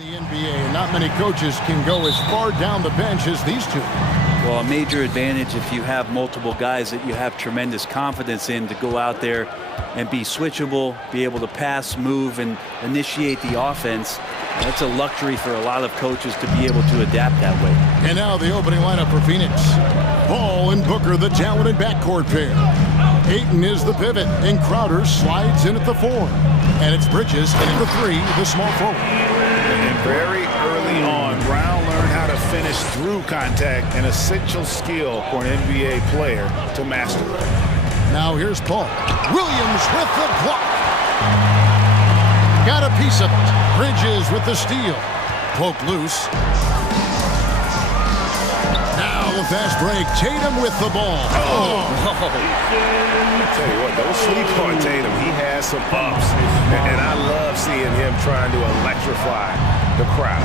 The NBA, and not many coaches can go as far down the bench as these two. Well, a major advantage if you have multiple guys that you have tremendous confidence in to go out there and be switchable, be able to pass, move, and initiate the offense. That's a luxury for a lot of coaches to be able to adapt that way. And now the opening lineup for Phoenix. Ball and Booker, the talented backcourt pair. Ayton is the pivot, and Crowder slides in at the 4. And it's Bridges in at the 3, the small forward. And very early on, Brown learned how to finish through contact, an essential skill for an NBA player to master. Now here's Paul. Williams with the block. Got a piece of it. Bridges with the steal. Poke loose. Now the fast break. Tatum with the ball. Oh. I tell you what, don't sleep on Tatum. He has some ups. And I love seeing him trying to electrify the crowd.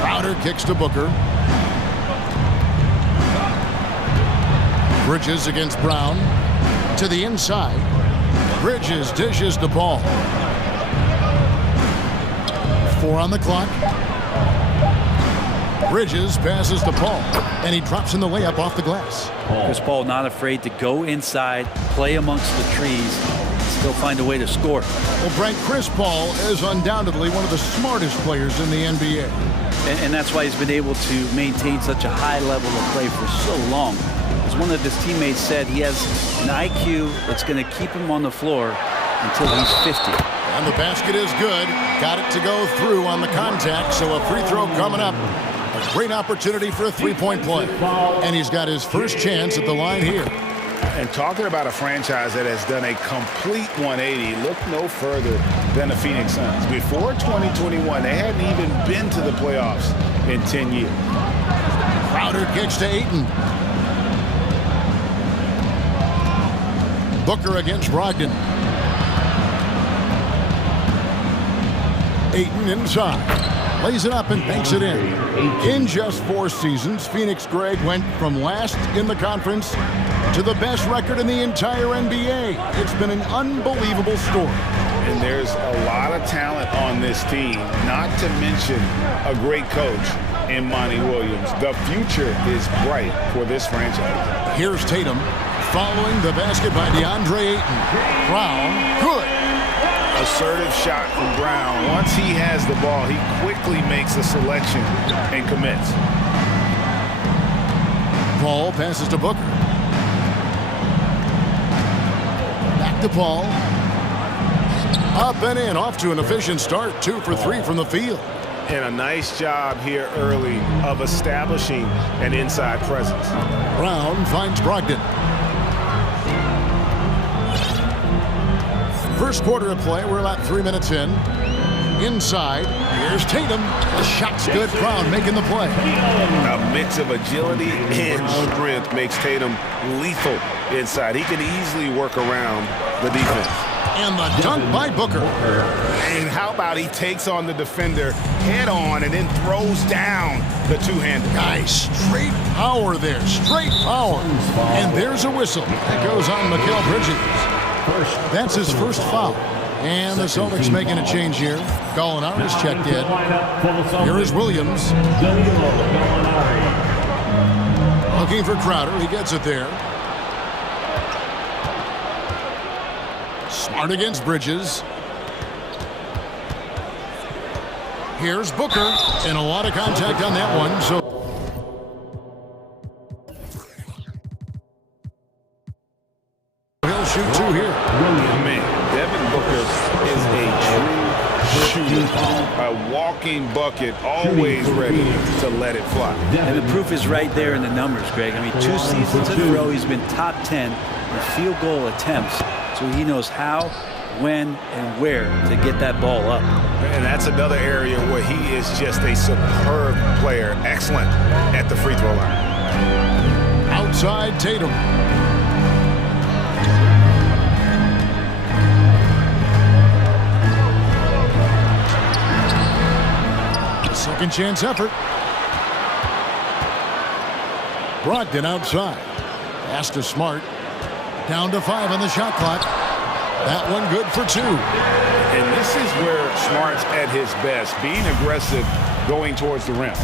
Crowder kicks to Booker. Bridges against Brown. To the inside. Bridges dishes the ball. 4 on the clock. Bridges passes to Paul, and he drops in the layup off the glass. Chris Paul not afraid to go inside, play amongst the trees, still find a way to score. Well, Brent, Chris Paul is undoubtedly one of the smartest players in the NBA. And that's why he's been able to maintain such a high level of play for so long. As one of his teammates said, he has an IQ that's going to keep him on the floor until he's 50. And the basket is good. Got it to go through on the contact, so a free throw coming up. A great opportunity for a three-point play. And he's got his first chance at the line here. And talking about a franchise that has done a complete 180, look no further than the Phoenix Suns. Before 2021, they hadn't even been to the playoffs in 10 years. Crowder kicks to Ayton. Booker against Brogdon. Ayton inside. Lays it up and banks it in. In just 4 seasons, Phoenix, Greg, went from last in the conference to the best record in the entire NBA. It's been an unbelievable story. And there's a lot of talent on this team, not to mention a great coach in Monty Williams. The future is bright for this franchise. Here's Tatum following the basket by DeAndre Ayton. Brown, good. Assertive shot from Brown. Once he has the ball, he quickly makes a selection and commits. Paul passes to Booker. Back to Paul. Up and in, off to an efficient start. 2 for 3 from the field. And a nice job here early of establishing an inside presence. Brown finds Brogdon. First quarter of play, we're about 3 minutes in. Inside, here's Tatum. The shot's good. Brown making the play. A mix of agility and strength makes Tatum lethal inside. He can easily work around the defense. And the dunk by Booker. And how about he takes on the defender head on and then throws down the two-hander. Nice straight power there. Straight power. And there's a whistle. That goes on Mikal Bridges. That's his first foul. And the Celtics making a change here. Gallinari is checked in. Here is Williams. Looking for Crowder. He gets it there. Smart against Bridges. Here's Booker. And a lot of contact on that one. So he'll shoot 2 here. Man, Devin Booker is a true shooter. A walking bucket, always ready to let it fly. And the proof is right there in the numbers, Greg. I mean, 2 seasons in a row, he's been top 10 in field goal attempts. So he knows how, when, and where to get that ball up. And that's another area where he is just a superb player. Excellent at the free throw line. Outside Tatum. Second chance effort. Brogdon outside. Pass to Smart. Down to 5 on the shot clock. That one good for two. And this is where Smart's at his best, being aggressive, going towards the rim.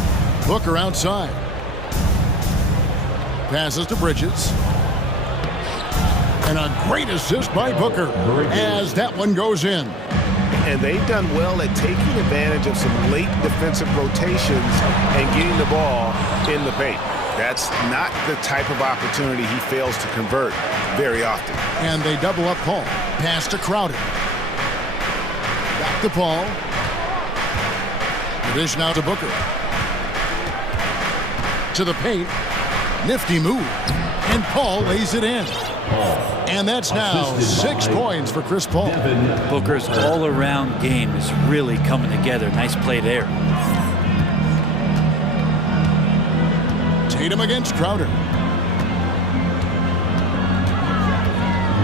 Booker outside. Passes to Bridges. And a great assist by Booker as that one goes in. And they've done well at taking advantage of some late defensive rotations and getting the ball in the paint. That's not the type of opportunity he fails to convert very often. And they double up Paul. Pass to Crowder. Back to Paul. The dish now to Booker. To the paint. Nifty move. And Paul lays it in. And that's now 6 points for Chris Paul. Booker's all-around game is really coming together. Nice play there. Tatum against Crowder.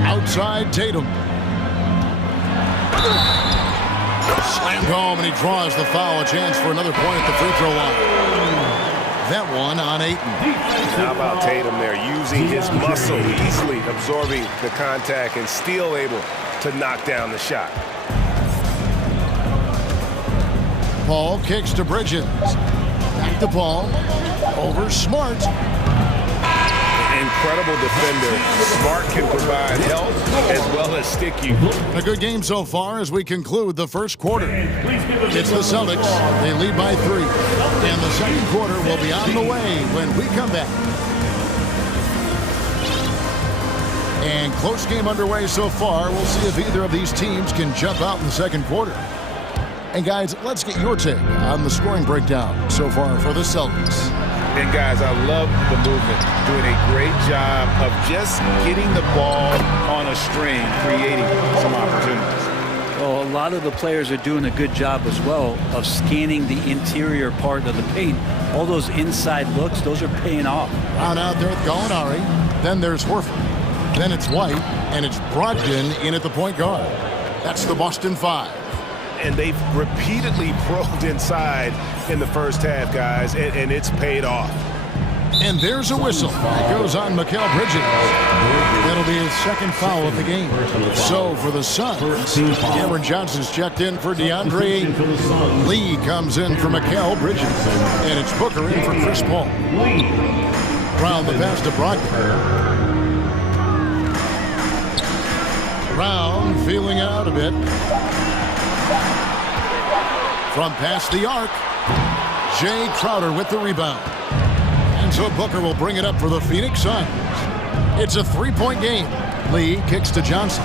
Outside Tatum. Slammed home, and he draws the foul. A chance for another point at the free throw line. That one on Ayton. How about Tatum there, using his muscle, easily absorbing the contact and still able to knock down the shot. Paul kicks to Bridges. Back to Paul. Over Smart. Incredible defender. Smart can provide help as well as stick you. A good game so far as we conclude the first quarter. It's the Celtics. They lead by 3. And the second quarter will be on the way when we come back. And close game underway so far. We'll see if either of these teams can jump out in the second quarter. And guys, let's get your take on the scoring breakdown so far for the Celtics. And guys, I love the movement. Doing a great job of just getting the ball on a string, creating some opportunities. Well, a lot of the players are doing a good job as well of scanning the interior part of the paint. All those inside looks, those are paying off. Brown out there with Gallinari. Then there's Horford. Then it's White, and it's Brogdon in at the point guard. That's the Boston 5. And they've repeatedly probed inside in the first half, guys, and it's paid off. And there's a whistle. That goes on Mikal Bridges. That'll be his second foul of the game. So for the Suns, Cameron Johnson's checked in for DeAndre. Lee comes in for Mikal Bridges. And it's Booker in for Chris Paul. Brown the pass to Brogdon. Brown feeling out a bit. From past the arc, Jay Crowder with the rebound. And so Booker will bring it up for the Phoenix Suns. It's a 3-point game. Lee kicks to Johnson.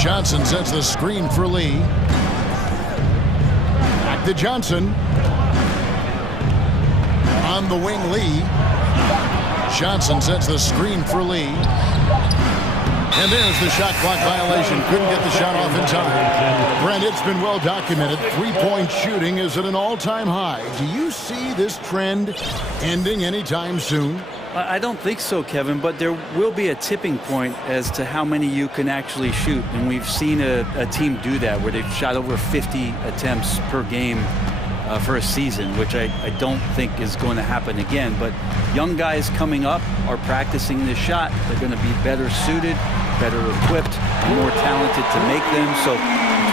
Johnson sets the screen for Lee. Back to Johnson. On the wing, Lee. Johnson sets the screen for Lee. And there's the shot clock violation. Couldn't get the shot off in time. Brent, it's been well documented. 3-point shooting is at an all-time high. Do you see this trend ending anytime soon? I don't think so, Kevin, but there will be a tipping point as to how many you can actually shoot. And we've seen a team do that where they've shot over 50 attempts per game for a season, which I don't think is going to happen again. But young guys coming up are practicing this shot. They're going to be better suited, better equipped, and more talented to make them. So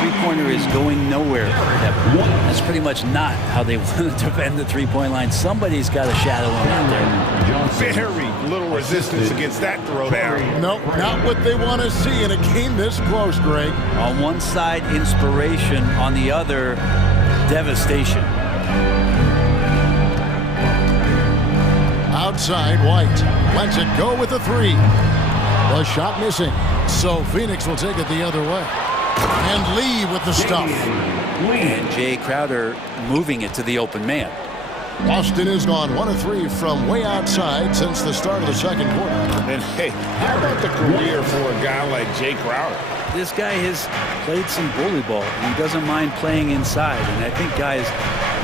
three-pointer is going nowhere. That's pretty much not how they want to defend the three-point line. Somebody's got to shadow him out there. Very little resistance against that throwdown. Nope, not what they want to see in a game this close, Greg. On one side, inspiration. On the other, devastation. Outside, White lets it go with a three. The shot missing. So Phoenix will take it the other way. And Lee with the stuff. And Jay Crowder moving it to the open man. Boston has gone 1 of 3 from way outside since the start of the second quarter. And hey, how about the career for a guy like Jay Crowder? This guy has played some bully ball. He doesn't mind playing inside. And I think guys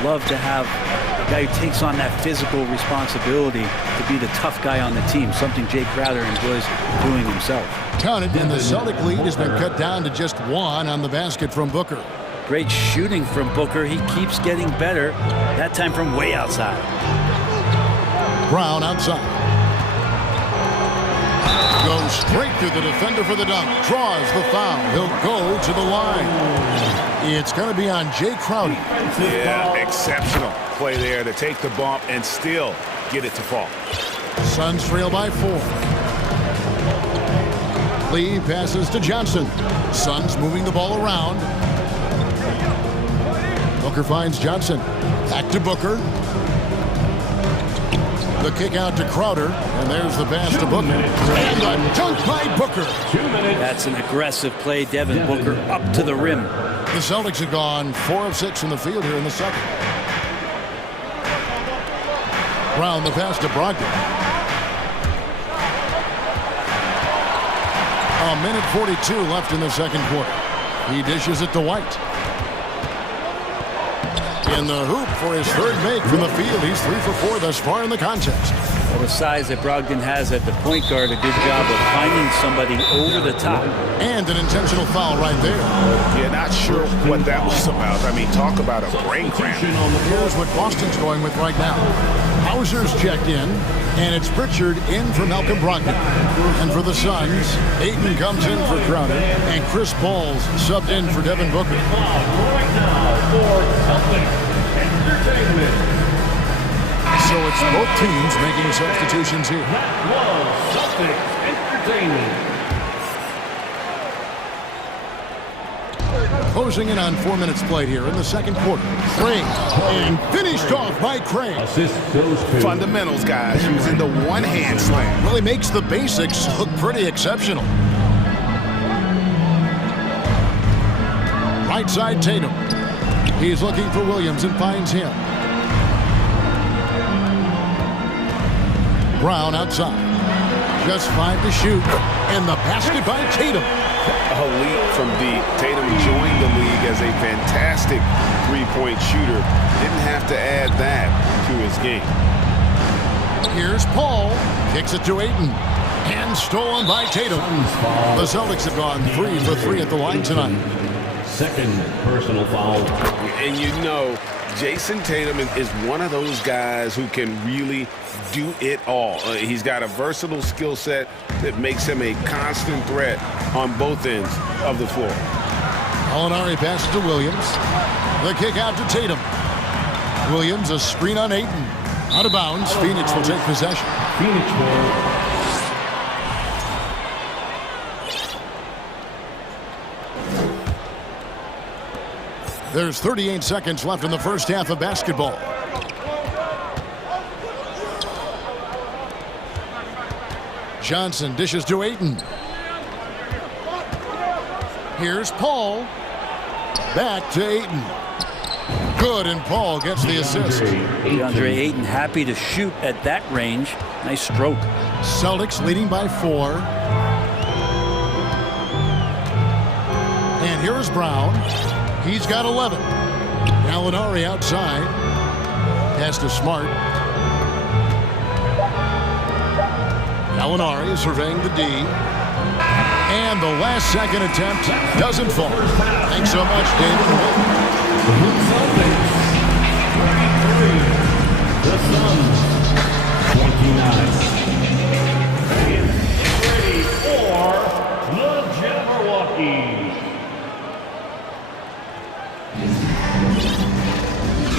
love to have a guy who takes on that physical responsibility to be the tough guy on the team, something Jay Crowder enjoys doing himself. Counted, and the Celtic lead has been cut down to just 1 on the basket from Booker. Great shooting from Booker. He keeps getting better, that time from way outside. Brown outside. Goes straight through the defender for the dunk. Draws the foul. He'll go to the line. It's going to be on Jay Crowder. Yeah, exceptional play there to take the bump and still get it to fall. Suns trail by 4. Lee passes to Johnson. Suns moving the ball around. Booker finds Johnson. Back to Booker. The kick out to Crowder, and there's the pass to Booker. And the dunk by Booker. That's an aggressive play. Devin Booker up to the rim. The Celtics have gone 4 of 6 from the field here in the second. Brown the pass to Brogdon. A minute 42 left in the second quarter. He dishes it to White. In the hoop for his third make from the field. He's 3 for 4 thus far in the contest. Well, the size that Brogdon has at the point guard, a good job of finding somebody over the top. And an intentional foul right there. Yeah, not sure what that was about. I mean, talk about a brain cramp. Here's what Boston's going with right now. Hauser's checked in, and it's Pritchard in for Malcolm Brogdon. And for the Suns, Ayton comes in for Crowder, and Chris Paul's subbed in for Devin Booker. Right now for Celtics Entertainment. So it's both teams making substitutions here. That was Celtics Entertainment. Closing in on 4 minutes played here in the second quarter. Craig, and finished off by Craig. Assist goes to Fundamentals, guys, using the one-hand slam. Really makes the basics look pretty exceptional. Right side Tatum. He's looking for Williams and finds him. Brown outside. Just 5 to shoot. And the basket by Tatum. A leap from deep. Tatum joined the league as a fantastic three-point shooter. Didn't have to add that to his game. Here's Paul. Kicks it to Ayton. And stolen by Tatum. The Celtics have gone 3 for 3 at the line tonight. second personal foul. And you know, Jason Tatum is one of those guys who can really do it all. He's got a versatile skill set that makes him a constant threat on both ends of the floor. Molinari passes to Williams. The kick out to Tatum. Williams, a screen on Ayton. Out of bounds. Phoenix will take possession. Phoenix ball. There's 38 seconds left in the first half of basketball. Johnson dishes to Ayton. Here's Paul. Back to Ayton. Good, and Paul gets the assist. DeAndre Ayton happy to shoot at that range. Nice stroke. Celtics leading by 4. And here's Brown. He's got 11. Molinari outside. Pass to Smart. Molinari surveying the D. And the last second attempt doesn't fall. Thanks so much, David. The Suns, 29. Ready for the Jabberwockies.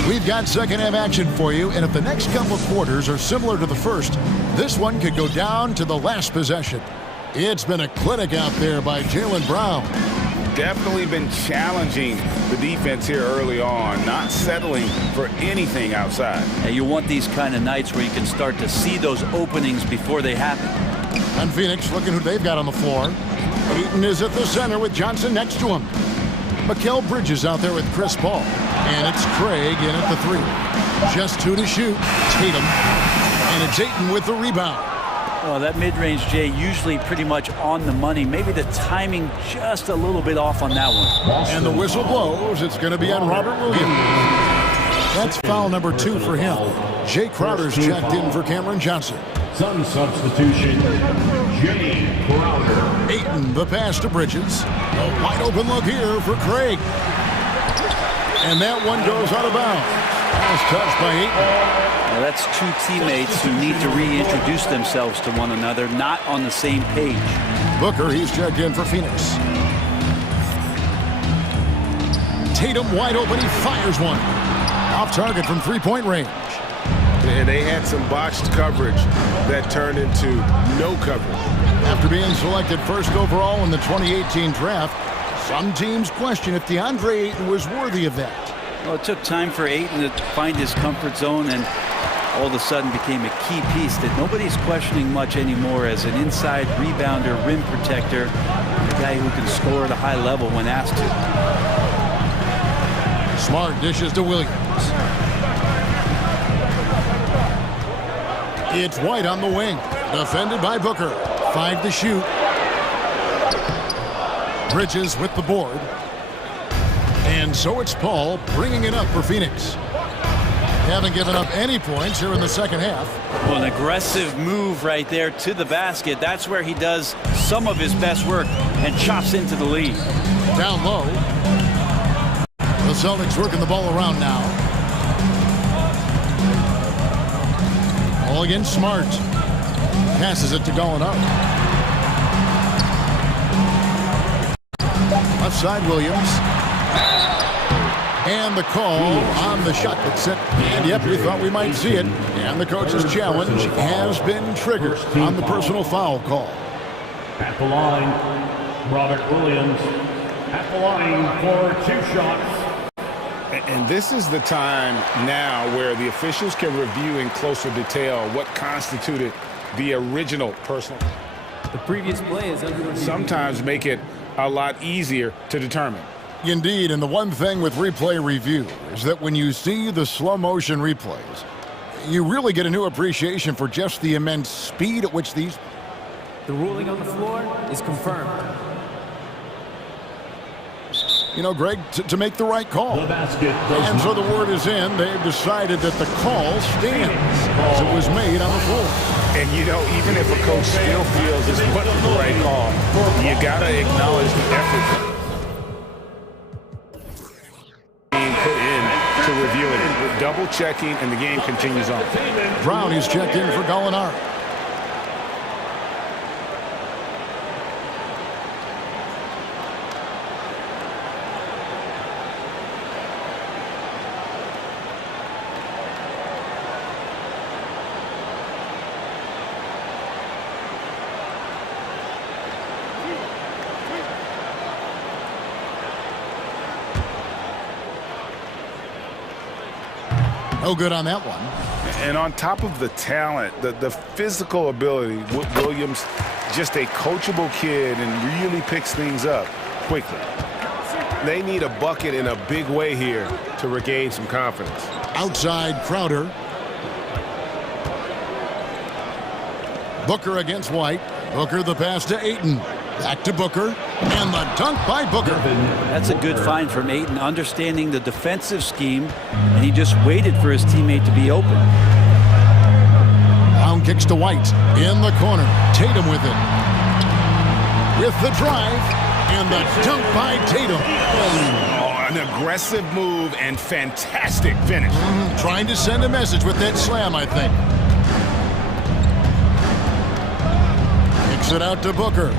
We've got second half action for you, and if the next couple of quarters are similar to the first, this one could go down to the last possession. It's been a clinic out there by Jaylen Brown. Definitely been challenging the defense here early on, not settling for anything outside. And you want these kind of nights where you can start to see those openings before they happen. And Phoenix looking who they've got on the floor. Ayton is at the center with Johnson next to him. Mikal Bridges out there with Chris Paul. And it's Craig in at the 3. Just 2 to shoot. Tatum. And it's Ayton with the rebound. Oh, that mid-range, Jay, usually pretty much on the money. Maybe the timing just a little bit off on that one. And the whistle blows. It's going to be on Robert Williams. That's foul number 2 for him. Jay Crowder's checked in for Cameron Johnson. Sun substitution, Jay Crowder. Ayton, the pass to Bridges. A wide open look here for Craig. And that one goes out of bounds. Last touch by Ayton. Now that's two teammates who need to reintroduce themselves to one another, not on the same page. Booker, he's checked in for Phoenix. Tatum wide open, he fires one. Off target from three-point range. And they had some botched coverage that turned into no coverage. After being selected first overall in the 2018 draft, some teams question if DeAndre Ayton was worthy of that. Well, it took time for Ayton to find his comfort zone and all of a sudden became a key piece that nobody's questioning much anymore as an inside rebounder, rim protector, a guy who can score at a high level when asked to. Smart dishes to Williams. It's White on the wing. Defended by Booker. 5 to shoot. Bridges with the board. And so it's Paul bringing it up for Phoenix. Haven't given up any points here in the second half. Well, an aggressive move right there to the basket. That's where he does some of his best work and chops into the lead. Down low. The Celtics working the ball around now. All against Smart. Passes it to Gallinari. Left side, Williams. And the call on the shot that's set. And yep, we thought we might see it. And the coach's challenge has been triggered on the personal foul call. At the line, Robert Williams. At the line for 2 shots. And this is the time now where the officials can review in closer detail what constituted the original personal. The previous play is under review. Sometimes make it a lot easier to determine. Indeed, and the one thing with replay review is that when you see the slow motion replays, you really get a new appreciation for just the immense speed at which these... The ruling on the floor is confirmed. You know, Greg, to make the right call. The basket. And so the word is in. They've decided that the call stands as it was made on the floor. And, you know, even if a coach still feels this wasn't the right call, you got to acknowledge the effort being put in to review it. Double checking, and the game continues on. Brown is checked in for Gallinari. No good on that one. And on top of the talent, the physical ability, Williams, just a coachable kid and really picks things up quickly. They need a bucket in a big way here to regain some confidence. Outside Crowder. Booker against White. Booker the pass to Ayton. Back to Booker. And the dunk by Booker. That's a good find from Ayton, understanding the defensive scheme, and he just waited for his teammate to be open. Brown kicks to White. In the corner. Tatum with it. With the drive. And the dunk by Tatum. Oh, an aggressive move and fantastic finish. Trying to send a message with that slam, I think. Kicks it out to Booker.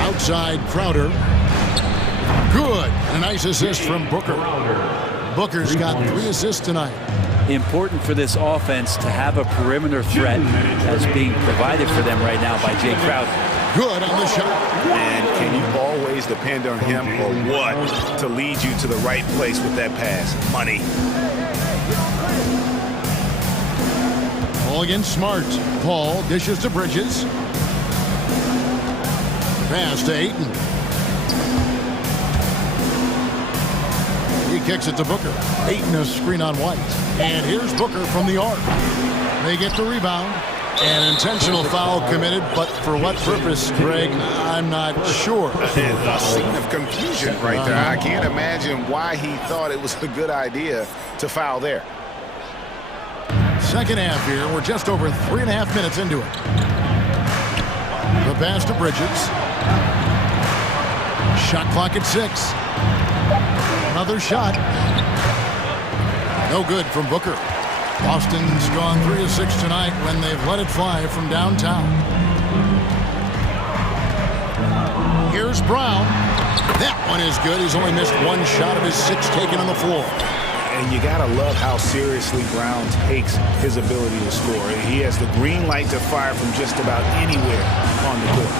Outside Crowder. Good. A nice assist from Booker. Booker's got 3 assists tonight. Important for this offense to have a perimeter threat that's being provided for them right now by Jay Crowder. Good on the shot. And can you always depend on him or what to lead you to the right place with that pass? Money. Ball against Smart. Paul dishes to Bridges. Pass to Ayton. He kicks it to Booker. Ayton a screen on White. And here's Booker from the arc. They get the rebound. An intentional foul committed, but for what purpose, Greg, I'm not sure. A scene of confusion right there. I can't imagine why he thought it was a good idea to foul there. Second half here. We're just over 3.5 minutes into it. The pass to Bridges. Shot clock at 6. Another shot. No good from Booker. Boston's gone 3 of 6 tonight when they've let it fly from downtown. Here's Brown. That one is good. He's only missed 1 shot of his 6 taken on the floor. And you got to love how seriously Brown takes his ability to score. He has the green light to fire from just about anywhere on the court.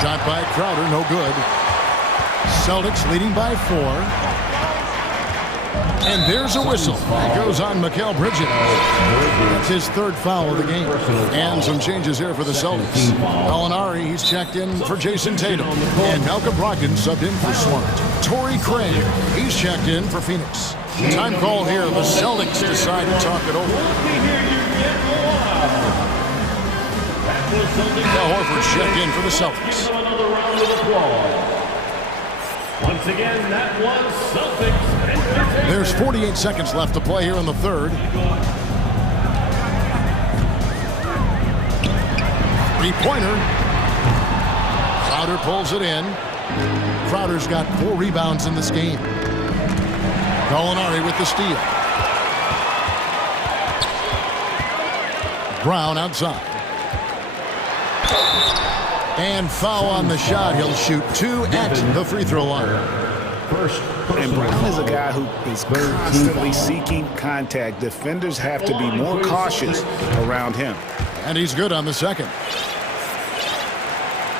Shot by Crowder, no good. Celtics leading by 4. And there's a whistle. That goes on Mikal Bridges. That's his 3rd foul of the game. And some changes here for the Celtics. Gallinari, he's checked in for Jason Tatum. And Malcolm Brogdon subbed in for Smart. Torrey Craig, he's checked in for Phoenix. Time call here. The Celtics decide to talk it over. Now Horford checked in for the Celtics. Once again, that was Celtics. There's 48 seconds left to play here in the 3rd. 3-pointer. Crowder pulls it in. Crowder's got 4 rebounds in this game. Gallinari with the steal. Brown outside. And foul on the shot. He'll shoot 2 at the free throw line. And Brown is a guy who is constantly seeking contact. Defenders have to be more cautious around him. And he's good on the 2nd.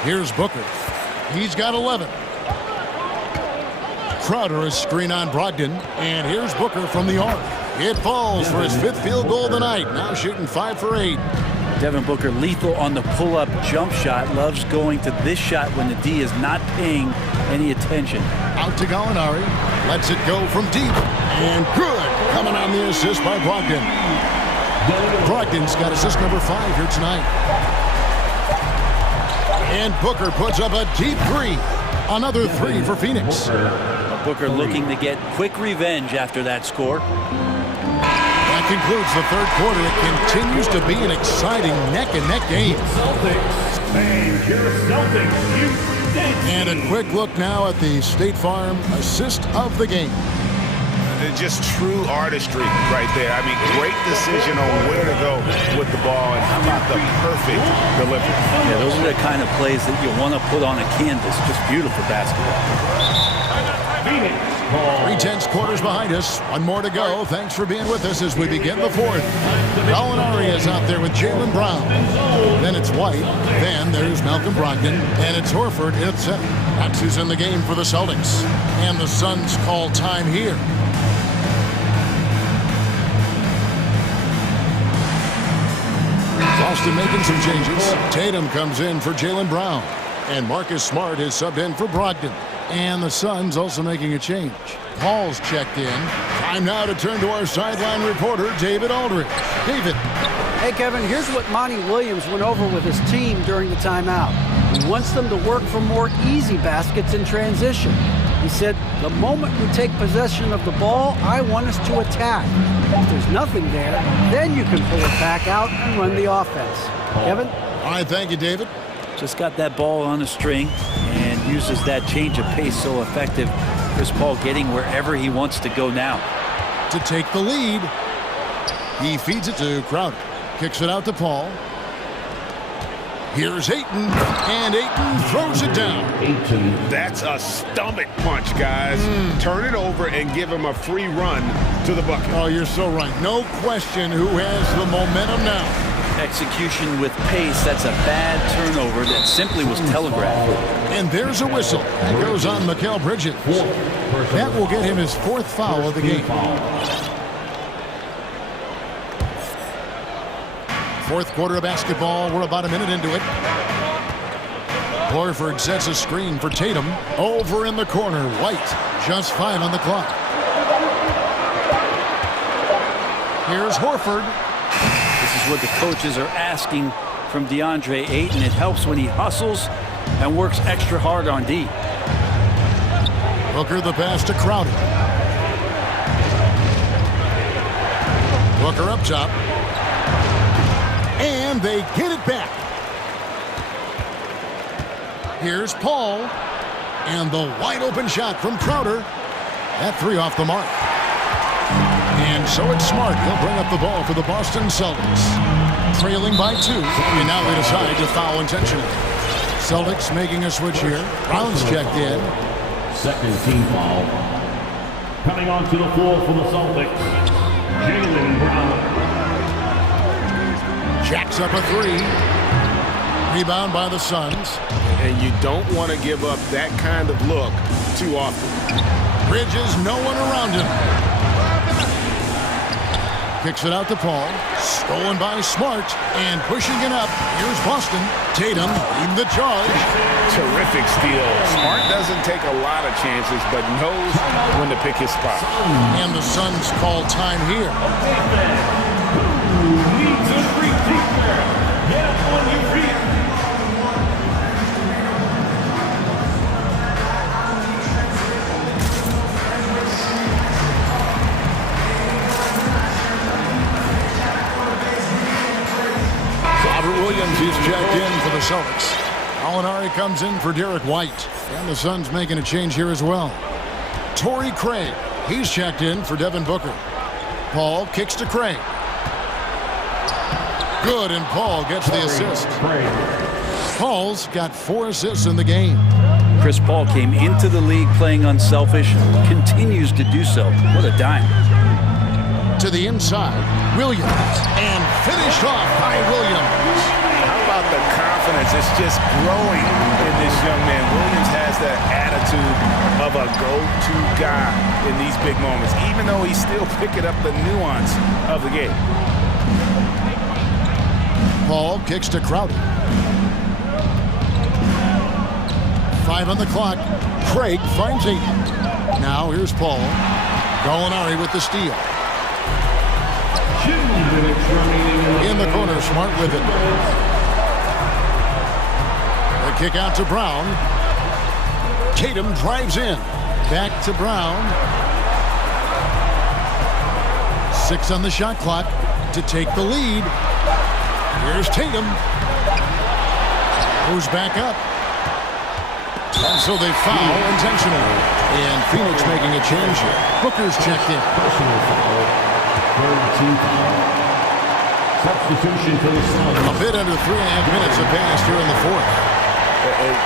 Here's Booker. He's got 11. Crowder a screen on Brogdon. And here's Booker from the arc. It falls for his 5th field goal of the night. Now shooting 5 for 8. Devin Booker lethal on the pull-up jump shot. Loves going to this shot when the D is not paying any attention. Out to Gallinari. Lets it go from deep. And good. Coming on the assist by Brogdon. Brogdon's got assist number 5 here tonight. And Booker puts up a deep 3. Another 3 for Phoenix. Booker looking to get quick revenge after that score. That concludes the 3rd quarter. It continues to be an exciting neck-and-neck game. And a quick look now at the State Farm assist of the game. Just true artistry right there. I mean, great decision on where to go with the ball, and how about the perfect delivery. Yeah, those are the kind of plays that you want to put on a canvas. Just beautiful basketball. 3 quarters behind us. 1 more to go. Thanks for being with us as we begin the 4th. Gallinari is out there with Jaylen Brown. Then it's White. Then there's Malcolm Brogdon. And it's Horford at 7. That's who's in the game for the Celtics. And the Suns call time here. Boston making some changes. Tatum comes in for Jaylen Brown. And Marcus Smart is subbed in for Brogdon. And the Suns also making a change. Paul's checked in. Time now to turn to our sideline reporter, David Aldridge. David. Hey, Kevin, here's what Monty Williams went over with his team during the timeout. He wants them to work for more easy baskets in transition. He said, the moment we take possession of the ball, I want us to attack. If there's nothing there, then you can pull it back out and run the offense. Kevin? All right, thank you, David. Just got that ball on a string and uses that change of pace so effective. Chris Paul getting wherever he wants to go now. To take the lead, he feeds it to Crowder. Kicks it out to Paul. Here's Ayton, and Ayton throws it down. That's a stomach punch, guys. Turn it over and give him a free run to the bucket. Oh, you're so right. No question who has the momentum now. Execution with pace. That's a bad turnover that simply was telegraphed. And there's a whistle. That goes on Mikal Bridges. That will get him his 4th foul of the game. 4th quarter of basketball. We're about a minute into it. Horford sets a screen for Tatum. Over in the corner, White. Just 5 on the clock. Here's Horford. This is what the coaches are asking from DeAndre Ayton. It helps when he hustles and works extra hard on D. Booker the pass to Crowder. Booker up top. And they get it back. Here's Paul. And the wide open shot from Crowder. That three off the mark. And so it's Smart. He'll bring up the ball for the Boston Celtics. Trailing by 2. And now they decide to foul intentionally. Celtics making a switch here. Brown's checked in. Second team foul. Coming onto the floor for the Celtics, Jaylen Brown. Jacks up a three. Rebound by the Suns. And you don't want to give up that kind of look too often. Bridges, no one around him. Kicks it out to Paul. Stolen by Smart. And pushing it up. Here's Boston. Tatum leading the charge. Terrific steal. Smart doesn't take a lot of chances, but knows when to pick his spot. And the Suns call time here. Who needs a free teacher? Get up on your feet. Williams is checked in for the Celtics. Gallinari comes in for Derek White. And the Suns making a change here as well. Torrey Craig, he's checked in for Devin Booker. Paul kicks to Craig. Good, and Paul gets the assist. Paul's got 4 assists in the game. Chris Paul came into the league playing unselfish, continues to do so. What a dime. To the inside, Williams, and finished off by Williams. How about the confidence? It's just growing in this young man. Williams has that attitude of a go-to guy in these big moments, even though he's still picking up the nuance of the game. Paul kicks to Crowder. 5 on the clock. Craig finds 8. Now here's Paul. Gallinari with the steal. In the corner, Smart with it. The kick out to Brown. Tatum drives in. Back to Brown. 6 on the shot clock to take the lead. Here's Tatum. Goes back up. And so they foul intentionally. And Phoenix making a change here. Booker's checked in. Personal foul. Third team foul. Substitution for the Suns. A bit under 3.5 minutes have passed here in the fourth.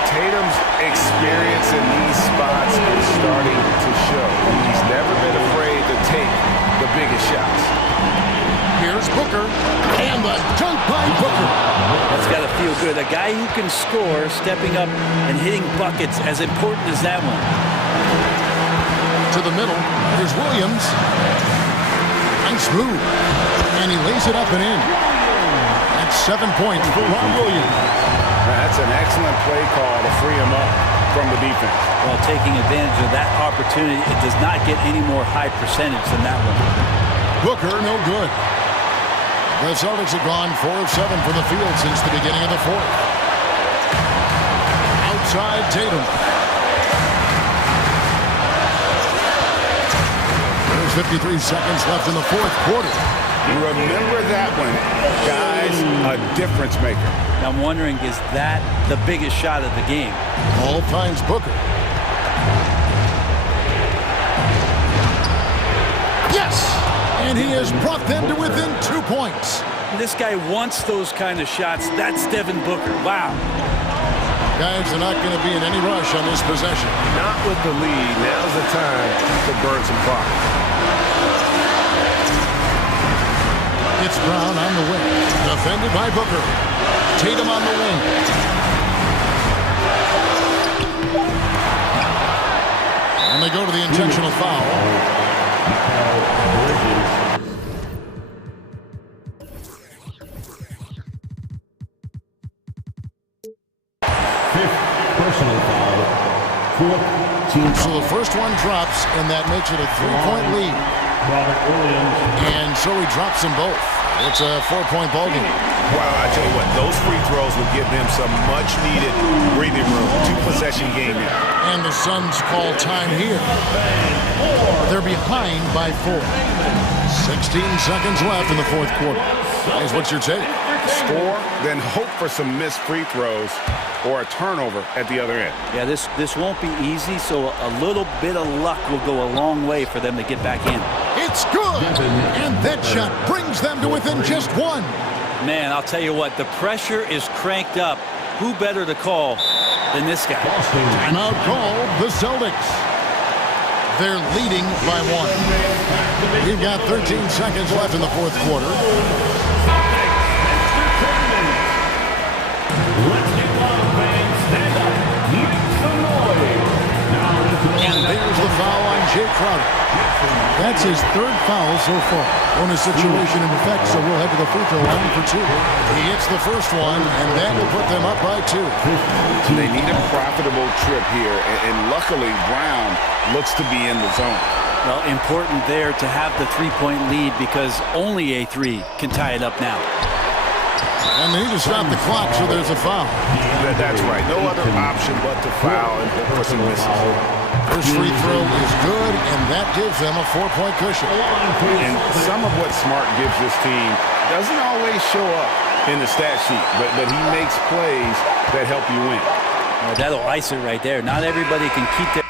Tatum's experience in these spots is starting to show. He's never been afraid to take the biggest shots. Here's Booker, and the dunk by Booker. That's got to feel good. A guy who can score, stepping up and hitting buckets, as important as that one. To the middle, here's Williams. Nice move. And he lays it up and in. That's 7 points for Ron Williams. That's an excellent play call to free him up from the defense. Well, taking advantage of that opportunity, it does not get any more high percentage than that one. Booker, no good. The Celtics have gone 4 of 7 from the field since the beginning of the fourth. Outside Tatum. There's 53 seconds left in the fourth quarter. Remember that one, guys, a difference maker. Now I'm wondering, is that the biggest shot of the game? Paul finds Booker. Yes! And he has brought them to within 2 points. This guy wants those kind of shots. That's Devin Booker. Wow. Guys are not going to be in any rush on this possession. Not with the lead. Now's the time to burn some clock. It's Brown on the wing. Defended by Booker. Tatum on the wing. And they go to the intentional foul. Personal foul. Fourth team So the first one drops, and that makes it a 3-point lead. Robert Williams. And so he drops them both. It's a 4-point ballgame. Wow, I tell you what, those free throws will give them some much-needed breathing room. 2-possession game now. And the Suns call time here. They're behind by 4. 16 seconds left in the fourth quarter. Guys, what's your take? Score, then hope for some missed free throws or a turnover at the other end. Yeah, this won't be easy, so a little bit of luck will go a long way for them to get back in. It's good! And that shot brings them to within just one. Man, I'll tell you what, the pressure is cranked up. Who better to call than this guy? Timeout call, the Celtics. They're leading by one. We've got 13 seconds left in the fourth quarter. And there's the foul on Jake Crowder. That's his third foul so far. Bonus situation in effect, so we'll head to the free throw line for two. He hits the first one, and that will put them up by two. They need a profitable trip here, and luckily Brown looks to be in the zone. Well, important there to have the three-point lead because only a three can tie it up now. And they need to stop the clock, so there's a foul. That's right. No other option but to foul and hope for some misses. First free throw is good, and that gives them a 4-point cushion. And some of what Smart gives this team doesn't always show up in the stat sheet, but he makes plays that help you win. That'll ice it right there. Not everybody can keep their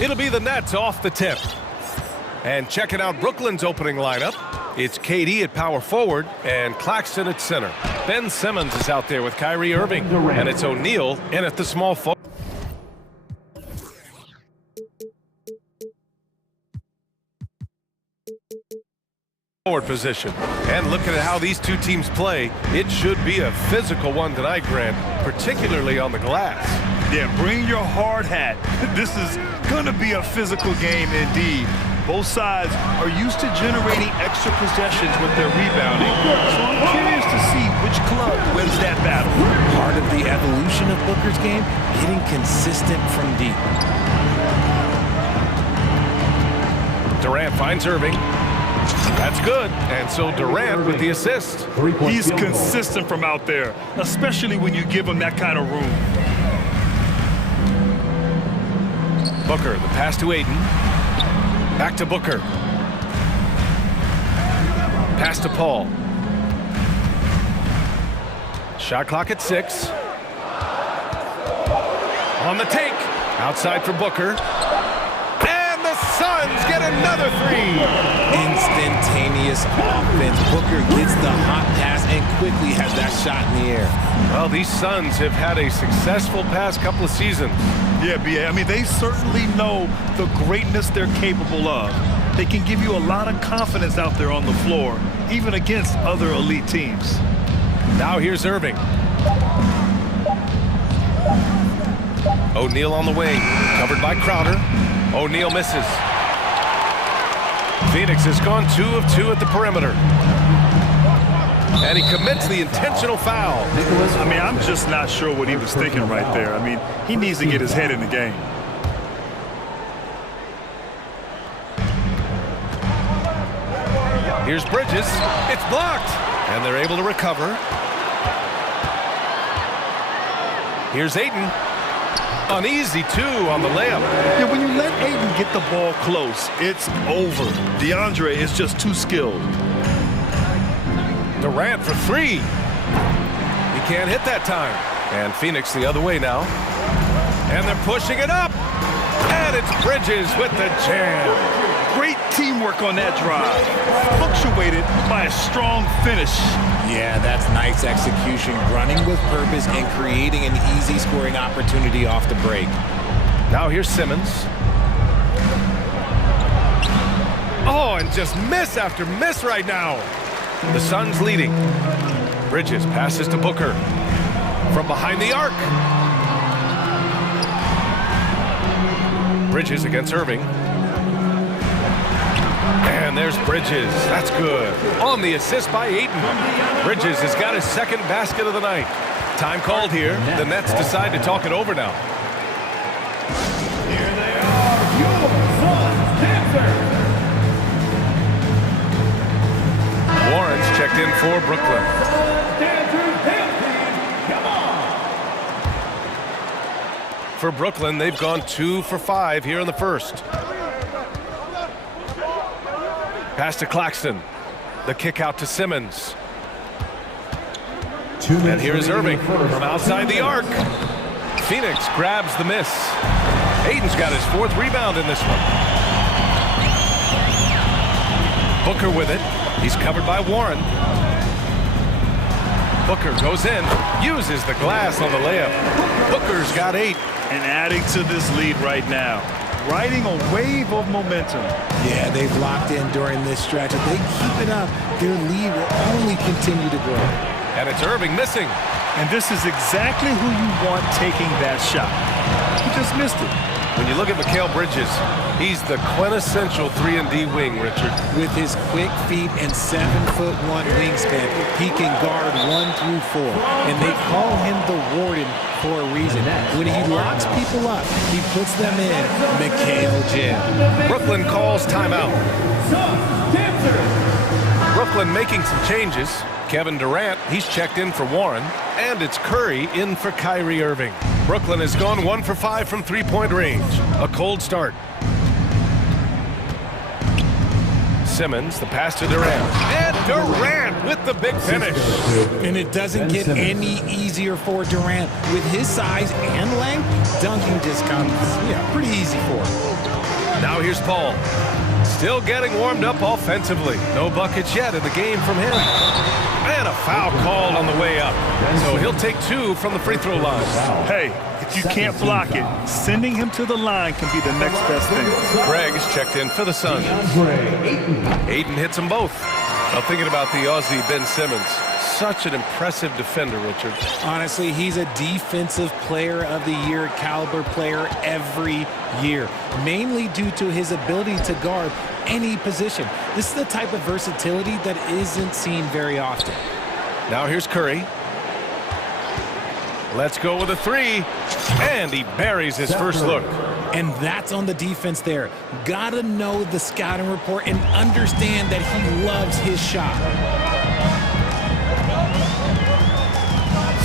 It'll be the Nets off the tip. And checking out Brooklyn's opening lineup, it's KD at power forward and Claxton at center. Ben Simmons is out there with Kyrie Irving, and it's O'Neal in at the small forward position. And looking at how these two teams play, it should be a physical one tonight, Grant, particularly on the glass. Yeah, bring your hard hat. This is going to be a physical game indeed. Both sides are used to generating extra possessions with their rebounding. So I'm curious to see which club wins that battle. Part of the evolution of Booker's game, getting consistent from deep. Durant finds Irving. That's good. And so Durant with the assist. He's consistent from out there, especially when you give him that kind of room. Booker, the pass to Ayton. Back to Booker. Pass to Paul. Shot clock at 6. On the take. Outside for Booker. And the Suns get another 3. Instantaneous offense. Booker gets the hot pass and quickly has that shot in the air. Well, these Suns have had a successful past couple of seasons. Yeah, B.A. I mean, they certainly know the greatness they're capable of. They can give you a lot of confidence out there on the floor, even against other elite teams. Now here's Irving. O'Neal on the wing, covered by Crowder. O'Neal misses. Phoenix has gone 2 of 2 at the perimeter. And he commits the intentional foul. I mean, I'm just not sure what he was thinking right there. I mean, he needs to get his head in the game. Here's Bridges. It's blocked. And they're able to recover. Here's Ayton. An easy 2 on the layup. Yeah, when you let Ayton get the ball close, it's over. DeAndre is just too skilled. Durant for 3. He can't hit that time. And Phoenix the other way now. And they're pushing it up. And it's Bridges with the jam. Great teamwork on that drive. Punctuated by a strong finish. Yeah, that's nice execution. Running with purpose and creating an easy scoring opportunity off the break. Now here's Simmons. Oh, and just miss after miss right now. The Suns leading. Bridges passes to Booker. From behind the arc. Bridges against Irving. And there's Bridges. That's good. On the assist by Ayton. Bridges has got his second basket of the night. Time called here. The Nets decide to talk it over now. Here they are, your Suns dancers. Warren's checked in for Brooklyn. Come on. For Brooklyn, they've gone 2 for 5 here in the first. Pass to Claxton. The kick out to Simmons. And here's Irving from outside the arc. Phoenix grabs the miss. Ayton's got his 4th rebound in this one. Booker with it. He's covered by Warren. Booker goes in, uses the glass on the layup. Booker's got 8. And adding to this lead right now. Riding a wave of momentum. Yeah, they've locked in during this stretch. If they keep it up, their lead will only continue to grow. And it's Irving missing. And this is exactly who you want taking that shot. He just missed it. When you look at Mikal Bridges, he's the quintessential 3-and-D wing, Richard. With his quick feet and 7'1" wingspan, he can guard 1 through 4. And they call him the Warden for a reason. When he locks people up, he puts them in Mikal Jam. Brooklyn calls timeout. Brooklyn making some changes. Kevin Durant, he's checked in for Warren. And it's Curry in for Kyrie Irving. Brooklyn has gone 1 for 5 from 3-point range. A cold start. Simmons, the pass to Durant. And Durant with the big finish. And it doesn't get any easier for Durant. With his size and length, dunking just comes pretty easy for him. Now here's Paul. Still getting warmed up offensively. No buckets yet in the game from him. And a foul called on the way up. So he'll take 2 from the free throw line. Hey, if you can't block it, sending him to the line can be the next best thing. Craig is checked in for the Suns. Ayton hits them both. Now thinking about the Aussie Ben Simmons. Such an impressive defender, Richard. Honestly, he's a defensive player of the year caliber player every year, mainly due to his ability to guard any position. This is the type of versatility that isn't seen very often. Now here's Curry. Let's go with a 3. And he buries his first look. And that's on the defense there. Gotta know the scouting report and understand that he loves his shot.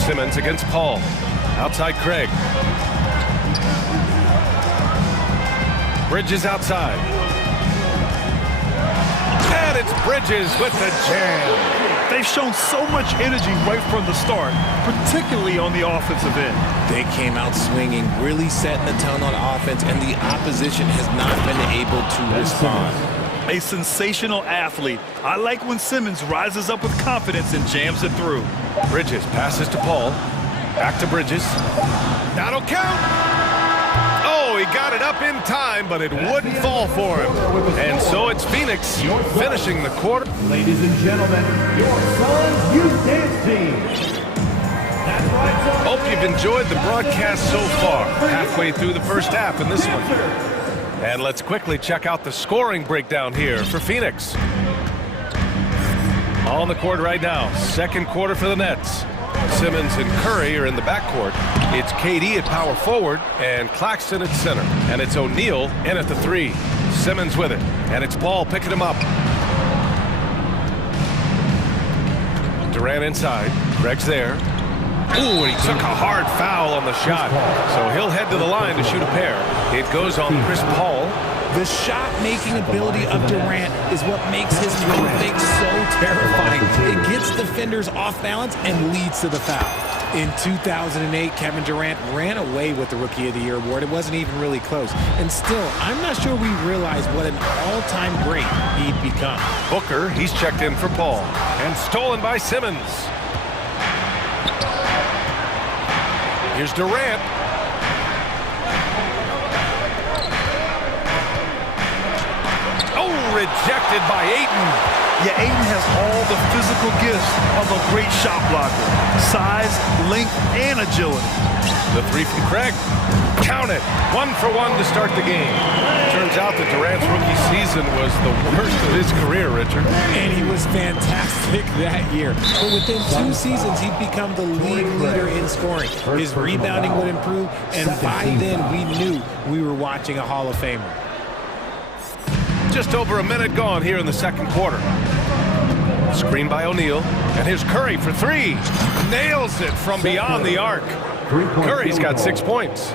Simmons against Paul. Outside Craig. Bridges outside. And it's Bridges with the jam. They've shown so much energy right from the start, particularly on the offensive end. They came out swinging, really setting the tone on offense, and the opposition has not been able to respond. A sensational athlete. I like when Simmons rises up with confidence and jams it through. Bridges passes to Paul. Back to Bridges. That'll count. Oh, he got it up in time, but it wouldn't fall for him. And so it's Phoenix finishing the quarter. Ladies and gentlemen, your Suns Youth Dance Team. That's right, Suns. Hope you've enjoyed the broadcast so far. Halfway through the first half in this one. And let's quickly check out the scoring breakdown here for Phoenix. On the court right now, second quarter for the Nets. Simmons and Curry are in the backcourt. It's KD at power forward and Claxton at center. And it's O'Neal in at the 3. Simmons with it. And it's Paul picking him up. Durant inside. Greg's there. Ooh, and he took a hard foul on the shot. So he'll head to the line to shoot a pair. It goes on Chris Paul. The shot-making ability of Durant is what makes his move fake so terrifying. It gets defenders off balance and leads to the foul. In 2008, Kevin Durant ran away with the Rookie of the Year award. It wasn't even really close. And still, I'm not sure we realize what an all-time great he'd become. Booker, he's checked in for Paul. And stolen by Simmons. Here's Durant. Oh, rejected by Ayton. Yeah, Ayton has all the physical gifts of a great shot blocker. Size, length, and agility. The 3 from Craig. Count it. 1 for 1 to start the game. Turns out that Durant's rookie season was the worst of his career, Richard. And he was fantastic that year. But within 2 seasons, he'd become the league leader in scoring. His rebounding would improve, and by then we knew we were watching a Hall of Famer. Just over a minute gone here in the second quarter. Screen by O'Neal. And here's Curry for 3. Nails it from beyond the arc. Curry's got 6 points.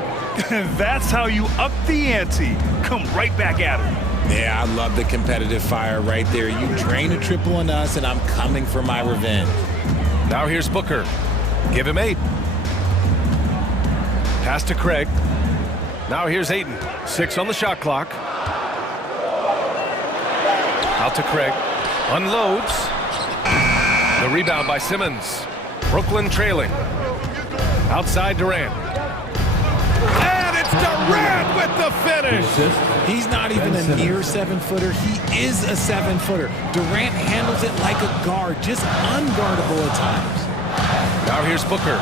That's how you up the ante. Come right back at him. Yeah, I love the competitive fire right there. You drain a triple on us, and I'm coming for my revenge. Now here's Booker. Give him 8. Pass to Craig. Now here's Ayton. 6 on the shot clock. Out to Craig. Unloads. The rebound by Simmons. Brooklyn trailing. Outside Durant. And it's Durant with the finish. He's not even a near 7-footer. He is a 7-footer. Durant handles it like a guard, just unguardable at times. Now here's Booker.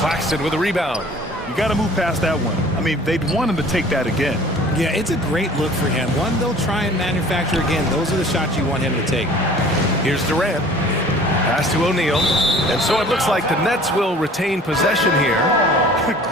Claxton with a rebound. You got to move past that one. I mean, they'd want him to take that again. Yeah, it's a great look for him. One they'll try and manufacture again. Those are the shots you want him to take. Here's Durant. Pass to O'Neal. And so it looks like the Nets will retain possession here.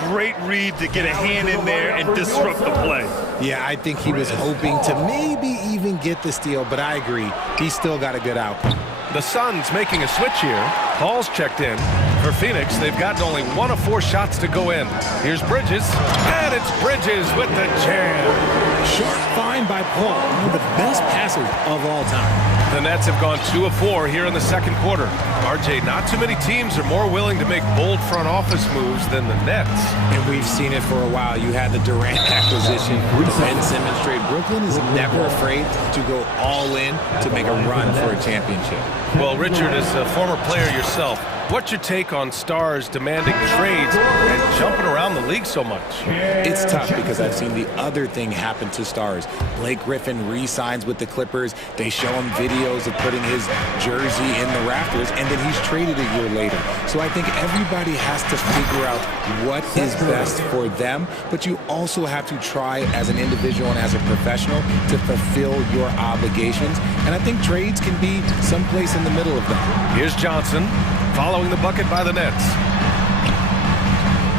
Great read to get a hand in there and disrupt the play. Yeah, I think he was hoping to maybe even get the steal, but I agree. He's still got a good outcome. The Suns making a switch here. Paul's checked in. For Phoenix, they've gotten only 1 of 4 shots to go in. Here's Bridges. And it's Bridges with the jam. Sharp find by Paul, one of the best passers of all time. The Nets have gone 2 of 4 here in the second quarter. RJ, not too many teams are more willing to make bold front office moves than the Nets. And we've seen it for a while. You had the Durant acquisition, the Ben Simmons trade. Brooklyn is never afraid to go all in to make a run for a championship. Well, Richard, as a former player yourself, what's your take on stars demanding trades and jumping around the league so much? It's tough because I've seen the other thing happen to stars. Blake Griffin re-signs with the Clippers. They show him videos of putting his jersey in the rafters, and then he's traded a year later. So I think everybody has to figure out what is best for them, but you also have to try as an individual and as a professional to fulfill your obligations. And I think trades can be someplace in the middle of that. Here's Johnson, following the bucket by the Nets.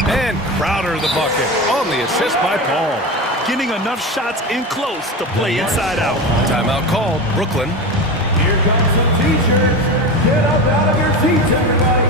And Crowder the bucket on the assist by Paul. Getting enough shots in close to play inside out. Timeout called, Brooklyn. Here comes some teachers. Get up out of your seats, everybody.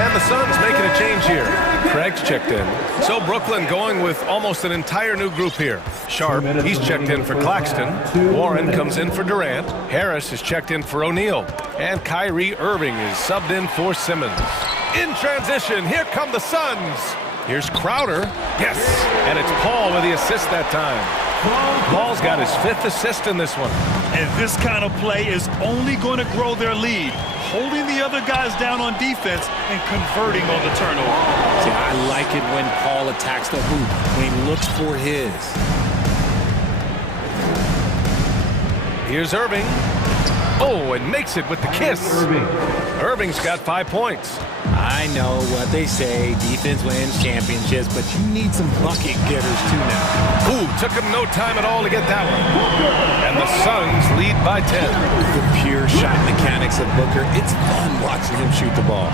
And the Suns making a change here. Craig's checked in. So Brooklyn going with almost an entire new group here. Sharp, he's checked in for Claxton. Warren comes in for Durant. Harris is checked in for O'Neal. And Kyrie Irving is subbed in for Simmons. In transition, here come the Suns. Here's Crowder. Yes, and it's Paul with the assist that time. Paul's got his 5th assist in this one. And this kind of play is only going to grow their lead, holding the other guys down on defense and converting on the turnover. See, I like it when Paul attacks the hoop, when he looks for his. Here's Irving. Oh, and makes it with the kiss. Irving's got 5 points. I know what they say, defense wins championships, but you need some bucket getters too now. Ooh, took him no time at all to get that one. And the Suns lead by 10. The pure shot mechanics of Booker, it's fun watching him shoot the ball.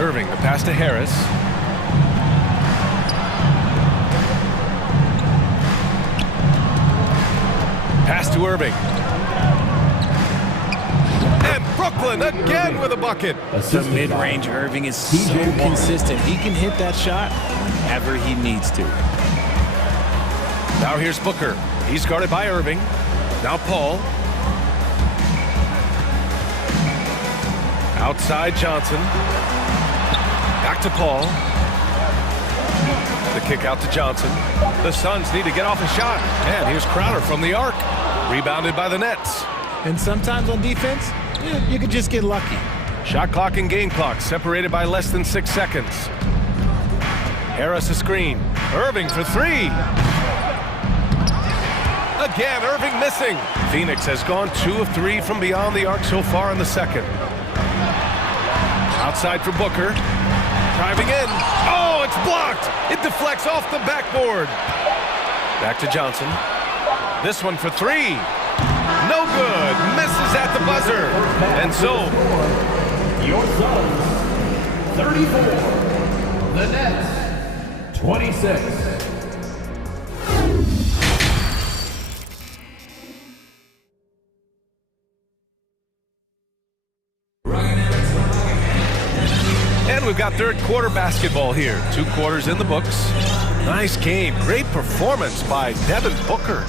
Irving, the pass to Harris. Pass to Irving. And Brooklyn again with a bucket. The mid-range Irving is so consistent. He can hit that shot whenever he needs to. Now here's Booker. He's guarded by Irving. Now Paul. Outside Johnson. Back to Paul. The kick out to Johnson. The Suns need to get off a shot. And here's Crowder from the arc. Rebounded by the Nets. And sometimes on defense, you could just get lucky. Shot clock and game clock separated by less than 6 seconds. Harris a screen. Irving for 3. Again, Irving missing. Phoenix has gone 2 of 3 from beyond the arc so far in the second. Outside for Booker. Driving in. Oh, it's blocked. It deflects off the backboard. Back to Johnson. This one for 3. No good. Misses at the buzzer. And so, Your Suns, 34. The Nets, 26. and we've got third quarter basketball here. 2 quarters in the books. Nice game. Great performance by Devin Booker.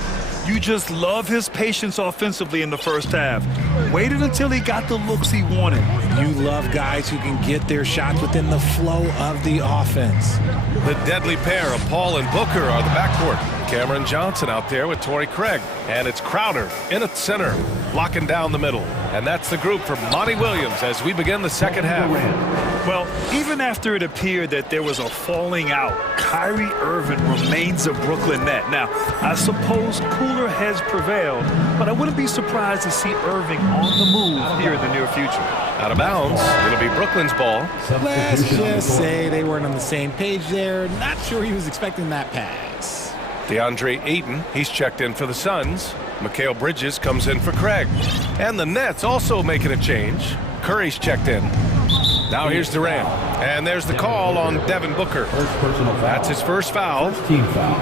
You just love his patience offensively in the first half. Waited until he got the looks he wanted. You love guys who can get their shots within the flow of the offense. The deadly pair of Paul and Booker are the backcourt. Cameron Johnson out there with Torrey Craig. And it's Crowder in at center, locking down the middle. And that's the group for Monty Williams as we begin the second half. Well, even after it appeared that there was a falling out, Kyrie Irving remains a Brooklyn Net. Now, I suppose cooler heads prevailed, but I wouldn't be surprised to see Irving on the move here in the near future. Out of bounds. It'll be Brooklyn's ball. Let's just say they weren't on the same page there. Not sure he was expecting that pass. DeAndre Ayton, he's checked in for the Suns. Mikal Bridges comes in for Craig. And the Nets also making a change. Curry's checked in. Now here's Durant. And there's the call on Devin Booker. That's his first foul. Team foul.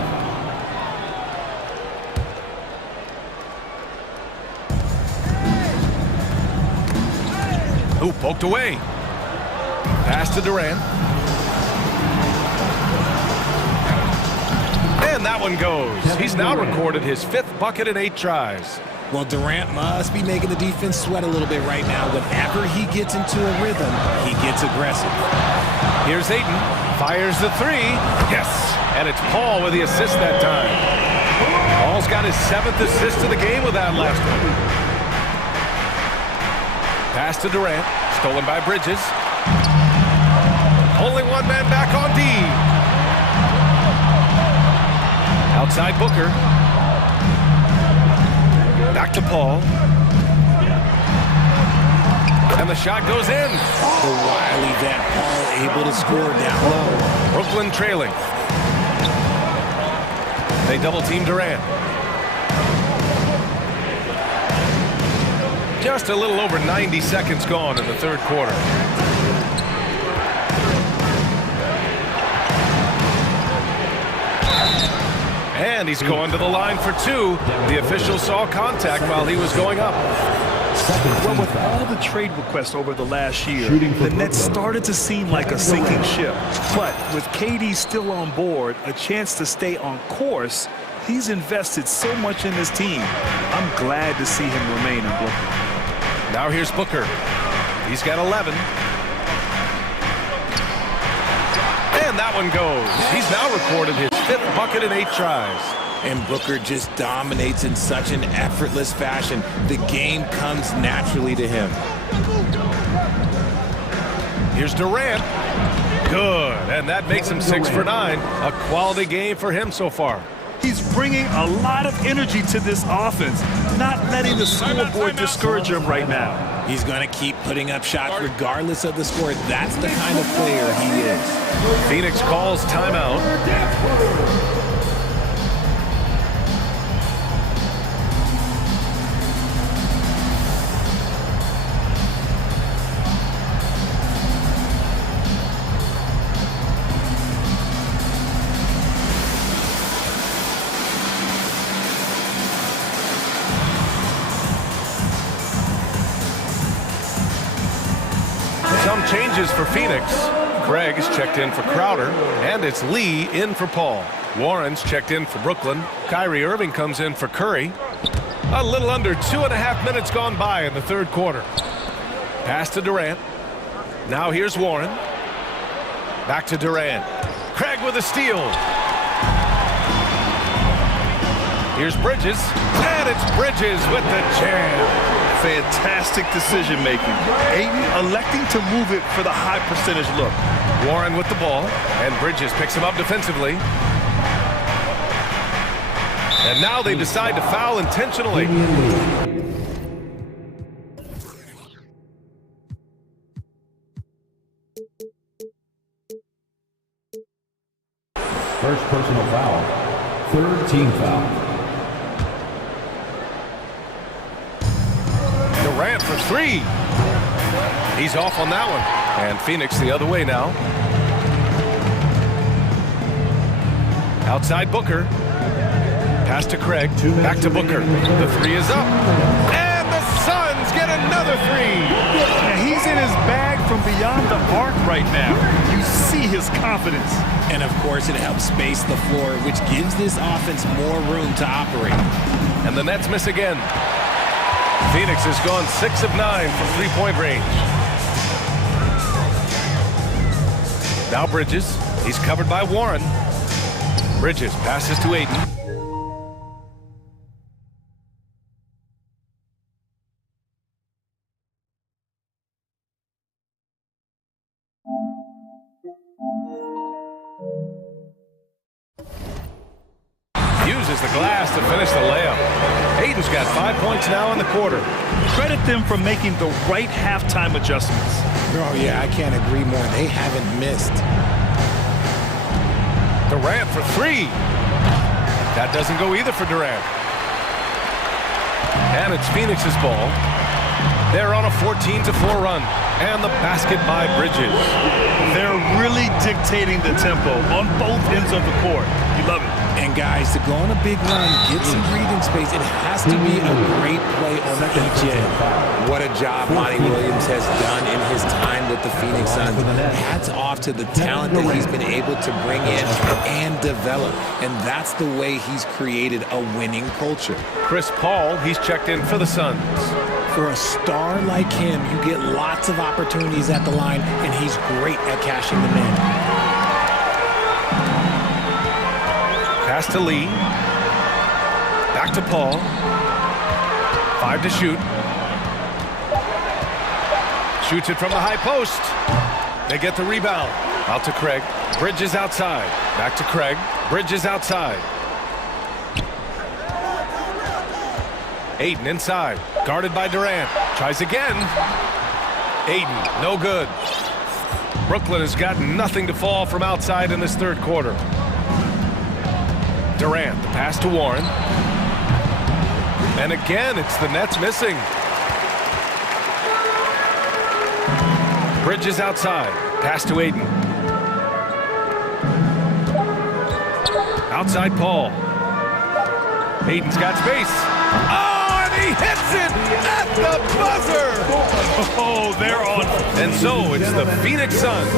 Ooh, poked away. Pass to Durant. And that one goes. He's now recorded his 5th bucket in 8 tries. Well, Durant must be making the defense sweat a little bit right now. Whenever he gets into a rhythm, he gets aggressive. Here's Ayton. Fires the 3. Yes. And it's Paul with the assist that time. Paul's got his 7th assist of the game with that last one. Pass to Durant. Stolen by Bridges. Only one man back on D. Outside Booker. Back to Paul. And the shot goes in. The wily vet Paul able to score down low. Brooklyn trailing. They double team Durant. Just a little over 90 seconds gone in the 3rd quarter. And he's going to the line for 2. The official saw contact while he was going up. Well, with all the trade requests over the last year, the Nets started to seem like a sinking ship. But with KD still on board, a chance to stay on course, he's invested so much in this team. I'm glad to see him remain in Brooklyn. Now here's Booker. He's got 11. And that one goes. He's now recorded his 5th bucket in 8 tries. And Booker just dominates in such an effortless fashion. The game comes naturally to him. Here's Durant. Good. And that makes him 6 for 9. A quality game for him so far. He's bringing a lot of energy to this offense, not letting the scoreboard discourage him right now. He's going to keep putting up shots regardless of the score. That's the kind of player he is. Phoenix calls timeout. Some changes for Phoenix. Craig is checked in for Crowder, and it's Lee in for Paul. Warren's checked in for Brooklyn. Kyrie Irving comes in for Curry. A little under 2.5 minutes gone by in the 3rd quarter. Pass to Durant. Now here's Warren. Back to Durant. Craig with a steal. Here's Bridges. And it's Bridges with the jam. Fantastic decision-making. Ayton electing to move it for the high percentage look. Warren with the ball, and Bridges picks him up defensively. And now they decide to foul intentionally. First personal foul. 3rd team foul. Durant for 3. He's off on that one. And Phoenix the other way now. Outside Booker. Pass to Craig. Back to Booker. The 3 is up. And the Suns get another 3. Now he's in his bag from beyond the arc right now. You see his confidence. And of course it helps space the floor, which gives this offense more room to operate. And the Nets miss again. Phoenix has gone 6 of 9 from 3-point range. Now Bridges. He's covered by Warren. Bridges passes to Ayton. Uses the glass to finish the layup. Ayton's got 5 points now in the quarter. Credit them for making the right halftime adjustments. Oh, yeah, I can't agree more. They haven't missed. Durant for 3. That doesn't go either for Durant. And it's Phoenix's ball. They're on a 14-4 run. And the basket by Bridges. They're really dictating the tempo on both ends of the court. You love it. And guys, to go on a big run, get some breathing space, it has to be a great play on each end. What a job Monty Williams has done in his time with the Phoenix Suns. Hats off to the talent that he's been able to bring in and develop. And that's the way he's created a winning culture. Chris Paul, he's checked in for the Suns. For a star like him, you get lots of opportunities at the line, and he's great at cashing them in. Pass to Lee. Back to Paul. 5 to shoot. Shoots it from the high post. They get the rebound. Out to Craig. Bridges outside. Back to Craig. Bridges outside. Ayton inside. Guarded by Durant. Tries again. Ayton, no good. Brooklyn has got nothing to fall from outside in this third quarter. Durant, the pass to Warren. And again, it's the Nets missing. Bridges outside. Pass to Ayton. Outside Paul. Ayton's got space. Oh, and he hits it at the buzzer! Oh, they're on. And so it's the Phoenix Suns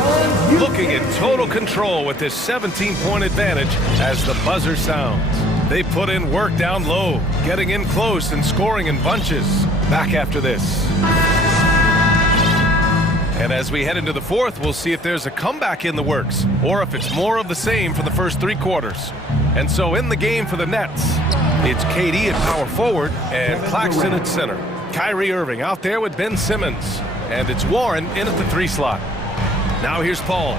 looking in total control with this 17-point advantage as the buzzer sounds. They put in work down low, getting in close and scoring in bunches. Back after this. And as we head into the fourth, we'll see if there's a comeback in the works or if it's more of the same for the first 3 quarters. And so in the game for the Nets, it's KD at power forward and Claxton at center. Kyrie Irving out there with Ben Simmons. And it's Warren in at the 3 slot. Now here's Paul.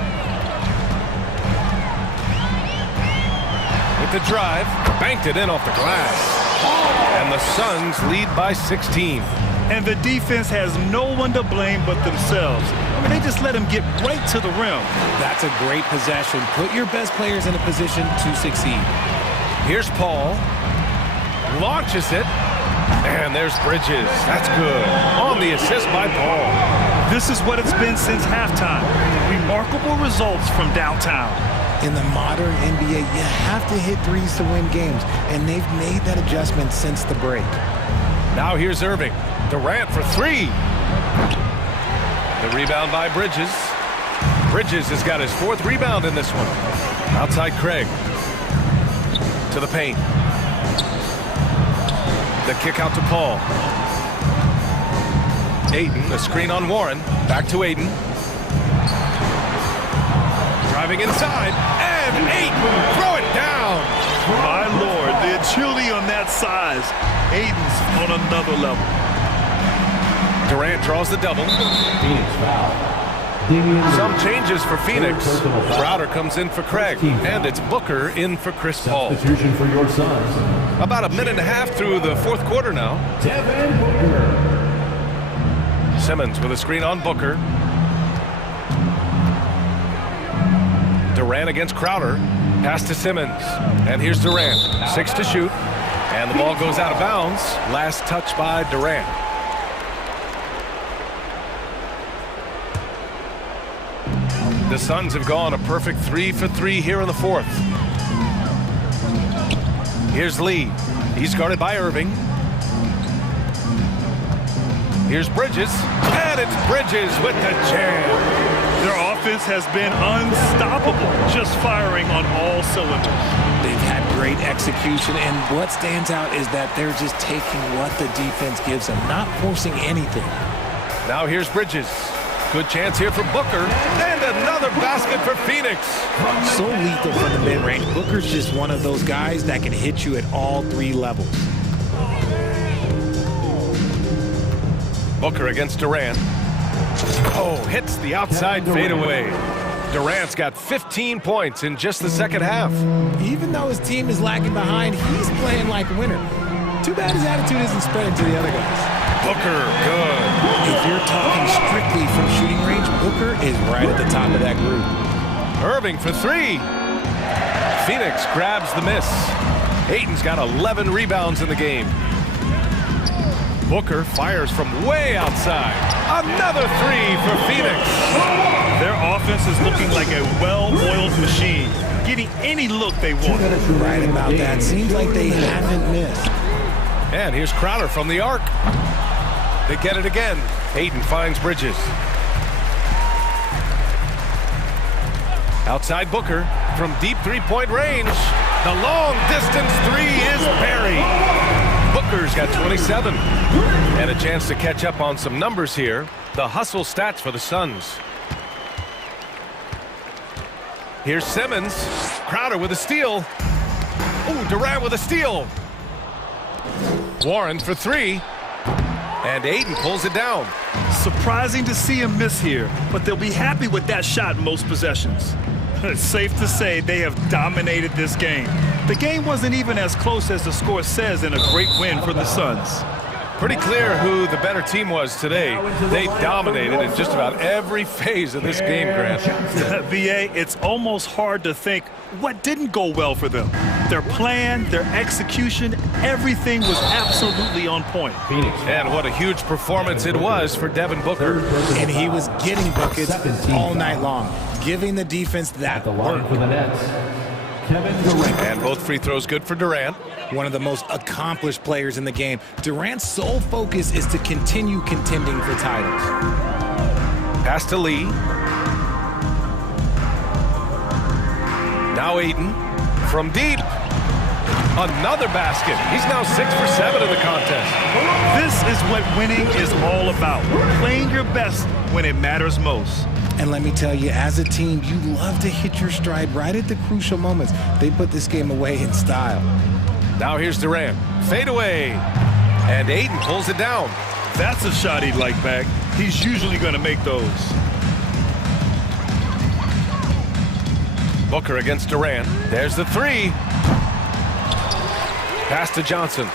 With the drive, banked it in off the glass. And the Suns lead by 16. And the defense has no one to blame but themselves. I mean, they just let him get right to the rim. That's a great possession. Put your best players in a position to succeed. Here's Paul. Launches it. And there's Bridges. That's good. On the assist by Paul. This is what it's been since halftime. Remarkable results from downtown. In the modern NBA, you have to hit threes to win games, and they've made that adjustment since the break. Now here's Irving. Durant for 3. The rebound by Bridges. Bridges has got his 4th rebound in this one. Outside Craig. To the paint. The kick out to Paul. Ayton, the screen on Warren. Back to Ayton. Driving inside. And Ayton, throw it down. My Lord, the agility on that size. Ayton's on another level. Durant draws the double. Some changes for Phoenix. Crowder comes in for Craig, and it's Booker in for Chris Paul. Substitution for your Suns. About a minute and a half through the 4th quarter now. Devin Booker. Simmons with a screen on Booker. Durant against Crowder. Pass to Simmons. And here's Durant. 6 to shoot. And the ball goes out of bounds. Last touch by Durant. The Suns have gone a perfect 3 for 3 here in the 4th. Here's Lee. He's guarded by Irving. Here's Bridges. And it's Bridges with the jam. Their offense has been unstoppable, just firing on all cylinders. They've had great execution, and what stands out is that they're just taking what the defense gives them, not forcing anything. Now here's Bridges. Good chance here for Booker. And another basket for Phoenix. So lethal from the mid-range. Booker's just one of those guys that can hit you at all 3 levels. Booker against Durant. Oh, hits the outside fadeaway. Durant's got 15 points in just the second half. Even though his team is lagging behind, he's playing like a winner. Too bad his attitude isn't spreading to the other guys. Booker, good. If you're talking strictly from shooting range, Booker is right at the top of that group. Irving for 3. Phoenix grabs the miss. Ayton's got 11 rebounds in the game. Booker fires from way outside. Another 3 for Phoenix. Their offense is looking like a well-oiled machine, getting any look they want. Right about that. Seems like they haven't missed. And here's Crowder from the arc. They get it again. Aiden finds Bridges. Outside Booker from deep three-point range. The long distance three is buried. Booker's got 27. And a chance to catch up on some numbers here. The hustle stats for the Suns. Here's Simmons. Crowder with a steal. Ooh, Durant with a steal. Warren for three. And Aiden pulls it down. Surprising to see him miss here, but they'll be happy with that shot in most possessions. It's safe to say they have dominated this game. The game wasn't even as close as the score says in a great win for the Suns. Pretty clear who the better team was today. They dominated in just about every phase of this game, Grant. BA, it's almost hard to think what didn't go well for them. Their plan, their execution, everything was absolutely on point. And what a huge performance it was for Devin Booker. And he was getting buckets all night long, giving the defense that work. And both free throws good for Durant. One of the most accomplished players in the game. Durant's sole focus is to continue contending for titles. Pass to Lee. Now Aiden from deep. Another basket. He's now 6 for 7 in the contest. This is what winning is all about. Playing your best when it matters most. And let me tell you, as a team, you love to hit your stride right at the crucial moments. They put this game away in style. Now here's Durant. Fade away. And Aiden pulls it down. That's a shot he'd like back. He's usually going to make those. Booker against Durant. There's the three. Pass to Johnson.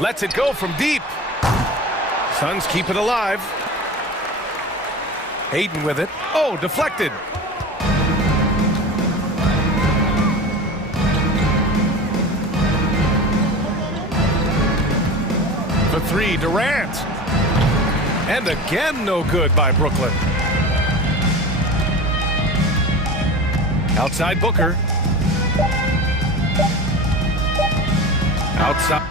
Lets it go from deep. Suns keep it alive. Aiden with it. Oh, deflected. For three, Durant. And again, no good by Brooklyn. Outside Booker. Outside.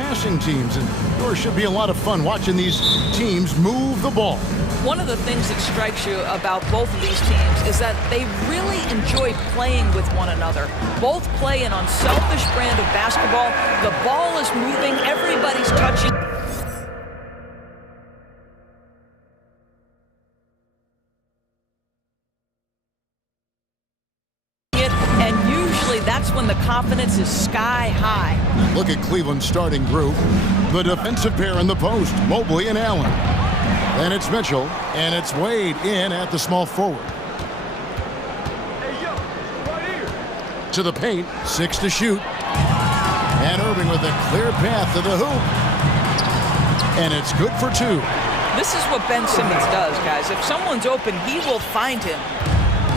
passing teams, and there should be a lot of fun watching these teams move the ball. One of the things that strikes you about both of these teams is that they really enjoy playing with one another. Both play an unselfish brand of basketball. The ball is moving, everybody's touching. That's when the confidence is sky high. Look at Cleveland's starting group. The defensive pair in the post, Mobley and Allen. Then it's Mitchell, and it's Wade in at the small forward. Hey, yo, right here. To the paint, 6 to shoot. And Irving with a clear path to the hoop. And it's good for 2. This is what Ben Simmons does, guys. If someone's open, he will find him.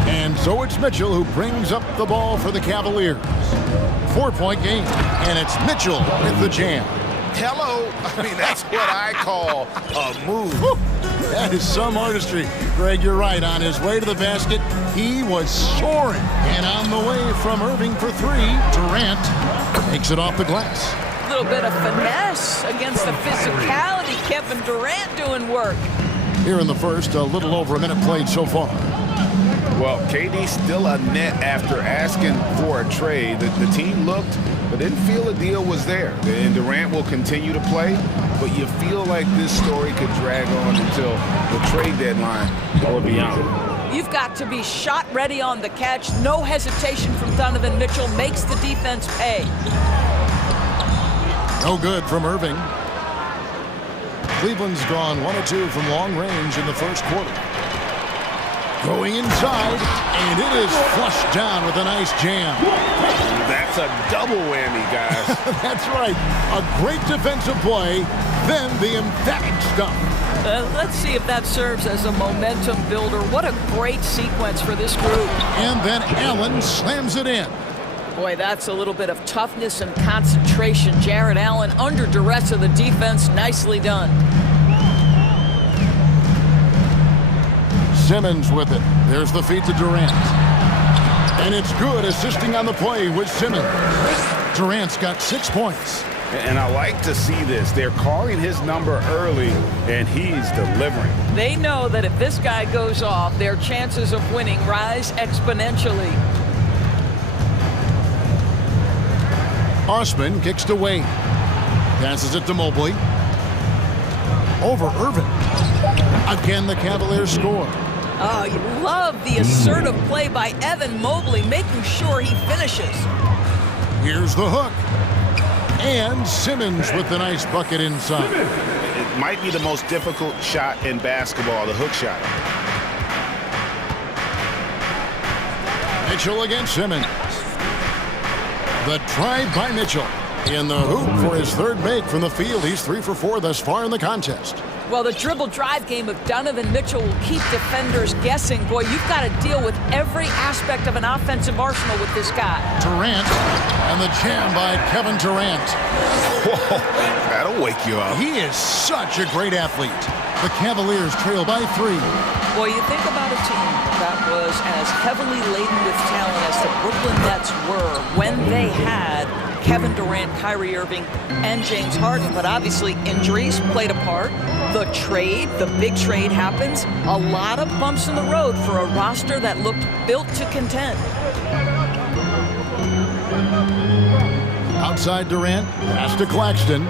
And so it's Mitchell who brings up the ball for the Cavaliers. 4-point game, and it's Mitchell with the jam. Hello. I mean, that's what I call a move. Woo. That is some artistry. Greg, you're right. On his way to the basket, he was soaring. And on the way from Irving for 3, Durant takes it off the glass. A little bit of finesse against the physicality. Kevin Durant doing work. Here in the first, a little over a minute played so far. Well, KD still a net after asking for a trade. The team looked, but didn't feel a deal was there. And Durant will continue to play, but you feel like this story could drag on until the trade deadline or beyond. You've got to be shot ready on the catch. No hesitation from Donovan Mitchell. Makes the defense pay. No good from Irving. Cleveland's gone 1 of 2 from long range in the first quarter. Going inside, and it is flushed down with a nice jam. That's a double whammy, guys. That's right. A great defensive play, then the emphatic stuff. Let's see if that serves as a momentum builder. What a great sequence for this group. And then Allen slams it in. Boy, that's a little bit of toughness and concentration. Jarrett Allen under duress of the defense. Nicely done. Simmons with it. There's the feed to Durant. And it's good, assisting on the play with Simmons. Durant's got 6 points. And I like to see this. They're calling his number early, and he's delivering. They know that if this guy goes off, their chances of winning rise exponentially. Osman kicks to Wade. Passes it to Mobley. Over Irving. Again, the Cavaliers score. Oh, you love the assertive play by Evan Mobley, making sure he finishes. Here's the hook. And Simmons with the nice bucket inside. It might be the most difficult shot in basketball, the hook shot. Mitchell against Simmons. The drive by Mitchell. In the hoop for his 3rd make from the field. He's 3 for 4 thus far in the contest. Well, the dribble drive game of Donovan Mitchell will keep defenders guessing. Boy, you've got to deal with every aspect of an offensive arsenal with this guy. Durant, and the jam by Kevin Durant. Whoa, that'll wake you up. He is such a great athlete. The Cavaliers trail by 3. Boy, you think about a team that was as heavily laden with talent as the Brooklyn Nets were when they had Kevin Durant, Kyrie Irving, and James Harden. But obviously injuries played a part. The trade, the big trade happens. A lot of bumps in the road for a roster that looked built to contend. Outside Durant, pass to Claxton.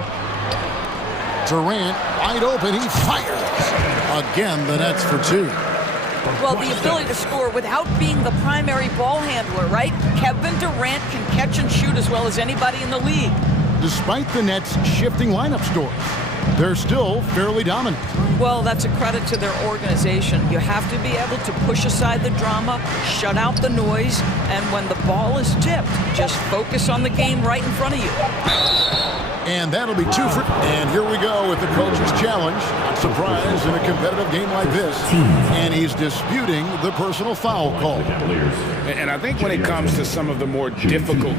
Durant, wide open, he fires. Again, the Nets for 2. Well, the ability to score without being the primary ball handler, right? Kevin Durant can catch and shoot as well as anybody in the league. Despite the Nets' shifting lineup scores, they're still fairly dominant. Well, that's a credit to their organization. You have to be able to push aside the drama, shut out the noise, and when the ball is tipped, just focus on the game right in front of you. And that'll be 2 for... And here we go with the coach's challenge. Not surprised in a competitive game like this. And he's disputing the personal foul call. And I think when it comes to some of the more difficult...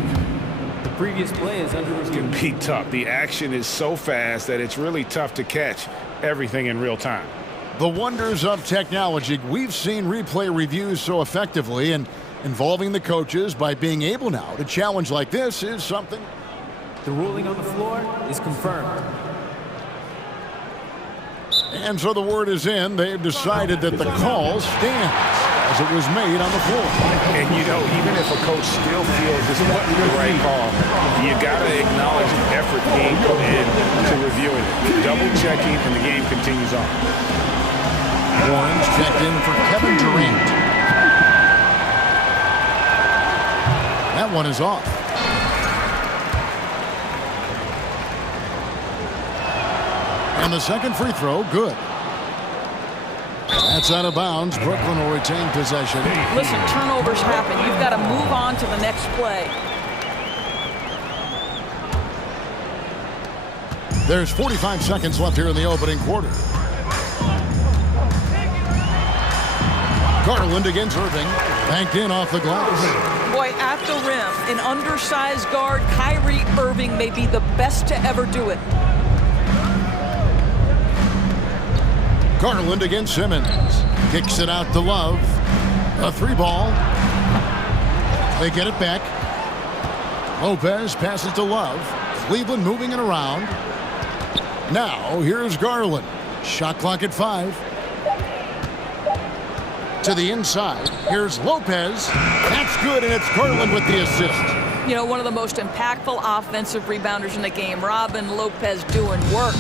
The previous play is under review. It can be tough. The action is so fast that it's really tough to catch everything in real time. The wonders of technology. We've seen replay reviews so effectively, and involving the coaches by being able now to challenge like this is something The ruling on the floor is confirmed. And so the word is in. They've decided that the call stands as it was made on the floor. And you know, even if a coach still feels this wasn't the right call, you got to acknowledge the effort being put in to reviewing it. Double checking, and the game continues on. Warren's checked in for Kevin Durant. That one is off. And the second free throw, good. That's out of bounds. Brooklyn will retain possession. Listen, turnovers happen. You've got to move on to the next play. There's 45 seconds left here in the opening quarter. Garland against Irving. Banked in off the glass. Boy, at the rim, an undersized guard, Kyrie Irving may be the best to ever do it. Garland against Simmons. Kicks it out to Love. A three ball. They get it back. Lopez passes to Love. Cleveland moving it around. Now, here's Garland. Shot clock at 5. To the inside. Here's Lopez. That's good, and it's Garland with the assist. You know, one of the most impactful offensive rebounders in the game. Robin Lopez doing work.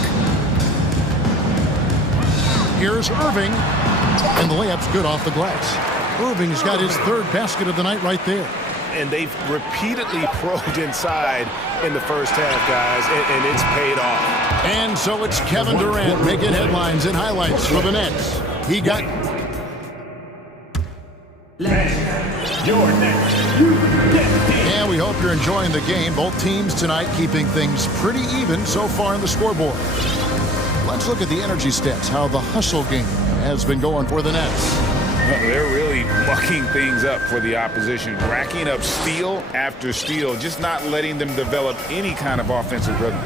Here's Irving, and the layup's good off the glass. Irving's got his third basket of the night right there. And they've repeatedly probed inside in the first half, guys, and it's paid off. And so it's Kevin Durant making headlines and highlights for the Nets. He got... And we hope you're enjoying the game. Both teams tonight keeping things pretty even so far in the scoreboard. Let's look at the energy stats, how the hustle game has been going for the Nets. They're really mucking things up for the opposition, racking up steal after steal, just not letting them develop any kind of offensive rhythm.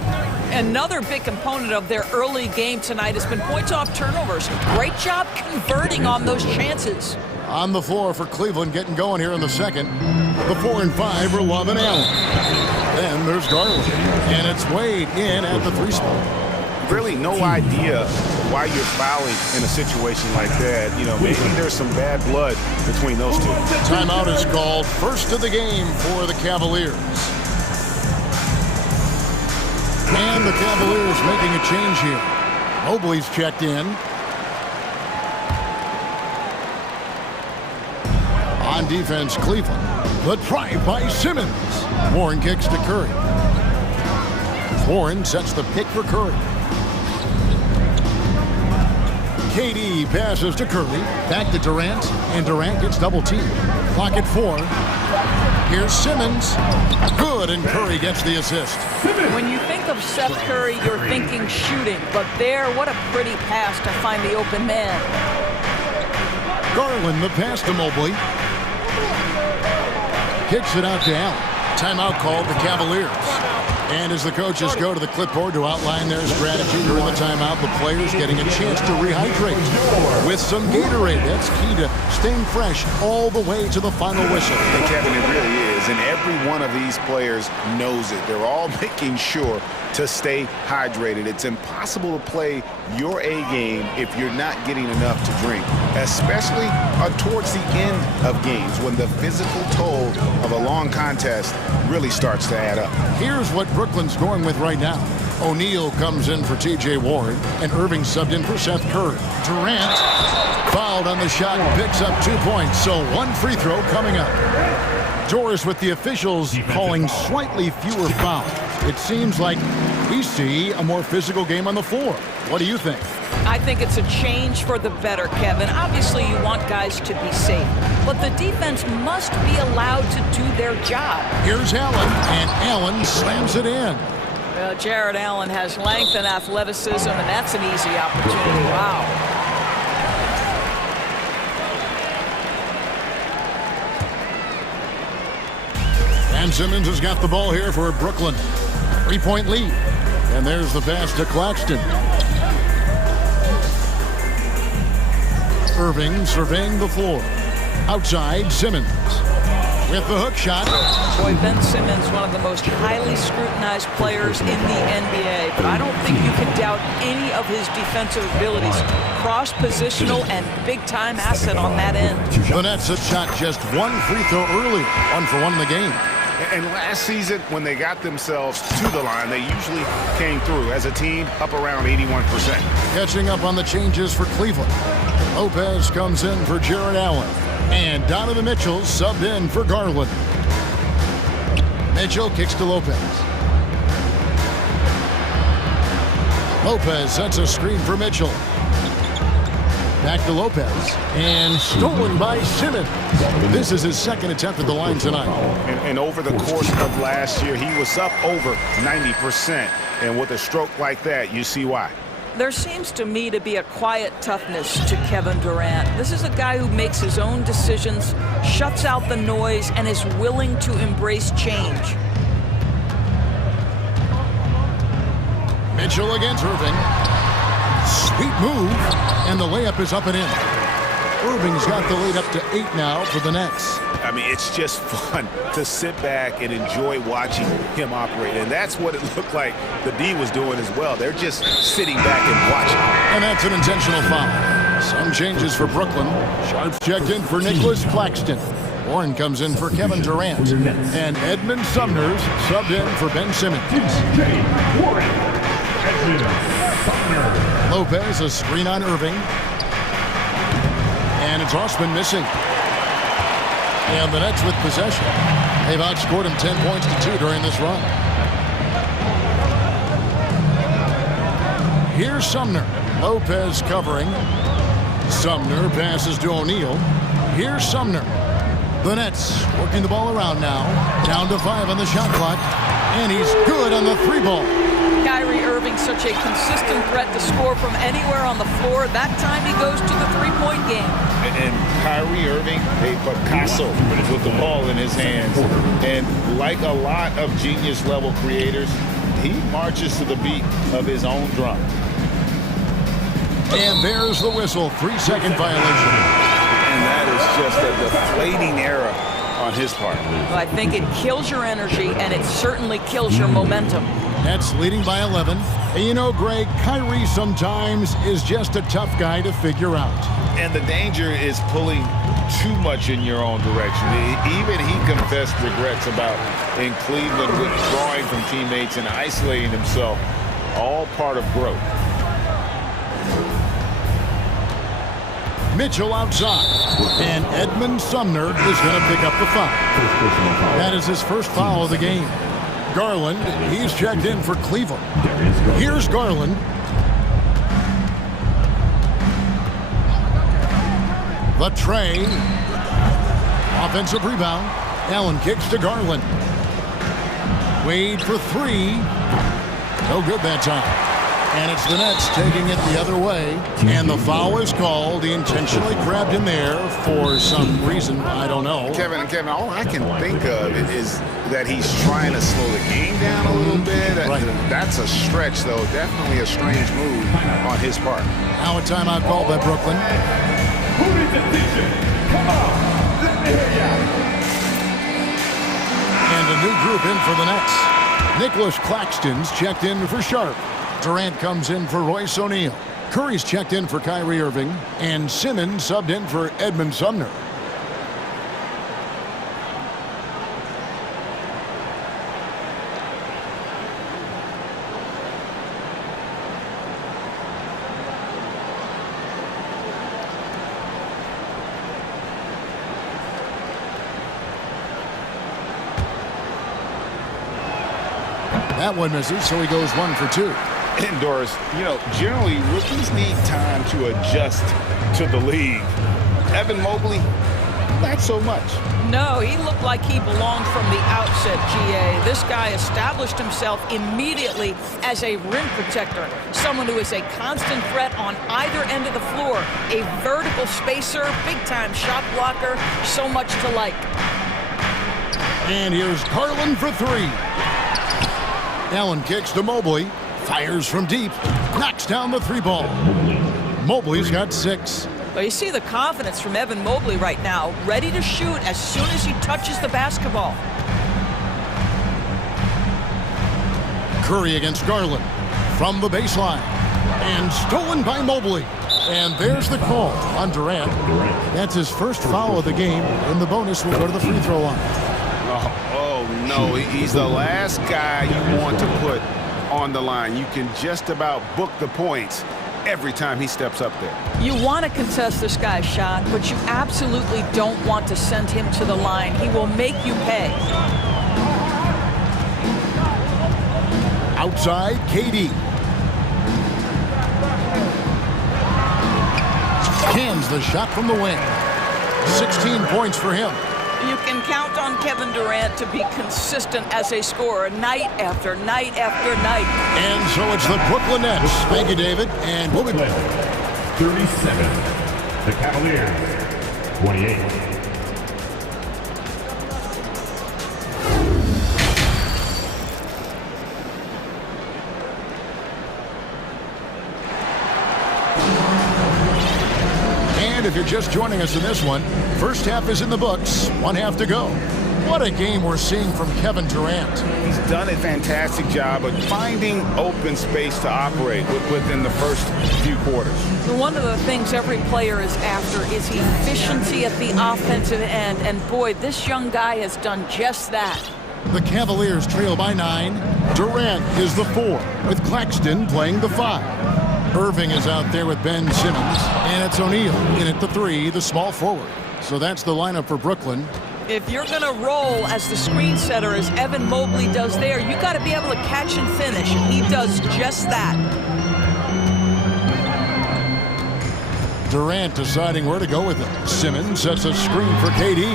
Another big component of their early game tonight has been points off turnovers. Great job converting on those chances. On the floor for Cleveland, getting going here in the second. The 4 and 5 are Love and Allen. Then there's Garland, and it's Wade in at the 3 spot. Really no idea why you're fouling in a situation like that. You know, maybe there's some bad blood between those two. Timeout is called. First of the game for the Cavaliers. And the Cavaliers making a change here. Mobley's checked in. On defense, Cleveland. The drive by Simmons. Warren kicks to Curry. Warren sets the pick for Curry. KD passes to Curry. Back to Durant. And Durant gets double teamed. Clock at 4. Here's Simmons. Good, and Curry gets the assist. When you think of Seth Curry, you're thinking shooting. But there, what a pretty pass to find the open man. Garland, the pass to Mobley. Kicks it out to Allen. Timeout called the Cavaliers. And as the coaches go to the clipboard to outline their strategy during the timeout, the players getting a chance to rehydrate with some Gatorade. That's key to staying fresh all the way to the final whistle. And Kevin, it really is. And every one of these players knows it. They're all making sure to stay hydrated. It's impossible to play your A game if you're not getting enough to drink, especially towards the end of games when the physical toll of a long contest really starts to add up. Here's what Brooklyn's going with right now. O'Neal comes in for T.J. Warren, and Irving subbed in for Seth Curry. Durant fouled on the shot and picks up 2 points, so one free throw coming up. Doris with the officials calling slightly fewer fouls. It seems like we see a more physical game on the floor. What do you think? I think it's a change for the better, Kevin. Obviously, you want guys to be safe, but the defense must be allowed to do their job. Here's Allen, and Allen slams it in. Well, Jared Allen has length and athleticism, and that's an easy opportunity. Wow. And Simmons has got the ball here for Brooklyn. 3-point lead. And there's the pass to Claxton. Irving surveying the floor. Outside, Simmons. with the hook shot. Boy, Ben Simmons, one of the most highly scrutinized players in the NBA, but I don't think you can doubt any of his defensive abilities. Cross-positional and big-time asset on that end. The Nets have shot just one free throw early, 1 for 1 in the game. And last season, when they got themselves to the line, they usually came through as a team up around 81%. Catching up on the changes for Cleveland. Lopez comes in for Jared Allen. And Donovan Mitchell subbed in for Garland. Mitchell kicks to Lopez. Lopez sets a screen for Mitchell. Back to Lopez. And stolen by Simmons. This is his second attempt at the line tonight. And over the course of last year, he was up over 90%. And with a stroke like that, you see why. There seems to me to be a quiet toughness to Kevin Durant. This is a guy who makes his own decisions, shuts out the noise, and is willing to embrace change. Mitchell against Irving. Sweet move, and the layup is up and in. Irving's got the lead up to 8 now for the Nets. I mean, it's just fun to sit back and enjoy watching him operate. And that's what it looked like the D was doing as well. They're just sitting back and watching. And that's an intentional foul. Some changes for Brooklyn. Sharps checked in for Nicholas Claxton. Warren comes in for Kevin Durant. And Edmund Sumner's subbed in for Ben Simmons. Lopez, a screen on Irving. And it's Osman missing. And the Nets with possession. They've outscored him 10 points to 2 during this run. Here's Sumner. Lopez covering. Sumner passes to O'Neal. Here's Sumner. The Nets working the ball around now. Down to 5 on the shot clock. And he's good on the 3-ball. Kyrie Irving, such a consistent threat to score from anywhere on the floor. That time he goes to the 3-point game. And Kyrie Irving, a Picasso with the ball in his hands. And like a lot of genius-level creators, he marches to the beat of his own drum. And there's the whistle. 3-second violation. And that is just a deflating error on his part. Well, I think it kills your energy, and it certainly kills your momentum. Nets leading by 11. And you know, Greg, Kyrie sometimes is just a tough guy to figure out. And the danger is pulling too much in your own direction. Even he confessed regrets about in Cleveland withdrawing from teammates and isolating himself. All part of growth. Mitchell outside. And Edmund Sumner is going to pick up the foul. That is his first foul of the game. Garland, he's checked in for Cleveland. Here's Garland. The tray. Offensive rebound. Allen kicks to Garland. Wade for 3. No good that time. And it's the Nets taking it the other way. And the foul is called. He intentionally grabbed him there for some reason. I don't know. Kevin, all I can think of is that he's trying to slow the game down a little bit. Right. That's a stretch, though. Definitely a strange move on his part. Now a timeout called by Brooklyn. And a new group in for the Nets. Nicholas Claxton's checked in for Sharp. Durant comes in for Royce O'Neal. Curry's checked in for Kyrie Irving. And Simmons subbed in for Edmund Sumner. That one misses, so he goes 1 for 2. Indoors, you know, generally rookies need time to adjust to the league. Evan Mobley, not so much. No, he looked like he belonged from the outset, GA. This guy established himself immediately as a rim protector, someone who is a constant threat on either end of the floor, a vertical spacer, big-time shot blocker, so much to like. And here's Garland for 3. Allen kicks to Mobley. Fires from deep. Knocks down the 3-ball. Mobley's got 6. Well, you see the confidence from Evan Mobley right now, ready to shoot as soon as he touches the basketball. Curry against Garland from the baseline. And stolen by Mobley. And there's the call on Durant. That's his first foul of the game, and the bonus will go to the free throw line. Oh no, he's the last guy you want to put on the line. You can just about book the points every time he steps up there. You want to contest this guy's shot, but you absolutely don't want to send him to the line. He will make you pay. Outside, KD. Cans the shot from the wing. 16 points for him. You can count on Kevin Durant to be consistent as a scorer night after night after night. And so it's the Brooklyn Nets. Thank you, David. And we'll be back. 37. The Cavaliers, 28. And if you're just joining us in this one, first half is in the books, one half to go. What a game we're seeing from Kevin Durant. He's done a fantastic job of finding open space to operate within the first few quarters. One of the things every player is after is efficiency at the offensive end, and boy, this young guy has done just that. The Cavaliers trail by 9. Durant is the 4, with Claxton playing the 5. Irving is out there with Ben Simmons, and it's O'Neal in at the 3, the small forward. So that's the lineup for Brooklyn. If you're going to roll as the screen setter as Evan Mobley does there, you got to be able to catch and finish, and he does just that. Durant deciding where to go with it. Simmons sets a screen for KD.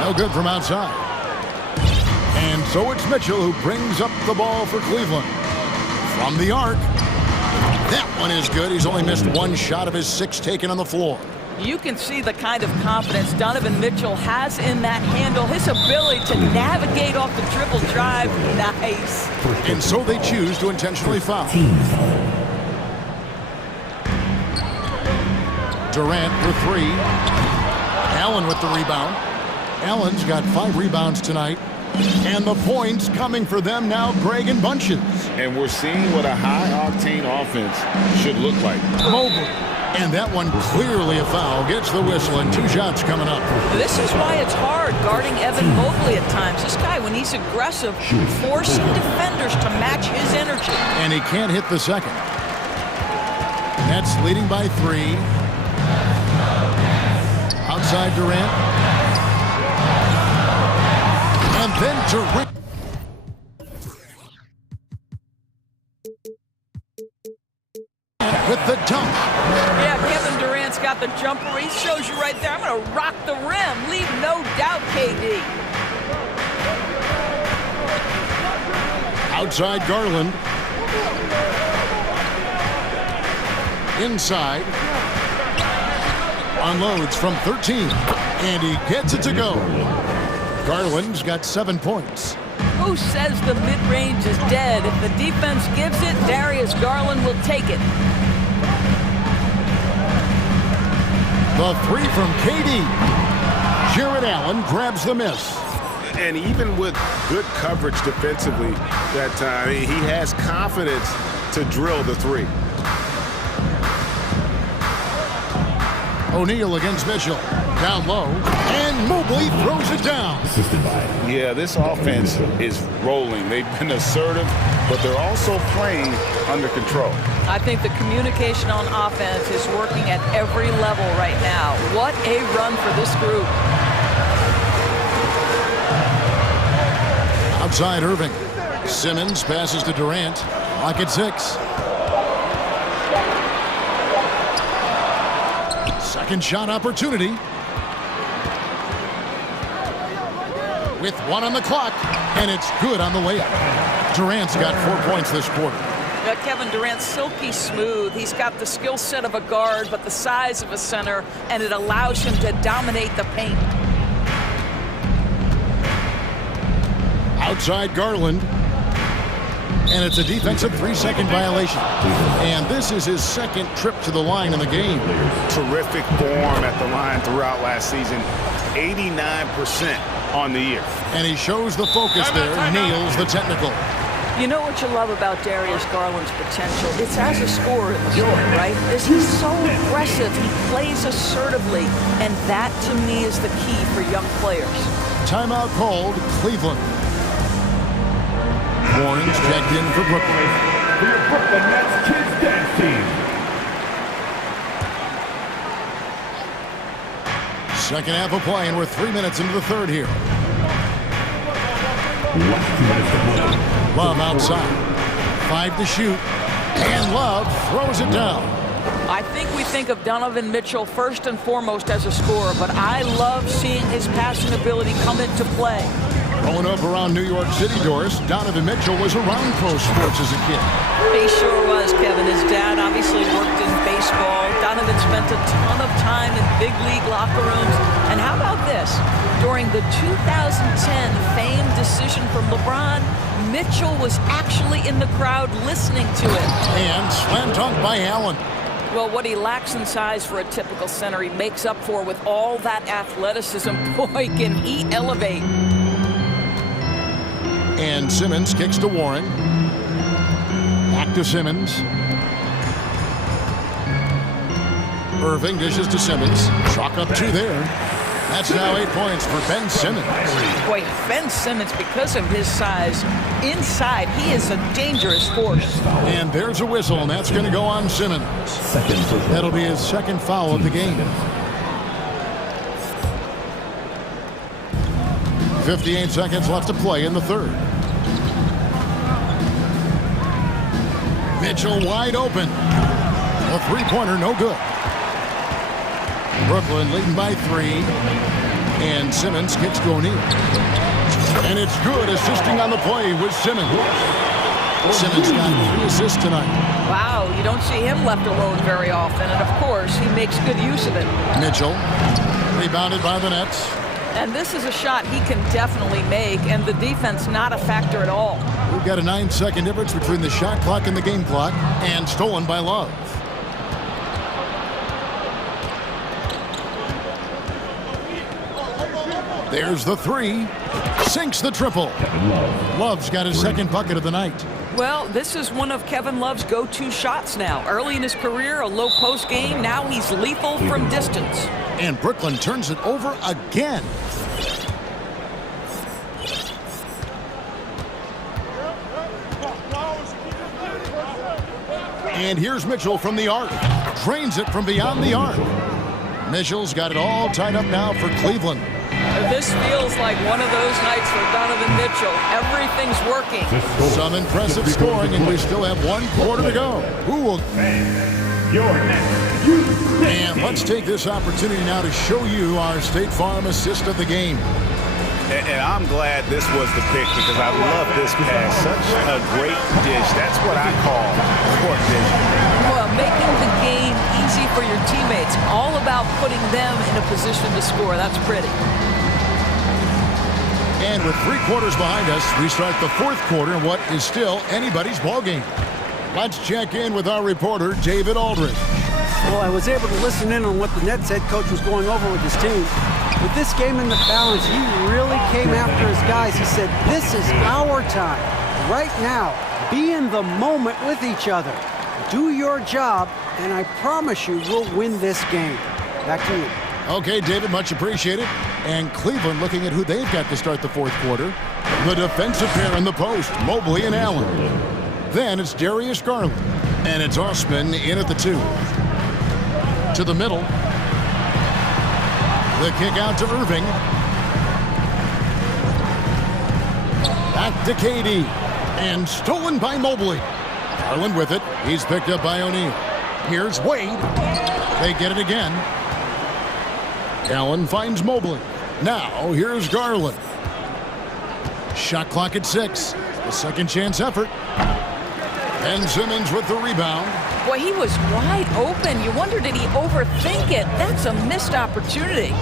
No good from outside. And so it's Mitchell who brings up the ball for Cleveland. From the arc. That one is good. He's only missed one shot of his 6 taken on the floor. You can see the kind of confidence Donovan Mitchell has in that handle. His ability to navigate off the dribble drive. Nice. And so they choose to intentionally foul. Durant for 3. Allen with the rebound. Allen's got 5 rebounds tonight. And the points coming for them now, Greg, in bunches. And we're seeing what a high-octane offense should look like. Mobley. And that one clearly a foul. Gets the whistle, and 2 shots coming up. This is why it's hard guarding Evan Mobley at times. This guy, when he's aggressive, forcing defenders to match his energy. And he can't hit the second. Nets leading by 3. Outside Durant. And then Durant. With the dunk. Yeah, Kevin Durant's got the jumper. He shows you right there. I'm going to rock the rim. Leave no doubt, KD. Outside Garland. Inside. Unloads from 13. And he gets it to go. Garland's got 7 points. Who says the mid-range is dead? If the defense gives it, Darius Garland will take it. The 3 from KD. Jared Allen grabs the miss. And even with good coverage defensively that time, he has confidence to drill the 3. O'Neal against Mitchell. Down low. And Mobley throws it down. Yeah, this offense is rolling. They've been assertive, but they're also playing under control. I think the communication on offense is working at every level right now. What a run for this group. Outside Irving. Simmons passes to Durant. Lock at 6. Second shot opportunity. With 1 on the clock, and it's good on the way up. Durant's got 4 points this quarter. Kevin Durant, silky smooth. He's got the skill set of a guard, but the size of a center, and it allows him to dominate the paint. Outside Garland. And it's a defensive 3-second violation. And this is his second trip to the line in the game. Terrific form at the line throughout last season. 89% on the year. And he shows the focus there, nails the technical. You know what you love about Darius Garland's potential? It's as a scorer in the story, right? Is he's so aggressive, he plays assertively, and that to me is the key for young players. Timeout called, Cleveland. Warren's checked in for Brooklyn. For your Brooklyn Nets Kids Dance Team. Second half of play, and we're 3 minutes into the third here. Love outside. 5 to shoot. And Love throws it down. I think we think of Donovan Mitchell first and foremost as a scorer, but I love seeing his passing ability come into play. Growing up around New York City, Doris, Donovan Mitchell was around pro sports as a kid. He sure was, Kevin. His dad obviously worked in baseball. Donovan spent a ton of time in big league locker rooms. And how about this? During the 2010 famed decision from LeBron, Mitchell was actually in the crowd listening to it. And slam dunk by Allen. Well, what he lacks in size for a typical center, he makes up for with all that athleticism. Boy, can he elevate. And Simmons kicks to Warren. Back to Simmons. Irving dishes to Simmons. Chalk up 2 there. That's now 8 points for Ben Simmons. Boy, Ben Simmons, because of his size, inside, he is a dangerous force. And there's a whistle, and that's going to go on Simmons. That'll be his second foul of the game. 58 seconds left to play in the third. Mitchell wide open. A three-pointer, no good. Brooklyn leading by 3. And Simmons kicks to O'Neal. And it's good, assisting on the play with Simmons. Simmons got 3 assists tonight. Wow, you don't see him left alone very often. And, of course, he makes good use of it. Mitchell, rebounded by the Nets. And this is a shot he can definitely make, and the defense not a factor at all. We've got a 9-second difference between the shot clock and the game clock, and stolen by Love. There's the 3. Sinks the triple. Love's got his second bucket of the night. Well, this is one of Kevin Love's go-to shots now. Early in his career, a low post game. Now he's lethal from distance. And Brooklyn turns it over again. And here's Mitchell from the arc. Drains it from beyond the arc. Mitchell's got it all tied up now for Cleveland. This feels like one of those nights for Donovan Mitchell. Everything's working. Some impressive scoring, and we still have 1 quarter to go. Who will... And let's take this opportunity now to show you our State Farm assist of the game. And I'm glad this was the pick because I love this pass. Such a great dish. That's what I call court vision. Well, making the game easy for your teammates. All about putting them in a position to score. That's pretty. And with 3 quarters behind us, we start the 4th quarter in what is still anybody's ballgame. Let's check in with our reporter, David Aldridge. Well, I was able to listen in on what the Nets head coach was going over with his team. With this game in the balance, he really came after his guys. He said, this is our time. Right now, be in the moment with each other. Do your job, and I promise you we'll win this game. Back to you. Okay, David, much appreciated. And Cleveland looking at who they've got to start the 4th quarter. The defensive pair in the post, Mobley and Allen. Then it's Darius Garland. And it's Osman in at the 2. To the middle. The kick out to Irving. Back to KD. And stolen by Mobley. Garland with it. He's picked up by O'Neal. Here's Wade. They get it again. Allen finds Mobley. Now here's Garland. Shot clock at 6. The second chance effort. And Simmons with the rebound. Boy, he was wide open. You wonder, did he overthink it? That's a missed opportunity.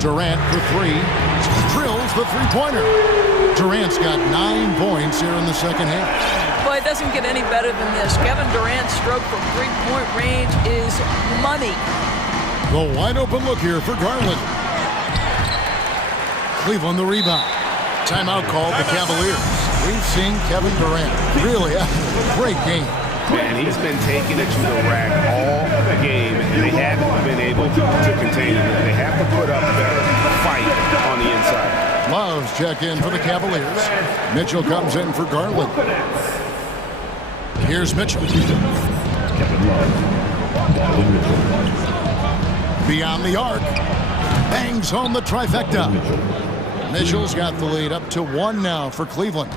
Durant for 3. drills the three-pointer. Durant's got 9 points here in the second half. Boy, it doesn't get any better than this. Kevin Durant's stroke from three-point range is money. The wide-open look here for Garland. Cleveland the rebound. Timeout called the Cavaliers. We've seen Kevin Durant really have a great game. Man, he's been taking it to the rack all game, and they haven't been able to contain him. They have to put up better fight on the inside. Love's check in for the Cavaliers. Mitchell comes in for Garland. Here's Mitchell. Beyond the arc. Bangs home the trifecta. Mitchell's got the lead up to 1 now for Cleveland.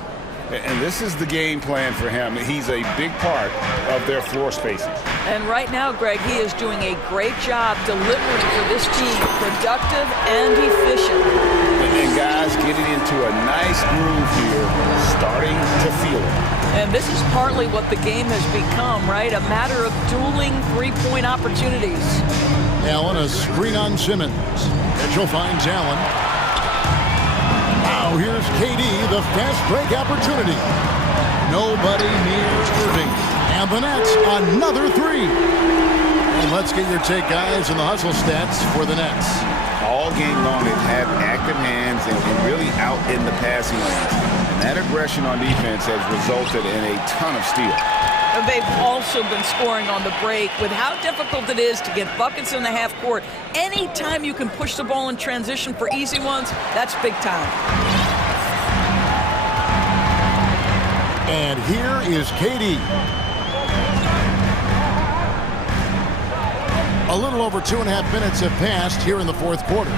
And this is the game plan for him. He's a big part of their floor spacing. And right now, Greg, he is doing a great job delivering for this team, productive and efficient. And guys getting into a nice groove here, starting to feel it. And this is partly what the game has become, right? A matter of dueling three-point opportunities. Allen, a screen on Simmons. Mitchell finds Allen. Now here's KD, the fast break opportunity. Nobody near Irving. And the Nets, another three. And let's get your take, guys, on the hustle stats for the Nets. All game long, they've had active hands and really out in the passing lanes. And that aggression on defense has resulted in a ton of steals. They've also been scoring on the break. With how difficult it is to get buckets in the half court, anytime you can push the ball in transition for easy ones, that's big time. And here is KD. A little over 2.5 minutes have passed here in the fourth quarter.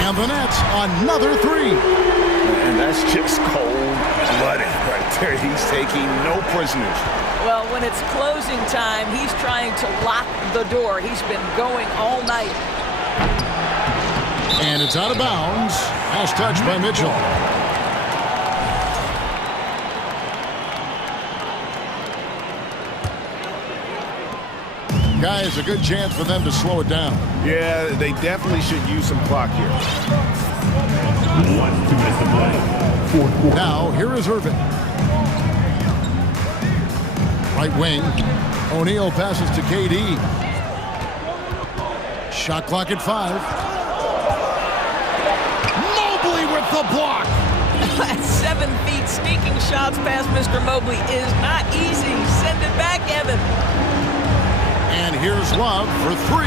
And the Nets, another three. And that's just cold-blooded right there. He's taking no prisoners. Well, when it's closing time, he's trying to lock the door. He's been going all night. And it's out of bounds. Last touch by Mitchell. Guys, a good chance for them to slow it down. Yeah, they definitely should use some clock here. Now, here is Irving. Right wing. O'Neal passes to KD. Shot clock at 5. Mobley with the block. At 7 feet, sneaking shots past Mr. Mobley is not easy. Send it back, Evan. And here's Love for 3.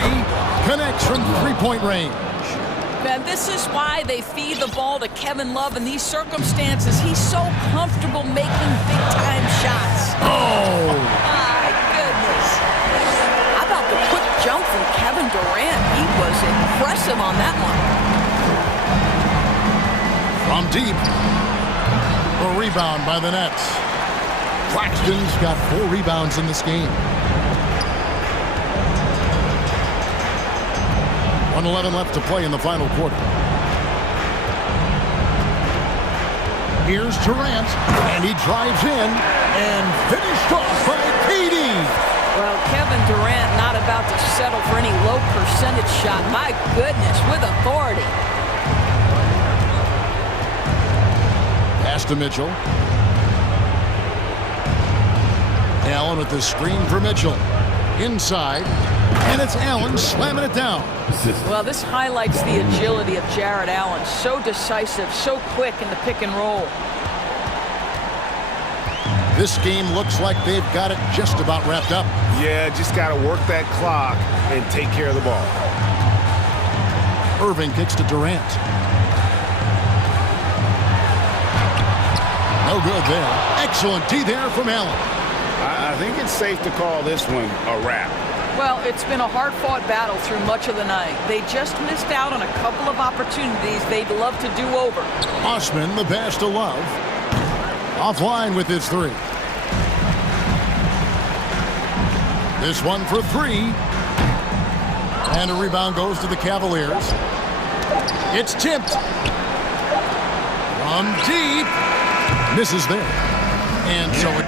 Connects from three-point range. Man, this is why they feed the ball to Kevin Love in these circumstances. He's so comfortable making big-time shots. Oh! My goodness. How about the quick jump from Kevin Durant? He was impressive on that one. From deep. A rebound by the Nets. Claxton's got 4 rebounds in this game. 1:11 left to play in the final quarter. Here's Durant, and he drives in and finished off by KD. Well, Kevin Durant not about to settle for any low percentage shot. My goodness, with authority. Pass to Mitchell. Allen with the screen for Mitchell. Inside, and it's Allen slamming it down. Well, this highlights the agility of Jared Allen. So decisive, so quick in the pick and roll. This game looks like they've got it just about wrapped up. Yeah, just got to work that clock and take care of the ball. Irving kicks to Durant. No good there. Excellent D there from Allen. I think it's safe to call this one a wrap. Well, it's been a hard-fought battle through much of the night. They just missed out on a couple of opportunities they'd love to do over. Osman, the pass to Love. Offline with his 3. This one for 3. And a rebound goes to the Cavaliers. It's tipped. From deep. Misses there. And so it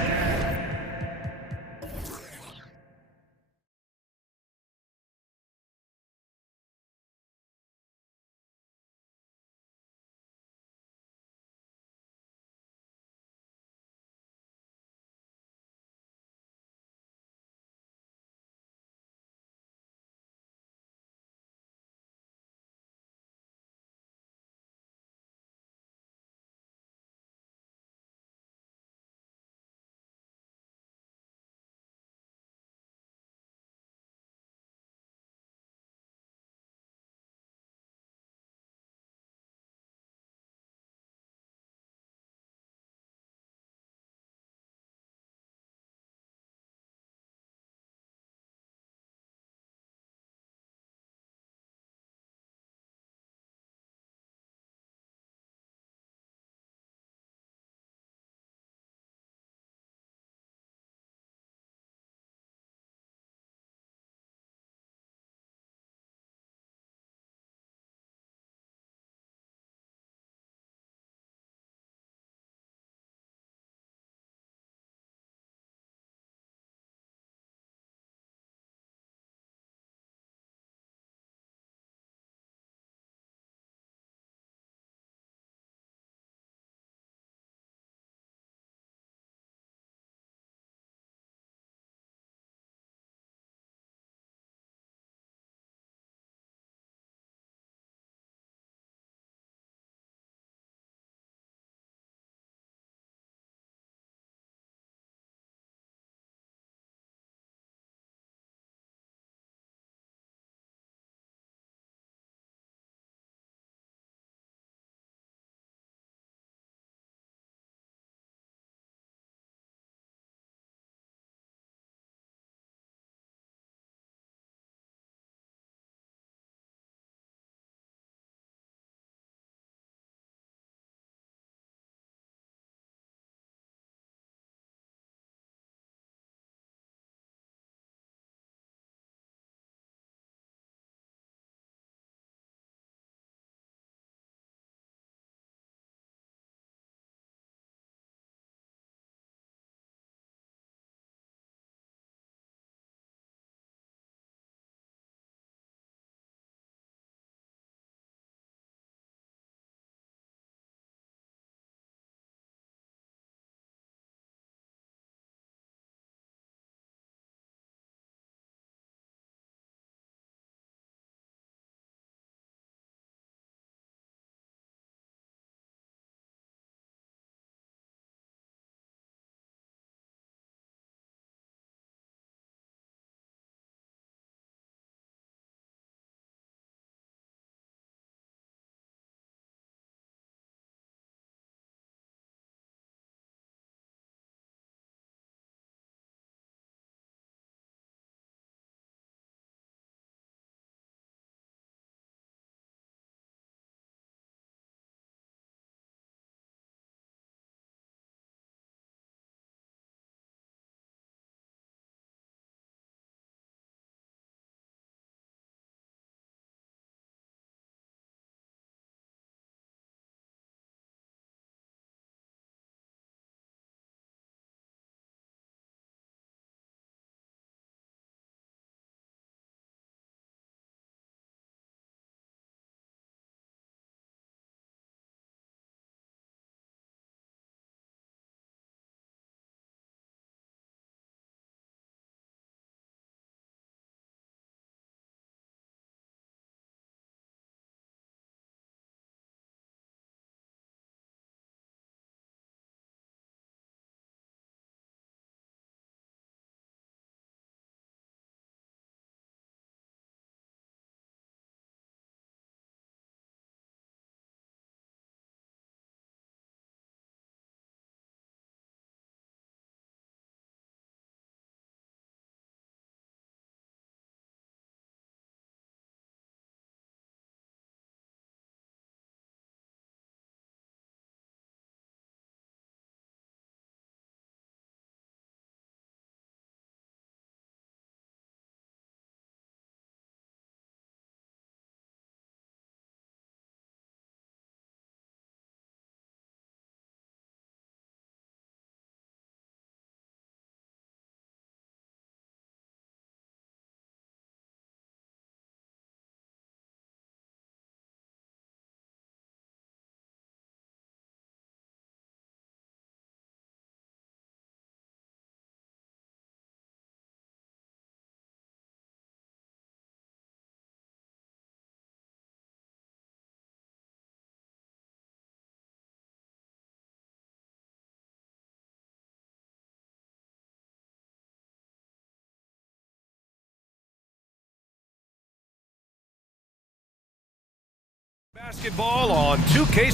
Basketball on 2K.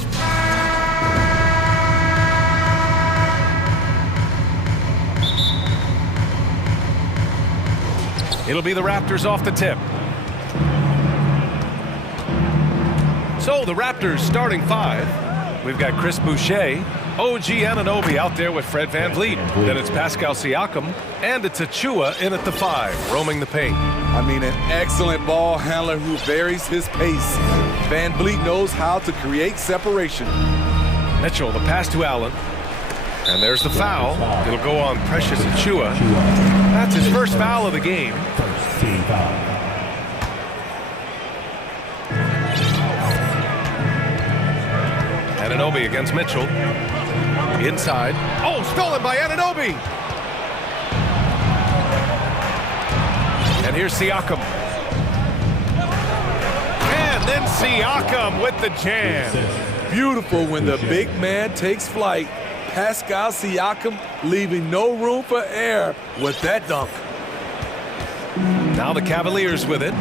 It'll be the Raptors off the tip. So the Raptors starting five. We've got Chris Boucher, OG Anunoby out there with Fred VanVleet. Then it's Pascal Siakam, and it's Achua in at the 5, roaming the paint. I mean, an excellent ball handler who varies his pace. VanVleet knows how to create separation. Mitchell, the pass to Allen. And there's the foul. It'll go on Precious Achua. That's his first foul of the game. First team foul. Anunoby against Mitchell. Inside. Oh, stolen by Anunoby! And here's Siakam. And then Siakam with the jam. Beautiful when the big man takes flight. Pascal Siakam leaving no room for error with that dunk. Now the Cavaliers with it.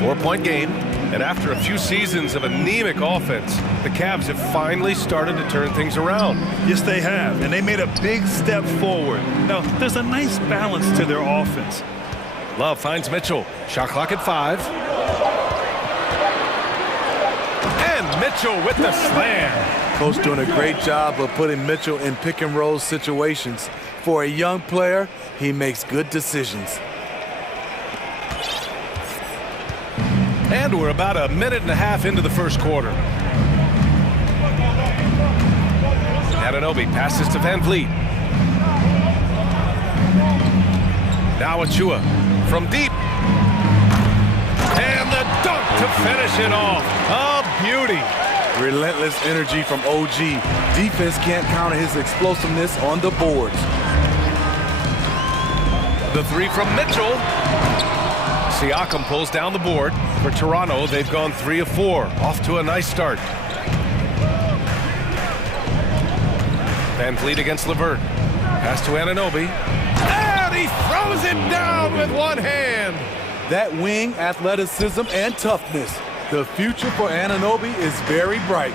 4-point game. And after a few seasons of anemic offense, the Cavs have finally started to turn things around. Yes, they have, and they made a big step forward. Now, there's a nice balance to their offense. Love finds Mitchell. Shot clock at 5. And Mitchell with the slam. Coach doing a great job of putting Mitchell in pick and roll situations. For a young player, he makes good decisions. And we're about a minute and a half into the first quarter. Anunoby passes to VanVleet. Now Achua from deep. And the dunk to finish it off. A beauty. Relentless energy from OG. Defense can't counter his explosiveness on the boards. The 3 from Mitchell. Siakam pulls down the board. For Toronto, they've gone 3 of 4. Off to a nice start. VanVleet against LeVert. Pass to Anunoby. And he throws it down with one hand. That wing athleticism and toughness. The future for Anunoby is very bright.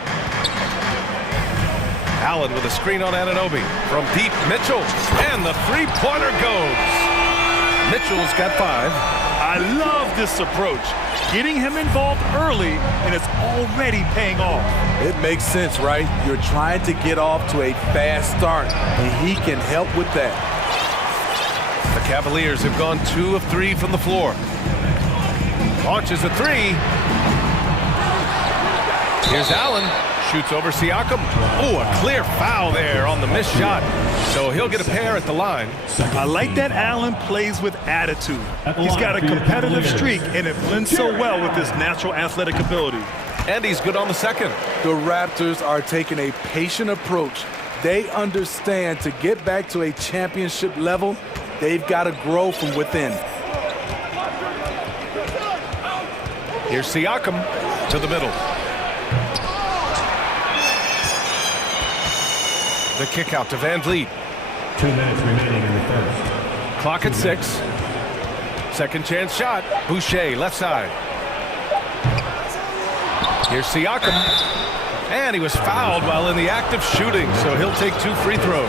Allen with a screen on Anunoby. From deep, Mitchell. And the three-pointer goes. Mitchell's got 5. I love this approach. Getting him involved early, and it's already paying off. It makes sense, right? You're trying to get off to a fast start, and he can help with that. The Cavaliers have gone 2 of 3 from the floor. Launches a 3. Here's Allen. Shoots over Siakam. Oh, a clear foul there on the missed shot. So he'll get a pair at the line. I like that Allen plays with attitude. He's got a competitive streak, and it blends so well with his natural athletic ability. And he's good on the second. The Raptors are taking a patient approach. They understand to get back to a championship level, they've got to grow from within. Here's Siakam to the middle. The kick out to VanVleet. 2 minutes remaining in the first. Clock at 6. Second chance shot. Boucher, left side. Here's Siakam. And he was fouled while in the act of shooting, so he'll take 2 free throws.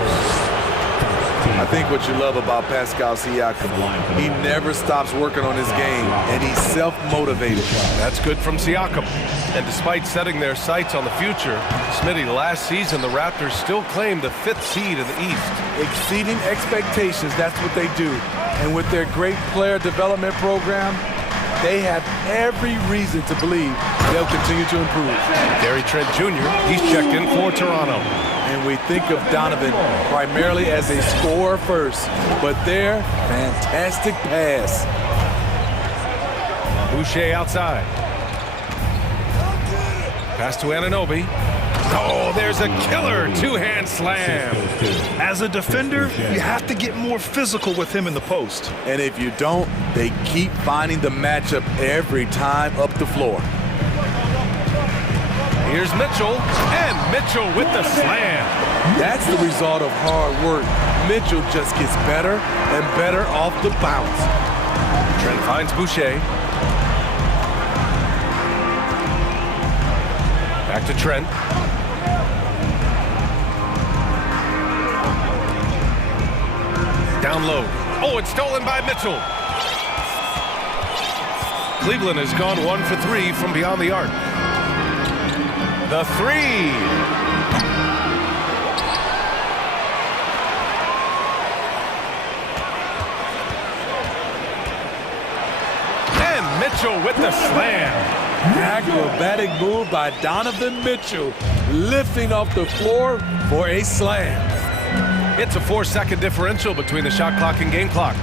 I think what you love about Pascal Siakam, he never stops working on his game, and he's self-motivated. That's good from Siakam. And despite setting their sights on the future, Smitty, last season the Raptors still claimed the 5th seed in the East. Exceeding expectations, that's what they do. And with their great player development program, they have every reason to believe they'll continue to improve. Gary Trent Jr., he's checked in for Toronto. And we think of Donovan primarily as a scorer first, but their fantastic pass. Boucher outside. Pass to Anunoby. Oh, there's a killer 2-hand slam. As a defender, you have to get more physical with him in the post. And if you don't, they keep finding the matchup every time up the floor. Here's Mitchell, and Mitchell with the slam. That's the result of hard work. Mitchell just gets better and better off the bounce. Trent finds Boucher. Back to Trent. Down low. Oh, it's stolen by Mitchell. Cleveland has gone 1 for 3 from beyond the arc. The three. And Mitchell with the slam. Acrobatic move by Donovan Mitchell, lifting off the floor for a slam. It's a 4-second differential between the shot clock and game clock.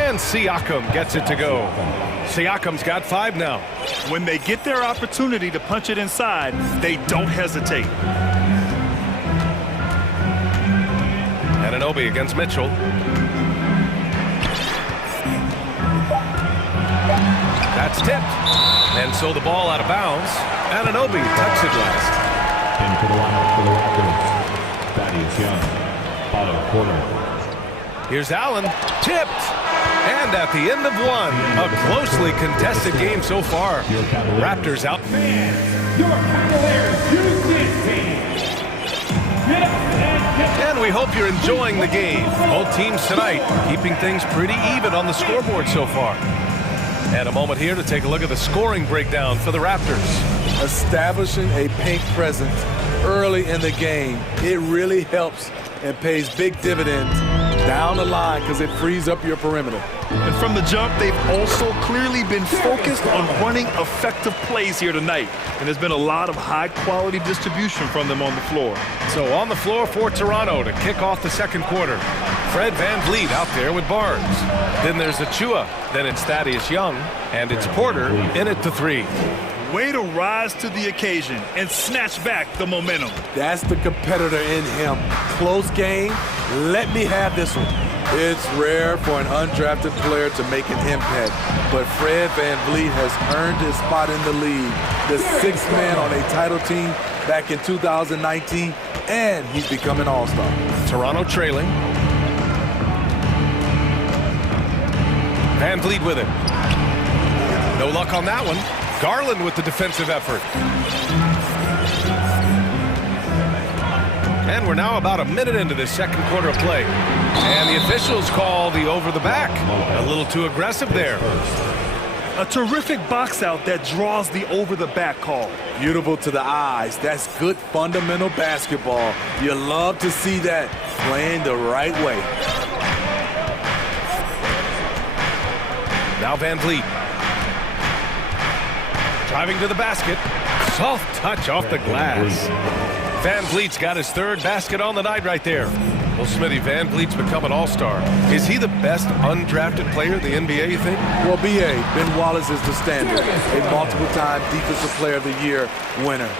And Siakam gets it to go. Siakam's got 5 now. When they get their opportunity to punch it inside, they don't hesitate. Anunoby against Mitchell. That's tipped. And so the ball out of bounds. Anunoby tucks it last. Into the lineup for the Raptors, Thaddeus Young, bottom corner. Here's Allen, tipped. And at the end of one, a closely contested game so far. Raptors out. Your Cavaliers use this team. Get up and get. And we hope you're enjoying the game. Both teams tonight keeping things pretty even on the scoreboard so far. And a moment here to take a look at the scoring breakdown for the Raptors. Establishing a paint presence early in the game, it really helps and pays big dividends down the line because it frees up your perimeter. And from the jump, they've also clearly been focused on running effective plays here tonight. And there's been a lot of high-quality distribution from them on the floor. So on the floor for Toronto to kick off the second quarter. Fred VanVleet out there with Barnes. Then there's Achua. Then it's Thaddeus Young. And it's Porter in at the 3. Way to rise to the occasion and snatch back the momentum. That's the competitor in him. Close game. Let me have this one. It's rare for an undrafted player to make an impact, but Fred VanVleet has earned his spot in the league. The 6th man on a title team back in 2019, and he's become an all-star. Toronto trailing. VanVleet with it. No luck on that one. Garland with the defensive effort. And we're now about a minute into this second quarter of play. And the officials call the over the back. A little too aggressive there. A terrific box out that draws the over the back call. Beautiful to the eyes. That's good fundamental basketball. You love to see that playing the right way. Now VanVleet. Driving to the basket. Soft touch off the glass. VanVleet's got his 3rd basket on the night right there. Well, Smitty, VanVleet's become an all-star. Is he the best undrafted player in the NBA, you think? Well, B.A., Ben Wallace is the standard. A multiple-time Defensive Player of the Year winner.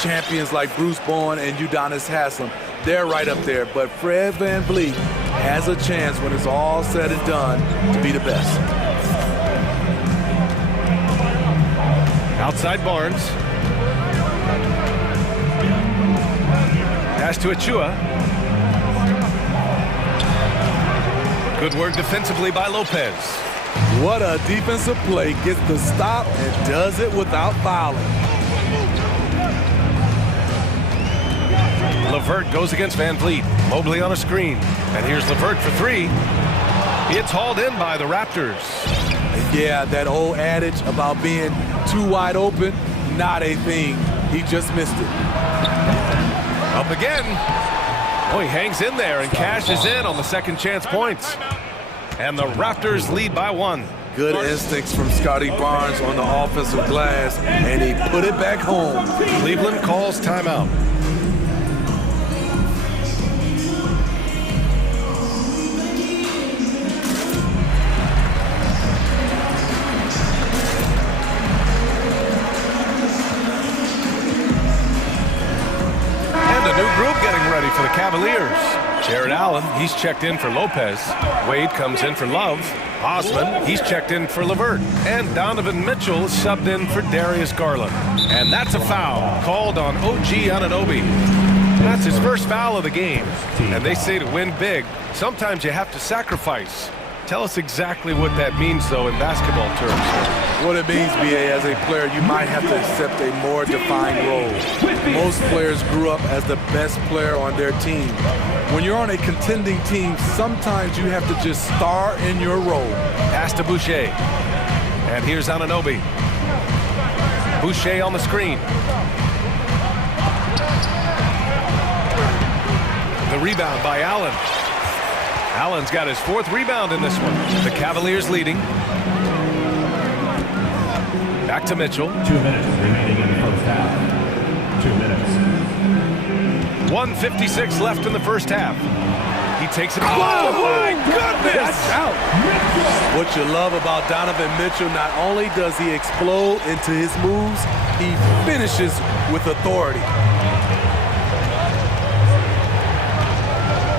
Champions like Bruce Bowen and Udonis Haslem, they're right up there. But Fred VanVleet has a chance when it's all said and done to be the best. Outside Barnes. Pass to Achua. Good work defensively by Lopez. What a defensive play. Gets the stop and does it without fouling. LeVert goes against VanVleet. Mobley on a screen. And here's LeVert for 3. It's hauled in by the Raptors. Yeah, that old adage about being too wide open, not a thing. He just missed it. Up again. Oh, he hangs in there and cashes in on the second chance points. And the Raptors lead by 1. Good instincts from Scotty Barnes on the offensive glass, and he put it back home. Cleveland calls timeout. Ready for the Cavaliers. Jared Allen, he's checked in for Lopez. Wade comes in for Love. Osman, he's checked in for LeVert. And Donovan Mitchell is subbed in for Darius Garland. And that's a foul called on OG Anunoby. That's his first foul of the game. And they say to win big, sometimes you have to sacrifice. Tell us exactly what that means, though, in basketball terms. What it means, BA, as a player, you might have to accept a more defined role. Most players grew up as the best player on their team. When you're on a contending team, sometimes you have to just star in your role. Pass to Boucher. And here's Anunoby. Boucher on the screen. The rebound by Allen. Allen's got his 4th rebound in this one. The Cavaliers leading. Back to Mitchell. 2 minutes remaining in the first half. 2 minutes. 1:56 left in the first half. He takes it. Oh, my goodness! What you love about Donovan Mitchell, not only does he explode into his moves, he finishes with authority.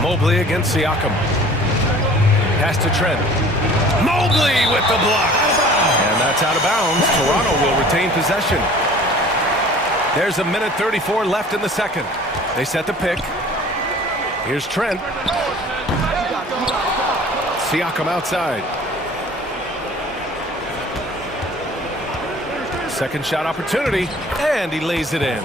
Mobley against Siakam. Pass to Trent. Mobley with the block. And that's out of bounds. Toronto will retain possession. There's 1:34 left in the second. They set the pick. Here's Trent. Siakam outside. Second shot opportunity, and he lays it in.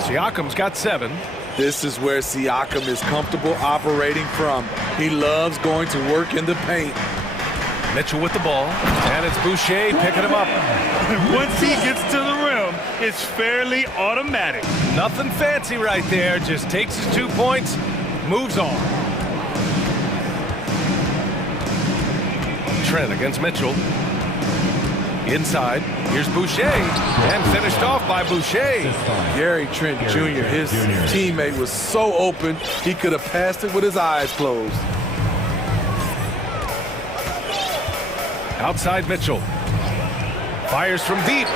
Siakam's got 7. This is where Siakam is comfortable operating from. He loves going to work in the paint. Mitchell with the ball, and it's Boucher picking him up. Once he gets to the rim, it's fairly automatic. Nothing fancy right there, just takes his 2 points, moves on. Trent against Mitchell. Inside, here's Boucher, and finished off by Boucher. Gary Trent Jr., his teammate, was so open, he could have passed it with his eyes closed. Outside Mitchell. Fires from deep.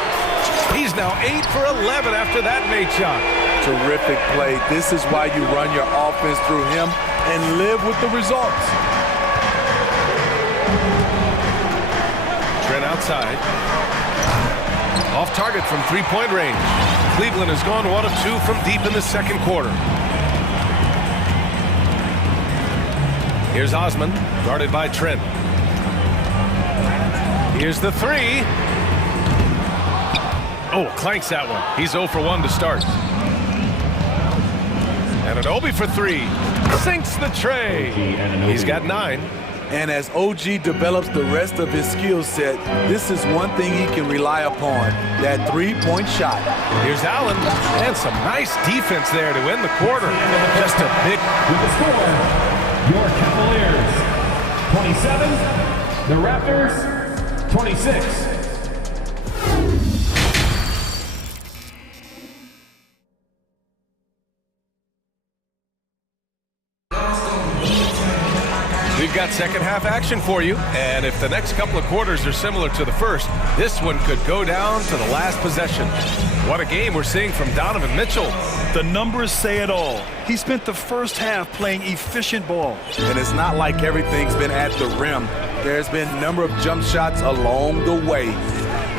He's now 8 for 11 after that made shot. Terrific play. This is why you run your offense through him and live with the results. Trent outside. Off target from 3-point range. Cleveland has gone 1 of 2 from deep in the second quarter. Here's Osman, guarded by Trent. Here's the 3. Oh, clanks that one. He's 0 for 1 to start. And Anunoby for 3. Sinks the tray. He's got 9. And as OG develops the rest of his skill set, this is one thing he can rely upon, that 3-point shot. Here's Allen, and some nice defense there to end the quarter. Just a big... With the score, your Cavaliers, 27, the Raptors, 26. We've got second half action for you, and if the next couple of quarters are similar to the first, this one could go down to the last possession. What a game we're seeing from Donovan Mitchell. The numbers say it all. He spent the first half playing efficient ball. And it's not like everything's been at the rim. There's been a number of jump shots along the way.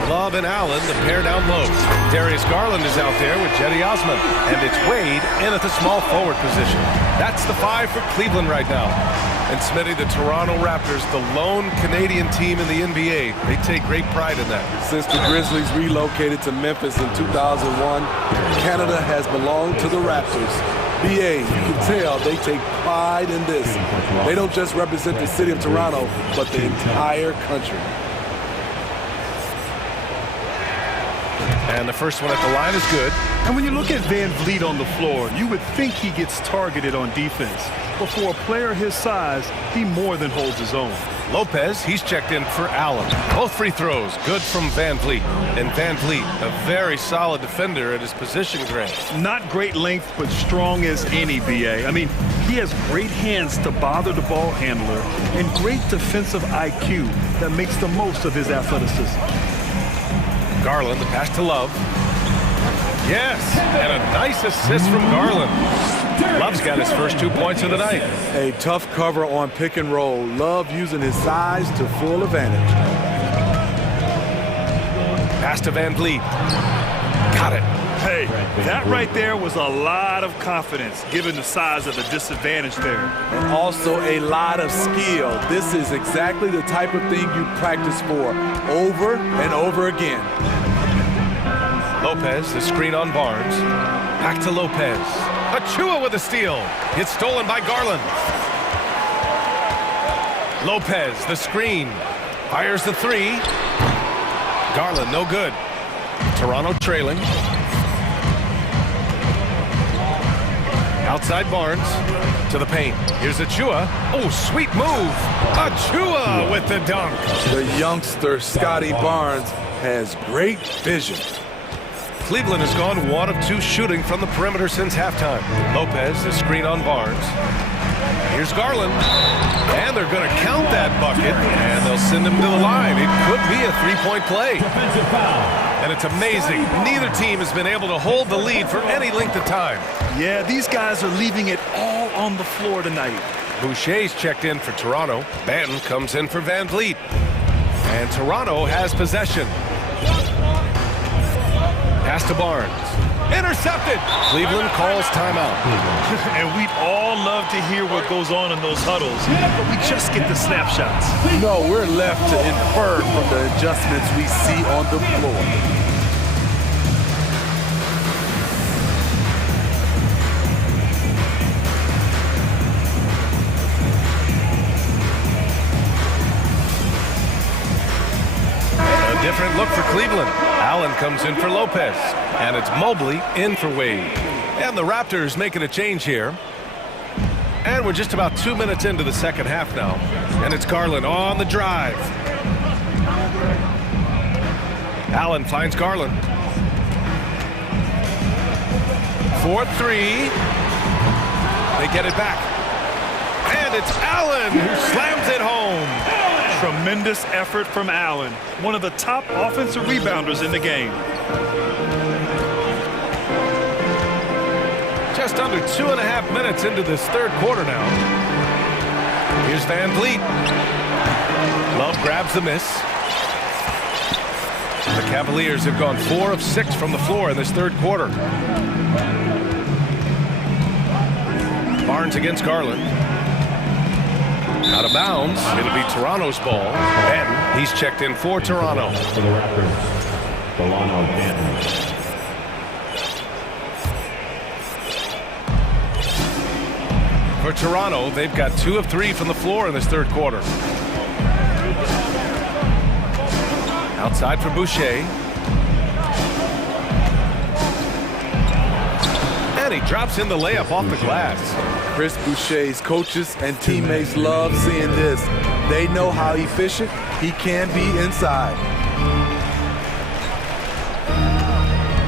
Love and Allen, the pair down low. Darius Garland is out there with Cedi Osman, and it's Wade in at the small forward position. That's the 5 for Cleveland right now. And Smitty, the Toronto Raptors, the lone Canadian team in the NBA. They take great pride in that. Since the Grizzlies relocated to Memphis in 2001, Canada has belonged to the Raptors. BA, you can tell they take pride in this. They don't just represent the city of Toronto, but the entire country. And the first one at the line is good. And when you look at Van Vliet on the floor, you would think he gets targeted on defense. But for a player his size, he more than holds his own. Lopez, he's checked in for Allen. Both free throws, good from Van Vliet. And Van Vliet, a very solid defender at his position grade. Not great length, but strong as any, BA. I mean, he has great hands to bother the ball handler and great defensive IQ that makes the most of his athleticism. Garland, the pass to Love. Yes, and a nice assist from Garland. Love's got his first 2 points of the night. A tough cover on pick and roll. Love using his size to full advantage. Pass to Van Vliet. Got it. Hey, that right there was a lot of confidence, given the size of the disadvantage there. And also a lot of skill. This is exactly the type of thing you practice for over and over again. Lopez, the screen on Barnes. Back to Lopez. Achua with a steal. It's stolen by Garland. Lopez, the screen. Fires the three. Garland, no good. Toronto trailing. Outside Barnes to the paint. Here's Achua. Oh, sweet move. Achua with the dunk. The youngster, Scotty Barnes, has great vision. Cleveland has gone 1 of 2 shooting from the perimeter since halftime. Lopez, the screen on Barnes. Here's Garland. And they're going to count that bucket, and they'll send him to the line. It could be a three-point play. And it's amazing. Neither team has been able to hold the lead for any length of time. Yeah, these guys are leaving it all on the floor tonight. Boucher's checked in for Toronto. Banton comes in for Van Vliet. And Toronto has possession. Pass to Barnes. Intercepted. Cleveland calls timeout. And we'd all love to hear what goes on in those huddles, but we just get the snapshots. No, we're left to infer from the adjustments we see on the floor. A different look for Cleveland. Allen comes in for Lopez. And it's Mobley in for Wade. And the Raptors making a change here. And we're just about 2 minutes into the second half now. And it's Garland on the drive. Allen finds Garland. 4-3. They get it back. And it's Allen who slams it home. Tremendous effort from Allen, one of the top offensive rebounders in the game. Just under 2.5 minutes into this third quarter now. Here's Van Vliet. Love grabs the miss. The Cavaliers have gone 4 of 6 from the floor in this third quarter. Barnes against Garland. Out of bounds. It'll be Toronto's ball. Banton, he's checked in for Toronto. For the Raptors, Delano Banton. For Toronto, they've got 2 of 3 from the floor in this third quarter. Outside for Boucher. And he drops in the layup off the glass. Chris Boucher's coaches and teammates love seeing this. They know how efficient he can be inside.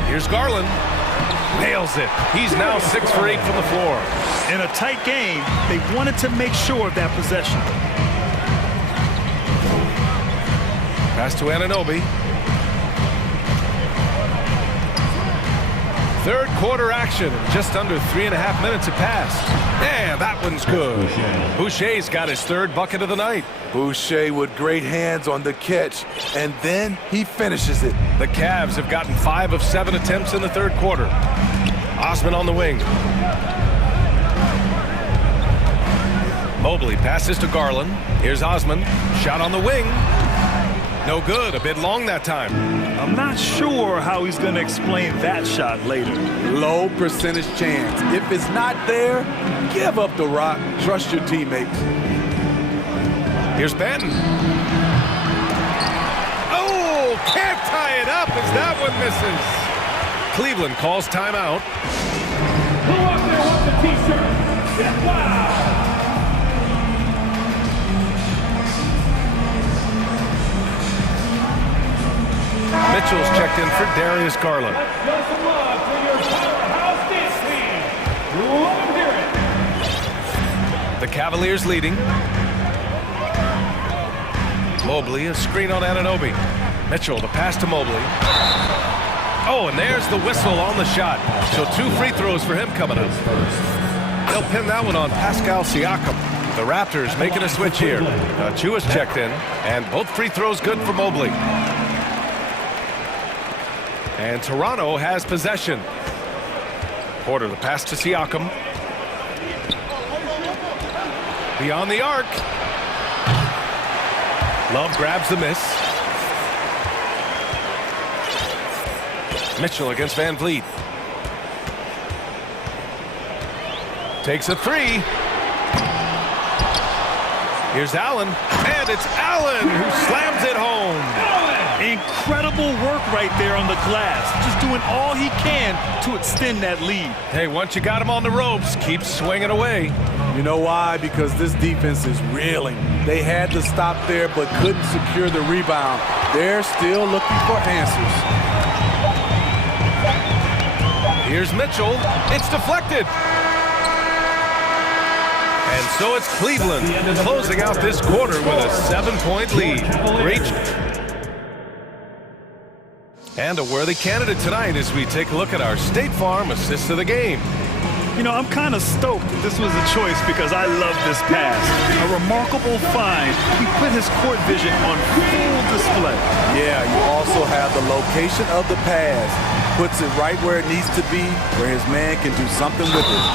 Here's Garland. Nails it. He's now 6 for 8 from the floor. In a tight game, they wanted to make sure of that possession. Pass to Anunoby. Third quarter action. Just under 3.5 minutes have passed. And that one's good. Boucher's got his third bucket of the night. Boucher with great hands on the catch, and then he finishes it. The Cavs have gotten 5 of 7 attempts in the third quarter. Osman on the wing. Mobley passes to Garland. Here's Osman. Shot on the wing. No good. A bit long that time. I'm not sure how he's going to explain that shot later. Low percentage chance. If it's not there, give up the rock. Trust your teammates. Here's Banton. Oh, can't tie it up as that one misses. Cleveland calls timeout. Who out there wants a t-shirt? Yeah, wow! Mitchell's checked in for Darius Garland. Let's show some love to your powerhouse dance team. Let them hear it. The Cavaliers leading. Mobley, a screen on Anunoby. Mitchell, the pass to Mobley. Oh, and there's the whistle on the shot. So 2 free throws for him coming up. They'll pin that one on Pascal Siakam. The Raptors making a switch here. Achua's checked in, and both free throws good for Mobley. And Toronto has possession. Porter the pass to Siakam. Beyond the arc. Love grabs the miss. Mitchell against Van Vliet. Takes a three. Here's Allen, and it's Allen who slams it home. Incredible work right there on the glass. Just doing all he can to extend that lead. Hey, once you got him on the ropes, keep swinging away. You know why? Because this defense is reeling. They had to stop there but couldn't secure the rebound. They're still looking for answers. Here's Mitchell. It's deflected. And so it's Cleveland closing out this quarter with a 7-point lead. Great. And a worthy candidate tonight as we take a look at our State Farm assist of the game. You know, I'm kind of stoked that this was a choice because I love this pass. A remarkable find. He put his court vision on full display. Yeah, you also have the location of the pass. Puts it right where it needs to be, where his man can do something with it.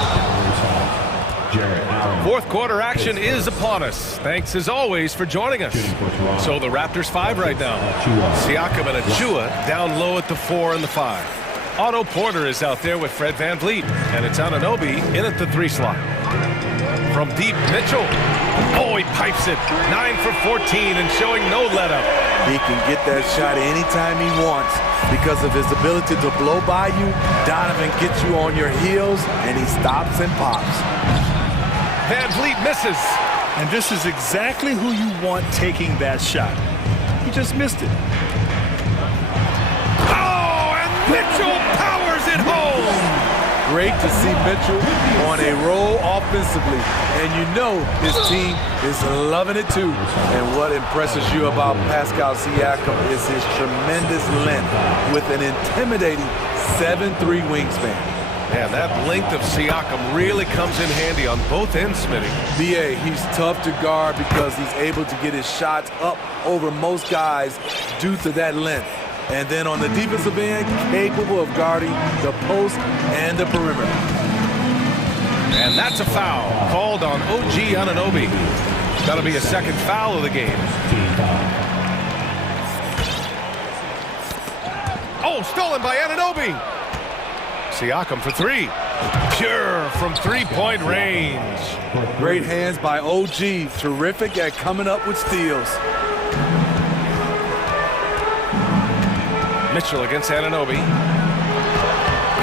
Fourth quarter action is upon us. Thanks as always for joining us. So the Raptors 5 right now. Siakam and Achua down low at the 4 and the 5. Otto Porter is out there with Fred Van Vliet, and it's Anunoby in at the 3 slot. From deep, Mitchell. Oh, he pipes it. 9 for 14 and showing no let up. He can get that shot anytime he wants. Because of his ability to blow by you, Donovan gets you on your heels, and he stops and pops. Van Vliet misses. And this is exactly who you want taking that shot. He just missed it. Oh, and Mitchell powers it home. Great to see Mitchell on a roll offensively. And you know his team is loving it too. And what impresses you about Pascal Siakam is his tremendous length with an intimidating 7'3" wingspan. Man, that length of Siakam really comes in handy on both ends, Smitty. B.A., he's tough to guard because he's able to get his shots up over most guys due to that length. And then on the defensive end, capable of guarding the post and the perimeter. And that's a foul called on OG Anunoby. That'll be a second foul of the game. Oh, stolen by Anunoby. Siakam for 3. Pure from 3-point range. Great hands by OG. Terrific at coming up with steals. Mitchell against Anunoby.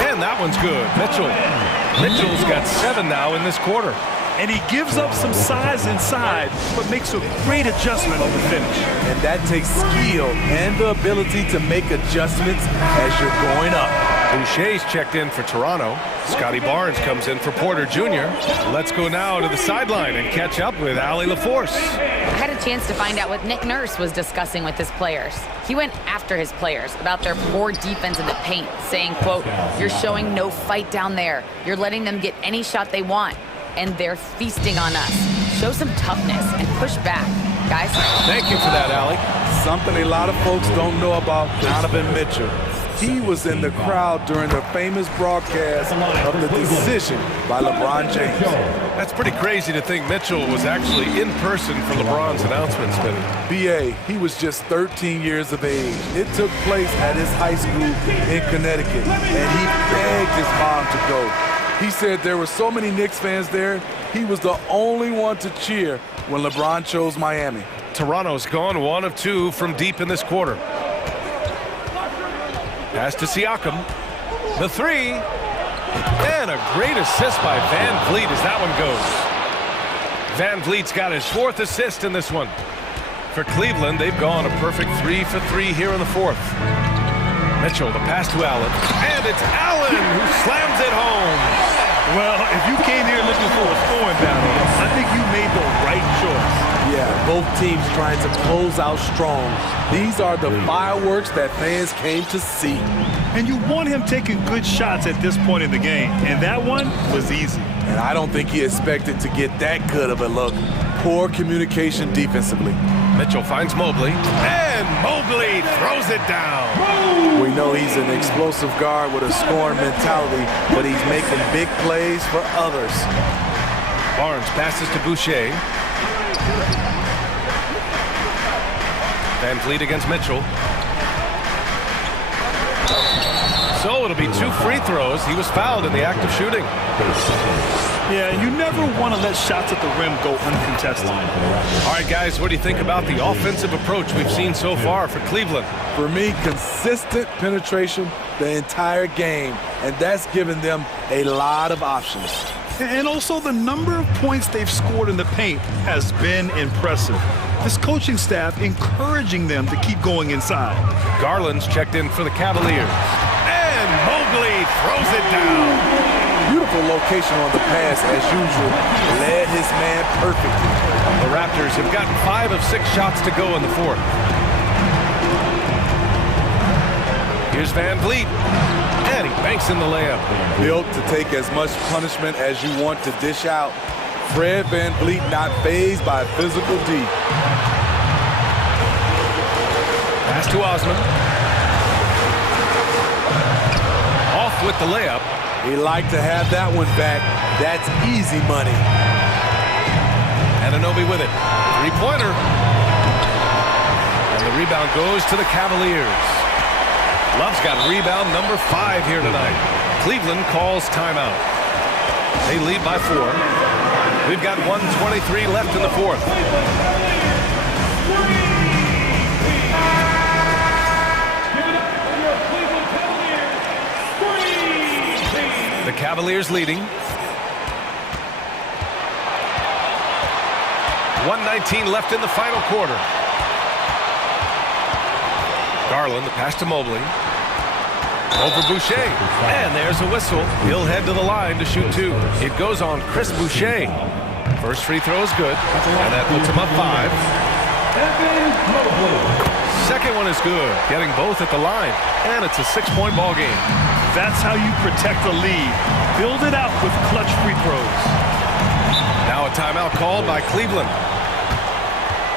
And that one's good. Mitchell's got 7 now in this quarter. And he gives up some size inside, but makes a great adjustment on the finish. And that takes skill and the ability to make adjustments as you're going up. Boucher's checked in for Toronto. Scotty Barnes comes in for Porter Jr. Let's go now to the sideline and catch up with Allie LaForce. I had a chance to find out what Nick Nurse was discussing with his players. He went after his players about their poor defense in the paint, saying, quote, "You're showing no fight down there. You're letting them get any shot they want. And they're feasting on us. Show some toughness and push back, guys." Thank you for that, Allie. Something a lot of folks don't know about Donovan Mitchell. He was in the crowd during the famous broadcast of the decision by LeBron James. That's pretty crazy to think Mitchell was actually in person for LeBron's announcements. B.A., he was just 13 years of age. It took place at his high school in Connecticut, and he begged his mom to go. He said there were so many Knicks fans there, he was the only one to cheer when LeBron chose Miami. Toronto's gone 1 of 2 from deep in this quarter. Pass to Siakam. The 3. And a great assist by Van Vliet as that one goes. Van Vliet's got his 4th assist in this one. For Cleveland, they've gone a perfect 3 for 3 here in the 4th. Mitchell, the pass to Allen. And it's Allen who slams it home. Well, if you came here looking for a scoring battle, I think you made the right choice. Yeah, both teams trying to close out strong. These are the fireworks that fans came to see. And you want him taking good shots at this point in the game. And that one was easy. And I don't think he expected to get that good of a look. poor communication defensively. Mitchell finds Mobley, and Mobley throws it down. We know he's an explosive guard with a scoring mentality, but he's making big plays for others. Barnes passes to Boucher. Van Vliet against Mitchell. So it'll be 2 free throws. He was fouled in the act of shooting. Yeah, you never want to let shots at the rim go uncontested. All right, guys, what do you think about the offensive approach we've seen so far for Cleveland? For me, consistent penetration the entire game, and that's given them a lot of options. And also the number of points they've scored in the paint has been impressive. This coaching staff encouraging them to keep going inside. Garland's checked in for the Cavaliers. And Mobley throws it down. Beautiful location on the pass, as usual. Led his man perfectly. The Raptors have gotten 5 of 6 shots to go in the fourth. Here's Van Vliet. And he banks in the layup. Built to take as much punishment as you want to dish out. Fred Van Vliet not fazed by physical D. Pass to Osman. Off with the layup. He liked to have that one back. That's easy money. Anunoby with it. Three-pointer. And the rebound goes to the Cavaliers. Love's got rebound number 5 here tonight. Cleveland calls timeout. They lead by 4. We've got 1:23 left in the fourth. The Cavaliers leading. 1:19 left in the final quarter. Garland, the pass to Mobley. Over Boucher. And there's a whistle. He'll head to the line to shoot 2. It goes on Chris Boucher. First free throw is good. And that puts him up 5. Second one is good. Getting both at the line. And it's a 6-point ball game. That's how you protect the lead. Build it out with clutch free throws. Now a timeout called by Cleveland.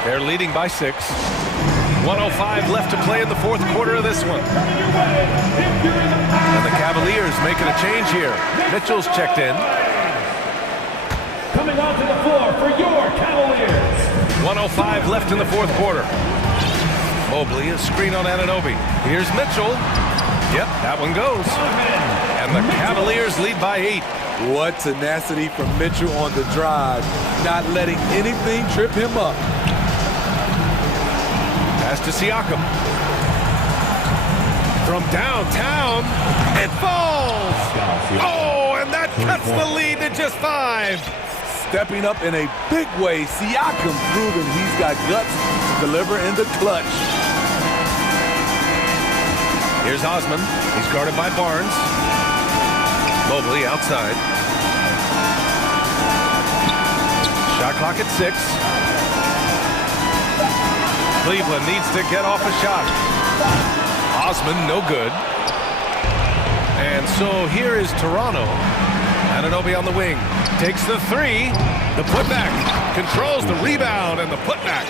They're leading by 6. 1:05 left to play in the fourth quarter of this one. And the Cavaliers making a change here. Mitchell's checked in. Coming onto the floor for your Cavaliers. 1:05 left in the fourth quarter. Mobley, a screen on Anunoby. Here's Mitchell. Yep, that one goes. And the Cavaliers lead by 8. What tenacity from Mitchell on the drive, not letting anything trip him up. Pass to Siakam. From downtown, it falls! Oh, and that cuts the lead to just 5. Stepping up in a big way, Siakam proving he's got guts to deliver in the clutch. Here's Osman. He's guarded by Barnes. Mobley outside. Shot clock at 6. Cleveland needs to get off a shot. Osman, no good. And so here is Toronto. Anunoby on the wing. Takes the 3. The putback. Controls the rebound and the putback.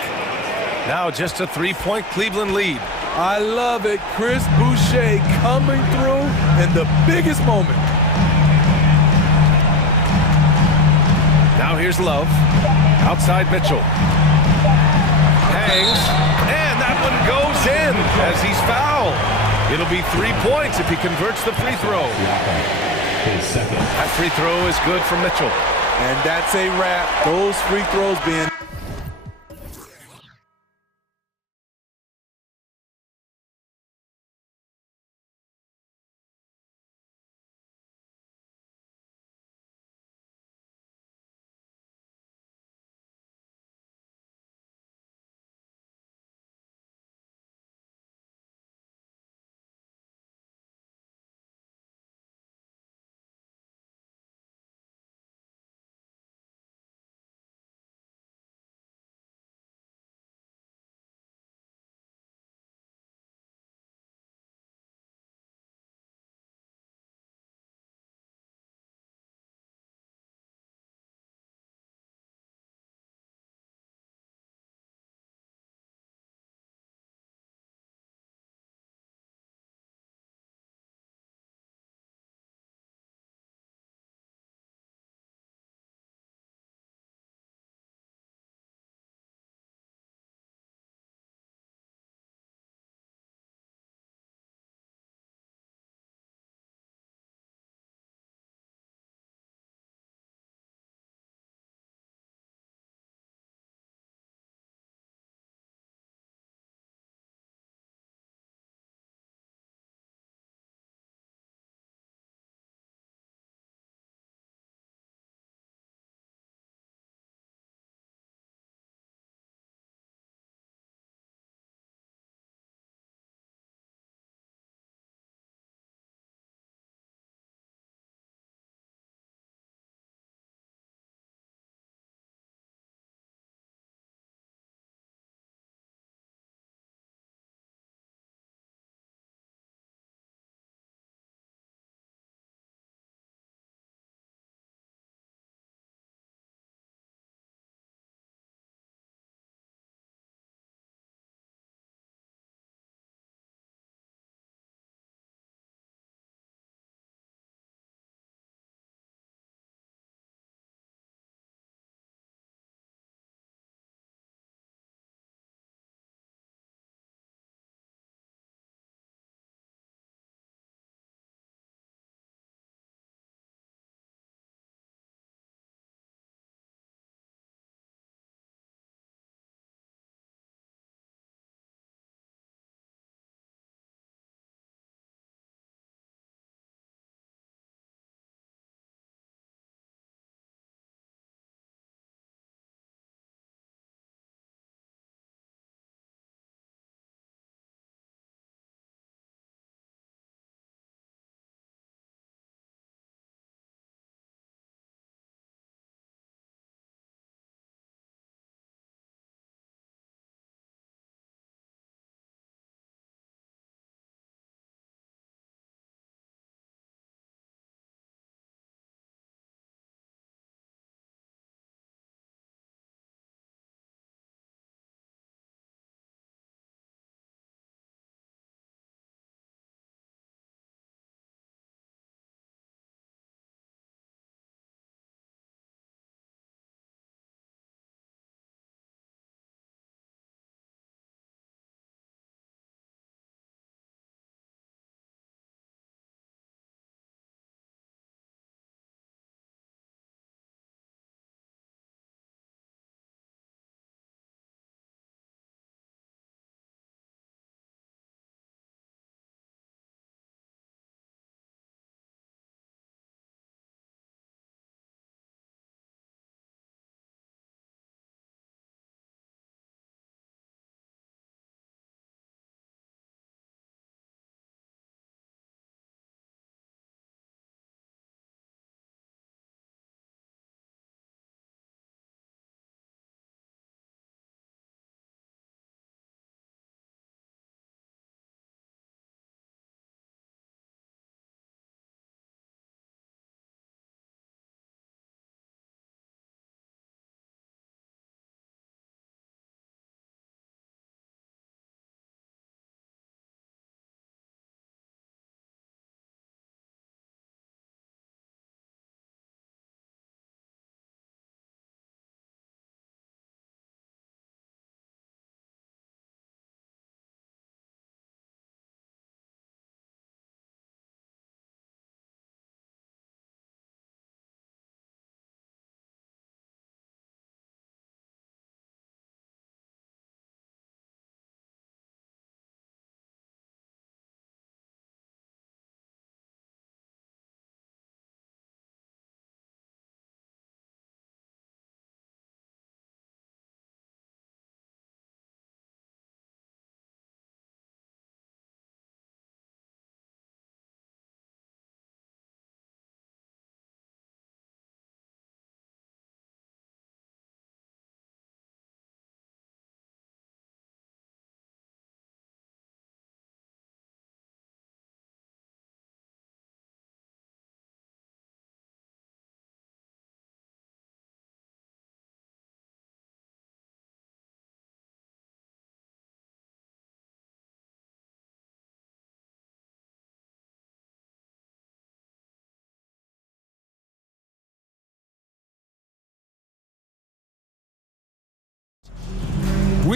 Now just a 3-point Cleveland lead. I love it. Chris Boucher coming through in the biggest moment. Now here's Love. Outside Mitchell. Hangs. And that one goes in as he's fouled. It'll be 3 points if he converts the free throw. That free throw is good for Mitchell. And that's a wrap. Those free throws being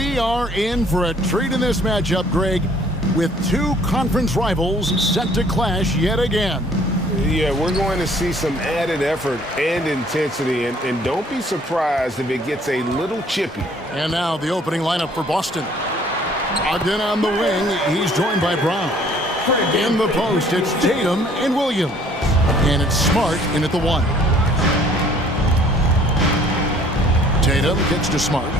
We are in for a treat in this matchup, Greg, with two conference rivals set to clash yet again. Yeah, we're going to see some added effort and intensity, and don't be surprised if it gets a little chippy. And now the opening lineup for Boston. Ogden on the wing, he's joined by Brown. In the post, it's Tatum and Williams. And it's Smart in at the 1. Tatum gets to Smart.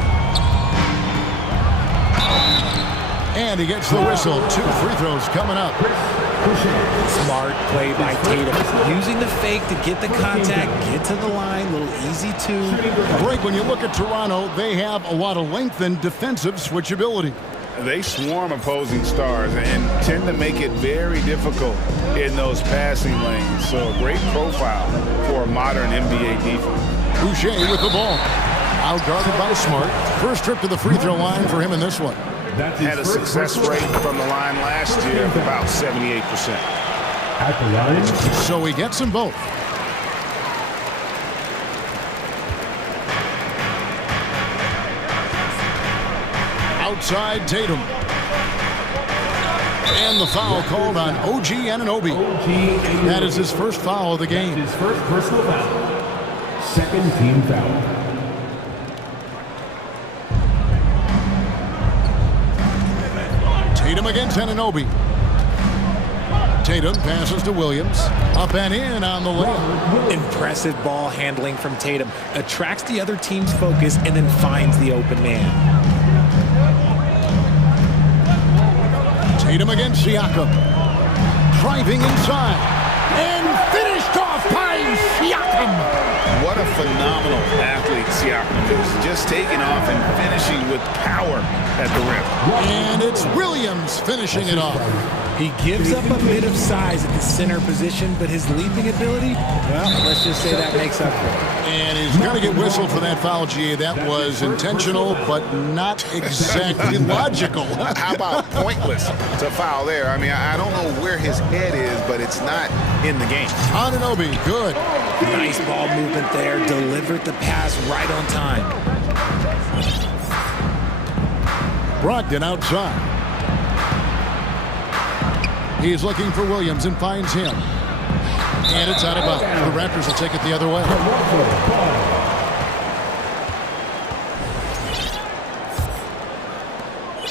And he gets the whistle. 2 free throws coming up. Smart play by Tatum. Using the fake to get the contact, get to the line, little easy two. Greg, when you look at Toronto, they have a lot of length and defensive switchability. They swarm opposing stars and tend to make it very difficult in those passing lanes. So a great profile for a modern NBA defense. Boucher with the ball. Outguarded by Smart. First trip to the free throw line for him in this one. Had a success rate from the line last year of about 78%. At the line. So he gets them both. Outside Tatum. And the foul called on OG Anunoby. That is his first foul of the game. His first personal foul. Second team foul. Tatum against Anunoby. Tatum passes to Williams. Up and in on the layup. Impressive ball handling from Tatum. Attracts the other team's focus and then finds the open man. Tatum against Siakam. Driving inside. And finished off by Siakam. What a phenomenal athlete Siakam is. Just taking off and finishing with power at the rim. And it's Williams finishing it off. He gives up a bit of size at the center position, but his leaping ability, well, let's just say that makes up for it. And he's going to get whistled for that foul, G. That was intentional, but not exactly logical. How about pointless to foul there? I mean, I don't know where his head is, but it's not in the game. Anunoby, good. Nice ball movement there. Delivered the pass right on time. Brogdon outside. He's looking for Williams and finds him. And it's out of bounds. The Raptors will take it the other way.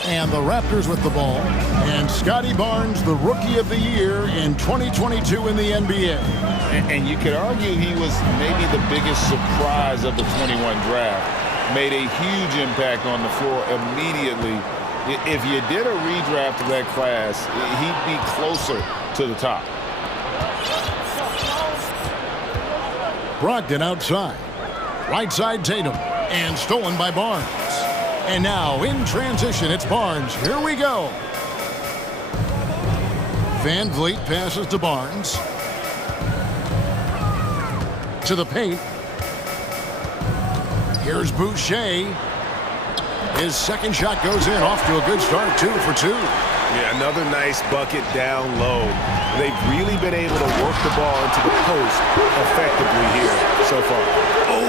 And the Raptors with the ball. And Scotty Barnes, the Rookie of the Year in 2022 in the NBA. And you could argue he was maybe the biggest surprise of the 21 draft. Made a huge impact on the floor immediately. If you did a redraft of that class, he'd be closer to the top. Brogdon outside. Right side Tatum. And stolen by Barnes. And now in transition, it's Barnes. Here we go. Van Vliet passes to Barnes. To the paint. Here's Boucher. His second shot goes in. Off to a good start. 2 for 2. Yeah, another nice bucket down low. They've really been able to work the ball into the post effectively here so far. Oh,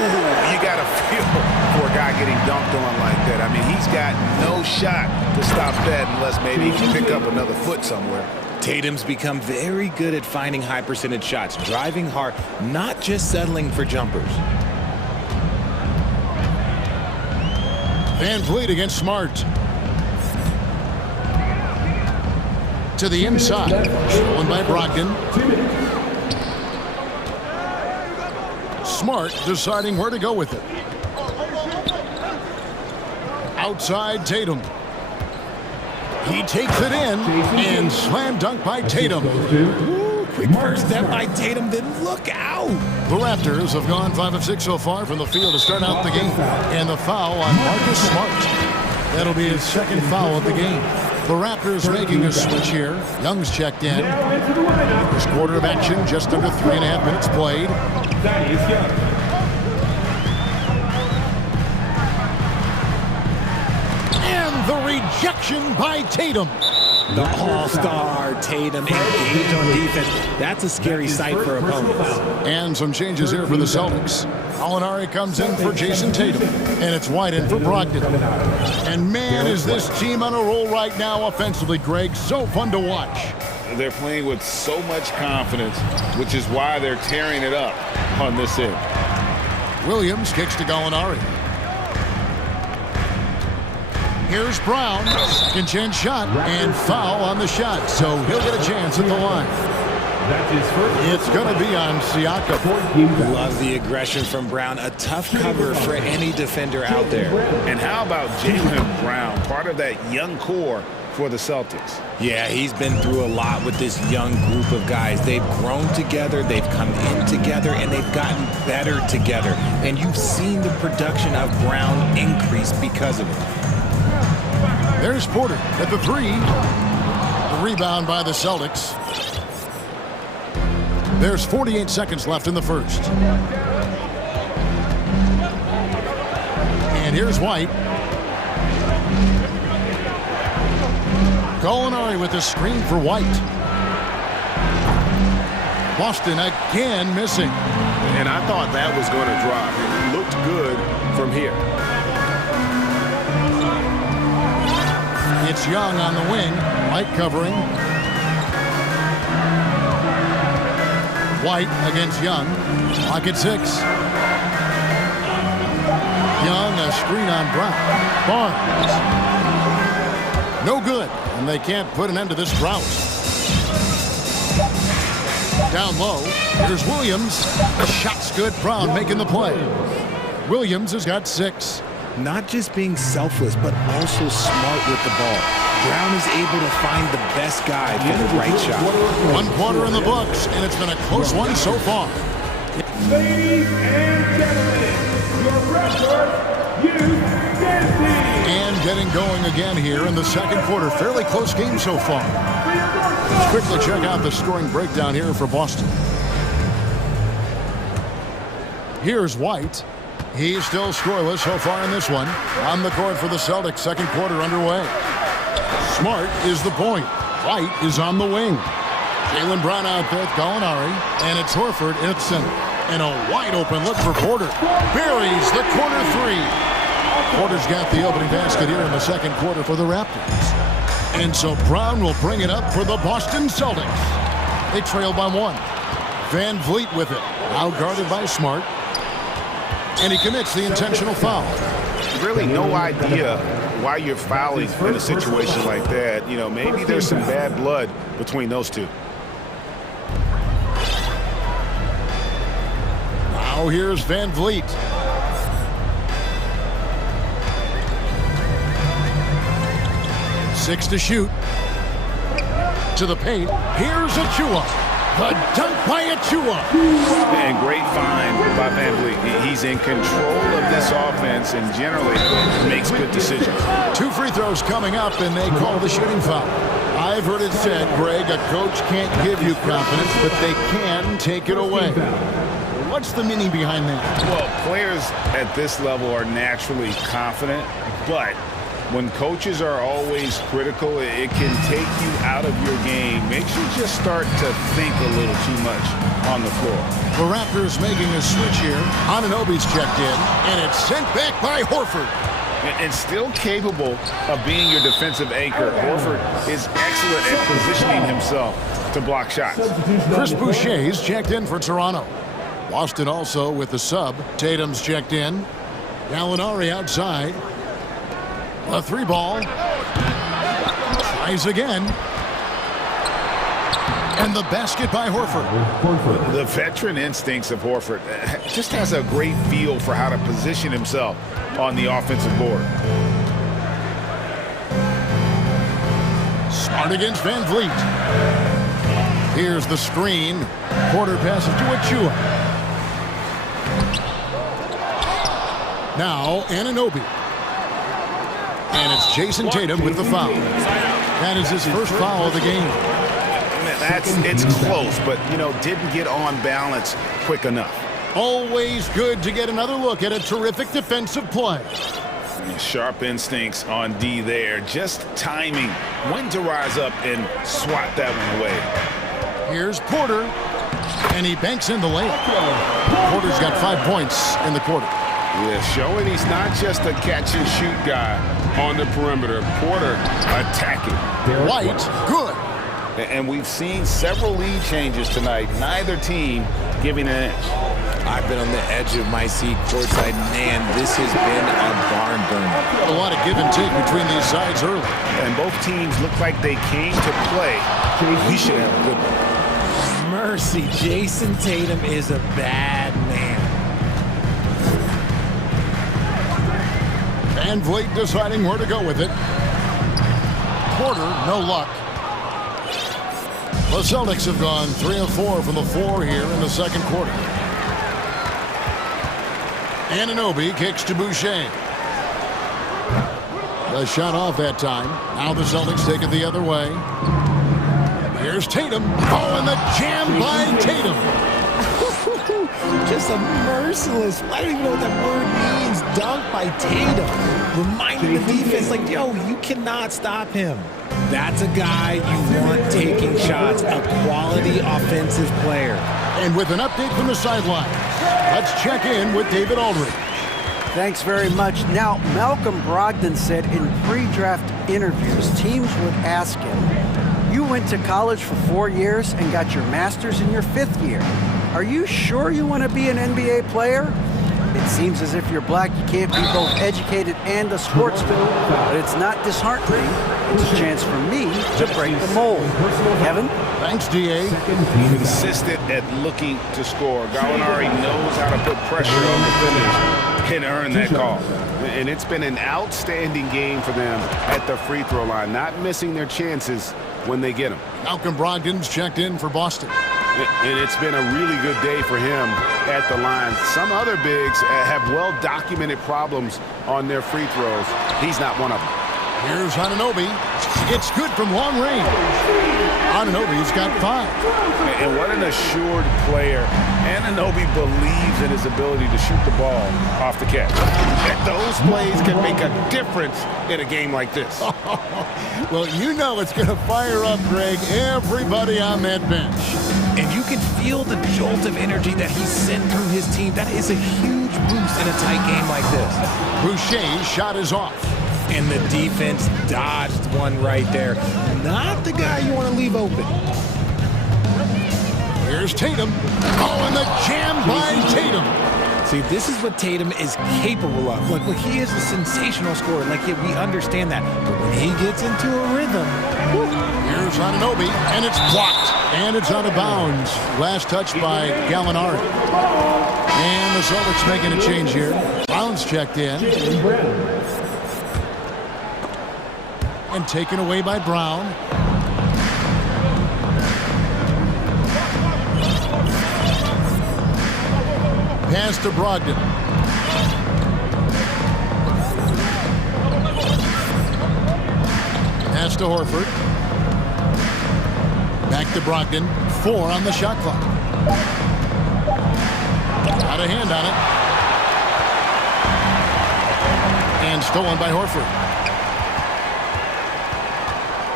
you got to feel for a guy getting dunked on like that. I mean, he's got no shot to stop that unless maybe he can pick up another foot somewhere. Tatum's become very good at finding high percentage shots, driving hard, not just settling for jumpers. Van Vliet against Smart. To the inside. Stolen by Brogdon. Smart deciding where to go with it. Outside Tatum. He takes it in and slam dunk by Tatum. Ooh, quick first step by Tatum, then look out. The Raptors have gone 5 of 6 so far from the field to start out the game. And the foul on Marcus Smart. That'll be his second foul of the game. The Raptors making a switch here. Young's checked in. First quarter of action, just under 3.5 minutes played. And the rejection by Tatum. The all-star Tatum engaged on defense. That's a scary sight for opponents. And some changes here for the Celtics. Gallinari comes in for Jason Tatum, and it's White in for Brogdon. And man, is this team on a roll right now offensively, Greg. So fun to watch. They're playing with so much confidence, which is why they're tearing it up on this end. Williams kicks to Gallinari. Here's Brown, second chance shot, and foul on the shot, so he'll get a chance at the line. It's going to be on Siakam. Love the aggression from Brown. A tough cover for any defender out there. And how about Jaylen Brown, part of that young core for the Celtics? Yeah, he's been through a lot with this young group of guys. They've grown together, they've come in together, and they've gotten better together. And you've seen the production of Brown increase because of it. There's Porter at the three. The rebound by the Celtics. There's 48 seconds left in the first. And here's White. Gallinari with the screen for White. Boston again missing. And I thought that was going to drop. It looked good from here. It's Young on the wing. White covering. White against Young. Clock at 6. Young, a screen on Brown. Barnes. No good, and they can't put an end to this drought. Down low, here's Williams. The shot's good. Brown making the play. Williams has got 6. Not just being selfless, but also smart with the ball. Brown is able to find the best guy for the right shot. 1 quarter in the books, and it's been a close one so far. Ladies and gentlemen, your record, and getting going again here in the second quarter. Fairly close game so far. Let's quickly check out the scoring breakdown here for Boston. Here's White. He's still scoreless so far in this one. On the court for the Celtics, second quarter underway. Smart is the point. White is on the wing. Jaylen Brown out there with Gallinari, and it's Horford in its center. And a wide open look for Porter. Buries the corner three. Porter's got the opening basket here in the second quarter for the Raptors. And so Brown will bring it up for the Boston Celtics. They trail by 1. Van Vliet with it. Out guarded by Smart. And he commits the intentional foul. Really no idea why you're fouling in a situation like that. You know, maybe there's some bad blood between those two. Now here's Van Vliet. Six to shoot. To the paint. Here's Achua. The dunk by Achua. And great find by Van Vliet. He's in control of this offense and generally makes good decisions. 2 free throws coming up, and they call the shooting foul. I've heard it said, Greg, a coach can't give you confidence, but they can take it away. What's the meaning behind that? Well, players at this level are naturally confident, but when coaches are always critical, it can take you out of your game. Makes you just start to think a little too much on the floor. The Raptors making a switch here. Anunoby's checked in, and it's sent back by Horford. And still capable of being your defensive anchor. Horford is excellent at positioning himself to block shots. Chris Boucher's checked in for Toronto. Boston also with the sub. Tatum's checked in. Gallinari outside. A 3-ball. Tries again. And the basket by Horford. The veteran instincts of Horford just has a great feel for how to position himself on the offensive board. Smart against Van Vliet. Here's the screen. Porter passes to Achua. Now Anunoby. And it's Jason Tatum with the foul. That is his first foul of the game. It's close, but, you know, didn't get on balance quick enough. Always good to get another look at a terrific defensive play. Sharp instincts on D there. Just timing when to rise up and swat that one away. Here's Porter, and he banks in the layup. Porter's got 5 points in the quarter. Yeah, showing he's not just a catch-and-shoot guy on the perimeter. Porter attacking. White, good. And we've seen several lead changes tonight. Neither team giving an inch. I've been on the edge of my seat courtside. Man, this has been a barn burner. A lot of give and take between these sides early. And both teams look like they came to play. We should have a good one. Mercy, Jason Tatum is a bad man. Van Vliet deciding where to go with it. Porter, no luck. The Celtics have gone 3 of 4 from the floor here in the second quarter. Anunoby kicks to Boucher. The shot off that time. Now the Celtics take it the other way. Here's Tatum. Oh, and the jam by Tatum. Just a merciless, I don't even know what that word means, dunk by Tatum. Reminding the defense, like, yo, you cannot stop him. That's a guy you want taking shots, a quality offensive player. And with an update from the sideline, let's check in with David Aldridge. Thanks very much. Now, Malcolm Brogdon said in pre-draft interviews, teams would ask him, you went to college for 4 years and got your master's in your 5th year. Are you sure you want to be an NBA player? It seems as if you're black, you can't be both educated and a sportsman. But it's not disheartening. It's a chance for me to break the mold. Kevin? Thanks, D.A. Consistent at looking to score. Gallinari knows how to put pressure on defenders and earn that call. And it's been an outstanding game for them at the free throw line, not missing their chances when they get them. Malcolm Brogdon's checked in for Boston. And it's been a really good day for him at the line. Some other bigs have well-documented problems on their free throws. He's not one of them. Here's Anunoby. It's good from long range. Anunoby's got 5. And what an assured player. Anunoby believes in his ability to shoot the ball off the catch. And those plays can make a difference in a game like this. Well, you know it's going to fire up, Greg, everybody on that bench. And you can feel the jolt of energy that he sent through his team. That is a huge boost in a tight game like this. Boucher's shot is off. And the defense dodged one right there. Not the guy you want to leave open. Here's Tatum. Oh, and the jam by Tatum. See, this is what Tatum is capable of. Look, he is a sensational scorer. Like, yeah, we understand that. But when he gets into a rhythm... Whew. Here's Anunoby, and it's blocked. And it's out of bounds. Last touch by Gallinari. And the Celtics making a change here. Brown's checked in. And taken away by Brown. Pass to Brogdon. Pass to Horford. Back to Brogdon. 4 on the shot clock. Got a hand on it. And stolen by Horford.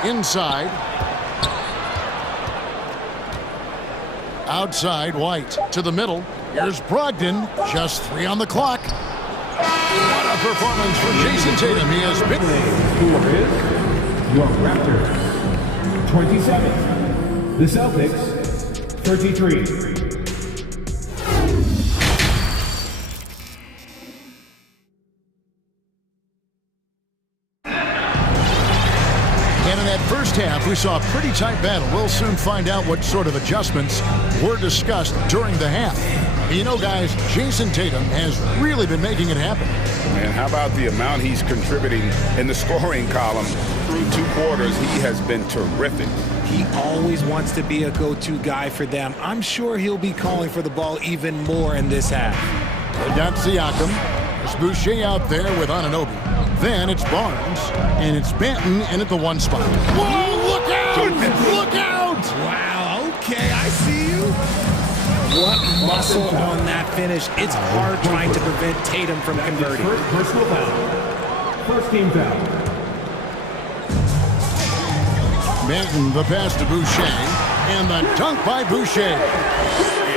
Inside. Outside, White to the middle. Here's Brogdon. Just 3 on the clock. What a performance for Jason Tatum. He has been. Your Raptors, 27. The Celtics, 33. First half, we saw a pretty tight battle. We'll soon find out what sort of adjustments were discussed during the half. You know, guys, Jason Tatum has really been making it happen. And how about the amount he's contributing in the scoring column through 2 quarters? He has been terrific. He always wants to be a go-to guy for them. I'm sure he'll be calling for the ball even more in this half. They got Siakam. There's Boucher out there with Anunoby. Then it's Barnes, and it's Banton in at the 1 spot. Whoa, look out! Look out! Wow, okay, I see you. What muscle on that finish. It's hard trying to prevent Tatum from converting. Personal foul. First team foul. Manton, the pass to Boucher, and the dunk by Boucher.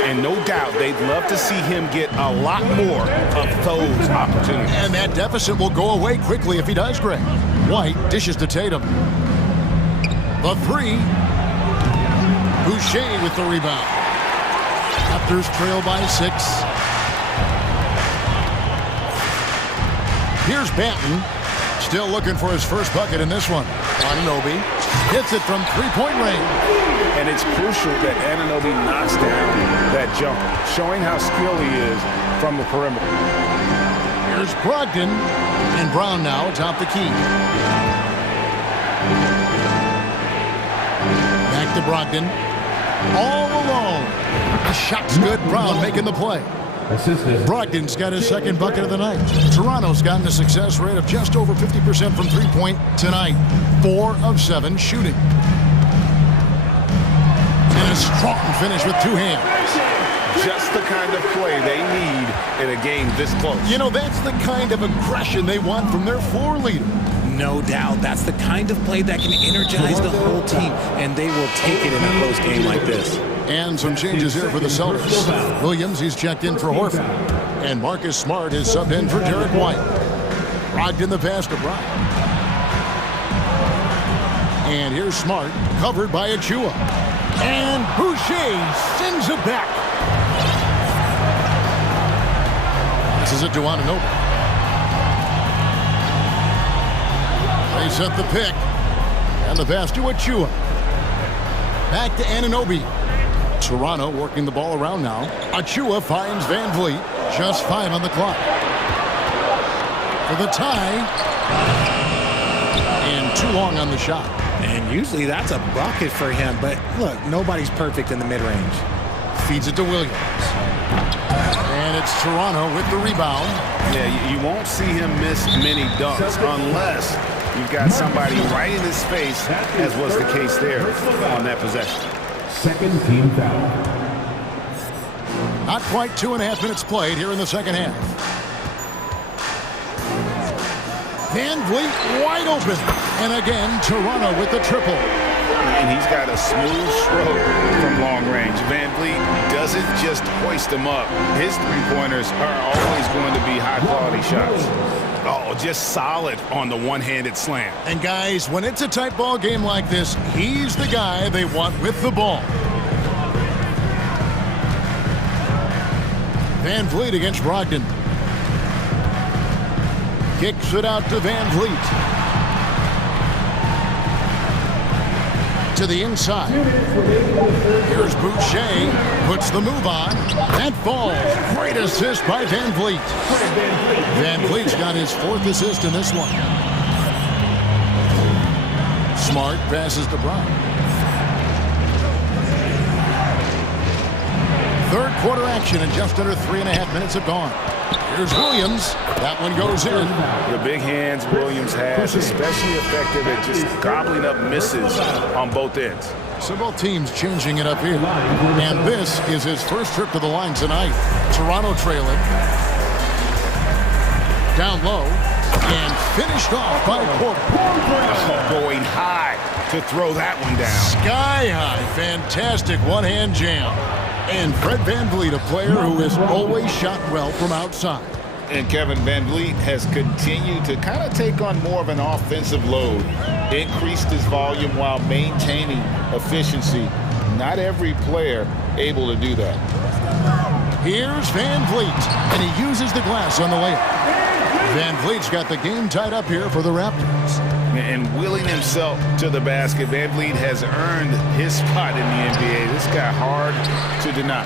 And no doubt they'd love to see him get a lot more of those opportunities. And that deficit will go away quickly if he does, Greg. White dishes to Tatum. The three. Boucher with the rebound. Raptors trail by 6. Here's Banton. Still looking for his first bucket in this one. Anunoby hits it from three-point range. And it's crucial that Anunoby knocks down that jumper, showing how skilled he is from the perimeter. Here's Brogdon, and Brown now atop the key. Back to Brogdon. All alone. The shot's good. Brown making the play. Brogdon's got his second bucket of the night. Toronto's gotten a success rate of just over 50% from three-point tonight. 4 of 7 shooting. And a strong finish with two hands. Just the kind of play they need in a game this close. You know, that's the kind of aggression they want from their floor leader. No doubt. That's the kind of play that can energize the whole team, and they will take it in a close game like this. And some changes here for the Celtics. Williams, he's checked in for Horford. And Marcus Smart is subbed in for Derek White. Brogdon the pass to Brown. And here's Smart, covered by Achua. And Boucher sends it back. This is it to Anunoby. They set the pick. And the pass to Achua. Back to Anunoby. Toronto working the ball around now. Achua finds Van Vliet. Just 5 on the clock. For the tie. And too long on the shot. And usually that's a bucket for him. But look, nobody's perfect in the mid-range. Feeds it to Williams. And it's Toronto with the rebound. Yeah, you won't see him miss many dunks unless you've got somebody right in his face, as was the case there on that possession. Second team foul. Not quite 2.5 minutes played here in the second half. Van Vliet wide open. And again, Toronto with the triple. And he's got a smooth stroke from long range. Van Vliet doesn't just hoist them up. His three-pointers are always going to be high-quality shots. Oh, just solid on the one-handed slam. And guys, when it's a tight ball game like this, he's the guy they want with the ball. Van Vliet against Brogdon. Kicks it out to Van Vliet. To the inside. Here's Boucher. Puts the move on. That falls. Great assist by Van Vliet. Van Vliet's got his 4th assist in this one. Smart passes to Brown. Third quarter action and just under 3.5 minutes have gone. Here's Williams. That one goes in. The big hands Williams has, especially effective at just gobbling up misses on both ends. So both teams changing it up here. And this is his first trip to the line tonight. Toronto trailing. Down low. And finished off by Porter. Going high to throw that one down. Sky high. Fantastic one-hand jam. And Fred VanVleet, a player who has always shot well from outside. And Kevin VanVleet has continued to kind of take on more of an offensive load. Increased his volume while maintaining efficiency. Not every player able to do that. Here's VanVleet, and he uses the glass on the layup. VanVleet's got the game tied up here for the Raptors. And willing himself to the basket, VanVleet has earned his spot in the NBA. This guy hard to deny.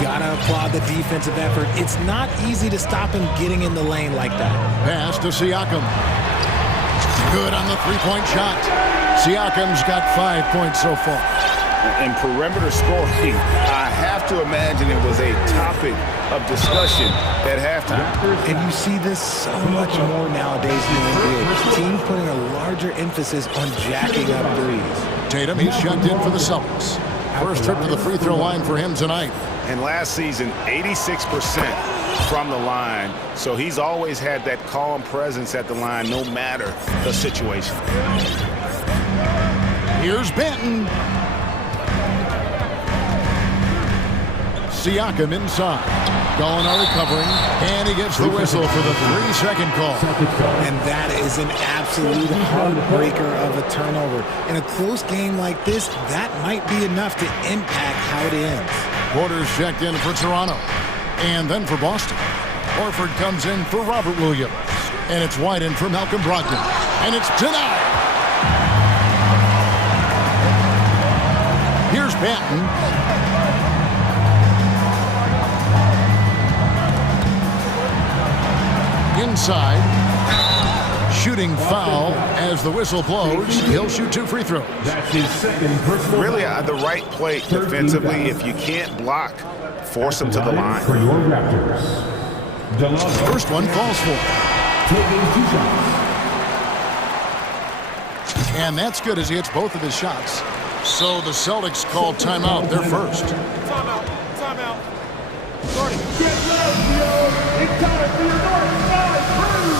Gotta applaud the defensive effort. It's not easy to stop him getting in the lane like that. Pass to Siakam. Good on the three-point shot. Siakam's got 5 points so far. And perimeter scoring, I have to imagine it was a topic of discussion at halftime. And you see this so much more nowadays in the NBA. Teams putting a larger emphasis on jacking up threes. Tatum, he's checked in for the Celtics. First trip to the free throw line for him tonight. And last season, 86% from the line. So he's always had that calm presence at the line, no matter the situation. Here's Benton. Siakam inside. Gallinari covering, and he gets the whistle for the 3-second call. And that is an absolute heartbreaker of a turnover. In a close game like this, that might be enough to impact how it ends. Porter's checked in for Toronto, and then for Boston. Horford comes in for Robert Williams, and it's White in for Malcolm Brogdon, and it's denied. Here's Benton. Inside, shooting foul as the whistle blows. He'll shoot 2 free throws. That's his second personal. Really the right play defensively. If you can't block, force him to the line. For your Raptors. First one falls for. Taking 2 shots. And that's good as he hits both of his shots. So the Celtics call timeout. They're first. Timeout. Timeout. Get low, yo. It's time for your North Side Crew.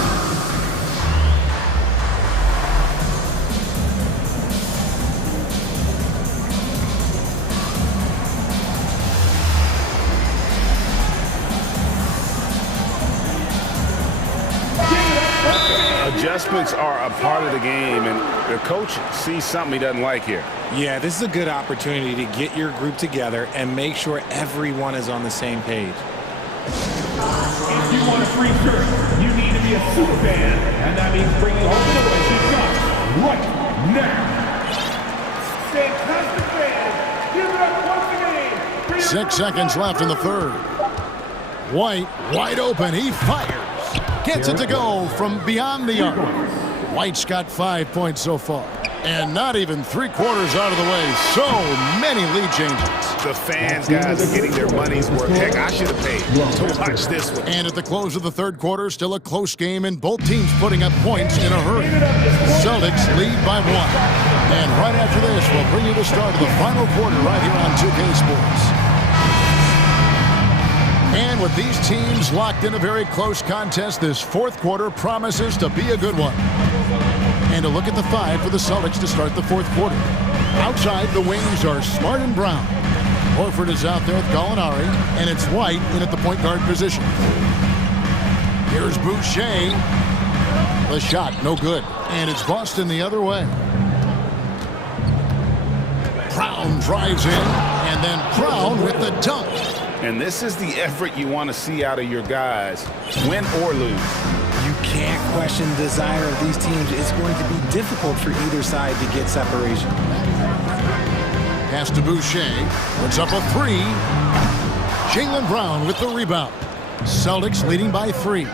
Adjustments are a part of the game, and the coach sees something he doesn't like here. Yeah, this is a good opportunity to get your group together and make sure everyone is on the same page. If you want a free shirt, you need to be a super fan, and that means bringing home the racing shots right now. Fantastic fans, give it up once again. 6 seconds left in the third. White, wide open, he fires. Gets it to go from beyond the arc. White's got 5 points so far. And not even 3/4 out of the way. So many lead changes. The fans, guys, are getting their money's worth. Heck, I should have paid to watch this one. And at the close of the third quarter, still a close game, and both teams putting up points in a hurry. Celtics lead by 1. And right after this, we'll bring you the start of the final quarter right here on 2K Sports. And with these teams locked in a very close contest, this fourth quarter promises to be a good one. And a look at the 5 for the Celtics to start the fourth quarter. Outside, the wings are Smart and Brown. Horford is out there with Gallinari, and it's White in at the point guard position. Here's Boucher. The shot, no good. And it's Boston the other way. Brown drives in, and then Brown with the dunk. And this is the effort you want to see out of your guys, win or lose. You can't question the desire of these teams. It's going to be difficult for either side to get separation. Pass to Boucher. Puts up a 3. Jaylen Brown with the rebound. Celtics leading by 3.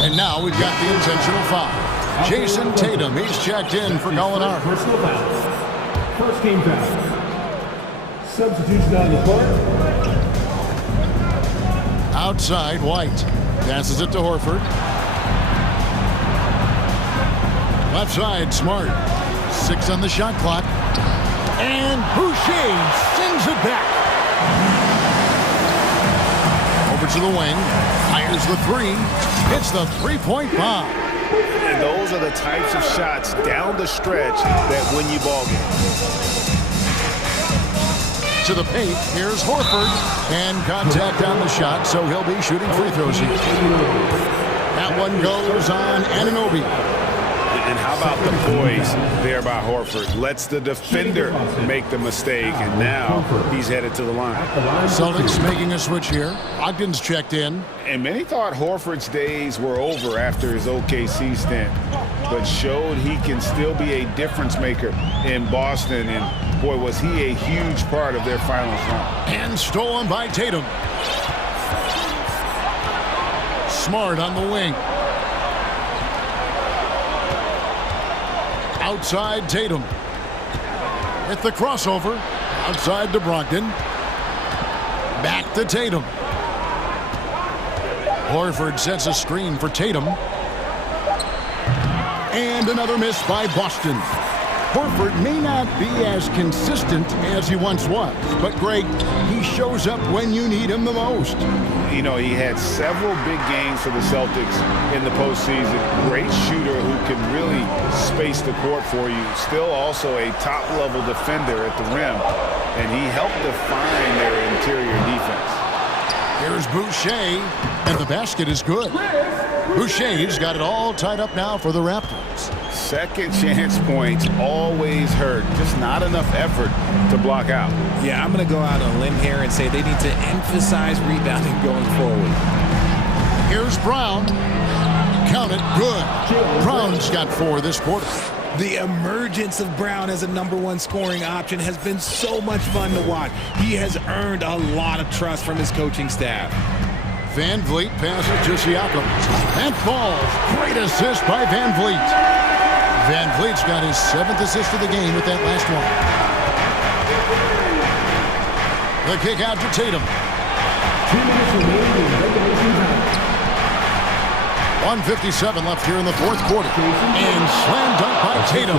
And now we've got the intentional foul. Jason Tatum, he's checked in for Gallinari. Personal foul. First team foul. Substitution on the court. Outside, White. Passes it to Horford. Left side, Smart. 6 on the shot clock. And Boucher sends it back. Over to the wing. Fires the 3. Hits the 3-point bomb. And those are the types of shots down the stretch that win you ball games. To the paint, here's Horford, and contact on the shot, so he'll be shooting free throws here. That one goes on Anunoby. And how about the poise there by Horford? Lets the defender make the mistake, and now he's headed to the line. Celtics making a switch here. Ogden's checked in. And many thought Horford's days were over after his OKC stint, but showed he can still be a difference maker in Boston, and boy, was he a huge part of their finals run. And stolen by Tatum. Smart on the wing. Outside Tatum. With the crossover. Outside to Brogdon. Back to Tatum. Horford sets a screen for Tatum. And another miss by Boston. Horford may not be as consistent as he once was, but Greg, he shows up when you need him the most. You know, he had several big games for the Celtics in the postseason. Great shooter who can really space the court for you. Still also a top-level defender at the rim, and he helped define their interior defense. Here's Boucher, and the basket is good. Boucher's got it all tied up now for the Raptors. Second chance points always hurt. Just not enough effort to block out. Yeah, I'm going to go out on a limb here and say they need to emphasize rebounding going forward. Here's Brown. Count it, good. Brown's got 4 this quarter. The emergence of Brown as a #1 scoring option has been so much fun to watch. He has earned a lot of trust from his coaching staff. Van Vliet passes to Siakam. And falls. Great assist by Van Vliet. Van Vliet's got his 7th assist of the game with that last one. The kick out to Tatum. 2 minutes remaining in regulation time. 1:57 left here in the 4th quarter. And slam dunk by Tatum.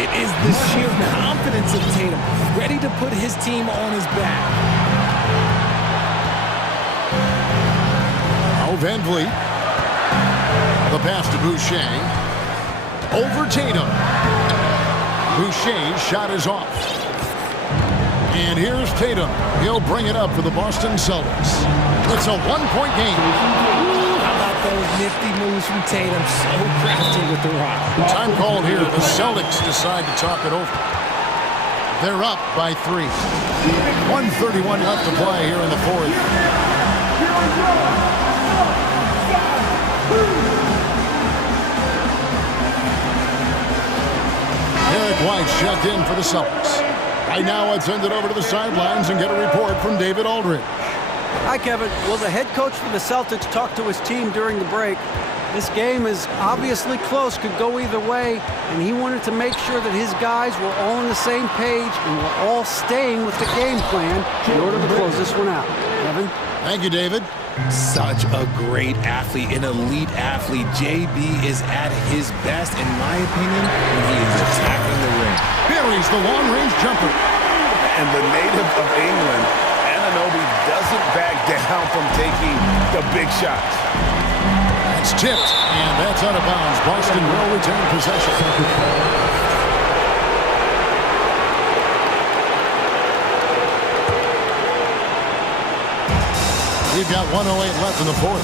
It is the sheer confidence of Tatum, ready to put his team on his back. Van Vliet. The pass to Boucher. Over Tatum. Boucher's shot is off. And here's Tatum. He'll bring it up for the Boston Celtics. It's a 1-point game. How about those nifty moves from Tatum? So crafty with the rock. Time called here. The Celtics decide to talk it over. They're up by 3. 1:31 left to play here in the 4th. Eric White checked in for the Celtics. Right now, I'd send it over to the sidelines and get a report from David Aldridge. Hi, Kevin. Well, the head coach for the Celtics talked to his team during the break. This game is obviously close, could go either way, and he wanted to make sure that his guys were all on the same page and were all staying with the game plan in order to close this one out. Kevin? Thank you, David. Such a great athlete, an elite athlete. JB is at his best, in my opinion, when he is attacking the rim. Buries the long-range jumper. And the native of England, Anunoby, doesn't back down from taking the big shots. It's tipped, and that's out of bounds. Boston will retain possession. We've got 1:08 left in the 4th.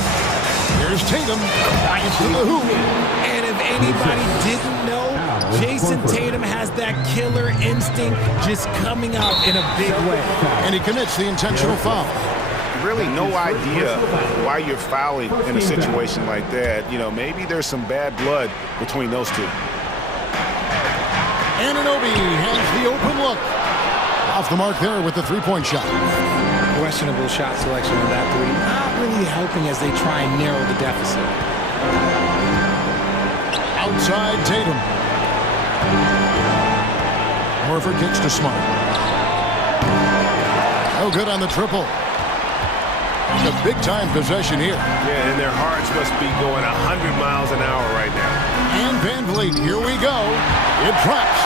Here's Tatum. To the hoop. And if anybody didn't know, Jason Tatum has that killer instinct just coming out in a big way. And he commits the intentional foul. Really no idea why you're fouling in a situation like that. You know, maybe there's some bad blood between those two. Anunoby has the open look. Off the mark there with the 3-point shot. Questionable shot selection of that 3. Not really helping as they try and narrow the deficit. Outside Tatum. Horford kicks to Smart. No good on the triple. It's a big-time possession here. Yeah, and their hearts must be going 100 miles an hour right now. And Van Vliet, here we go. It drops.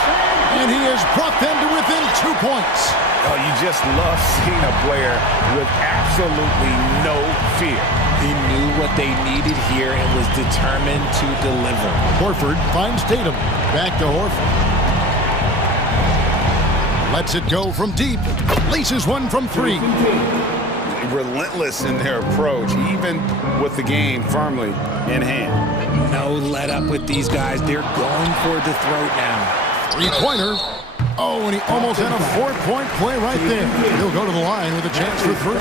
And he has brought them to within 2 points. Oh, you just love seeing a player with absolutely no fear. He knew what they needed here and was determined to deliver. Horford finds Tatum. Back to Horford. Lets it go from deep. Laces one from 3. Relentless in their approach, even with the game firmly in hand. No let up with these guys. They're going for the throat now. 3-pointer. Oh, and he almost had a 4-point play right there. He'll go to the line with a chance for 3.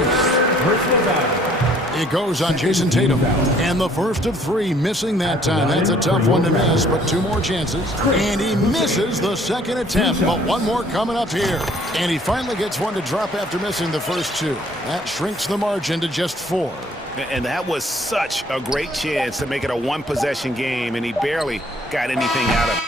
It goes on Jason Tatum. And the first of 3, missing that time. That's a tough one to miss, but 2 more chances. And he misses the second attempt, but 1 more coming up here. And he finally gets one to drop after missing the first 2. That shrinks the margin to just 4. And that was such a great chance to make it a 1-possession game, and he barely got anything out of it.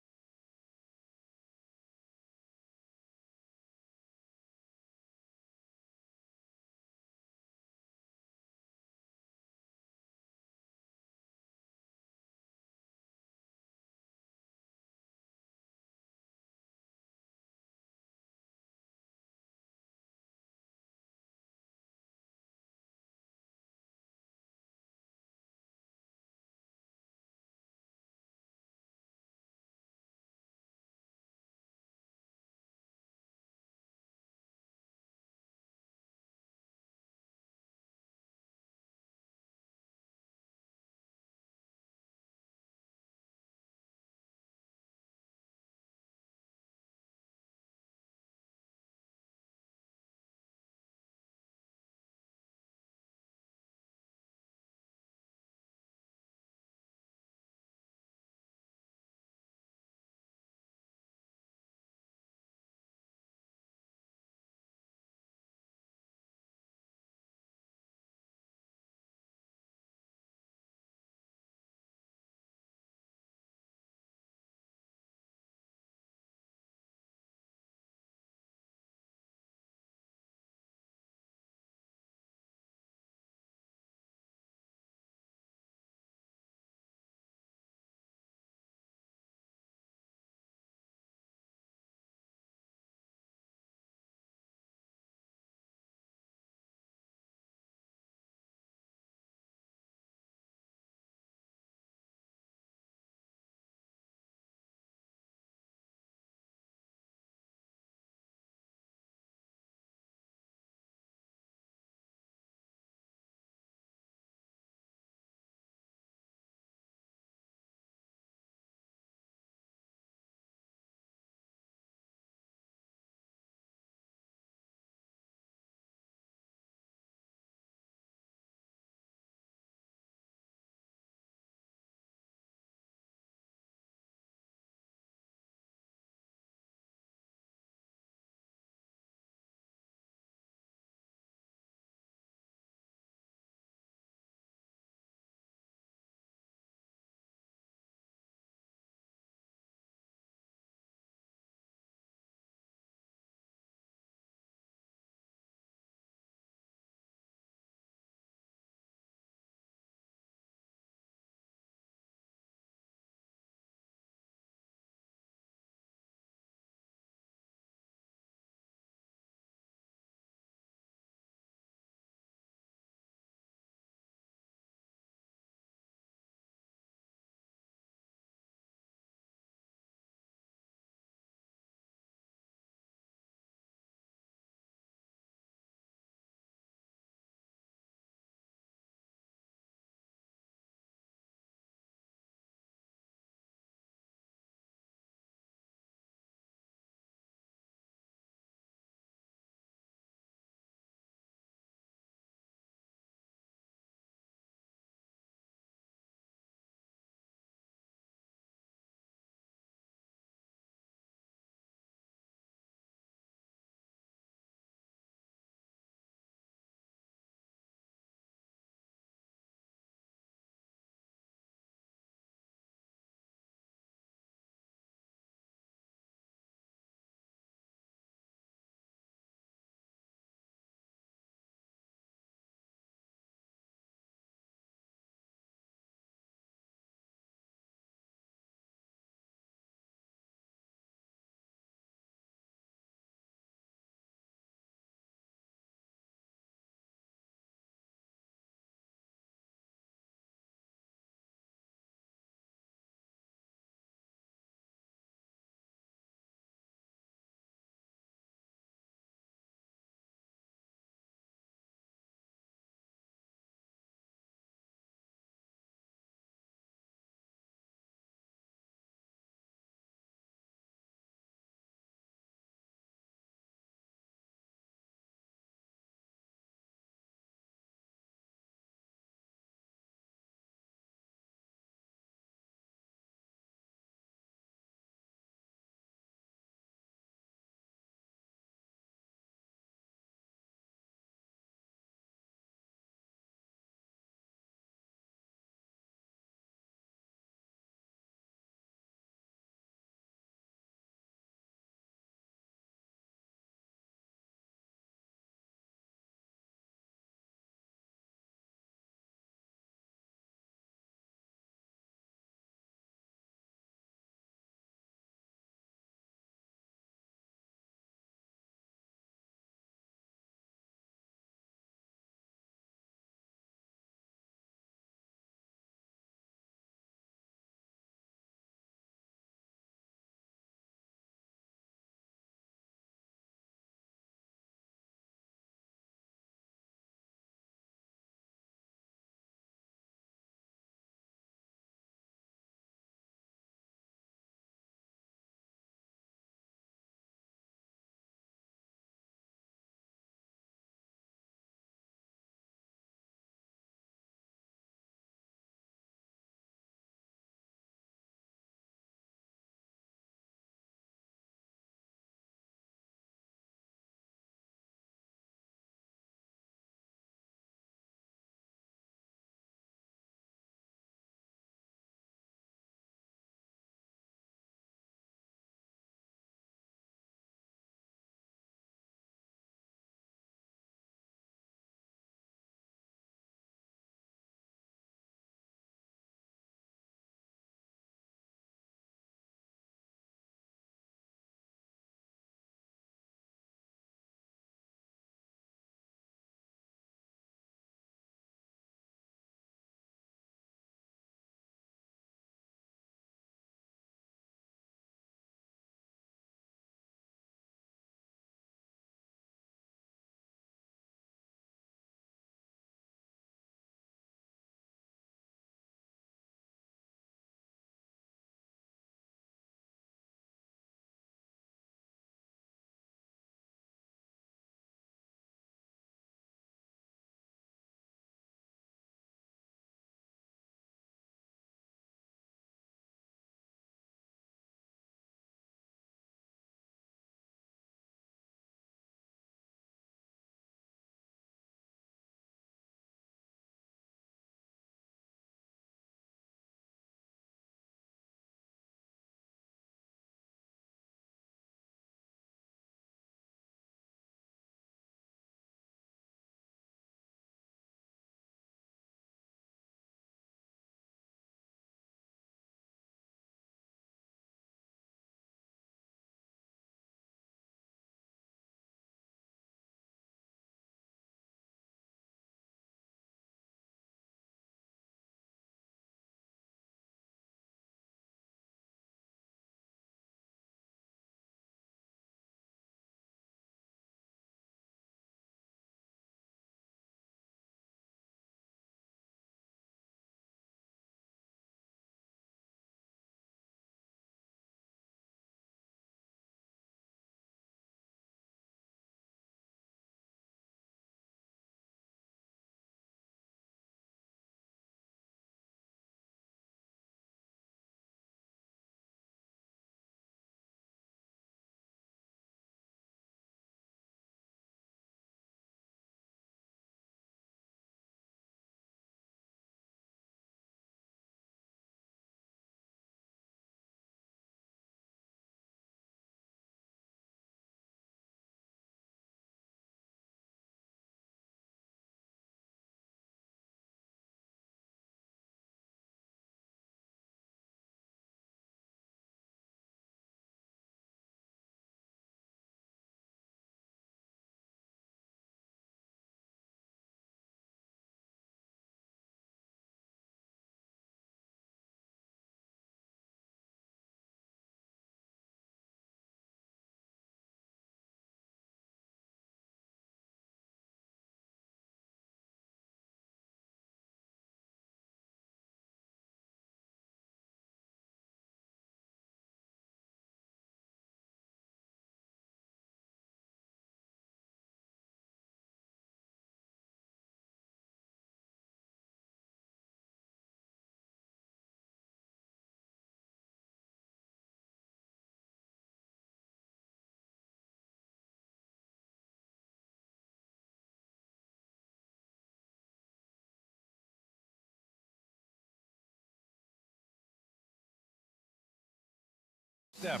Step.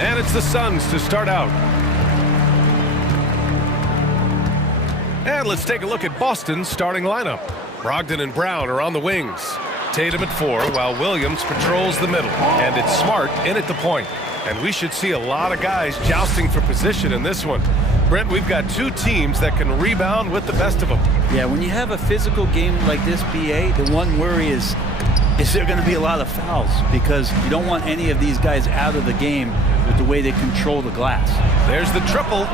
And it's the Suns to start out. And let's take a look at Boston's starting lineup. Brogdon and Brown are on the wings. Tatum at 4, while Williams patrols the middle. And it's Smart in at the point. And we should see a lot of guys jousting for position in this one. Brent, we've got two teams that can rebound with the best of them. Yeah, when you have a physical game like this, BA, the one worry is there going to be a lot of fouls? Because you don't want any of these guys out of the game with the way they control the glass. There's the triple,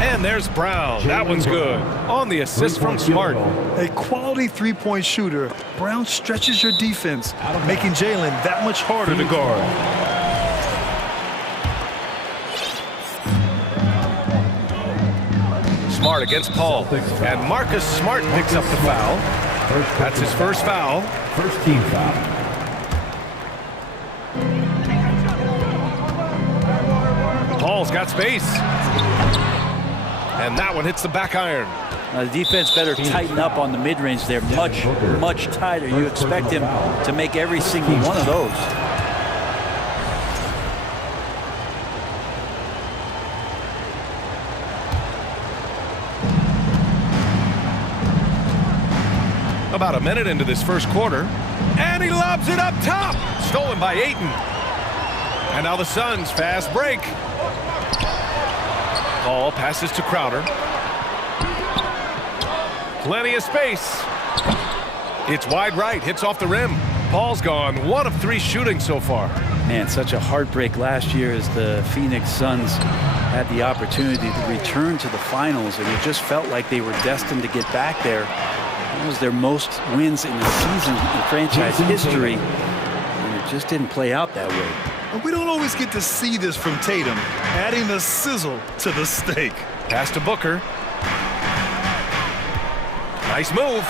and there's Brown. That one's good. On the assist from Smart. A quality three-point shooter, Brown stretches your defense, making Jalen that much harder to guard. Smart against Paul, and Marcus Smart picks up the foul. That's his first foul. First team foul. Paul's got space. And that one hits the back iron. The defense better tighten up on the mid-range there. Much tighter. You expect him to make every single one of those. About a minute into this first quarter, and he lobs it up top. Stolen by Ayton. And now the Suns fast break. Paul passes to Crowder. Plenty of space. It's wide right, hits off the rim. Paul's gone 1 of 3 shooting so far. Man, such a heartbreak last year as the Phoenix Suns had the opportunity to return to the finals, and it just felt like they were destined to get back there. It was their most wins in the season in franchise history, and it just didn't play out that way. We don't always get to see this from Tatum, adding the sizzle to the steak. Pass to Booker. Nice move.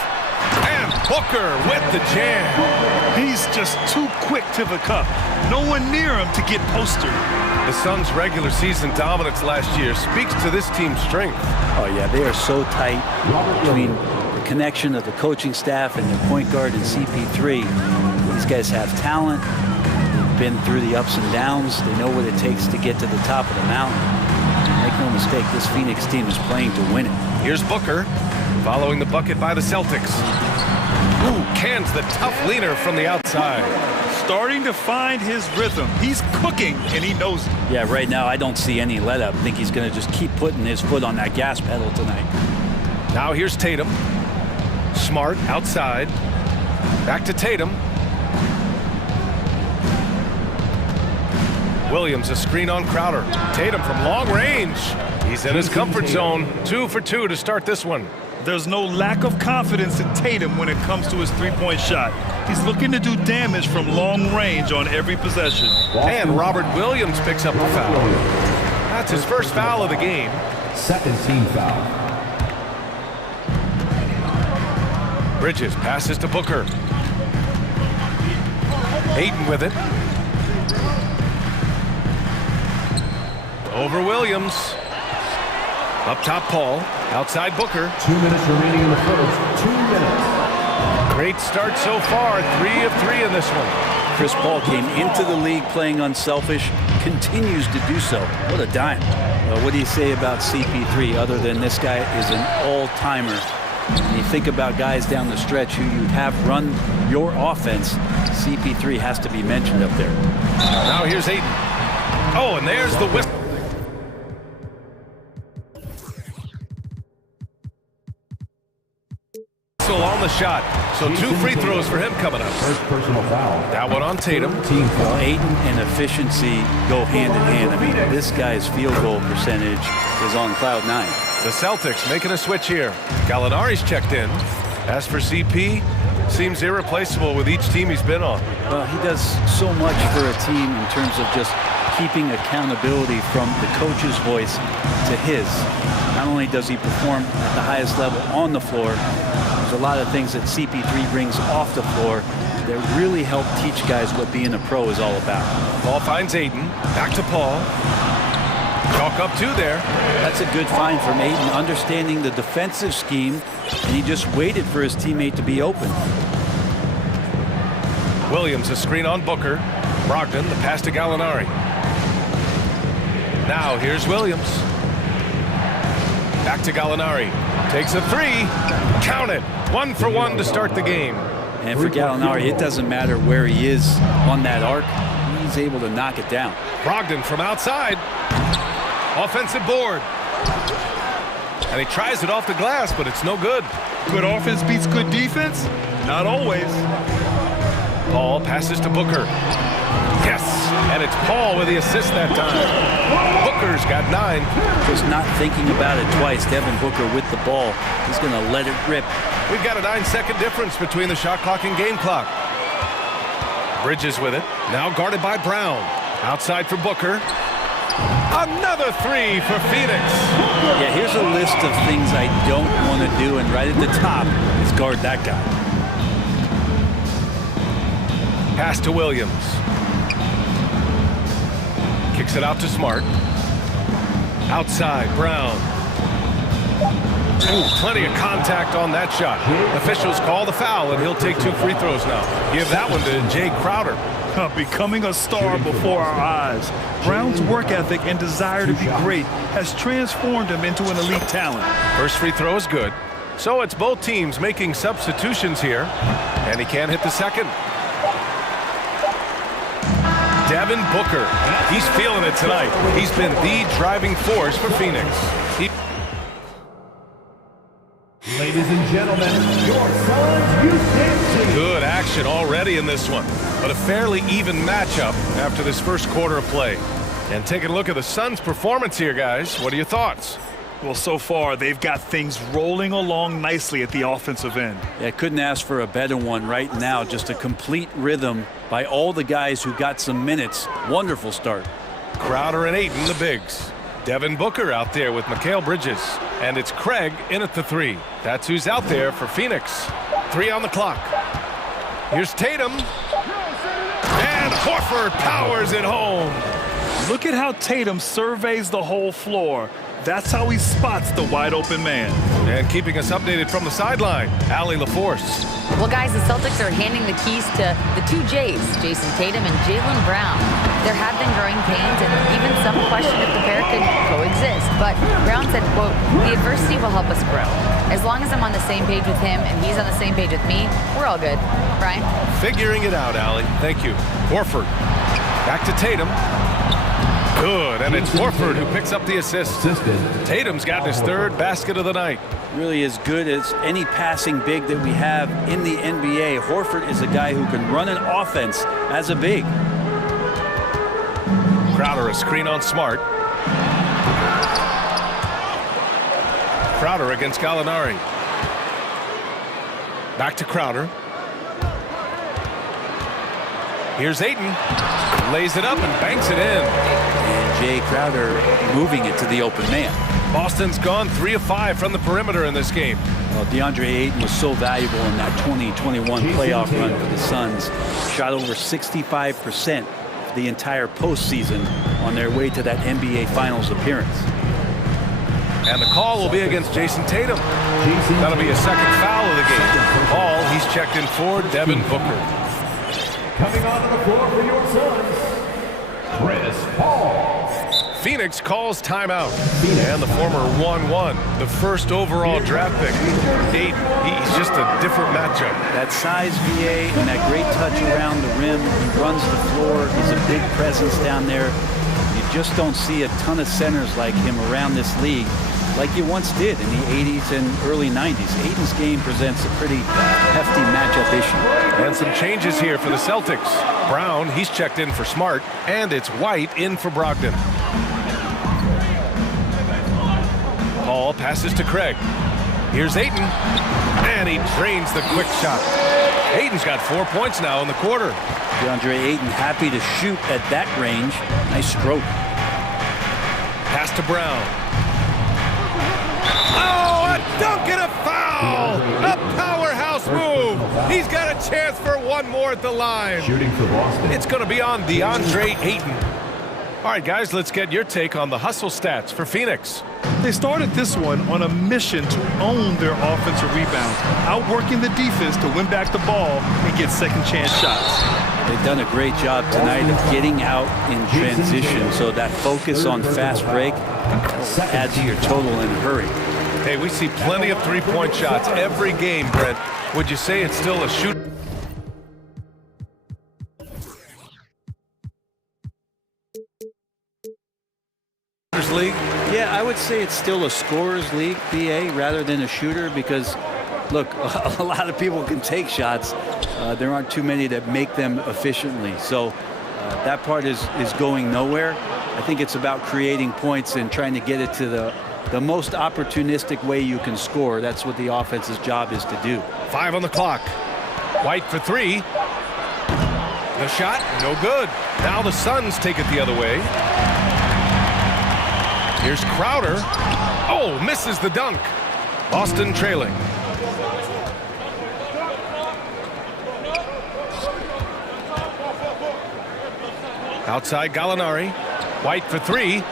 And Booker with the jam. He's just too quick to the cup. No one near him to get postered. The Suns' regular season dominance last year speaks to this team's strength. Oh, yeah, they are so tight between the connection of the coaching staff and their point guard and CP3. These guys have talent. They've been through the ups and downs. They know what it takes to get to the top of the mountain. Make no mistake, this Phoenix team is playing to win it. Here's Booker, following the bucket by the Celtics. Ooh, cans the tough leaner from the outside. Starting to find his rhythm. He's cooking, and he knows it. Yeah, right now I don't see any let up. I think he's going to just keep putting his foot on that gas pedal tonight. Now here's Tatum. Smart outside. Back to Tatum. Williams a screen on Crowder. Tatum from long range. He's in his comfort zone. 2 for 2 to start this one. There's no lack of confidence in Tatum when it comes to his three-point shot. He's looking to do damage from long range on every possession. And Robert Williams picks up the foul. That's his first foul of the game. Second team foul. Bridges passes to Booker. Ayton with it. Over Williams. Up top, Paul. Outside Booker. 2 minutes remaining in the first. 2 minutes. Great start so far. 3 of 3 in this one. Chris Paul came into the league playing unselfish, continues to do so. What a dime. Well, what do you say about CP3 other than this guy is an all-timer? When you think about guys down the stretch who you have run your offense, CP3 has to be mentioned up there. Now here's Ayton. Oh, and there's the whistle. On the shot. So 2 free throws for him coming up. First personal foul. That one on Tatum. Well, Ayton and efficiency go hand in hand. I mean, this guy's field goal percentage is on cloud 9. The Celtics making a switch here. Gallinari's checked in. As for CP, seems irreplaceable with each team he's been on. Well, he does so much for a team in terms of just keeping accountability from the coach's voice to his. Not only does he perform at the highest level on the floor, there's a lot of things that CP3 brings off the floor that really help teach guys what being a pro is all about. Ball finds Ayton. Back to Paul. Chalk up 2 there. That's a good find from Ayton, understanding the defensive scheme, and he just waited for his teammate to be open. Williams a screen on Booker. Brogdon the pass to Gallinari. Now here's Williams. Back to Gallinari. Takes a three. Count it. 1 for 1 to start the game. And for Gallinari, it doesn't matter where he is on that arc. He's able to knock it down. Brogdon from outside. Offensive board. And he tries it off the glass, but it's no good. Good offense beats good defense? Not always. Paul passes to Booker. Yes, and it's Paul with the assist that time. Booker's got 9. Just not thinking about it twice. Devin Booker with the ball. He's going to let it rip. We've got a 9-second difference between the shot clock and game clock. Bridges with it. Now guarded by Brown. Outside for Booker. Another 3 for Phoenix. Yeah, here's a list of things I don't want to do, and right at the top is guard that guy. Pass to Williams. Kicks it out to Smart. Outside, Brown. Ooh, plenty of contact on that shot. Officials call the foul, and he'll take 2 free throws now. Give that one to Jay Crowder. Becoming a star before our eyes. Brown's work ethic and desire to be great has transformed him into an elite talent. First free throw is good. So it's both teams making substitutions here, and he can't hit the second. Devin Booker, he's feeling it tonight. He's been the driving force for Phoenix. Ladies and gentlemen, your Suns Houston team. Good action already in this one, but a fairly even matchup after this first quarter of play. And taking a look at the Suns' performance here, guys. What are your thoughts? Well, so far, they've got things rolling along nicely at the offensive end. Yeah, couldn't ask for a better one right now. Just a complete rhythm by all the guys who got some minutes. Wonderful start. Crowder and Ayton, the bigs. Devin Booker out there with Mikal Bridges. And it's Craig in at the 3. That's who's out there for Phoenix. 3 on the clock. Here's Tatum. And Horford powers it home. Look at how Tatum surveys the whole floor. That's how he spots the wide-open man. And keeping us updated from the sideline, Allie LaForce. Well, guys, the Celtics are handing the keys to the 2 J's, Jason Tatum and Jaylen Brown. There have been growing pains and even some question if the pair could coexist. But Brown said, quote, "The adversity will help us grow. As long as I'm on the same page with him and he's on the same page with me, we're all good." Brian? Figuring it out, Allie. Thank you. Horford. Back to Tatum. Good, and it's Horford who picks up the assist. Tatum's got his 3rd basket of the night. Really as good as any passing big that we have in the NBA. Horford is a guy who can run an offense as a big. Crowder a screen on Smart. Crowder against Gallinari. Back to Crowder. Here's Ayton. Lays it up and banks it in. And Jay Crowder moving it to the open man. Boston's gone 3 of 5 from the perimeter in this game. Well, DeAndre Ayton was so valuable in that 2021 playoff run for the Suns. Shot over 65% the entire postseason on their way to that NBA Finals appearance. And the call will be against Jason Tatum. That'll be a 2nd foul of the game. Paul, he's checked in for Devin Booker. Coming onto the floor for your Suns, Chris Paul. Phoenix calls timeout. And the former 1-1, the 1st overall draft pick. He's just a different matchup. That size VA and that great touch around the rim. He runs the floor. He's a big presence down there. You just don't see a ton of centers like him around this league like you once did in the 80s and early 90s. Ayton's game presents a pretty hefty matchup issue. And some changes here for the Celtics. Brown, he's checked in for Smart, and it's White in for Brogdon. Paul passes to Craig. Here's Ayton, and he drains the quick shot. Ayton's got 4 points now in the quarter. DeAndre Ayton happy to shoot at that range. Nice stroke. Pass to Brown. Oh, a dunk and a foul! A powerhouse move! He's got a chance for one more at the line. Shooting for Boston. It's going to be on DeAndre Ayton. All right, guys, let's get your take on the hustle stats for Phoenix. They started this one on a mission to own their offensive rebounds, outworking the defense to win back the ball and get second chance shots. They've done a great job tonight of getting out in transition, so that focus on fast break adds to your total in a hurry. Hey, we see plenty of three-point shots every game, Brent. Would you say it's still a shoot? League? Yeah, I would say it's still a scorer's league, BA, rather than a shooter, because, look, a lot of people can take shots. There aren't too many that make them efficiently. So that part is going nowhere. I think it's about creating points and trying to get it to the most opportunistic way you can score. That's what the offense's job is to do. 5 on the clock. White for 3. The shot, no good. Now the Suns take it the other way. Here's Crowder. Oh, misses the dunk. Boston trailing. Outside Gallinari. White for 3.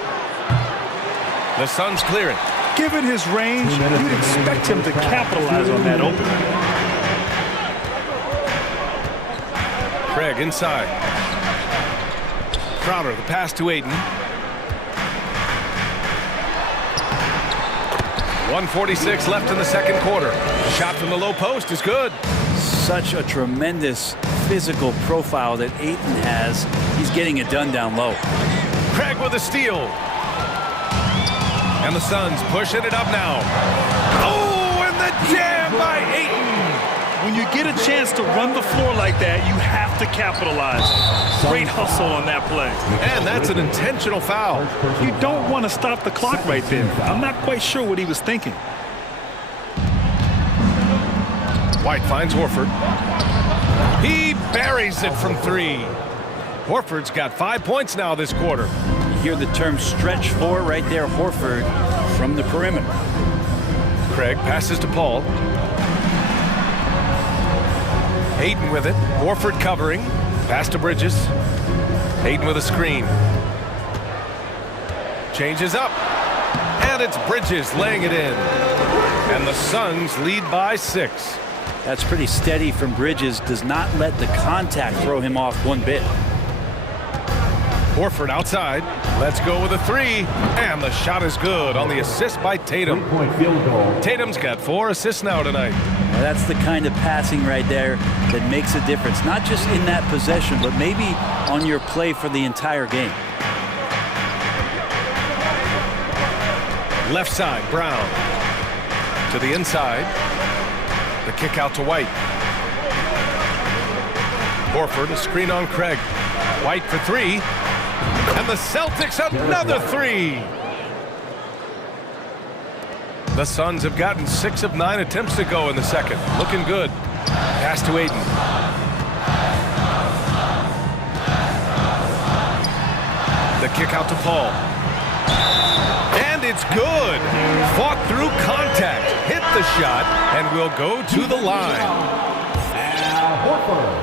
The Suns clear it. Given his range, you'd expect him to capitalize on that opening. Craig inside. Crowder, the pass to Aiden. 1:46 left in the second quarter. Shot from the low post is good. Such a tremendous physical profile that Ayton has. He's getting it done down low. Craig with a steal. And the Suns pushing it up now. Oh, and the jam by Ayton. When you get a chance to run the floor like that, you have to capitalize. Great hustle on that play. And that's an intentional foul. You don't want to stop the clock right there. I'm not quite sure what he was thinking. White finds Horford. He buries it from 3. Horford's got 5 points now this quarter. You hear the term stretch 4 right there, Horford from the perimeter. Craig passes to Paul. Ayton with it. Horford covering. Pass to Bridges. Ayton with a screen. Changes up. And it's Bridges laying it in. And the Suns lead by 6. That's pretty steady from Bridges. Does not let the contact throw him off one bit. Horford outside. Let's go with a 3. And the shot is good on the assist by Tatum. Tatum's got 4 assists now tonight. Now that's the kind of passing right there that makes a difference. Not just in that possession, but maybe on your play for the entire game. Left side, Brown. To the inside. The kick out to White. Horford, a screen on Craig. White for 3. And the Celtics another 3. The Suns have gotten 6 of 9 attempts to go in the second. Looking good. Pass to Aiden. The kick out to Paul. And it's good. Fought through contact. Hit the shot and will go to the line. And Horford.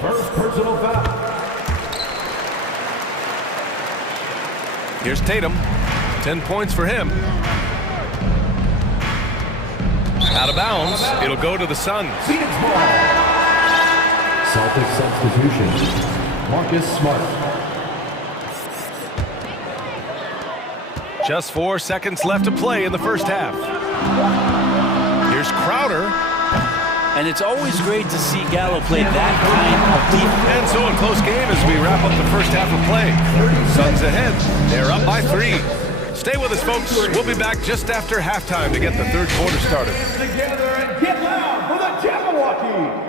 First personal foul. Here's Tatum. 10 points for him. Out of bounds. It'll go to the Suns. Phoenix ball. Celtics substitution. Marcus Smart. Just 4 seconds left to play in the first half. Here's Crowder. And it's always great to see Gallo play that kind of defense. And so a close game as we wrap up the first half of play. Suns ahead. They're up by 3. Stay with us, folks. We'll be back just after halftime to get the third quarter started. Together and get loud for the Jabberwockies.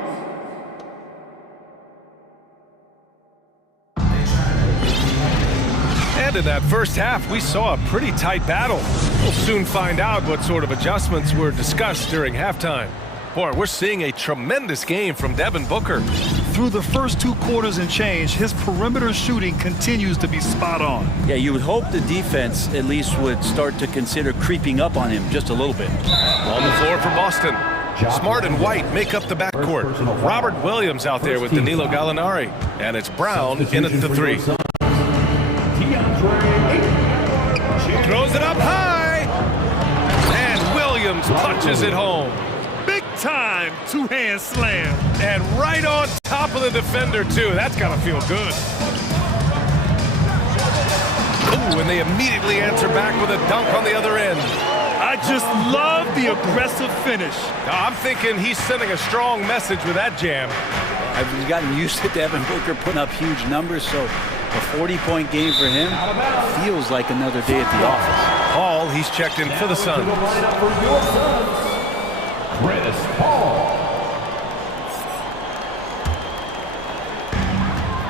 And in that first half, we saw a pretty tight battle. We'll soon find out what sort of adjustments were discussed during halftime. Boy, we're seeing a tremendous game from Devin Booker. Through the first 2 quarters and change, his perimeter shooting continues to be spot on. Yeah, you would hope the defense at least would start to consider creeping up on him just a little bit. On the floor for Boston. Smart and White make up the backcourt. Robert Williams out there with Danilo Gallinari. And it's Brown in at the 3. Throws it up high. And Williams punches it home. Big time two-hand slam. And right on top of the defender, too. That's got to feel good. Ooh, and they immediately answer back with a dunk on the other end. I just love the aggressive finish. I'm thinking he's sending a strong message with that jam. I've gotten used to Devin Booker putting up huge numbers, so a 40-point game for him feels like another day at the office. Paul, he's checked in for the Suns. Chris Paul.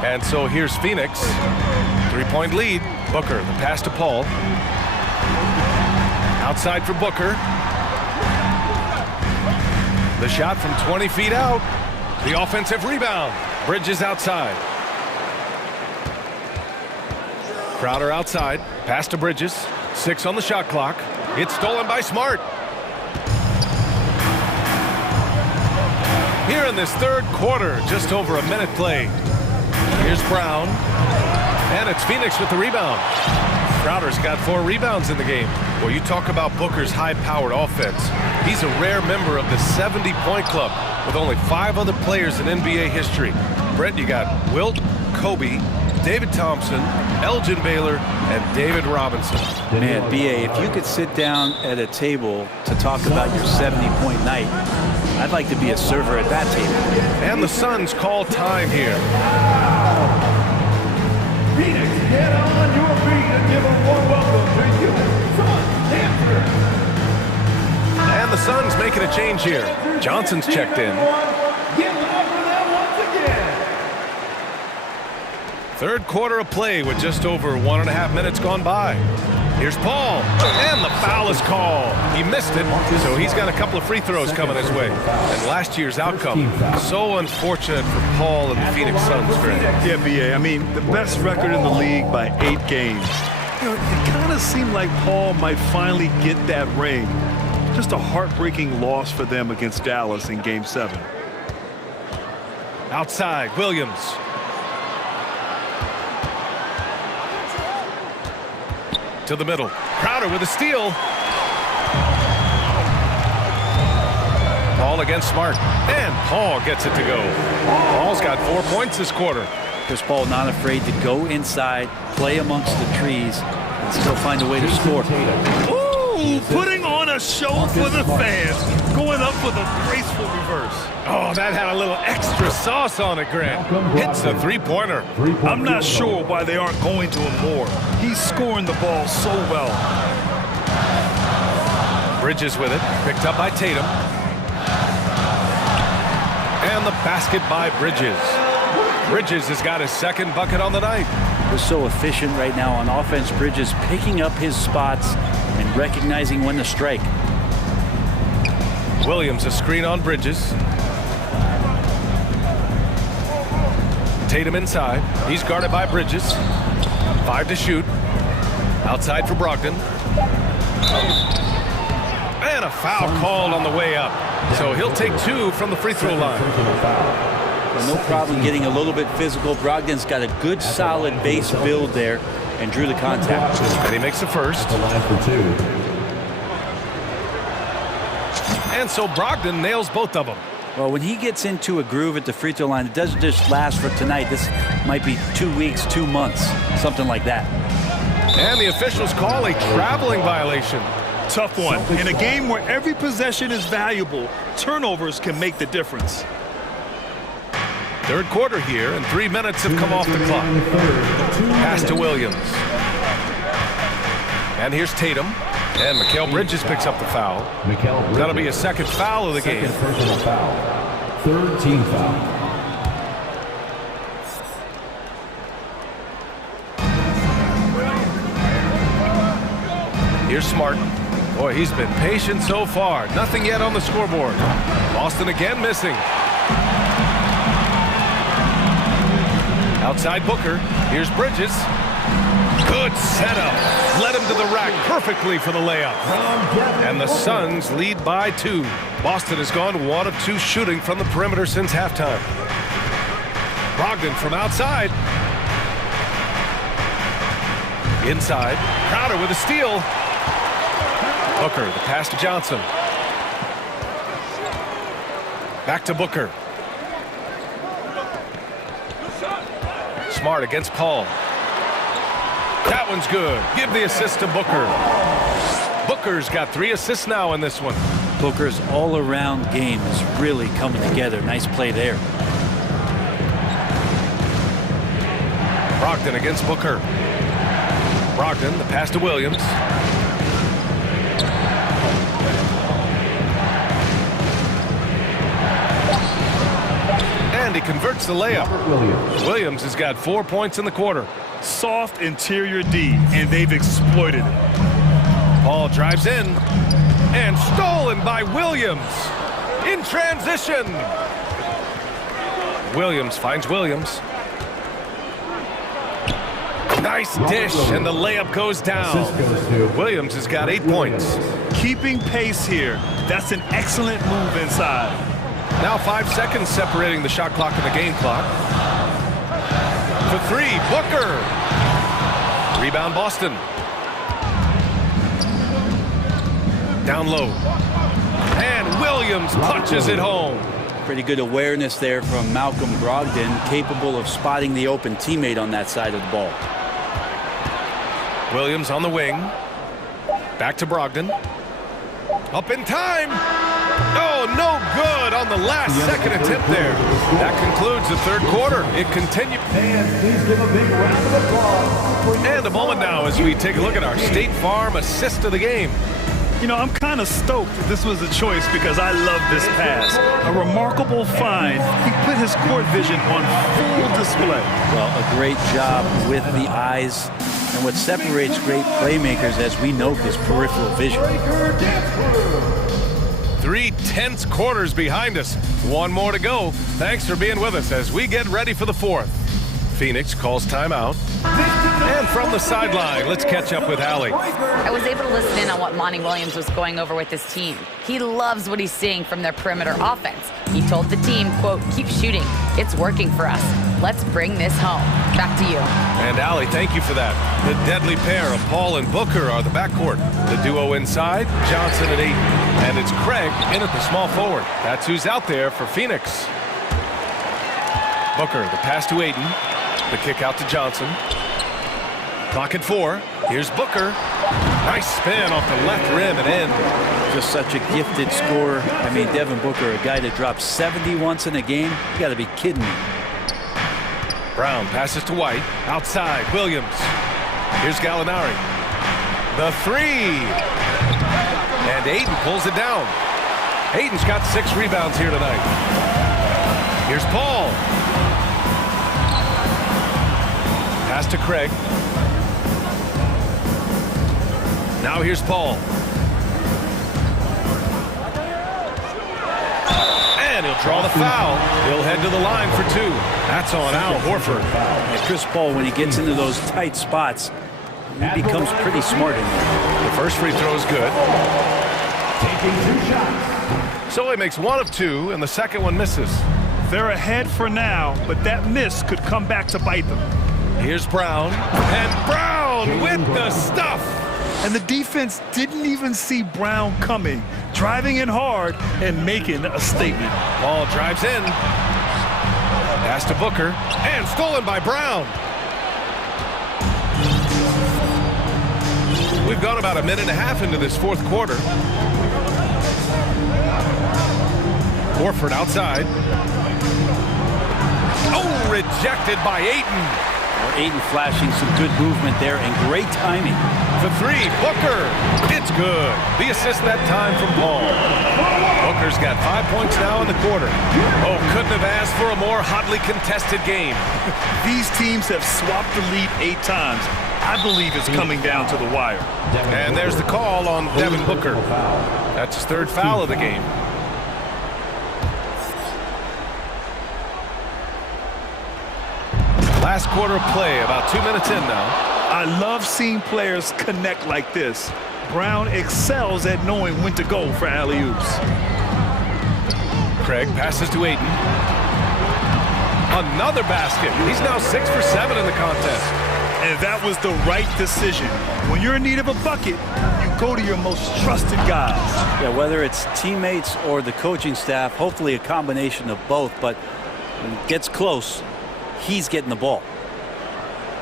And so here's Phoenix. 3-point lead. Booker, the pass to Paul. Outside for Booker. The shot from 20 feet out. The offensive rebound. Bridges outside. Crowder outside. Pass to Bridges. 6 on the shot clock. It's stolen by Smart. Here in this third quarter, just over a minute played. Here's Brown. And it's Phoenix with the rebound. Crowder's got 4 rebounds in the game. Well, you talk about Booker's high-powered offense. He's a rare member of the 70-point club with only 5 other players in NBA history. Brent, you got Wilt, Kobe, David Thompson, Elgin Baylor, and David Robinson. Man, B.A., if you could sit down at a table to talk about your 70-point night, I'd like to be a server at that table. And the Suns call time here. Phoenix, get on your feet and give a warm welcome to you, Suns Dancer. And the Suns making a change here. Johnson's checked in. Give it up for them once again. Third quarter of play with just over 1.5 minutes gone by. Here's Paul, and the foul is called. He missed it, so he's got a couple of free throws coming his way. And last year's outcome, so unfortunate for Paul and the Phoenix Suns, Greg. Yeah, B.A., I mean, the best record in the league by 8 games. You know, it kind of seemed like Paul might finally get that ring. Just a heartbreaking loss for them against Dallas in Game 7. Outside, Williams. To the middle. Crowder with a steal. Paul against Smart. And Paul gets it to go. Paul's got 4 points this quarter. Chris Paul not afraid to go inside, play amongst the trees, and still find a way to score. Ooh, putting on a show for the fans. Going up with a graceful reverse. Oh, that had a little extra sauce on it, Grant. Hits a three-pointer. I'm not sure why they aren't going to him more. He's scoring the ball so well. Bridges with it. Picked up by Tatum. And the basket by Bridges. Bridges has got his second bucket on the night. They're so efficient right now on offense. Bridges picking up his spots and recognizing when to strike. Williams a screen on Bridges. Tatum inside. He's guarded by Bridges. 5 to shoot. Outside for Brogdon. And a foul called on the way up. So he'll take 2 from the free throw line. Well, no problem getting a little bit physical. Brogdon's got a good solid base build there and drew the contact. And he makes the first. And so Brogdon nails both of them. Well, when he gets into a groove at the free throw line, it doesn't just last for tonight. This might be 2 weeks, 2 months, something like that. And the officials call a traveling violation. Tough one. In a game where every possession is valuable, turnovers can make the difference. Third quarter here, and 3 minutes have come off the clock. Pass to Williams. And here's Tatum. And Mikal Bridges picks up the foul. That'll be a second foul of the game. Personal foul. Third team foul. Here's Smart. Boy, he's been patient so far. Nothing yet on the scoreboard. Boston again missing. Outside Booker. Here's Bridges. Good setup. Led him to the rack perfectly for the layup. And the Suns lead by 2. Boston has gone 1 of 2 shooting from the perimeter since halftime. Brogdon from outside. Inside. Crowder with a steal. Booker, the pass to Johnson. Back to Booker. Smart against Paul. That one's good. Give the assist to Booker. Booker's got 3 assists now in this one. Booker's all-around game is really coming together. Nice play there. Brogdon against Booker. Brogdon, the pass to Williams. And he converts the layup. Williams has got 4 points in the quarter. Soft interior D, and they've exploited it. Paul drives in, and stolen by Williams. In transition. Williams finds Williams. Nice dish, and the layup goes down. Williams has got 8 points. Keeping pace here. That's an excellent move inside. Now 5 seconds separating the shot clock and the game clock. For 3, Booker. Rebound, Boston. Down low. And Williams punches it home. Pretty good awareness there from Malcolm Brogdon, capable of spotting the open teammate on that side of the ball. Williams on the wing. Back to Brogdon. Up in time. Oh, no good on the last second attempt there. That concludes the third quarter. It continues. Please give a big round of applause. And a moment now as we take a look at our State Farm assist of the game. You know, I'm kind of stoked this was a choice because I love this pass. A remarkable find. He put his court vision on full display. Well, a great job with the eyes. And what separates great playmakers, as we know, is peripheral vision. 3 tense quarters behind us. 1 more to go. Thanks for being with us as we get ready for the 4th. Phoenix calls timeout. And from the sideline, let's catch up with Allie. I was able to listen in on what Monty Williams was going over with his team. He loves what he's seeing from their perimeter offense. He told the team, quote, keep shooting. It's working for us. Let's bring this home. Back to you. And Allie, thank you for that. The deadly pair of Paul and Booker are the backcourt. The duo inside, Johnson and Ayton. And it's Craig in at the small forward. That's who's out there for Phoenix. Booker, the pass to Ayton. The kick out to Johnson. Clock at 4. Here's Booker. Nice spin off the left rim and in. Just such a gifted scorer. I mean, Devin Booker, a guy that drops 70 once in a game. You got to be kidding me. Brown passes to White. Outside, Williams. Here's Gallinari. The 3. And Ayton pulls it down. Ayton's got 6 rebounds here tonight. Here's Paul. Pass to Craig. Now here's Paul. And he'll draw the foul. He'll head to the line for 2. That's on Al Horford. And Chris Paul, when he gets into those tight spots, he becomes pretty smart in there. The first free throw is good. Taking 2 shots. So he makes 1 of 2, and the second one misses. They're ahead for now, but that miss could come back to bite them. Here's Brown. And Brown with the stuff. And the defense didn't even see Brown coming, driving in hard and making a statement. Ball drives in. Pass to Booker. And stolen by Brown. We've gone about a minute and a half into this 4th quarter. Horford outside. Oh, rejected by Ayton. Ayton flashing some good movement there and great timing. For 3, Booker. It's good. The assist that time from Paul. Booker's got 5 points now in the quarter. Oh, couldn't have asked for a more hotly contested game. These teams have swapped the lead 8 times. I believe it's coming down to the wire. And there's the call on Devin Booker. That's his 3rd foul of the game. Last quarter of play, about 2 minutes in now. I love seeing players connect like this. Brown excels at knowing when to go for alley-oops. Craig passes to Ayton. Another basket. He's now 6 for 7 in the contest. And that was the right decision. When you're in need of a bucket, you go to your most trusted guys. Yeah, whether it's teammates or the coaching staff, hopefully a combination of both, but when it gets close, he's getting the ball.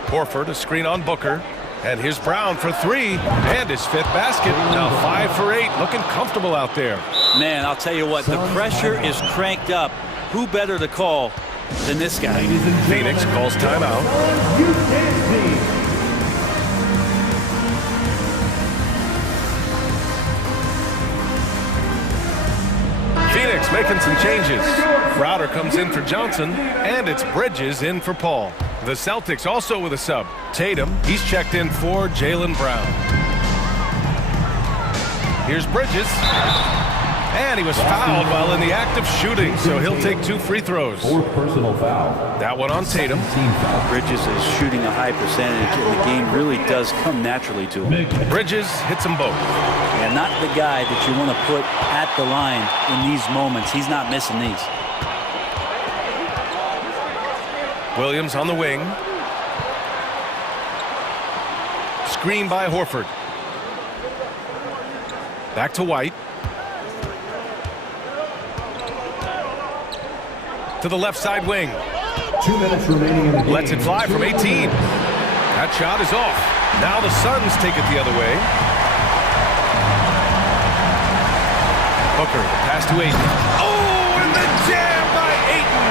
Horford, a screen on Booker. And here's Brown for three, and his fifth basket. Now 5 for 8, looking comfortable out there. Man, I'll tell you what, the pressure is cranked up. Who better to call than this guy? Phoenix calls timeout. Phoenix making some changes. Crowder comes in for Johnson, and it's Bridges in for Paul. The Celtics also with a sub. Tatum, he's checked in for Jaylen Brown. Here's Bridges. And he was fouled while in the act of shooting, so he'll take 2 free throws. Fourth personal foul. That one on Tatum. Bridges is shooting a high percentage, and the game really does come naturally to him. Bridges hits them both. And not the guy that you want to put at the line in these moments. He's not missing these. Williams on the wing. Screen by Horford. Back to White. To the left side wing. 2 minutes remaining in the game. Lets it fly from 18. That shot is off. Now the Suns take it the other way. Booker, pass to Ayton. Oh, and the jam by Ayton.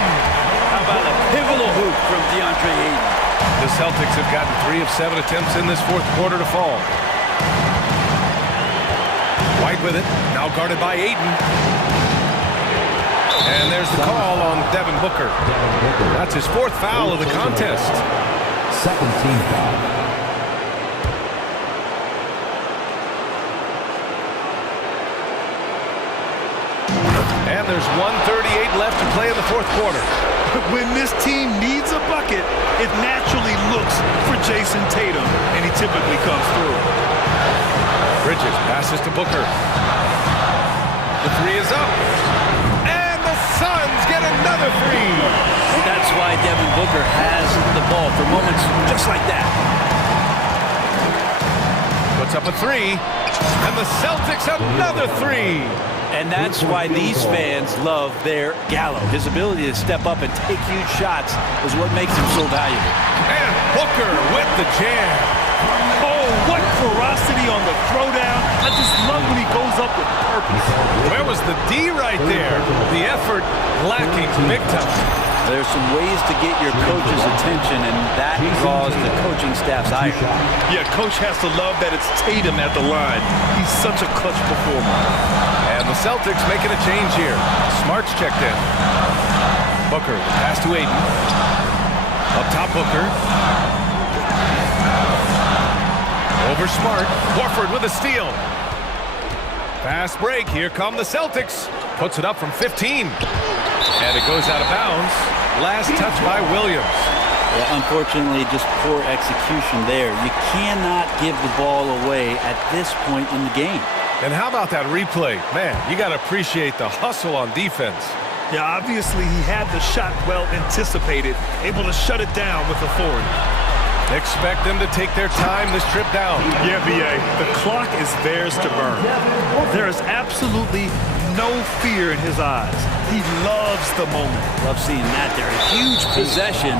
How about a pivotal hoop from DeAndre Ayton? The Celtics have gotten 3 of 7 attempts in this fourth quarter to fall. White with it, now guarded by Ayton. And there's the call on Devin Booker. That's his 4th foul of the contest. Second team foul. And there's 1:38 left to play in the fourth quarter. When this team needs a bucket, it naturally looks for Jason Tatum, and he typically comes through. Bridges passes to Booker. The 3 is up. And the Suns get another 3. That's why Devin Booker has the ball for moments just like that. Puts up a 3. And the Celtics another 3. And that's why these fans love their Gallo. His ability to step up and take huge shots is what makes him so valuable. And Booker with the jam. Oh, what ferocity on the throwdown. I just love when he goes up with purpose. Where was the D right there? The effort lacking big time. There's some ways to get your coach's attention, and that draws the coaching staff's ire. Yeah, coach has to love that it's Tatum at the line. He's such a clutch performer. And the Celtics making a change here. Smart's checked in. Booker, the pass to Ayton. Up top, Booker. Over Smart. Horford with a steal. Fast break. Here come the Celtics. Puts it up from 15. And it goes out of bounds. Last touch by Williams. Yeah, unfortunately, just poor execution there. You cannot give the ball away at this point in the game. And how about that replay? Man, you got to appreciate the hustle on defense. Yeah, obviously he had the shot well anticipated, able to shut it down with authority. Expect them to take their time this trip down. Yeah, B.A., the clock is theirs to burn. There is absolutely no fear in his eyes. He loves the moment. Love seeing that there. A huge possession,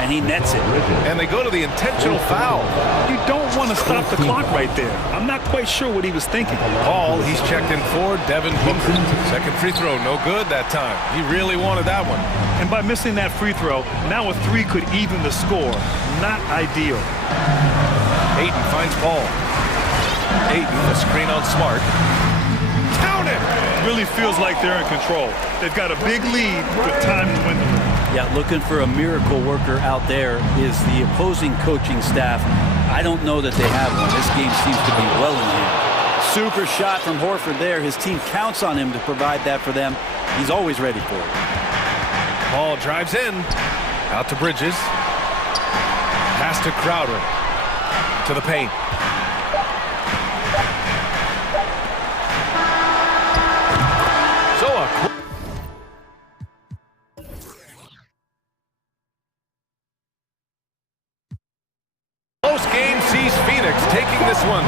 and he nets it. And they go to the intentional foul. You don't want to stop the clock right there. I'm not quite sure what he was thinking. Paul, he's checked in for Devin Booker. Second free throw, no good that time. He really wanted that one. And by missing that free throw, now a 3 could even the score. Not ideal. Ayton finds Paul. Ayton, a screen on Smart. Count it! Really feels like they're in control. They've got a big lead with time to win the game. Yeah, looking for a miracle worker out there is the opposing coaching staff. I don't know that they have one. This game seems to be well in hand. Super shot from Horford there. His team counts on him to provide that for them. He's always ready for it. Paul drives in. Out to Bridges. Pass to Crowder. To the paint. Close game sees Phoenix taking this one.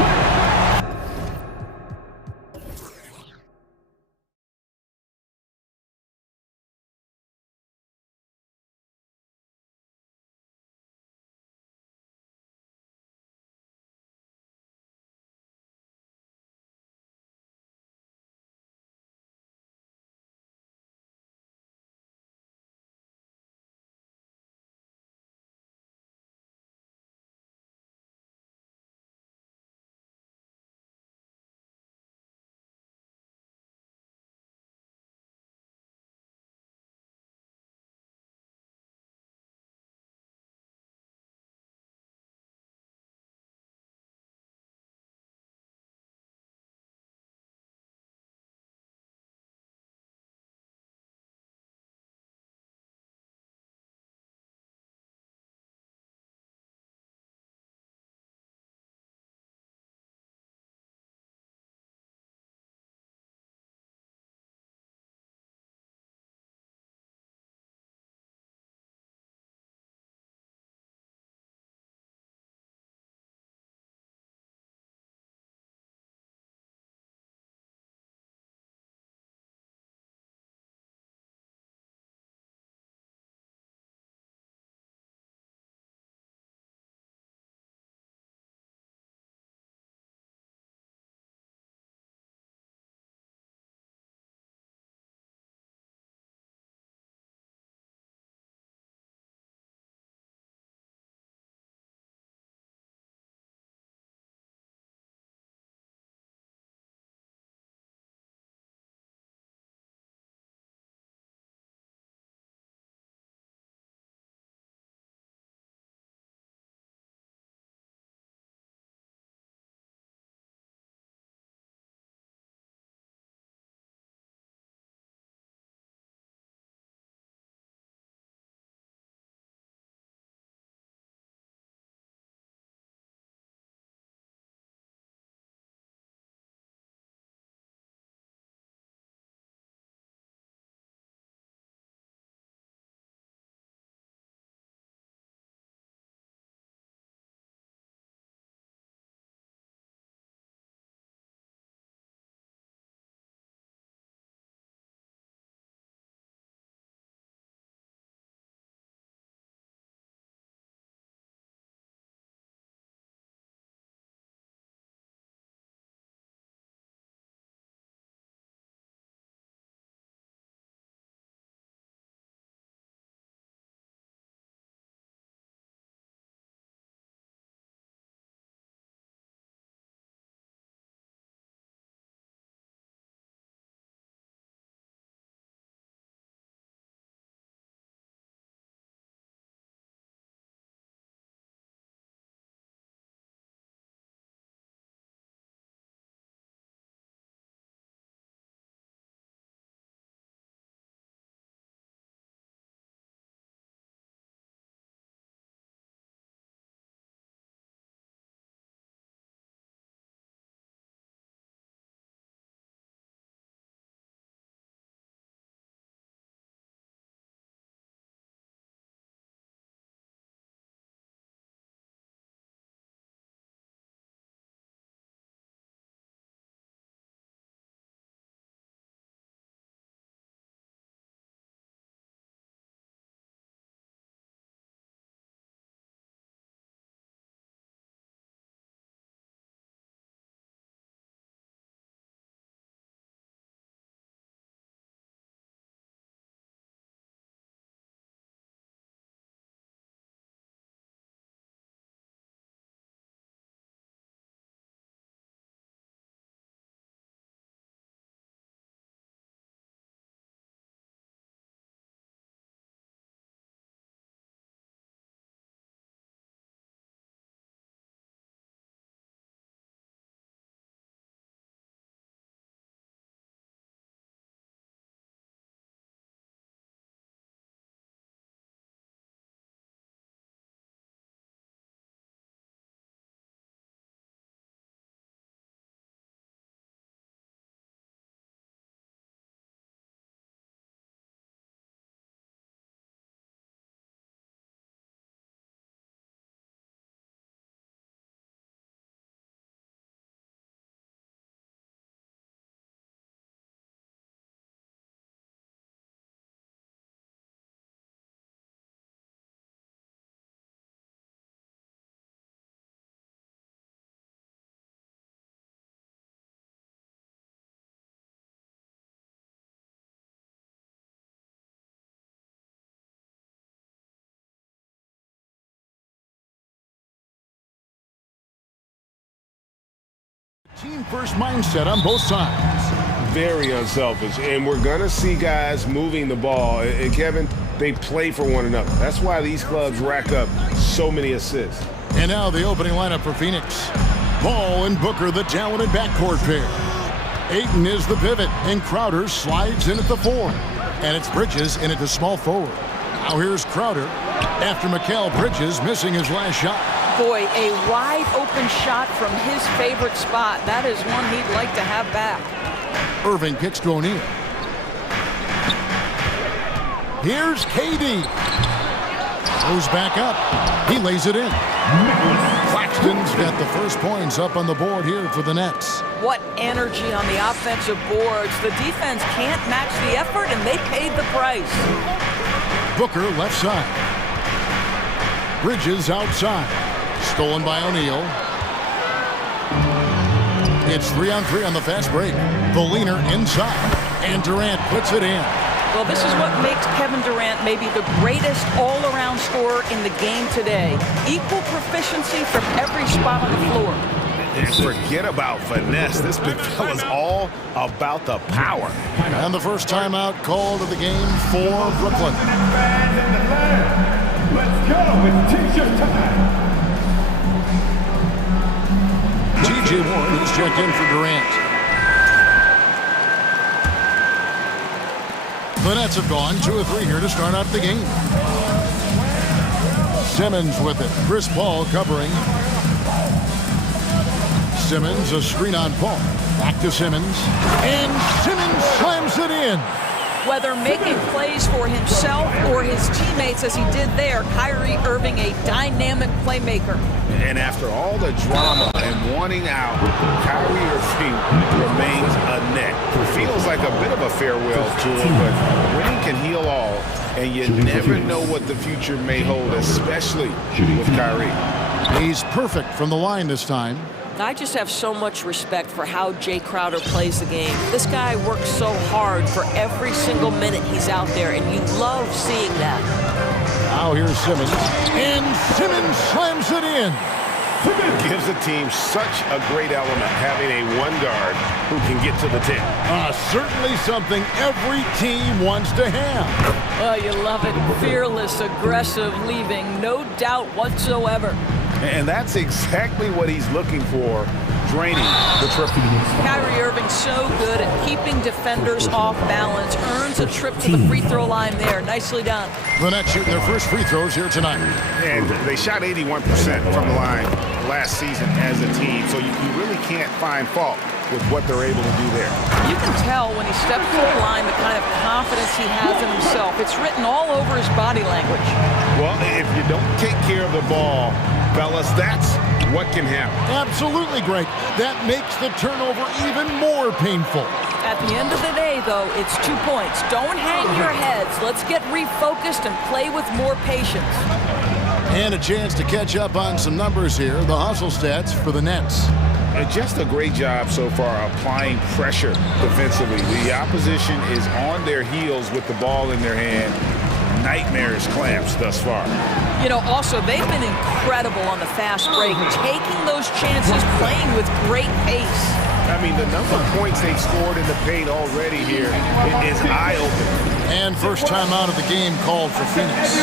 team-first mindset on both sides. Very unselfish, and we're going to see guys moving the ball. And Kevin, they play for one another. That's why these clubs rack up so many assists. And now the opening lineup for Phoenix. Ball and Booker, the talented backcourt pair. Ayton is the pivot, and Crowder slides in at the 4. And it's Bridges in at the small forward. Now here's Crowder after Mikal Bridges missing his last shot. Boy, a wide open shot from his favorite spot. That is one he'd like to have back. Irving kicks to O'Neal. Here's KD. Goes back up. He lays it in. Claxton's got the first points up on the board here for the Nets. What energy on the offensive boards. The defense can't match the effort, and they paid the price. Booker left side. Bridges outside. Stolen by O'Neal. It's 3-on-3 on the fast break. The leaner inside. And Durant puts it in. Well, this is what makes Kevin Durant maybe the greatest all-around scorer in the game today. Equal proficiency from every spot on the floor. And forget about finesse. This big fella's all about the power. And the first timeout called of the game for Brooklyn. Let's go. It's t-shirt time. T.J. Warren is checked in for Durant. The Nets have gone 2 of 3 here to start out the game. Simmons with it. Chris Paul covering. Simmons, a screen on Paul. Back to Simmons. And Simmons slams it in. Whether making plays for himself or his teammates as he did there, Kyrie Irving, a dynamic playmaker. And after all the drama and wanting out, Kyrie Irving remains a net. Feels like a bit of a farewell tour, but winning can heal all, and you never know what the future may hold, especially with Kyrie. He's perfect from the line this time. I just have so much respect for how Jay Crowder plays the game. This guy works so hard for every single minute he's out there, and you love seeing that. Now here's Simmons, and Simmons slams it in. Gives the team such a great element, having a one guard who can get to the 10. Certainly something every team wants to have. Oh, you love it. Fearless, aggressive, leaving no doubt whatsoever. And that's exactly what he's looking for, draining the triple. Kyrie Irving so good at keeping defenders off balance. Earns a trip to the free throw line there. Nicely done. The Nets shooting their first free throws here tonight. And they shot 81% from the line last season as a team, so you really can't find fault with what they're able to do there. You can tell when he steps to the line the kind of confidence he has in himself. It's written all over his body language. Well, if you don't take care of the ball, fellas, that's what can happen. Absolutely great. That makes the turnover even more painful. At the end of the day, though, it's 2 points. Don't hang your heads. Let's get refocused and play with more patience. And a chance to catch up on some numbers here. The hustle stats for the Nets. Just a great job so far applying pressure defensively. The opposition is on their heels with the ball in their hand. Nightmares clamps thus far. You know, also, they've been incredible on the fast break, taking those chances, playing with great pace. I mean, the number of points they've scored in the paint already here is eye-opening. And first time out of the game called for Phoenix.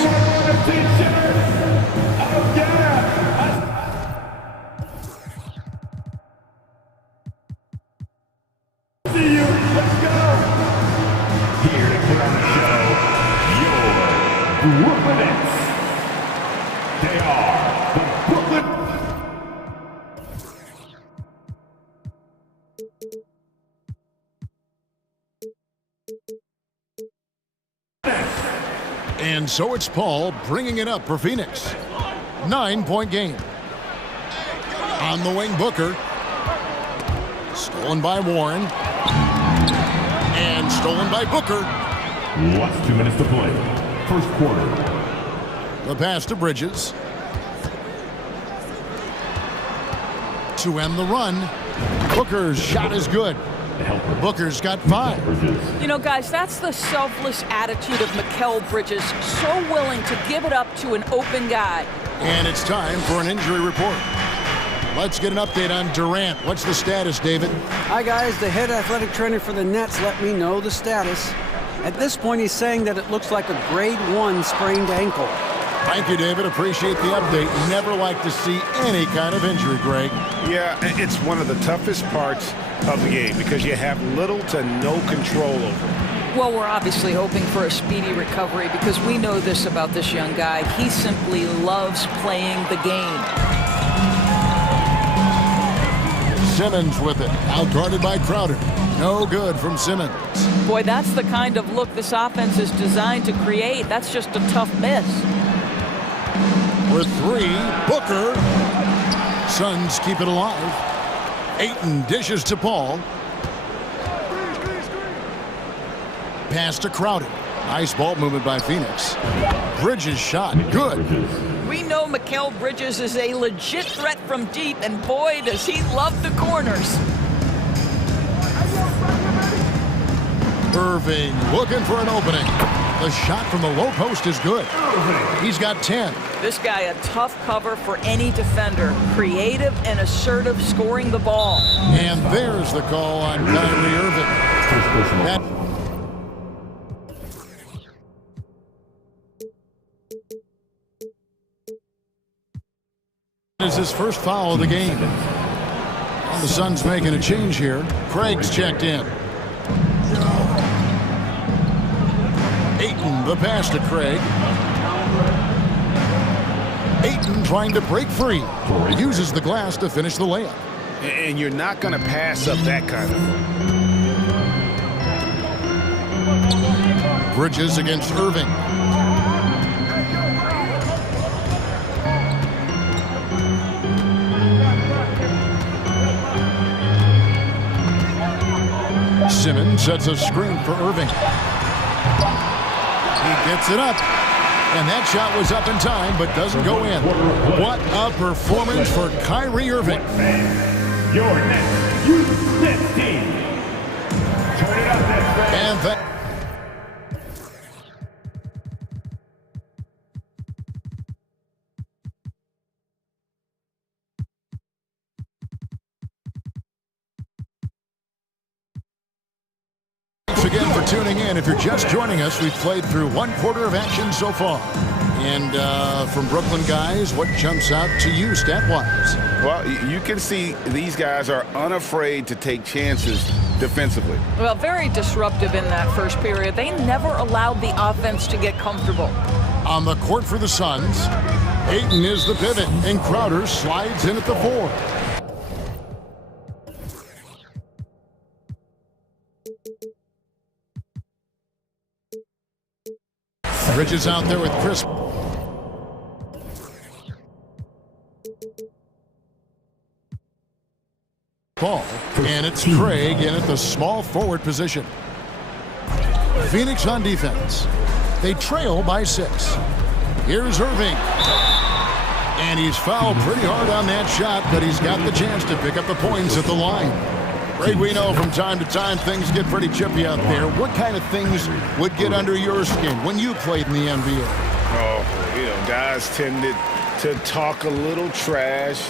Brooklyn Nets. They are the Brooklyn. And so it's Paul bringing it up for Phoenix. 9-point game. On the wing, Booker. Stolen by Warren. And stolen by Booker. Last 2 minutes to play. First quarter. The pass to Bridges. To end the run. Booker's shot is good. Booker's got 5. You know, guys, that's the selfless attitude of Mikal Bridges. So willing to give it up to an open guy. And it's time for an injury report. Let's get an update on Durant. What's the status, David? Hi, guys. The head athletic trainer for the Nets let me know the status. At this point, he's saying that it looks like a grade 1 sprained ankle. Thank you, David. Appreciate the update. Never like to see any kind of injury, Greg. Yeah, it's one of the toughest parts of the game because you have little to no control over it. Well, we're obviously hoping for a speedy recovery because we know this about this young guy. He simply loves playing the game. Simmons with it. Out-guarded by Crowder. No good from Simmons. Boy, that's the kind of look this offense is designed to create. That's just a tough miss. For three, Booker. Suns keep it alive. Ayton dishes to Paul. Pass to Crowder. Nice ball movement by Phoenix. Bridges shot. Good. We know Mikal Bridges is a legit threat from deep, and boy, does he love the corners. Irving looking for an opening. The shot from the low post is good. He's got 10. This guy a tough cover for any defender. Creative and assertive scoring the ball. And there's the call on Kyrie Irving. That is his first foul of the game. And the Suns making a change here. Craig's checked in. Ayton, the pass to Craig. Ayton trying to break free. Uses the glass to finish the layup. And you're not going to pass up that kind of. Bridges against Irving. Simmons sets a screen for Irving. He gets it up. And that shot was up in time, but doesn't go in. What a performance for Kyrie Irving. Your next U15 team. Turn it up, and that. Again for tuning in. If you're just joining us, we've played through 1/4 of action so far. And from Brooklyn guys, what jumps out to you stat-wise? Well, you can see these guys are unafraid to take chances defensively. Well, very disruptive in that first period. They never allowed the offense to get comfortable. On the court for the Suns, Ayton is the pivot, and Crowder slides in at the 4. Bridges out there with Chris. Paul, and it's Craig in at the small forward position. Phoenix on defense. They trail by 6. Here's Irving. And he's fouled pretty hard on that shot, but he's got the chance to pick up the points at the line. Greg, we know from time to time things get pretty chippy out there. What kind of things would get under your skin when you played in the NBA? Oh, guys tended to talk a little trash,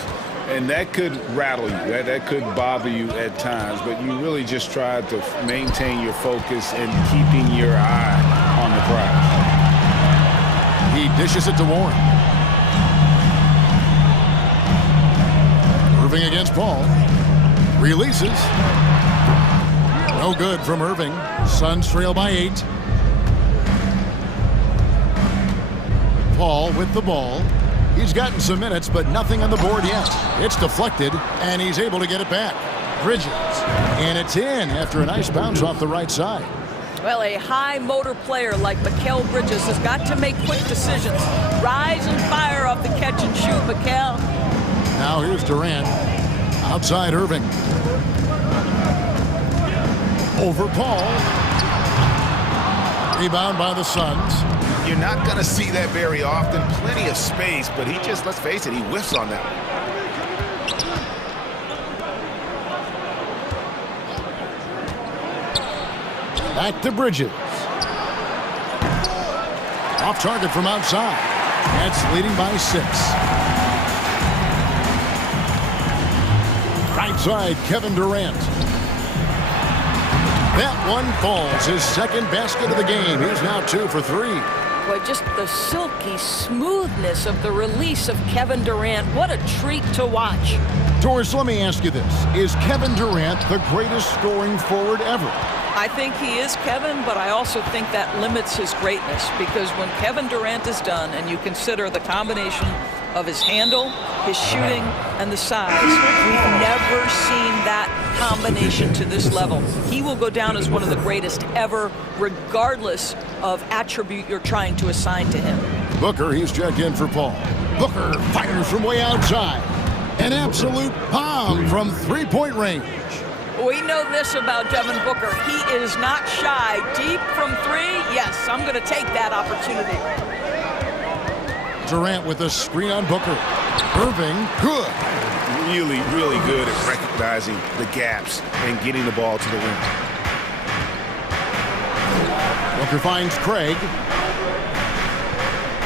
and that could rattle you. That could bother you at times, but you really just try to maintain your focus and keeping your eye on the prize. He dishes it to Warren. Irving against Paul. Releases. No good from Irving. Suns trail by 8. Paul with the ball. He's gotten some minutes, but nothing on the board yet. It's deflected, and he's able to get it back. Bridges. And it's in after a nice bounce off the right side. Well, a high motor player like Mikal Bridges has got to make quick decisions. Rise and fire off the catch and shoot, Mikal. Now here's Durant. Outside Irving. Over Paul. Rebound by the Suns. You're not going to see that very often. Plenty of space, but he just, let's face it, he whiffs on that one. Back to Bridges. Off target from outside. That's leading by 6. outside Kevin Durant. That one falls, his second basket of the game. He's now 2 for 3. Boy, just the silky smoothness of the release of Kevin Durant. What a treat to watch. Doris, let me ask you this. Is Kevin Durant the greatest scoring forward ever? I think he is, Kevin, but I also think that limits his greatness, because when Kevin Durant is done and you consider the combination of his handle, his shooting, and the size, we've never seen that combination to this level. He will go down as one of the greatest ever, regardless of attribute you're trying to assign to him. Booker, he's checked in for Paul. Booker fires from way outside. An absolute bomb from three-point range. We know this about Devin Booker. He is not shy. Deep from 3, yes, I'm going to take that opportunity. Durant with a screen on Booker. Irving, good. Really, really good at recognizing the gaps and getting the ball to the rim. Booker finds Craig.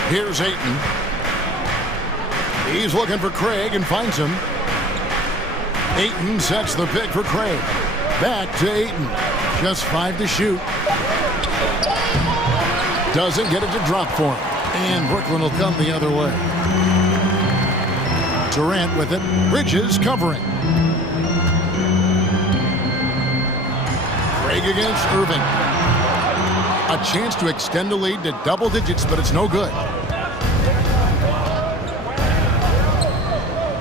Here's Ayton. He's looking for Craig and finds him. Ayton sets the pick for Craig. Back to Ayton. Just 5 to shoot. Doesn't get it to drop for him. And Brooklyn will come the other way. Durant with it. Bridges covering. Craig against Irving. A chance to extend the lead to double digits, but it's no good.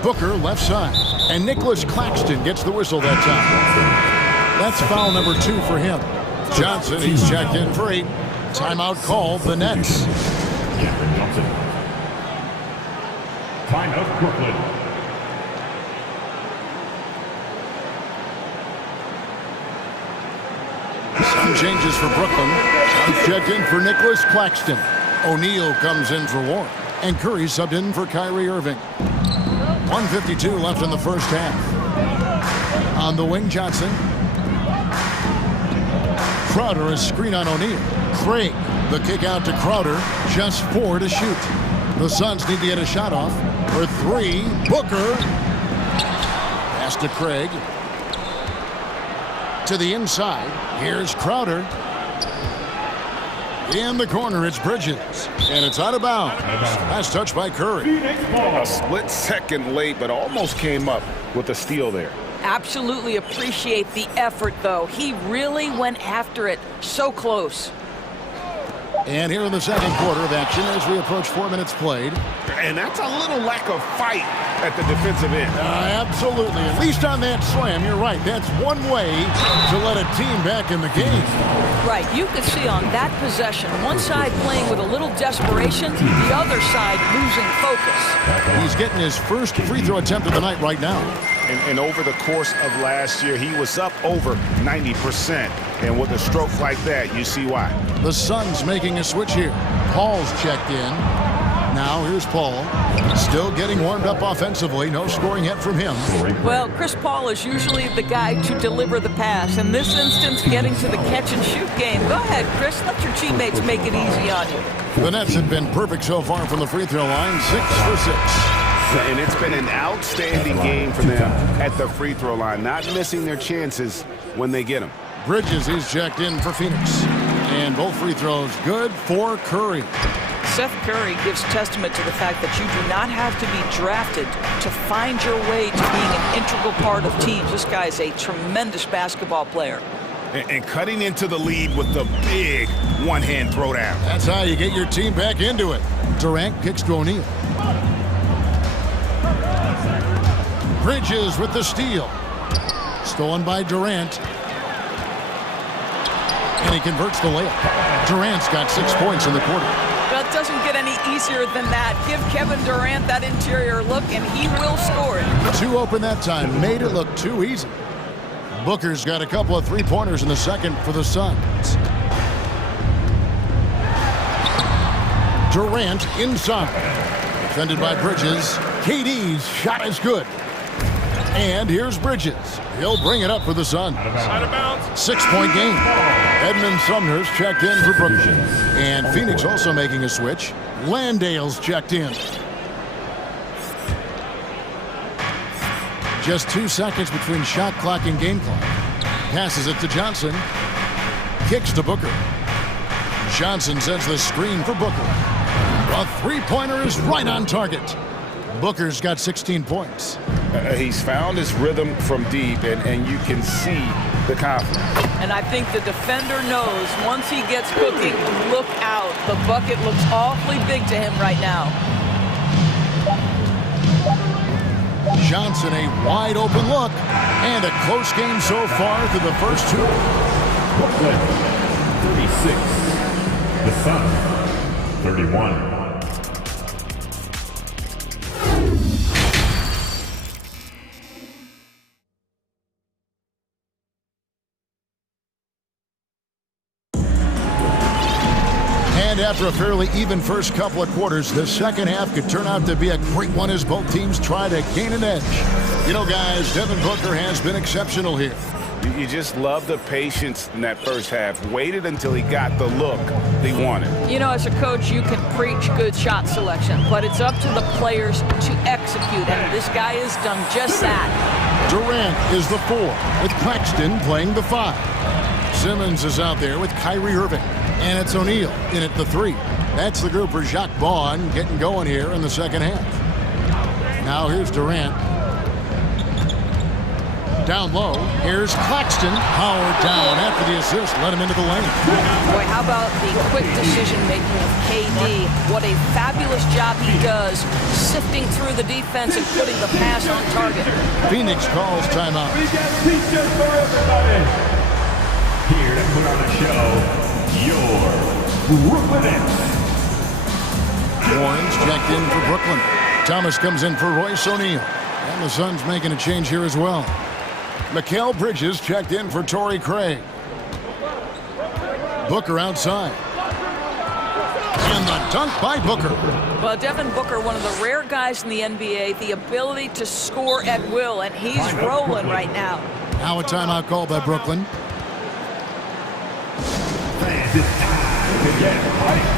Booker left side. And Nicholas Claxton gets the whistle that time. That's foul number 2 for him. Johnson, he's checked in for 8. Timeout called the Nets. Johnson. Timeout Brooklyn. Some changes for Brooklyn. He's checked in for Nicholas Claxton. O'Neal comes in for Warren. And Curry subbed in for Kyrie Irving. 1:52 left in the first half. On the wing, Johnson. Crowder, a screen on O'Neal. Craig, the kick out to Crowder. Just 4 to shoot. The Suns need to get a shot off. For 3, Booker. Pass to Craig. To the inside. Here's Crowder. In the corner, it's Bridges. And it's out of bounds. Last touch by Curry. A split second late, but almost came up with a steal there. Absolutely appreciate the effort, though. He really went after it. So close. And here in the second quarter of action as we approach 4 minutes played. And that's a little lack of fight at the defensive end. Absolutely. At least on that slam, you're right. That's one way to let a team back in the game. Right. You could see on that possession, one side playing with a little desperation, the other side losing focus. He's getting his first free throw attempt of the night right now. And over the course of last year, he was up over 90%. And with a stroke like that, you see why. The Suns making a switch here. Paul's checked in. Now here's Paul. Still getting warmed up offensively. No scoring yet from him. Well, Chris Paul is usually the guy to deliver the pass. In this instance, getting to the catch-and-shoot game. Go ahead, Chris. Let your teammates make it easy on you. The Nets have been perfect so far from the free throw line. 6 for 6. And it's been an outstanding game for them at the free throw line. Not missing their chances when they get them. Bridges is checked in for Phoenix. And both free throws good for Curry. Seth Curry gives testament to the fact that you do not have to be drafted to find your way to being an integral part of teams. This guy is a tremendous basketball player. And cutting into the lead with the big one-hand throwdown. That's how you get your team back into it. Durant kicks to O'Neal. Bridges with the steal. Stolen by Durant. And he converts the layup. Durant's got 6 points in the quarter. Well, it doesn't get any easier than that. Give Kevin Durant that interior look, and he will score it. 2 open that time. Made it look too easy. Booker's got a couple of three-pointers in the second for the Suns. Durant inside. Defended by Bridges. KD's shot is good. And here's Bridges. He'll bring it up for the Suns. 6-point game. Edmund Sumner's checked in for Brooklyn. And Phoenix also making a switch. Landale's checked in. Just 2 seconds between shot clock and game clock. Passes it to Johnson. Kicks to Booker. Johnson sends the screen for Booker. A three-pointer is right on target. Booker's got 16 points. He's found his rhythm from deep, and you can see the confidence. And I think the defender knows once he gets cooking, look out. The bucket looks awfully big to him right now. Johnson, a wide open look, and a close game so far through the first two. Brooklyn, 36. The Suns, 31. And after a fairly even first couple of quarters, the second half could turn out to be a great one as both teams try to gain an edge. You know, guys, Devin Booker has been exceptional here. You just love the patience in that first half. Waited until he got the look he wanted. You know, as a coach, you can preach good shot selection, but it's up to the players to execute, and this guy has done just that. Durant is the 4, with Claxton playing the 5. Simmons is out there with Kyrie Irving. And it's O'Neal in at the 3. That's the group for Jacques Vaughn getting going here in the second half. Now here's Durant. Down low, here's Claxton. Howard down after the assist, let him into the lane. Boy, how about the quick decision-making of KD? What a fabulous job he does sifting through the defense and putting the pass on target. Phoenix calls timeout. We got pizza for everybody. Here to put on a show, your Brooklyn Nets. Warren's checked in for Brooklyn. Thomas comes in for Royce O'Neal. And the Suns making a change here as well. Mikal Bridges checked in for Torrey Craig. Booker outside. And the dunk by Booker. Well, Devin Booker, one of the rare guys in the NBA, the ability to score at will, and he's rolling right now. Now a timeout call by Brooklyn. Fans, it's time to get hyped.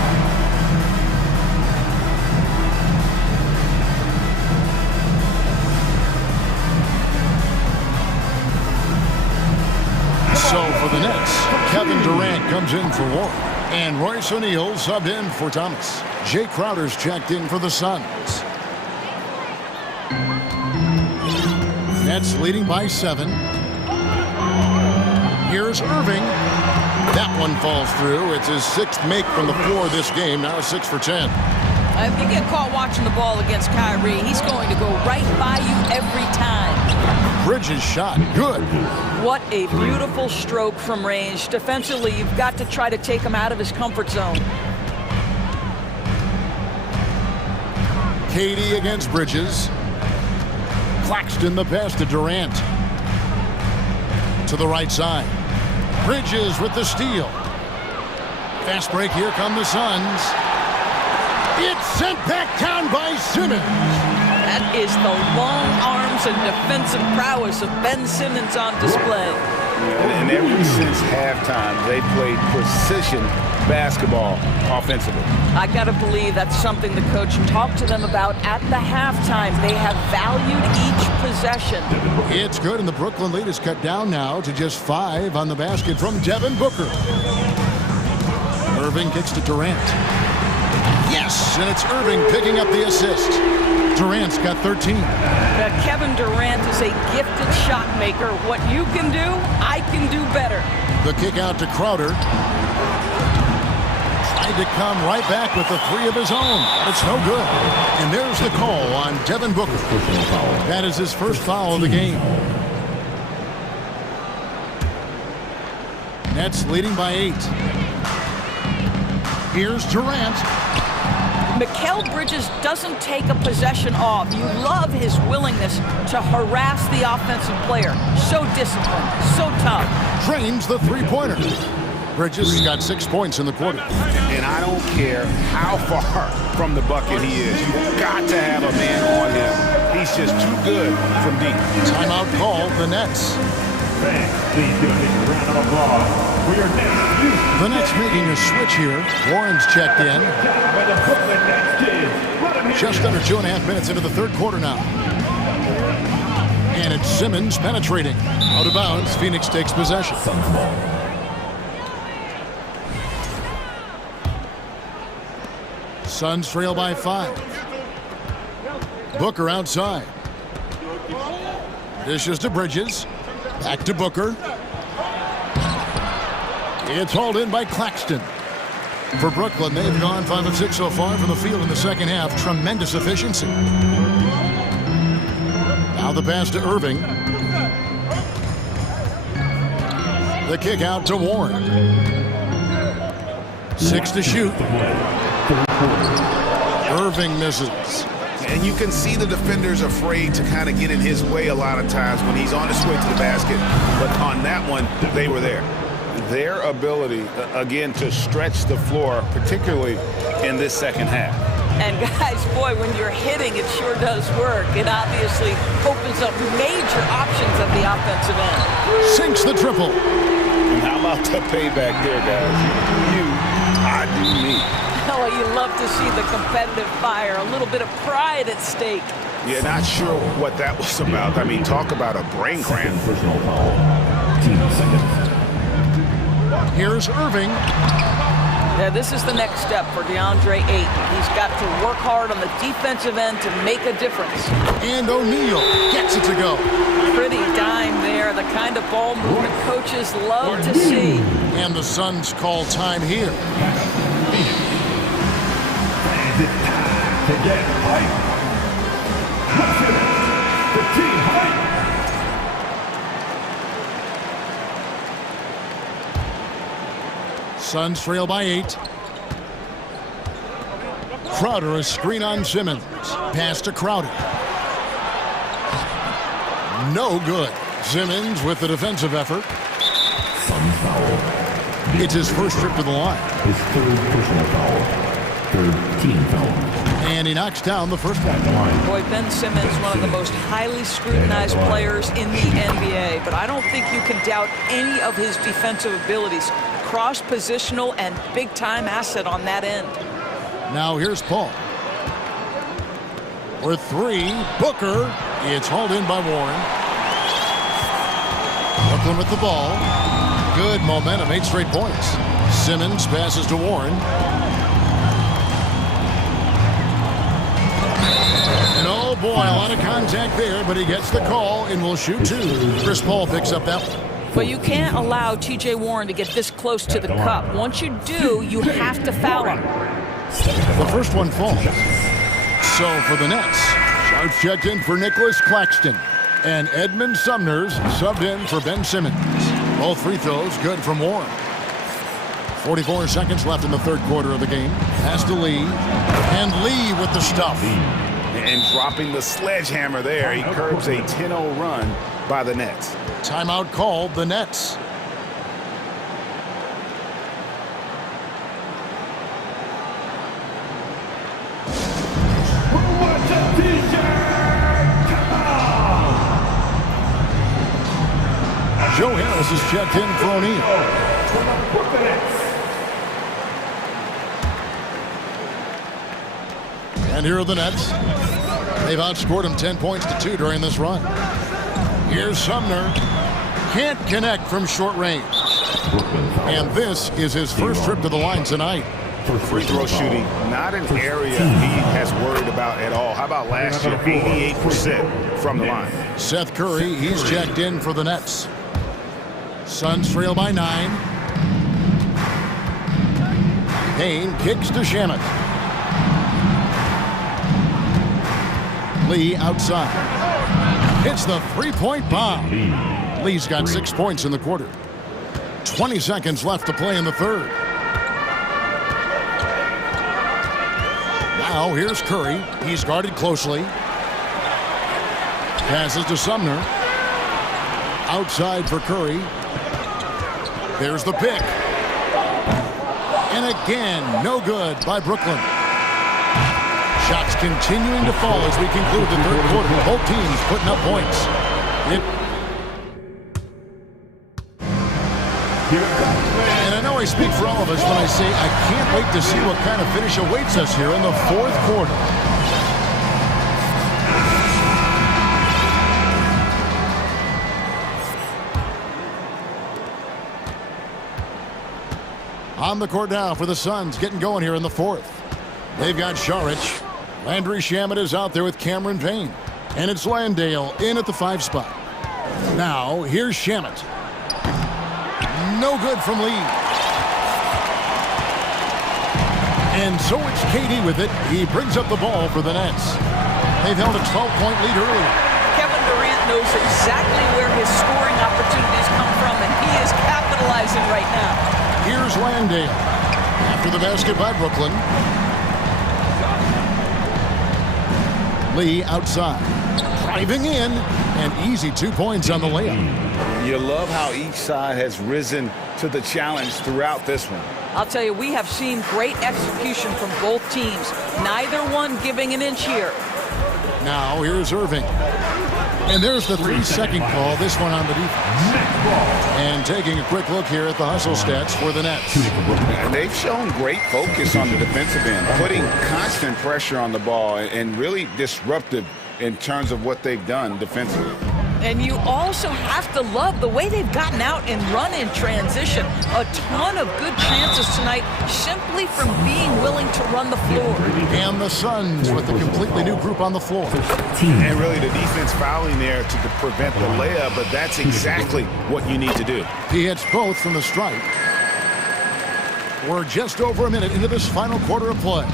So for the Nets, Kevin Durant comes in for Warren. And Royce O'Neal subbed in for Thomas. Jay Crowder's checked in for the Suns. Nets leading by 7. Here's Irving. That one falls through. It's his 6th make from the floor this game. Now 6 for 10. If you get caught watching the ball against Kyrie, he's going to go right by you every time. Bridges shot. Good. What a beautiful stroke from range. Defensively, you've got to try to take him out of his comfort zone. KD against Bridges. Claxton the pass to Durant. To the right side. Bridges with the steal. Fast break, here come the Suns. It's sent back down by Simmons. That is the long arms and defensive prowess of Ben Simmons on display. And ever since halftime, they played precision basketball offensively. I got to believe that's something the coach talked to them about at the halftime. They have valued each possession. It's good, and the Brooklyn lead is cut down now to just 5 on the basket from Devin Booker. Irving kicks to Durant. Yes, and it's Irving picking up the assist. Durant's got 13. Kevin Durant is a gifted shot maker. What you can do, I can do better. The kick out to Crowder. Tried to come right back with the 3 of his own. It's no good. And there's the call on Devin Booker. That is his first foul of the game. Nets leading by 8. Here's Durant. Mikal Bridges doesn't take a possession off. You love his willingness to harass the offensive player. So disciplined, so tough. Drains the 3-pointer. Bridges has got 6 points in the quarter. And I don't care how far from the bucket he is. You've got to have a man on him. He's just too good from deep. Timeout called the Nets. Fans, please give a big round of applause for your Nets youth. The Nets making a switch here. Warren's checked in. Just under 2.5 minutes into the third quarter now. And it's Simmons penetrating. Out of bounds, Phoenix takes possession. Suns trail by 5. Booker outside. Dishes to Bridges. Back to Booker. It's hauled in by Claxton. For Brooklyn, they've gone 5 of 6 so far from the field in the second half. Tremendous efficiency. Now the pass to Irving. The kick out to Warren. 6 to shoot. Irving misses. And you can see the defenders afraid to kind of get in his way a lot of times when he's on his way to the basket. But on that one, they were there. Their ability, again, to stretch the floor, particularly in this second half. And guys, boy, when you're hitting, it sure does work. It obviously opens up major options at the offensive end. Sinks the triple. And how about the payback there, guys? You, I do me. Oh, you love to see the competitive fire, a little bit of pride at stake. Yeah, not sure what that was about. I mean, talk about a brain cramp. Personal foul. 10 seconds. Here's Irving. Yeah, this is the next step for DeAndre Ayton. He's got to work hard on the defensive end to make a difference. And O'Neal gets it to go. Pretty dime there, the kind of ball movement coaches love to see. And the Suns call time here. And it's time to get hype. Let's get it. The team hype. Suns trail by 8. Crowder, a screen on Simmons. Pass to Crowder. No good. Simmons with the defensive effort. Suns foul. It's his first trip to the line. His third personal foul. Third team foul. And he knocks down the first one. Boy, Ben Simmons, one of the most highly scrutinized players in the NBA, but I don't think you can doubt any of his defensive abilities. Cross-positional and big-time asset on that end. Now here's Paul. For 3, Booker. It's hauled in by Warren. Brooklyn with the ball. Good momentum, 8 straight points. Simmons passes to Warren. And oh boy, a lot of contact there, but he gets the call and will shoot 2. Chris Paul picks up that one. But you can't allow T.J. Warren to get this close to the cup. Once you do, you have to foul him. The first one falls. So for the Nets, Sharp checked in for Nicholas Claxton. And Edmund Sumner's subbed in for Ben Simmons. Both free throws good from Warren. 44 seconds left in the third quarter of the game. Pass to Lee. And Lee with the stuff. And dropping the sledgehammer there, he curbs a 10-0 run by the Nets. Timeout called, the Nets. Joe Harris is checked in for O'Neal. And here are the Nets. They've outscored them 10 points to 2 during this run. Here's Sumner. Can't connect from short range. And this is his first trip to the line tonight. Free throw shooting, not an area he has worried about at all. How about last year, 88% from the line. Seth Curry, he's checked in for the Nets. Suns trail by 9. Payne kicks to Shamet. Lee outside. Hits the three-point bomb. Lee's got 6 points in the quarter. 20 seconds left to play in the third. Now here's Curry. He's guarded closely. Passes to Sumner. Outside for Curry. There's the pick. And again, no good by Brooklyn. Shots continuing to fall as we conclude the third quarter. Both teams putting up points. And I know I speak for all of us when I say I can't wait to see what kind of finish awaits us here in the fourth quarter. On the court now for the Suns, getting going here in the fourth. They've got Saric. Landry Shamet is out there with Cameron Payne. And it's Landale in at the 5 spot. Now, here's Shamet. No good from Lee. And so it's KD with it. He brings up the ball for the Nets. They've held a 12-point lead earlier. Kevin Durant knows exactly where his scoring opportunities come from, and he is capitalizing right now. Here's Landale. After the basket by Brooklyn. Lee outside. Driving in. And easy 2 points on the layup. You love how each side has risen to the challenge throughout this one. I'll tell you, we have seen great execution from both teams. Neither one giving an inch here. Now here's Irving. And there's the 3-second call, this one on the defense. And taking a quick look here at the hustle stats for the Nets. And they've shown great focus on the defensive end, putting constant pressure on the ball and really disruptive in terms of what they've done defensively. And you also have to love the way they've gotten out and run in transition. A ton of good chances tonight simply from being willing to run the floor. And the Suns with a completely new group on the floor. And really the defense fouling there to prevent the layup, but that's exactly what you need to do. He hits both from the stripe. We're just over a minute into this final quarter of play.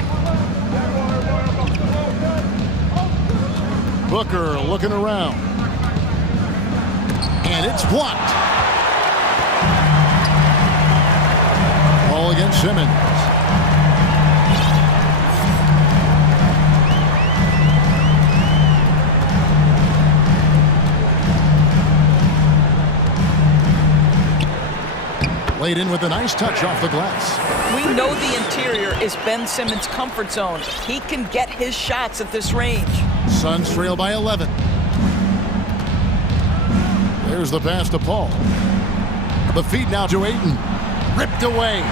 Booker looking around. And it's blocked. Ball against Simmons. Laid in with a nice touch off the glass. We know the interior is Ben Simmons' comfort zone. He can get his shots at this range. Suns trail by 11. There's the pass to Paul. The feed now to Ayton. Ripped away.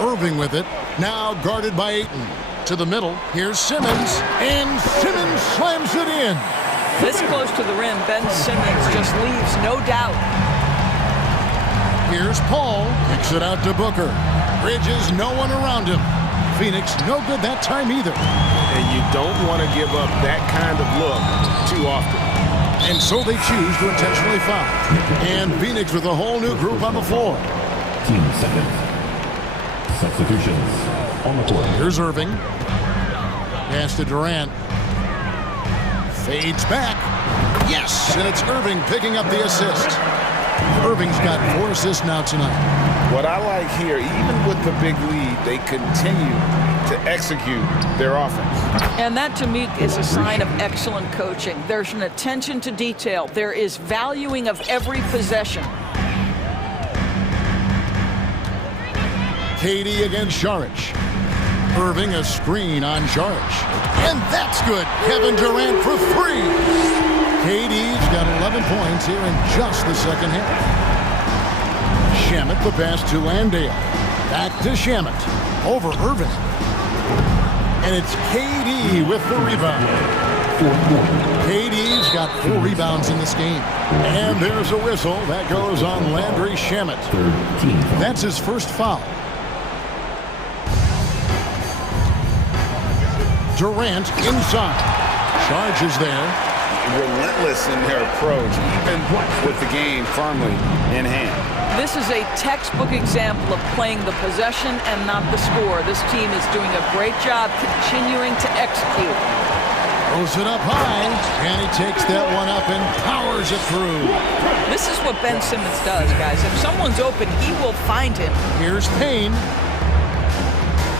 Irving with it. Now guarded by Ayton. To the middle. Here's Simmons. And Simmons slams it in. This close to the rim, Ben Simmons just leaves no doubt. Here's Paul. Kicks it out to Booker. Bridges, no one around him. Phoenix, no good that time either. And you don't want to give up that kind of look too often. And so they choose to intentionally foul. And Phoenix with a whole new group on the floor. 15 seconds. Substitutions on the court. Here's Irving. Pass to Durant. Fades back. Yes! And it's Irving picking up the assist. Irving's got 4 assists now tonight. What I like here, even with the big lead, they continue to execute their offense. And that, to me, is a sign of excellent coaching. There's an attention to detail. There is valuing of every possession. KD against Saric. Irving a screen on Saric. And that's good. Kevin Durant for 3. KD's got 11 points here in just the second half. Shamet the pass to Landale. Back to Shamet. Over Irving. And it's KD with the rebound. KD's got 4 rebounds in this game. And there's a whistle. That goes on Landry Shamet. That's his first foul. Durant inside. Charges there. Relentless in their approach, even with the game firmly in hand. This is a textbook example of playing the possession and not the score. This team is doing a great job continuing to execute. Throws it up high, and he takes that one up and powers it through. This is what Ben Simmons does, guys. If someone's open, he will find him. Here's Payne.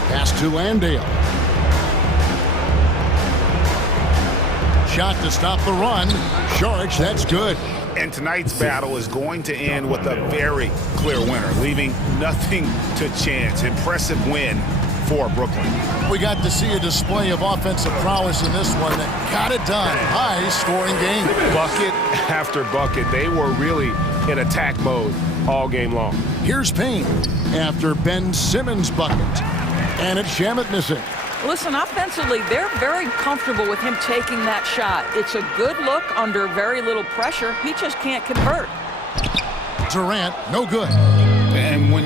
Pass to Landale. Shot to stop the run. Saric, that's good. And tonight's battle is going to end with a very clear winner, leaving nothing to chance. Impressive win for Brooklyn. We got to see a display of offensive prowess in this one that got it done. High-scoring game. Bucket after bucket. They were really in attack mode all game long. Here's Payne after Ben Simmons' bucket. And it's Shamet missing. Listen, offensively, they're very comfortable with him taking that shot. It's a good look under very little pressure. He just can't convert. Durant, no good. And when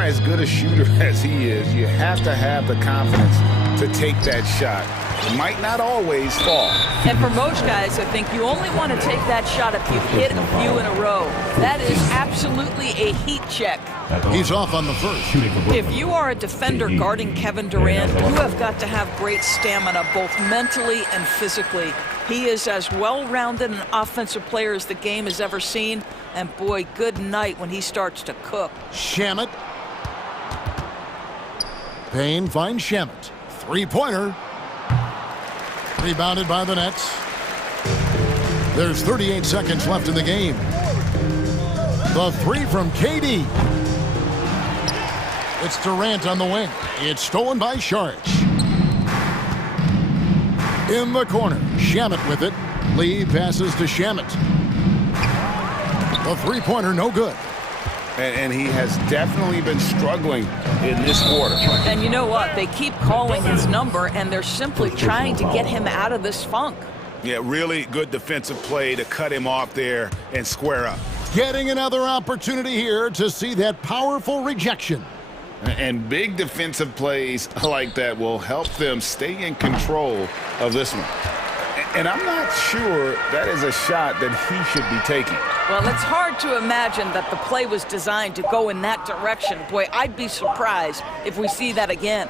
are as good a shooter as he is, you have to have the confidence to take that shot. It might not always fall. And for most guys, I think you only want to take that shot if you hit a few in a row. That is absolutely a heat check. He's off on the first. If you are a defender guarding Kevin Durant, you have got to have great stamina, both mentally and physically. He is as well-rounded an offensive player as the game has ever seen. And boy, good night when he starts to cook. Shamet. Payne finds Shamet. Three-pointer. Rebounded by the Nets. There's 38 seconds left in the game. The three from KD. It's Durant on the wing. It's stolen by Saric. In the corner, Shamet with it. Lee passes to Shamet. The three-pointer, no good. And he has definitely been struggling in this quarter. And you know what? They keep calling his number, and they're simply trying to get him out of this funk. Yeah, really good defensive play to cut him off there and square up. Getting another opportunity here to see that powerful rejection. And big defensive plays like that will help them stay in control of this one. And I'm not sure that is a shot that he should be taking. Well, it's hard to imagine that the play was designed to go in that direction. Boy, I'd be surprised if we see that again.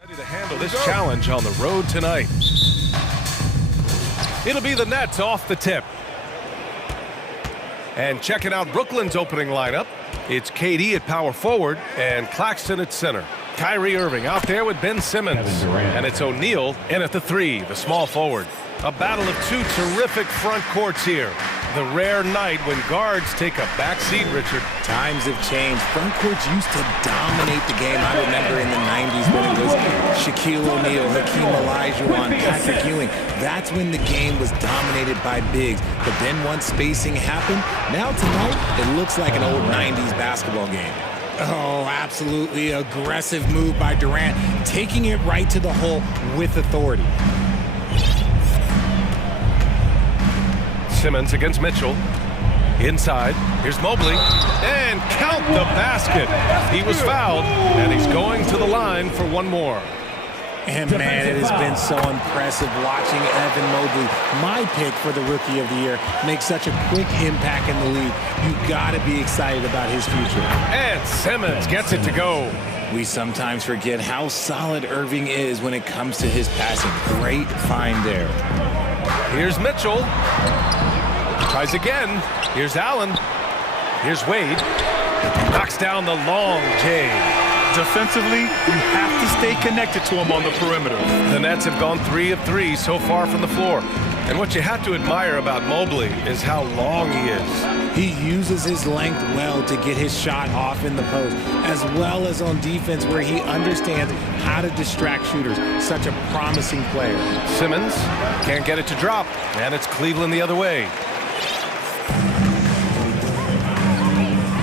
Ready to handle this challenge on the road tonight. It'll be the Nets off the tip. And checking out Brooklyn's opening lineup, it's KD at power forward and Claxton at center. Kyrie Irving out there with Ben Simmons. And it's O'Neal in at the three, the small forward. A battle of two terrific front courts here. The rare night when guards take a back seat, Richard. Times have changed. Front courts used to dominate the game. I remember in the 90s when it was Shaquille O'Neal, Hakeem Olajuwon, Patrick Ewing. That's when the game was dominated by bigs. But then once spacing happened, now tonight it looks like an old 90s basketball game. Oh, absolutely aggressive move by Durant, taking it right to the hole with authority. Simmons against Mitchell. Inside. Here's Mobley. And count the basket. He was fouled, and he's going to the line for one more. And man, it has been so impressive watching Evan Mobley, my pick for the Rookie of the Year, make such a quick impact in the league. You got to be excited about his future. And Simmons gets it to go. We sometimes forget how solid Irving is when it comes to his passing. Great find there. Here's Mitchell. Tries again. Here's Allen. Here's Wade. Knocks down the long J. Defensively, you have to stay connected to him on the perimeter. The Nets have gone 3 of 3 so far from the floor. And what you have to admire about Mobley is how long he is. He uses his length well to get his shot off in the post, as well as on defense where he understands how to distract shooters. Such a promising player. Simmons can't get it to drop, and it's Cleveland the other way.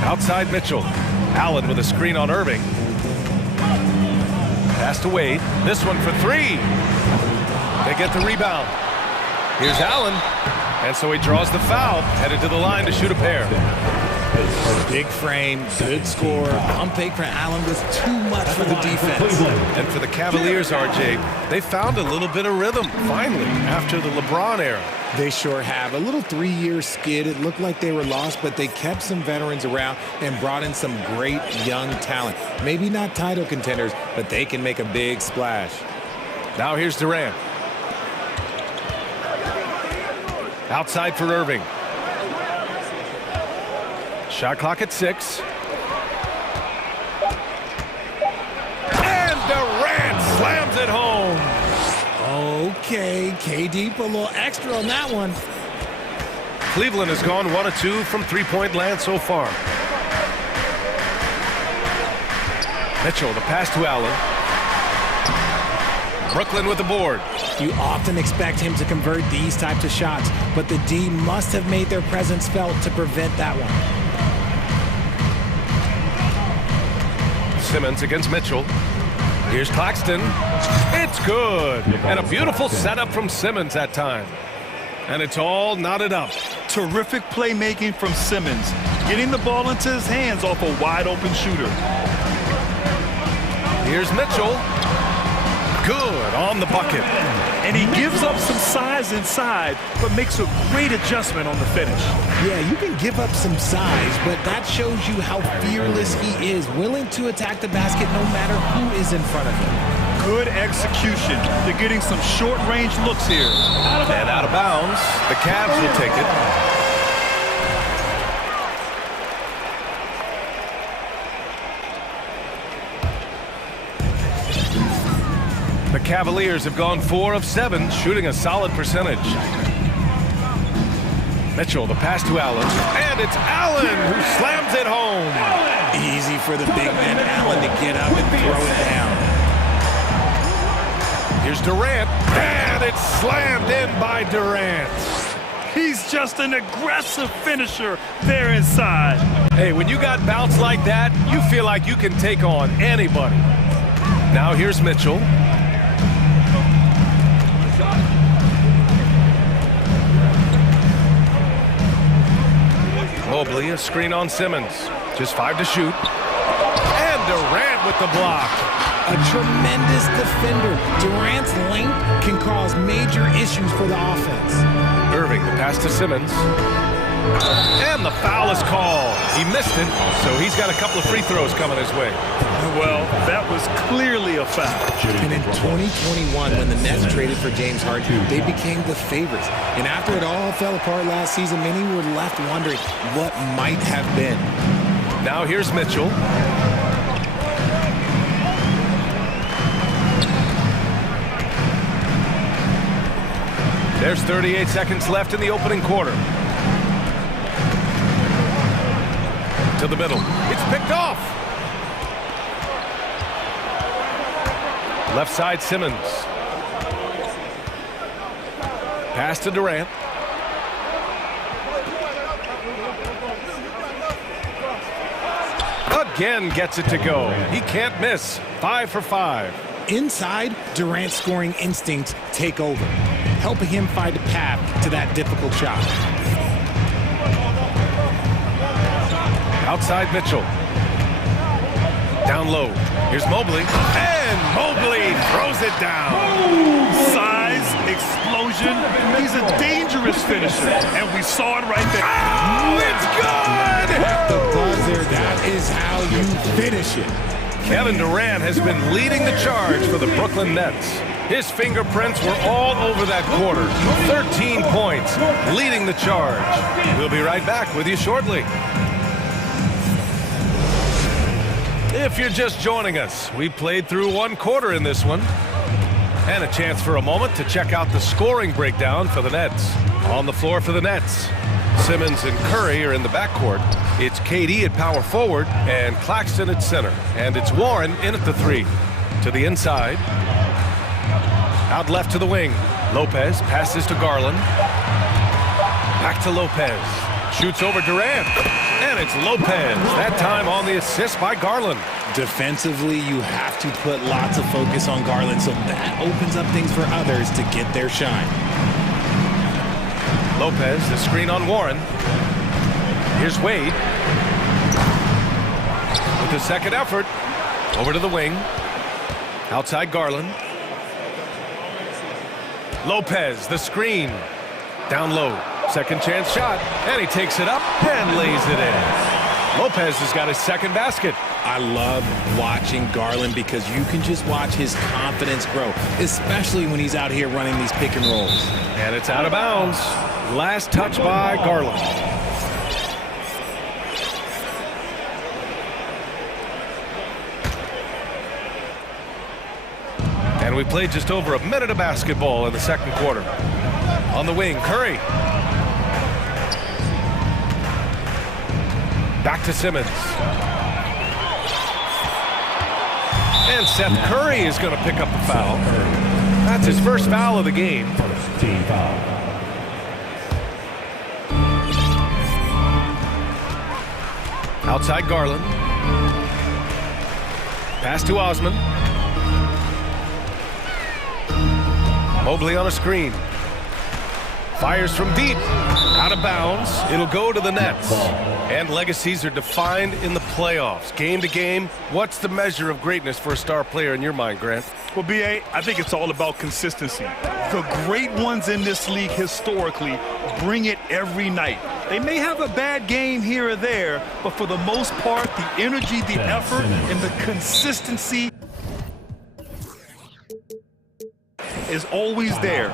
Outside Mitchell. Allen with a screen on Irving. Pass to Wade. This one for 3. They get the rebound. Here's Allen. And so he draws the foul, headed to the line to shoot a pair. Big frame, good score. Pump fake for Allen was too much for the defense. And for the Cavaliers, RJ, they found a little bit of rhythm, finally, after the LeBron era. They sure have. A little 3-year skid. It looked like they were lost, but they kept some veterans around and brought in some great young talent. Maybe not title contenders, but they can make a big splash. Now here's Durant. Outside for Irving. Shot clock at 6. And Durant slams it home. Okay, KD put a little extra on that one. Cleveland has gone 1 of 2 from three-point land so far. Mitchell, the pass to Allen. Brooklyn with the board. You often expect him to convert these types of shots, but the D must have made their presence felt to prevent that one. Simmons against Mitchell. Here's Claxton. It's good. And a beautiful setup from Simmons that time. And it's all knotted up. Terrific playmaking from Simmons, getting the ball into his hands off a wide-open shooter. Here's Mitchell. Good on the bucket. And he gives up some size inside, but makes a great adjustment on the finish. Yeah, you can give up some size, but that shows you how fearless he is, willing to attack the basket no matter who is in front of him. Good execution. They're getting some short-range looks here. And out of bounds, the Cavs will take it. The Cavaliers have gone 4 of 7, shooting a solid percentage. Mitchell, the pass to Allen. And it's Allen who slams it home. Easy for the big man Allen to get up and throw it down. Here's Durant. And it's slammed in by Durant. He's just an aggressive finisher there inside. Hey, when you got bounce like that, you feel like you can take on anybody. Now here's Mitchell. Mobley, a screen on Simmons. Just 5 to shoot. And Durant with the block. A tremendous defender. Durant's length can cause major issues for the offense. Irving, the pass to Simmons. And the foul is called. He missed it, so he's got a couple of free throws coming his way. Well, that was clearly a foul. And in 2021, when the Nets traded for James Harden, they became the favorites. And after it all fell apart last season, many were left wondering what might have been. Now here's Mitchell. There's 38 seconds left in the opening quarter. To the middle. It's picked off. Left side, Simmons. Pass to Durant. Again gets it to go. He can't miss. 5 for 5. Inside, Durant's scoring instincts take over, helping him find a path to that difficult shot. Outside Mitchell. Down low. Here's Mobley. And Mobley throws it down. Size, explosion. He's a dangerous finisher. And we saw it right there. Oh, it's good! The buzzer, that is how you finish it. Kevin Durant has been leading the charge for the Brooklyn Nets. His fingerprints were all over that quarter. 13 points, leading the charge. We'll be right back with you shortly. If you're just joining us, we played through one quarter in this one. And a chance for a moment to check out the scoring breakdown for the Nets. On the floor for the Nets, Simmons and Curry are in the backcourt. It's KD at power forward and Claxton at center. And it's Warren in at the 3. To the inside. Out left to the wing. Lopez passes to Garland. Back to Lopez. Shoots over Durant. And it's Lopez. That time on the assist by Garland. Defensively, you have to put lots of focus on Garland, so that opens up things for others to get their shine. Lopez, the screen on Warren. Here's Wade. With the second effort. Over to the wing. Outside Garland. Lopez, the screen. Down low. Second chance shot. And he takes it up and lays it in. Lopez has got his second basket. I love watching Garland because you can just watch his confidence grow, especially when he's out here running these pick and rolls. And it's out of bounds. Last touch by Garland. And we played just over a minute of basketball in the second quarter. On the wing, Curry. Back to Simmons. And Seth Curry is going to pick up the foul. That's his first foul of the game. Team foul. Outside Garland. Pass to Osman. Mobley on a screen. Fires from deep. Out of bounds. It'll go to the Nets. And legacies are defined in the playoffs. Game to game, what's the measure of greatness for a star player in your mind, Grant? Well, B.A., I think it's all about consistency. The great ones in this league historically bring it every night. They may have a bad game here or there, but for the most part, the energy, the effort, and the consistency is always there.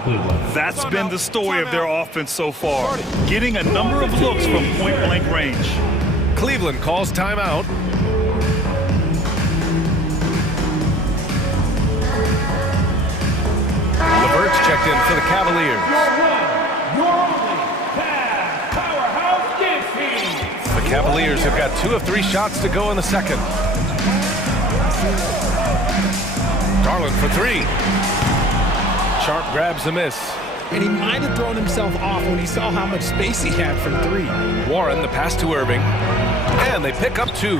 That's been the story of their offense so far, getting a number of looks from point-blank range. Cleveland calls timeout. LeVert's checked in for the Cavaliers. The Cavaliers have got 2 of 3 shots to go in the second. Garland for 3. Sharp grabs the miss. And he might have thrown himself off when he saw how much space he had from 3. Warren, the pass to Irving. And they pick up 2.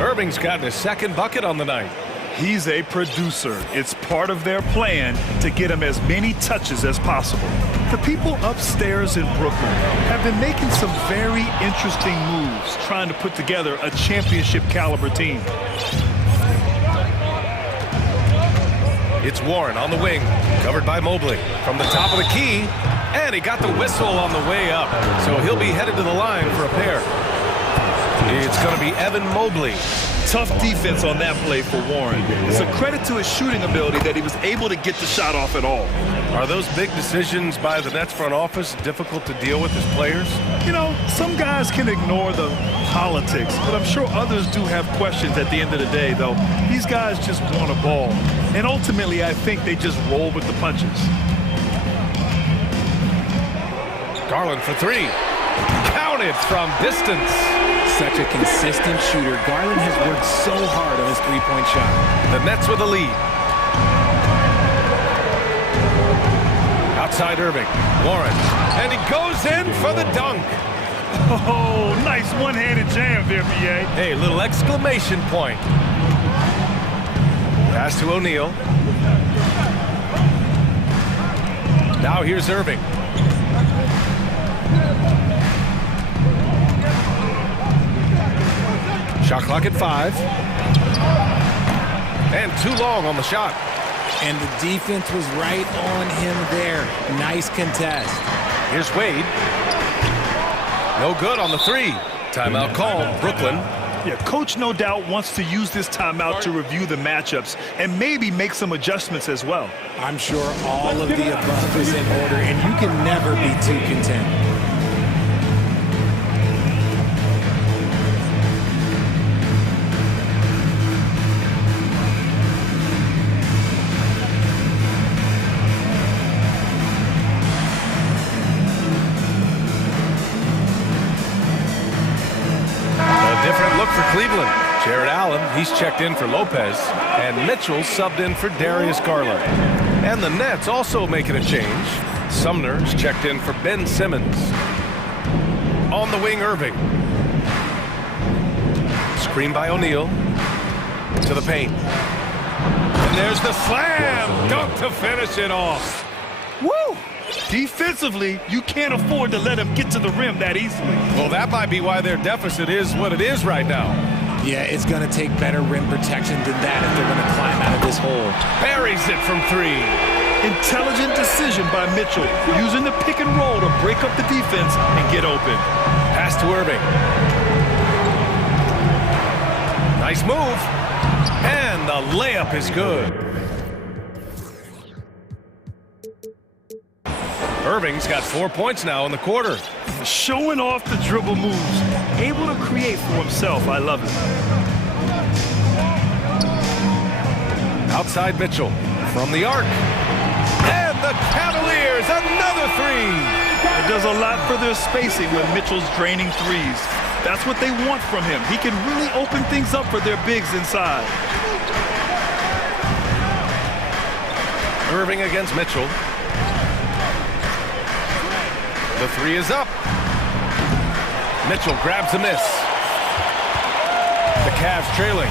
Irving's gotten his second bucket on the night. He's a producer. It's part of their plan to get him as many touches as possible. The people upstairs in Brooklyn have been making some very interesting moves, trying to put together a championship caliber team. It's Warren on the wing, covered by Mobley. From the top of the key, and he got the whistle on the way up. So he'll be headed to the line for a pair. It's going to be Evan Mobley. Tough defense on that play for Warren. It's a credit to his shooting ability that he was able to get the shot off at all. Are those big decisions by the Nets front office difficult to deal with as players? You know, some guys can ignore the politics, but I'm sure others do have questions at the end of the day, though. These guys just want a ball. And ultimately, I think they just roll with the punches. Garland for 3. Counted from distance. such a consistent shooter. Garland has worked so hard on his three-point shot. The Nets with a lead. Outside Irving. Warren. And he goes in for the dunk. Oh, nice one-handed jam there, B.A. Hey, little exclamation point. Pass to O'Neal. Now here's Irving. Shot clock at 5. And too long on the shot. And the defense was right on him there. Nice contest. Here's Wade. No good on the 3. Timeout called. Brooklyn. Yeah, coach no doubt wants to use this timeout to review the matchups and maybe make some adjustments as well. I'm sure all of the above is in order, and you can never be too content. For Cleveland, Jared Allen, he's checked in for Lopez, and Mitchell subbed in for Darius Garland. And the Nets also making a change. Sumner's checked in for Ben Simmons. On the wing, Irving. Screen by O'Neal. To the paint. And there's the slam! Dunk to finish it off. Woo! Defensively, you can't afford to let him get to the rim that easily. Well, that might be why their deficit is what it is right now. Yeah, it's going to take better rim protection than that if they're going to climb out of this hole. Buries it from 3. Intelligent decision by Mitchell, using the pick and roll to break up the defense and get open. Pass to Irving. Nice move. And the layup is good. Irving's got 4 points now in the quarter. Showing off the dribble moves. Able to create for himself. I love it. Outside Mitchell from the arc. And the Cavaliers, another 3. It does a lot for their spacing when Mitchell's draining threes. That's what they want from him. He can really open things up for their bigs inside. Irving against Mitchell. The 3 is up. Mitchell grabs a miss. The Cavs trailing.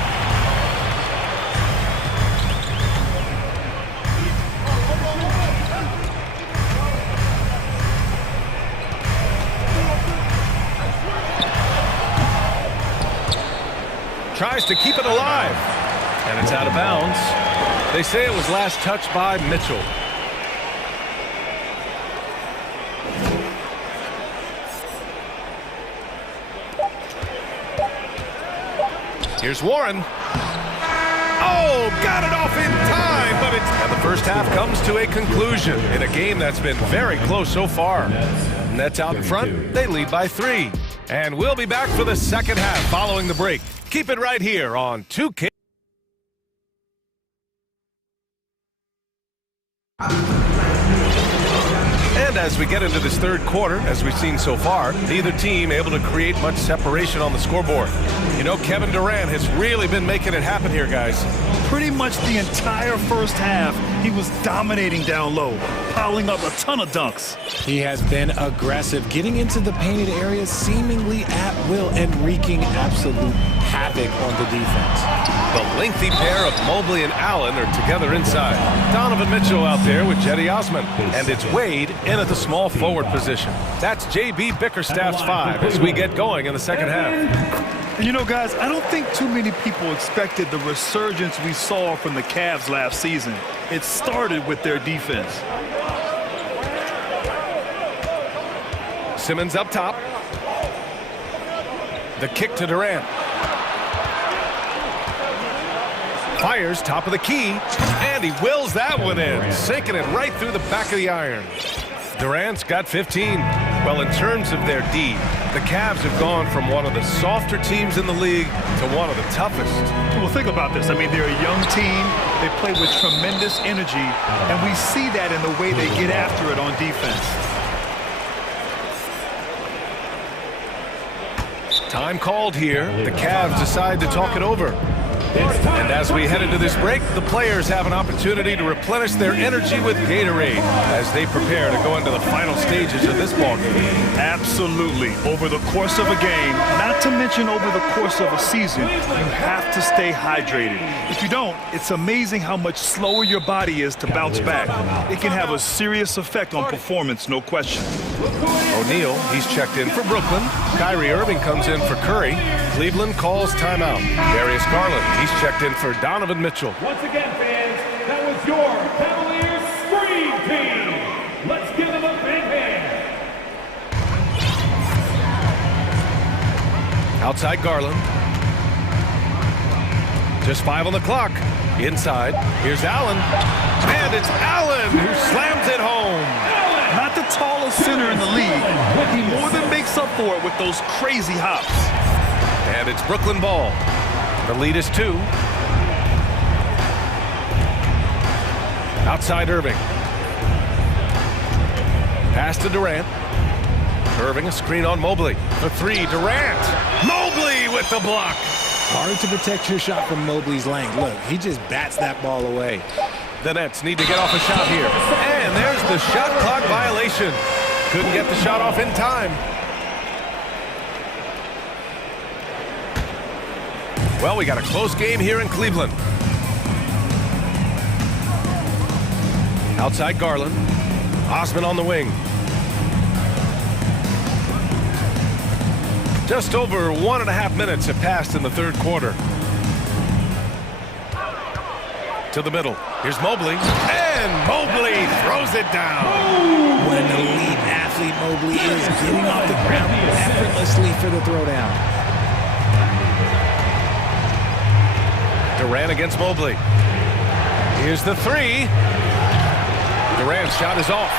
Tries to keep it alive. And it's out of bounds. They say it was last touched by Mitchell. Here's Warren. Oh, got it off in time, but it's... And the first half comes to a conclusion in a game that's been very close so far. Nets out in front, they lead by 3. And we'll be back for the second half following the break. Keep it right here on 2K. And as we get into this third quarter, as we've seen so far, neither team able to create much separation on the scoreboard. You know, Kevin Durant has really been making it happen here, guys. Pretty much the entire first half, he was dominating down low, piling up a ton of dunks. He has been aggressive, getting into the painted areas seemingly at will and wreaking absolute havoc on the defense. The lengthy pair of Mobley and Allen are together inside. Donovan Mitchell out there with Jetty Osman. And it's Wade in at the small forward position. That's J.B. Bickerstaff's 5 as we get going in the second half. And you know, guys, I don't think too many people expected the resurgence we saw from the Cavs last season. It started with their defense. Simmons up top. The kick to Durant. Fires top of the key, and he wills that one in, sinking it right through the back of the iron. Durant's got 15. Well, in terms of their D, the Cavs have gone from one of the softer teams in the league to one of the toughest. Well, think about this. I mean, they're a young team. They play with tremendous energy, and we see that in the way they get after it on defense. Time called here. The Cavs decide to talk it over. And as we head into this break, the players have an opportunity to replenish their energy with Gatorade as they prepare to go into the final stages of this ballgame. Absolutely. Over the course of a game, not to mention over the course of a season, you have to stay hydrated. If you don't, it's amazing how much slower your body is to bounce back. It can have a serious effect on performance, no question. O'Neal, he's checked in for Brooklyn. Kyrie Irving comes in for Curry. Cleveland calls timeout. Darius Garland, he's checked in for Donovan Mitchell. Once again, fans, that was your Cavaliers Scream Team. Let's give them a big hand. Outside Garland. Just 5 on the clock. Inside, here's Allen. And it's Allen who slams it home. Not the tallest center in the league, but he more than makes up for it with those crazy hops. And it's Brooklyn ball. The lead is 2. Outside Irving. Pass to Durant. Irving, a screen on Mobley. The 3, Durant. Mobley with the block. Hard to protect your shot from Mobley's length. Look, he just bats that ball away. The Nets need to get off a shot here. And there's the shot clock violation. Couldn't get the shot off in time. Well, we got a close game here in Cleveland. Outside Garland. Osman on the wing. Just over 1.5 minutes have passed in the third quarter. To the middle. Here's Mobley. And Mobley throws it down. What an elite athlete Mobley is, getting off the ground effortlessly for the throwdown. Durant against Mobley. Here's the 3. Durant's shot is off.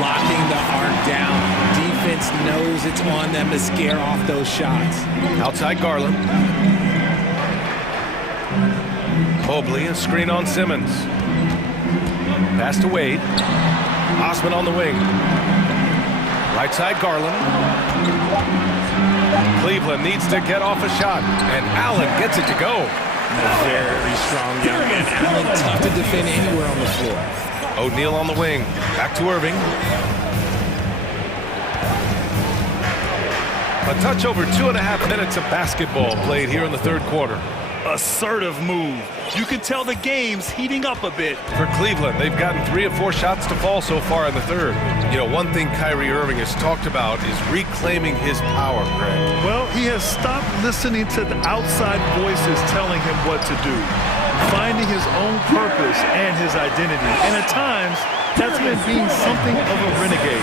Locking the arc down. Defense knows it's on them to scare off those shots. Outside Garland. Mobley, a screen on Simmons. Pass to Wade. Osman on the wing. Right side Garland. Cleveland needs to get off a shot, and Allen gets it to go. Very strong young man. Allen tough to defend anywhere on the floor. O'Neal on the wing. Back to Irving. A touch over 2.5 minutes of basketball played here in the third quarter. Assertive move. You can tell the game's heating up a bit. For Cleveland, they've gotten 3 of 4 shots to fall so far in the third. You know, one thing Kyrie Irving has talked about is reclaiming his power, Greg. Well, he has stopped listening to the outside voices telling him what to do, finding his own purpose and his identity. And at times, that's been being something of a renegade.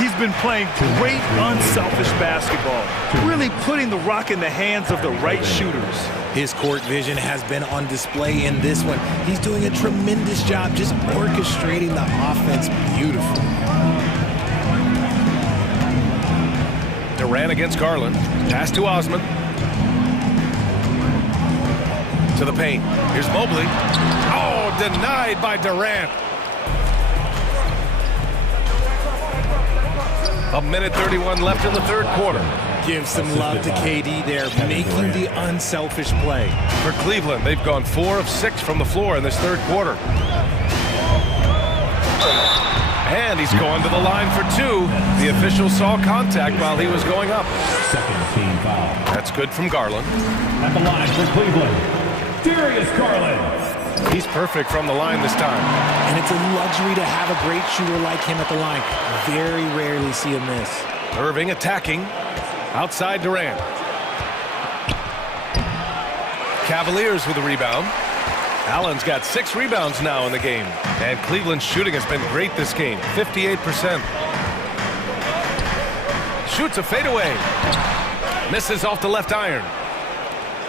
He's been playing great, unselfish basketball, really putting the rock in the hands of the right shooters. His court vision has been on display in this one. He's doing a tremendous job just orchestrating the offense beautifully. Durant against Garland. Pass to Osman. To the paint. Here's Mobley. Oh, denied by Durant. A minute 31 left in the third quarter. Give some love to KD there, making the unselfish play. For Cleveland, they've gone 4 of 6 from the floor in this third quarter. And he's going to the line for 2. The official saw contact while he was going up. Second team foul. That's good from Garland. At the line for Cleveland, Darius Garland. He's perfect from the line this time. And it's a luxury to have a great shooter like him at the line. Very rarely see him miss. Irving attacking. Outside Durant. Cavaliers with a rebound. Allen's got 6 rebounds now in the game. And Cleveland's shooting has been great this game, 58%. Shoots a fadeaway. Misses off the left iron.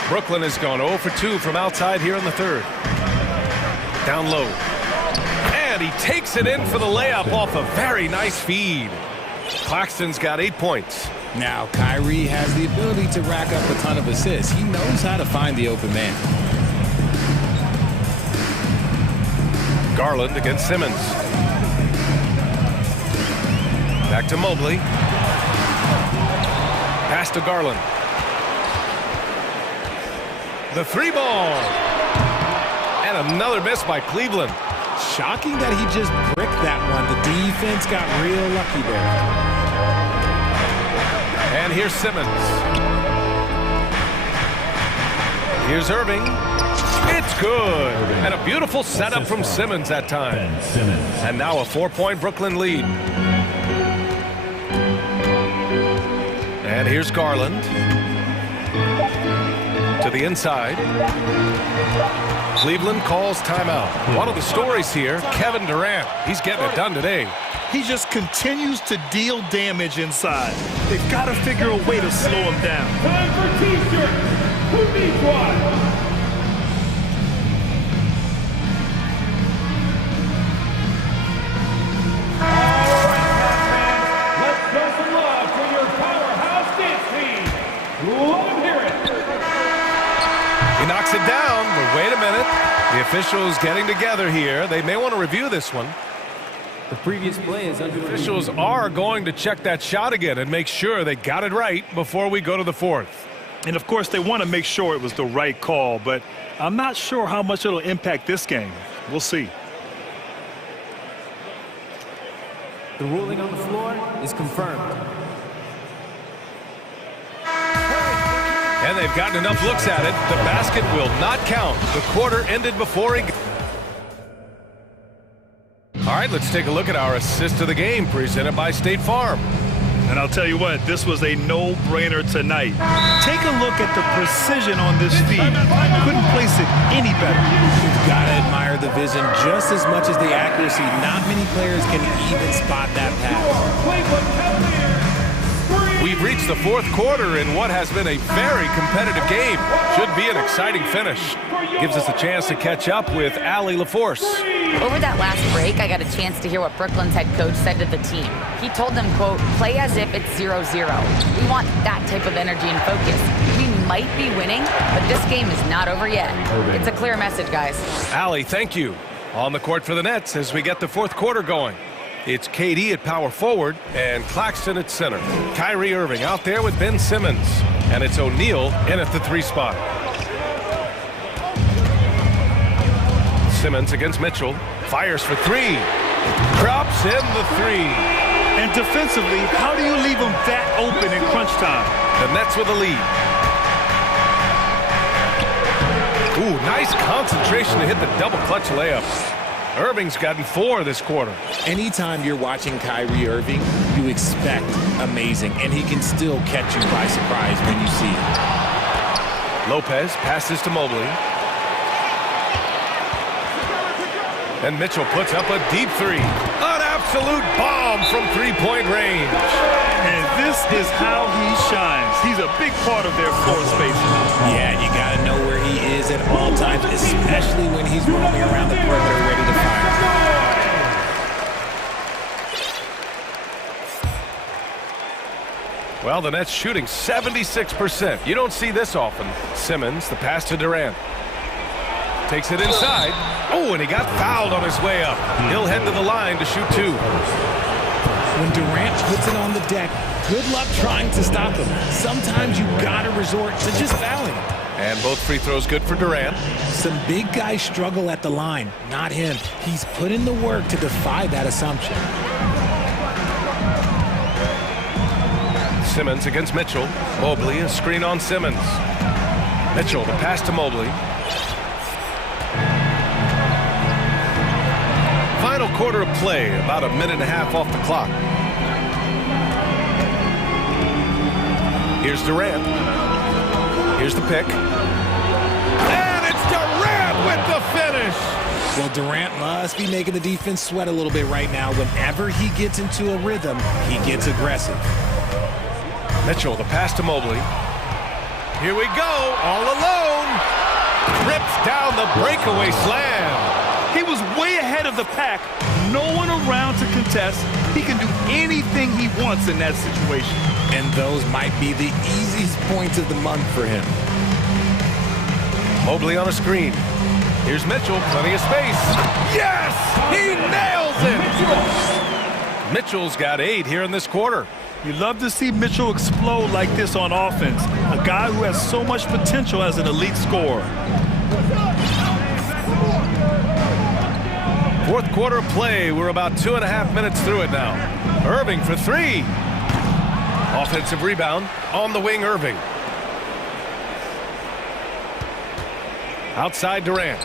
Brooklyn has gone 0 for 2 from outside here in the third. Down low. And he takes it in for the layup off a very nice feed. Claxton's got 8 points. Now, Kyrie has the ability to rack up a ton of assists. He knows how to find the open man. Garland against Simmons. Back to Mobley. Pass to Garland. The three ball. And another miss by Cleveland. Shocking that he just bricked that one. The defense got real lucky there. And here's Simmons. Here's Irving. It's good. And a beautiful setup from Simmons that time. And now a 4-point Brooklyn lead. And here's Garland. To the inside. Cleveland calls timeout. One of the stories here, Kevin Durant. He's getting it done today. He just continues to deal damage inside. They've got to figure a way to slow him down. Time for T-shirts. Who needs one? He knocks it down, but wait a minute. The officials getting together here. They may want to review this one. The previous play is under. Officials are going to check that shot again and make sure they got it right before we go to the fourth. And of course, they want to make sure it was the right call, but I'm not sure how much it'll impact this game. We'll see. The ruling on the floor is confirmed. And they've gotten enough looks at it. The basket will not count. The quarter ended before he... All right, let's take a look at our assist of the game presented by State Farm. And I'll tell you what, this was a no-brainer tonight. Take a look at the precision on this feed. Couldn't place it any better. You've got to admire the vision just as much as the accuracy. Not many players can even spot that pass. We've reached the fourth quarter in what has been a very competitive game. Should be an exciting finish. Gives us a chance to catch up with Allie LaForce. Over that last break, I got a chance to hear what Brooklyn's head coach said to the team. He told them, quote, play as if it's 0-0. We want that type of energy and focus. We might be winning, but this game is not over yet. It's a clear message, guys. Allie, thank you. On the court for the Nets as we get the fourth quarter going. It's KD at power forward and Claxton at center. Kyrie Irving out there with Ben Simmons. And it's O'Neal in at the 3 spot. Simmons against Mitchell. Fires for 3. Drops in the 3. And defensively, how do you leave them that open in crunch time? The Nets with a lead. Ooh, nice concentration to hit the double clutch layup. Irving's gotten 4 this quarter. Anytime you're watching Kyrie Irving, you expect amazing, and he can still catch you by surprise when you see it. Lopez passes to Mobley. And Mitchell puts up a deep 3. An absolute bomb from 3-point range. And this is how he shines. He's a big part of their floor space. Yeah, you got to know where he is at all times, especially when he's roaming around the perimeter ready to fire. Well, the Nets shooting 76%. You don't see this often. Simmons, the pass to Durant. Takes it inside. Oh, and he got fouled on his way up. He'll head to the line to shoot 2. When Durant puts it on the deck, good luck trying to stop him. Sometimes you got to resort to just fouling. And both free throws good for Durant. Some big guys struggle at the line, not him. He's put in the work to defy that assumption. Simmons against Mitchell. Mobley, a screen on Simmons. Mitchell, the pass to Mobley. Final quarter of play, about a minute and a half off the clock. Here's Durant. Here's the pick. And it's Durant with the finish. Well, Durant must be making the defense sweat a little bit right now. Whenever he gets into a rhythm, he gets aggressive. Mitchell, the pass to Mobley. Here we go, all alone. Rips down the breakaway slam. He was way ahead of the pack. No one around to contest. He can do anything he wants in that situation. And those might be the easiest points of the month for him. Mobley on a screen. Here's Mitchell, plenty of space. Yes! He nails it! Mitchell's got 8 here in this quarter. You love to see Mitchell explode like this on offense. A guy who has so much potential as an elite scorer. Fourth quarter play. We're about 2.5 minutes through it now. Irving for three. Offensive rebound on the wing, Irving. Outside Durant.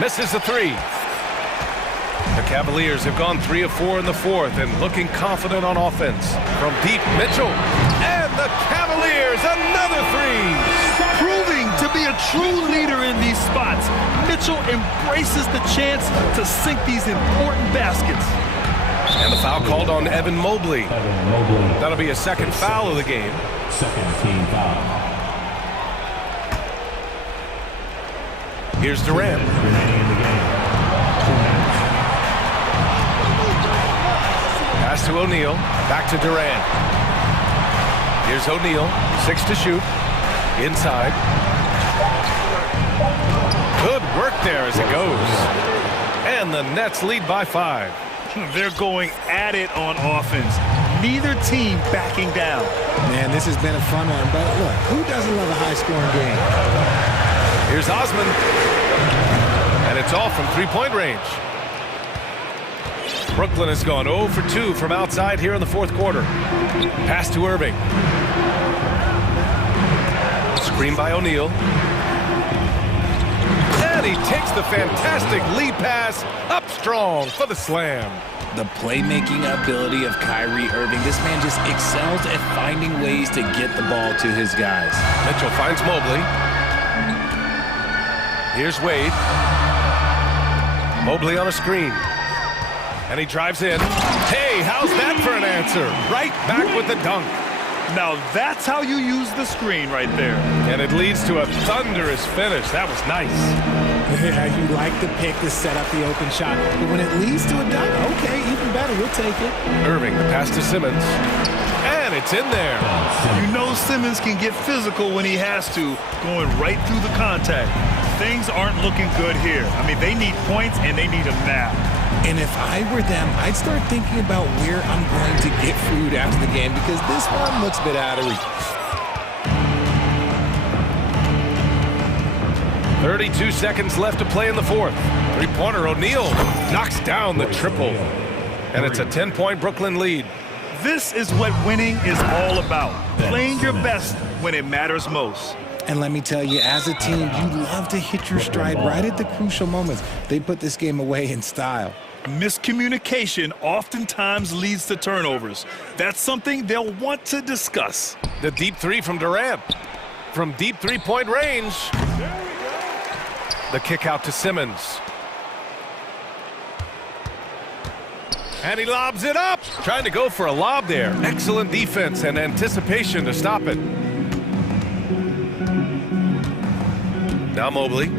Misses the three. The Cavaliers have gone 3 of 4 in the fourth and looking confident on offense. From deep, Mitchell. And the Cavaliers, another three. Proving to be a true leader in these spots. Mitchell embraces the chance to sink these important baskets. And the foul called on Evan Mobley. That'll be a second foul of the game. Second team foul. Here's Durant. Remaining in the game. Pass to O'Neal. Back to Durant. Here's O'Neal. 6 to shoot. Inside. Good work there as it goes. And the Nets lead by 5. They're going at it on offense. Neither team backing down. Man, this has been a fun one, but look, who doesn't love a high-scoring game? Here's Osman. And it's all from three-point range. Brooklyn has gone 0 for 2 from outside here in the fourth quarter. Pass to Irving. Screen by O'Neal. And he takes the fantastic lead pass up strong for the slam. The playmaking ability of Kyrie Irving. This man just excels at finding ways to get the ball to his guys. Mitchell finds Mobley. Here's Wade. Mobley on a screen. And he drives in. Hey, how's that for an answer? Right back with the dunk. Now that's how you use the screen right there. And it leads to a thunderous finish. That was nice. Yeah, you like the pick to set up the open shot. But when it leads to a dunk, okay, even better, we'll take it. Irving, the pass to Simmons. And it's in there. You know Simmons can get physical when he has to, going right through the contact. Things aren't looking good here. I mean, they need points, and they need them now. And if I were them, I'd start thinking about where I'm going to get food after the game because this one looks a bit out of reach. 32 seconds left to play in the fourth. Three-pointer, O'Neal knocks down the triple. And it's a 10-point Brooklyn lead. This is what winning is all about. Playing your best when it matters most. And let me tell you, as a team, you love to hit your stride right at the crucial moments. They put this game away in style. Miscommunication oftentimes leads to turnovers. That's something they'll want to discuss. The deep three from Durant. From deep three-point range. The kick out to Simmons. And he lobs it up. Trying to go for a lob there. Excellent defense and anticipation to stop it. Now Mobley.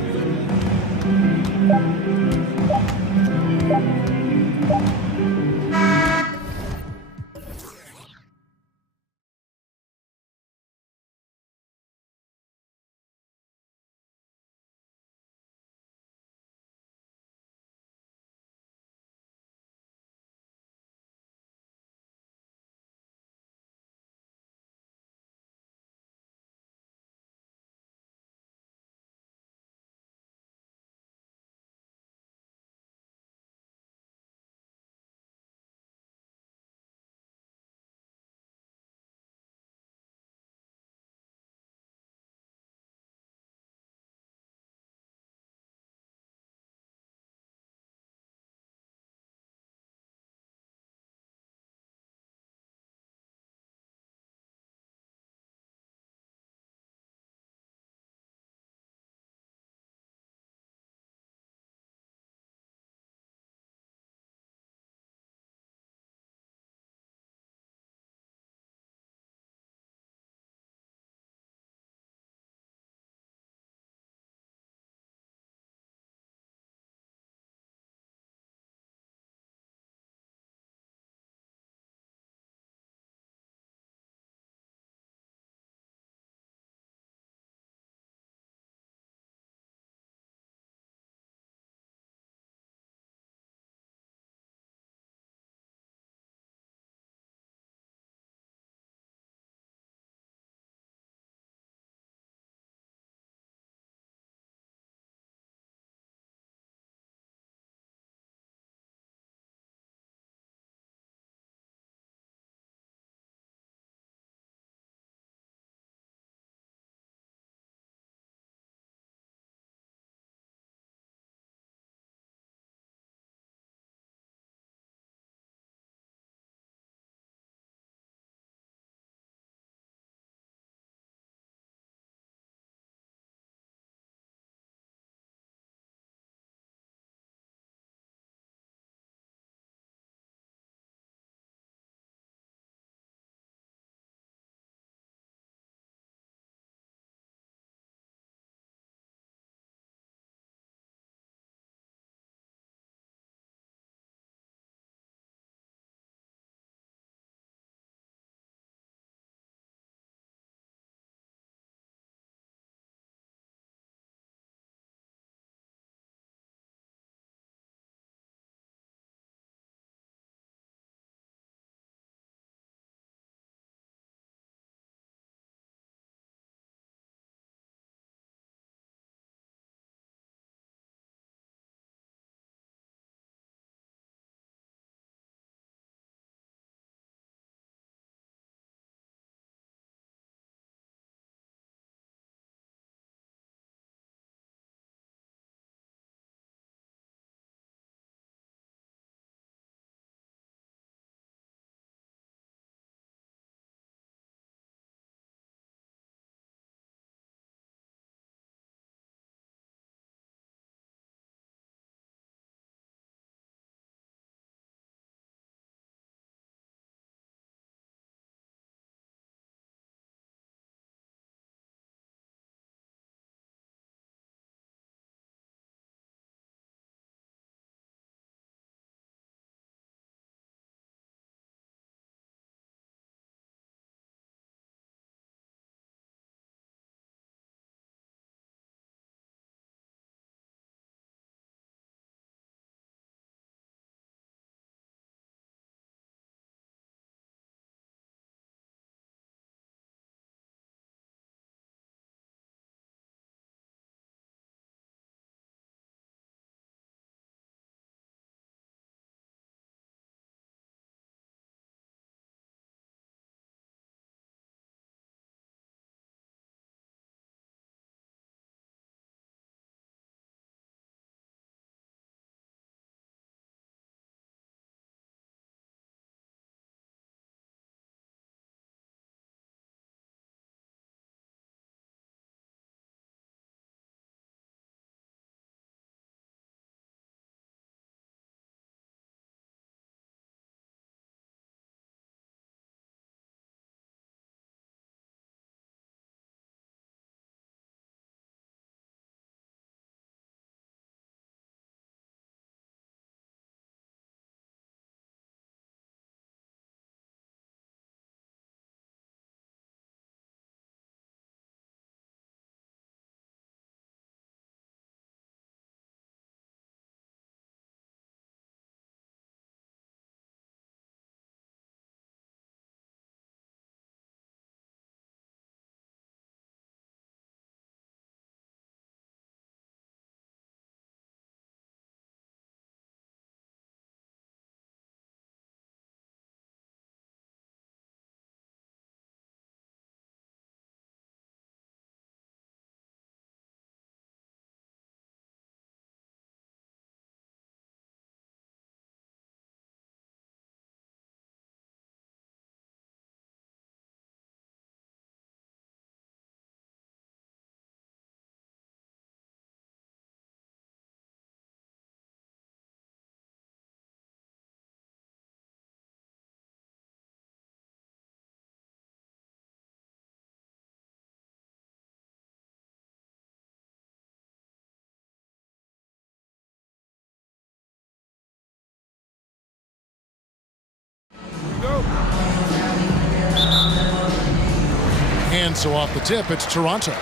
And so off the tip, it's Toronto.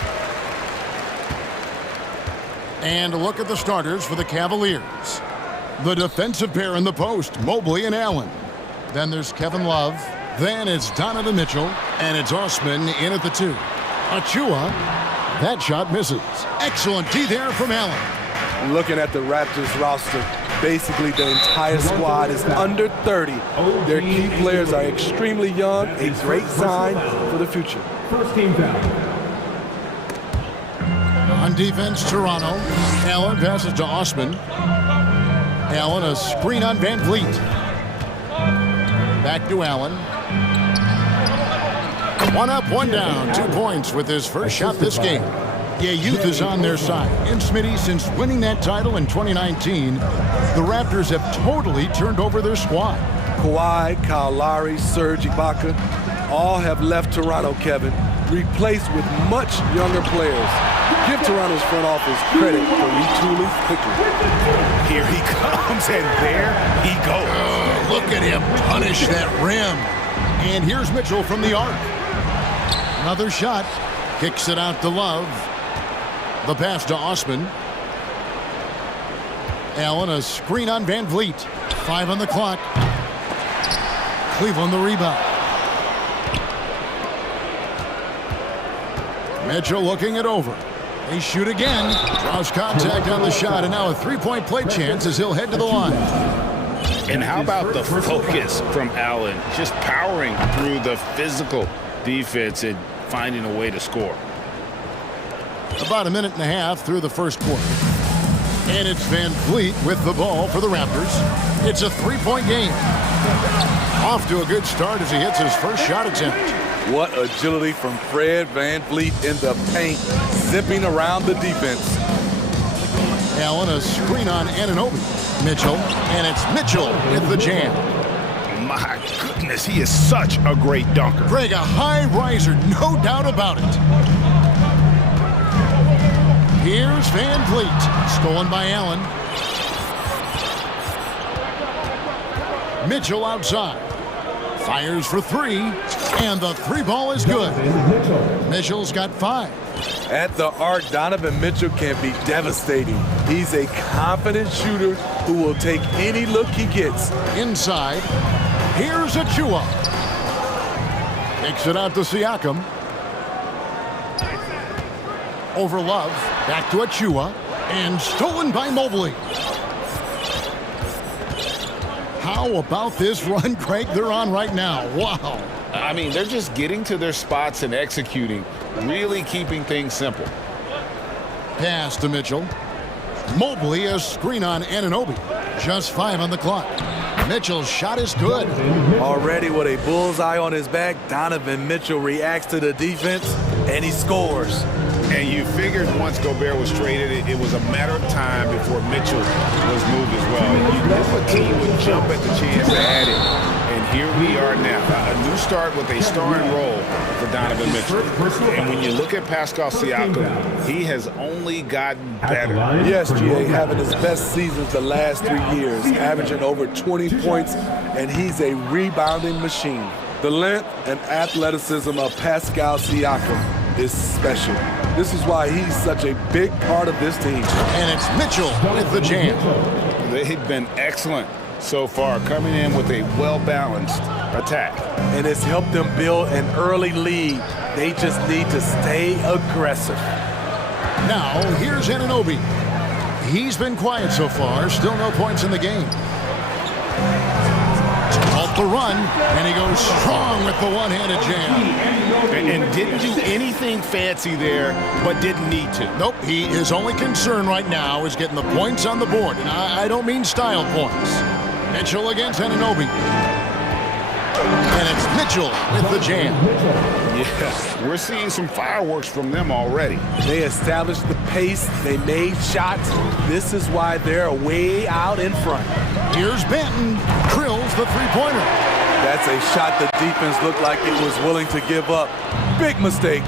And a look at the starters for the Cavaliers. The defensive pair in the post, Mobley and Allen. Then there's Kevin Love. Then it's Donovan Mitchell. And it's Osman in at the 2. Achua, that shot misses. Excellent D there from Allen. Looking at the Raptors roster, basically the entire squad is under 30. Their key players are extremely young, a great sign for the future. First team foul. On defense, Toronto. Allen passes to Osman. Allen, a screen on Van Vliet. Back to Allen. One up, one down. 2 points with his first shot this game. Yeah, youth is on their side. And Smitty, since winning that title in 2019, the Raptors have totally turned over their squad. Kawhi, Kyle Lowry, Serge Ibaka, all have left Toronto, Kevin, replaced with much younger players. Give Toronto's front office credit for retooling quickly. Here he comes, and there he goes. Oh, look at him punish that rim. And here's Mitchell from the arc. Another shot. Kicks it out to Love. The pass to Osman. Allen, a screen on Van Vliet. 5 on the clock. Cleveland the rebound. Mitchell looking it over. They shoot again. Draws contact on the shot, and now a three-point play chance as he'll head to the line. And how about the focus from Allen? Just powering through the physical defense and finding a way to score. About a minute and a half through the first quarter. And it's Van Vliet with the ball for the Raptors. It's a three-point game. Off to a good start as he hits his first shot attempt. What agility from Fred Van Vliet in the paint, zipping around the defense. Allen, a screen on Anunoby. Mitchell, and it's Mitchell with the jam. My goodness, he is such a great dunker. Greg, a high riser, no doubt about it. Here's Van Vliet, stolen by Allen. Mitchell outside. Fires for 3, and the 3 ball is good. Mitchell's got 5. At the arc, Donovan Mitchell can be devastating. He's a confident shooter who will take any look he gets. Inside, here's Achua. Kicks it out to Siakam. Over Love, back to Achua, and stolen by Mobley. How about this run, Craig, they're on right now? Wow. I mean, they're just getting to their spots and executing, really keeping things simple. Pass to Mitchell. Mobley, a screen on Anunoby. Just 5 on the clock. Mitchell's shot is good. Already with a bullseye on his back, Donovan Mitchell reacts to the defense, and he scores. And you figured once Gobert was traded, it was a matter of time before Mitchell was moved as well. You knew a team would jump at the chance to add it. And here we are now. A new start with a starring role for Donovan Mitchell. And when you look at Pascal Siakam, he has only gotten better. Yes, GA, having his best seasons the last 3 years, averaging over 20 points, and he's a rebounding machine. The length and athleticism of Pascal Siakam is special. This is why he's such a big part of this team. And it's Mitchell with the jam. They've been excellent so far, coming in with a well-balanced attack. And it's helped them build an early lead. They just need to stay aggressive. Now, here's Anunoby. He's been quiet so far, still no points in the game. Off the run, and he goes strong with the one-handed jam. And didn't do anything fancy there, but didn't need to. Nope, his only concern right now is getting the points on the board. And I don't mean style points. Mitchell against Anunoby. And it's Mitchell with the jam. Yeah, we're seeing some fireworks from them already. They established the pace. They made shots. This is why they're way out in front. Here's Benton. Drills the three-pointer. That's a shot the defense looked like it was willing to give up. Big mistake.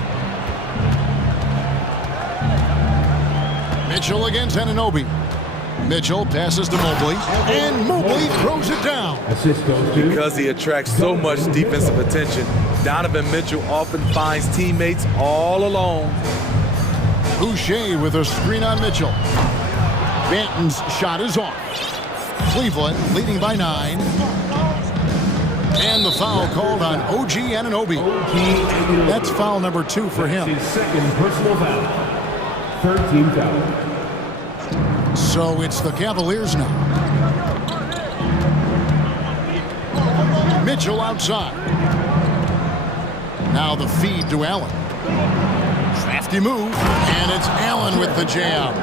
Mitchell against Anunoby. Mitchell passes to Mobley, and Mobley throws it down. Because he attracts so much defensive attention, Donovan Mitchell often finds teammates all alone. Boucher with a screen on Mitchell. Banton's shot is off. Cleveland leading by 9. And the foul called on OG Anunoby. That's foul number 2 for him. His second personal foul. 13 foul. So it's the Cavaliers now. Mitchell outside. Now the feed to Allen. Crafty move, and it's Allen with the jam.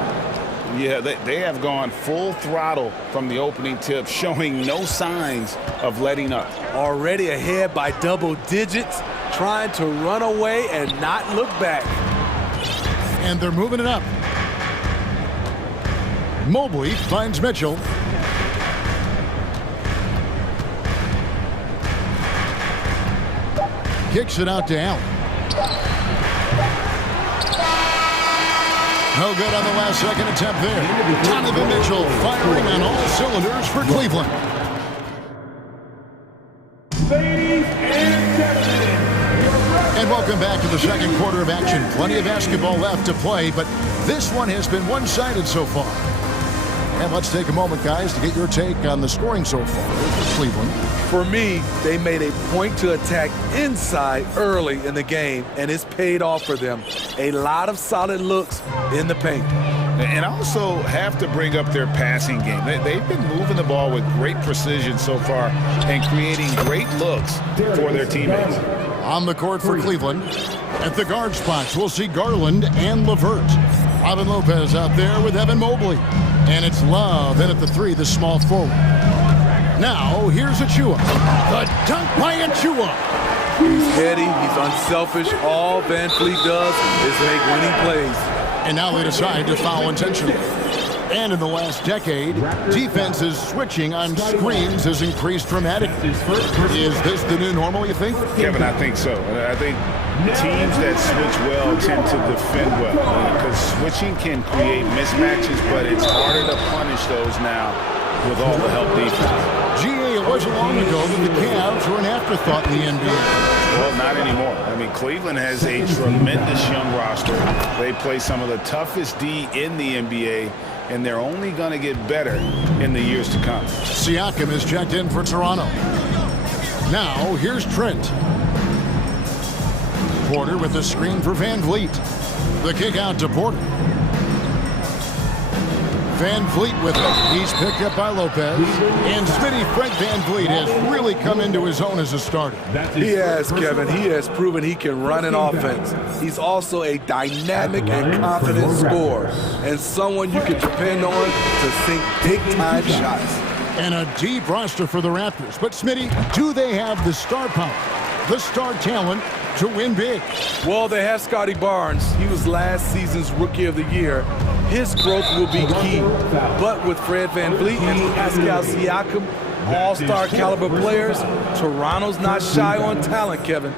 Yeah, they have gone full throttle from the opening tip, showing no signs of letting up. Already ahead by double digits, trying to run away and not look back. And they're moving it up. Mobley finds Mitchell. Kicks it out to Allen. No good on the last second attempt there. Donovan Mitchell firing on all cylinders for Cleveland. Ladies and gentlemen. And welcome back to the second quarter of action. Plenty of basketball left to play, but this one has been one-sided so far. And let's take a moment, guys, to get your take on the scoring so far for Cleveland. For me, they made a point to attack inside early in the game, and it's paid off for them. A lot of solid looks in the paint. And also have to bring up their passing game. They've been moving the ball with great precision so far and creating great looks for their teammates. On the court for Cleveland, at the guard spots, we'll see Garland and LeVert. Robin Lopez out there with Evan Mobley. And it's Love in at the 3, the small forward. Now, here's Achua. The dunk by Achua. He's heady, he's unselfish. All Van Fleet does is make winning plays. And now they decide to foul intentionally. And in the last decade, defenses switching on screens has increased dramatically. Is this the new normal, you think? Kevin, I think so. I think teams that switch well tend to defend well. Because switching can create mismatches, but it's harder to punish those now with all the help defense. GA, it wasn't long ago that the Cavs were an afterthought in the NBA. Well, not anymore. I mean, Cleveland has a tremendous young roster. They play some of the toughest D in the NBA, and they're only going to get better in the years to come. Siakam is checked in for Toronto. Now, here's Trent. Porter with the screen for Van Vliet. The kick out to Porter. Van Vliet with it. He's picked up by Lopez. And Smitty Frank Van Vliet has really come into his own as a starter. He has, Kevin. He has proven he can run an offense. He's also a dynamic and confident scorer, and someone you can depend on to sink big-time shots. And a deep roster for the Raptors. But, Smitty, do they have the star power, the star talent to win big? Well, they have Scotty Barnes. He was last season's Rookie of the Year. His growth will be key. But with Fred VanVleet and Pascal Siakam, all-star caliber players, Toronto's not shy on talent, Kevin.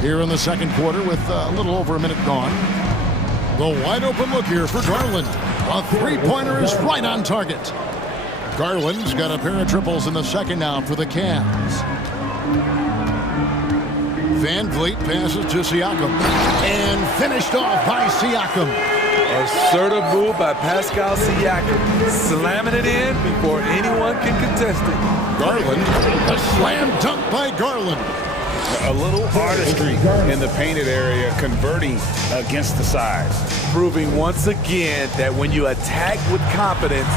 Here in the second quarter with a little over a minute gone. The wide open look here for Garland. A three-pointer is right on target. Garland's got a pair of triples in the second now for the Cavs. Van Vliet passes to Siakam. And finished off by Siakam. Assertive move by Pascal Siakam, slamming it in before anyone can contest it. Garland, a slam dunk by Garland. A little artistry in the painted area, converting against the size. Proving once again that when you attack with confidence,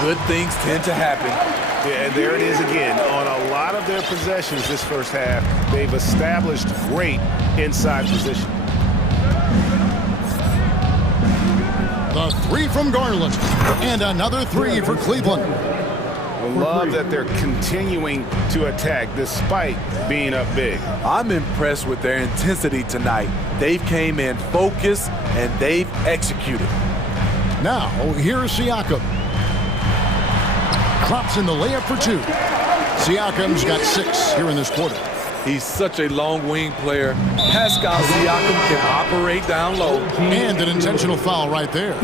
good things tend to happen. Yeah, and there it is again. On a lot of their possessions this first half, they've established great inside position. The three from Garland, and another three for Cleveland. I love that they're continuing to attack despite being up big. I'm impressed with their intensity tonight. They've came in focused and they've executed. Now, here's Siakam. Drops in the layup for two. Siakam's got 6 here in this quarter. He's such a long wing player. Pascal Siakam can operate down low. And an intentional foul right there.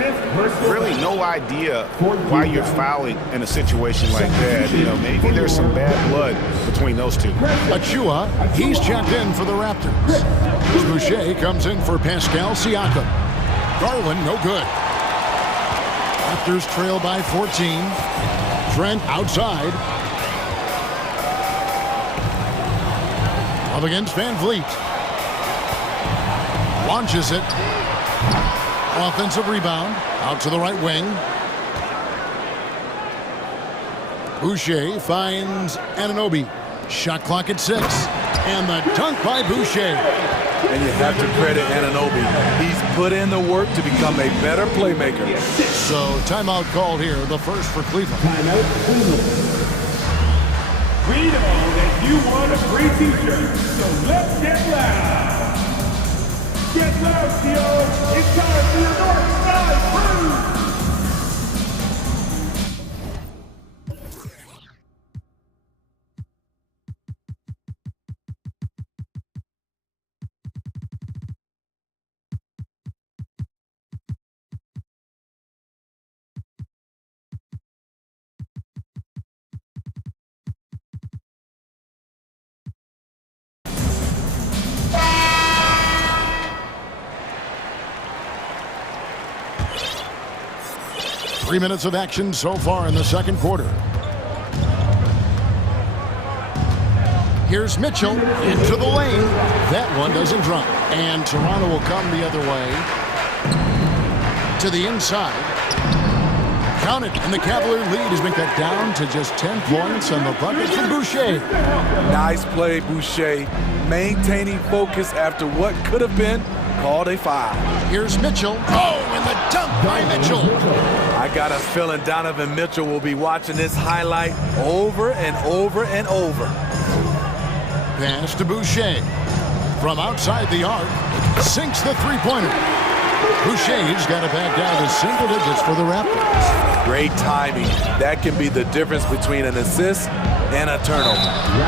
Really no idea why you're fouling in a situation like that. You know, maybe there's some bad blood between those two. Achua, he's checked in for the Raptors. Boucher comes in for Pascal Siakam. Garland, no good. Raptors trail by 14. Trent outside. Up against Van Vliet. Launches it. Offensive rebound. Out to the right wing. Boucher finds Anunoby. Shot clock at 6. And the dunk by Boucher. And you have to credit Anunoby. He's put in the work to become a better playmaker. So timeout called here, the first for Cleveland. Timeout, Cleveland. We know that you want a free t-shirt, so let's get loud. Get loud, Theo. It's time for your North Side Crew. Three minutes of action so far in the second quarter. Here's Mitchell into the lane. That one doesn't drop. And Toronto will come the other way. To the inside. Count it. And the Cavalier lead has been cut down to just 10 points on the bucket from Boucher. Nice play, Boucher. Maintaining focus after what could have been called a foul. Here's Mitchell. Oh, and the dunk by Mitchell. I got a feeling Donovan Mitchell will be watching this highlight over and over and over. Pass to Boucher. From outside the arc, sinks the three-pointer. Boucher's got it back down to single digits for the Raptors. Great timing. That can be the difference between an assist and a turnover.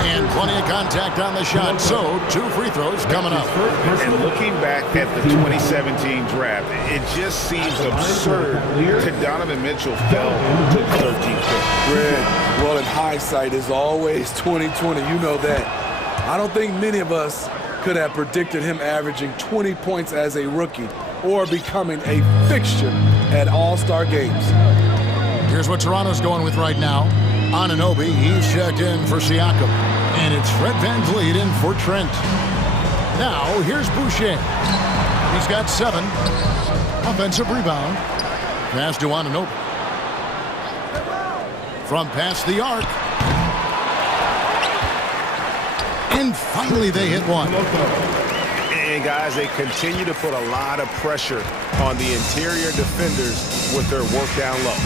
And plenty of contact on the shot, so 2 free throws coming up. And looking back at the 2017 draft, it just seems absurd that Donovan Mitchell fell to 13th pick. Greg, well, in hindsight is always 20/20. You know that. I don't think many of us could have predicted him averaging 20 points as a rookie or becoming a fixture at All-Star games. Here's what Toronto's going with right now. Anunoby, he's checked in for Siakam. And it's Fred Van Vliet in for Trent. Now, here's Boucher. He's got 7. Offensive rebound. Pass to Anunoby. From past the arc. And finally they hit one. And guys, they continue to put a lot of pressure on the interior defenders with their work down low.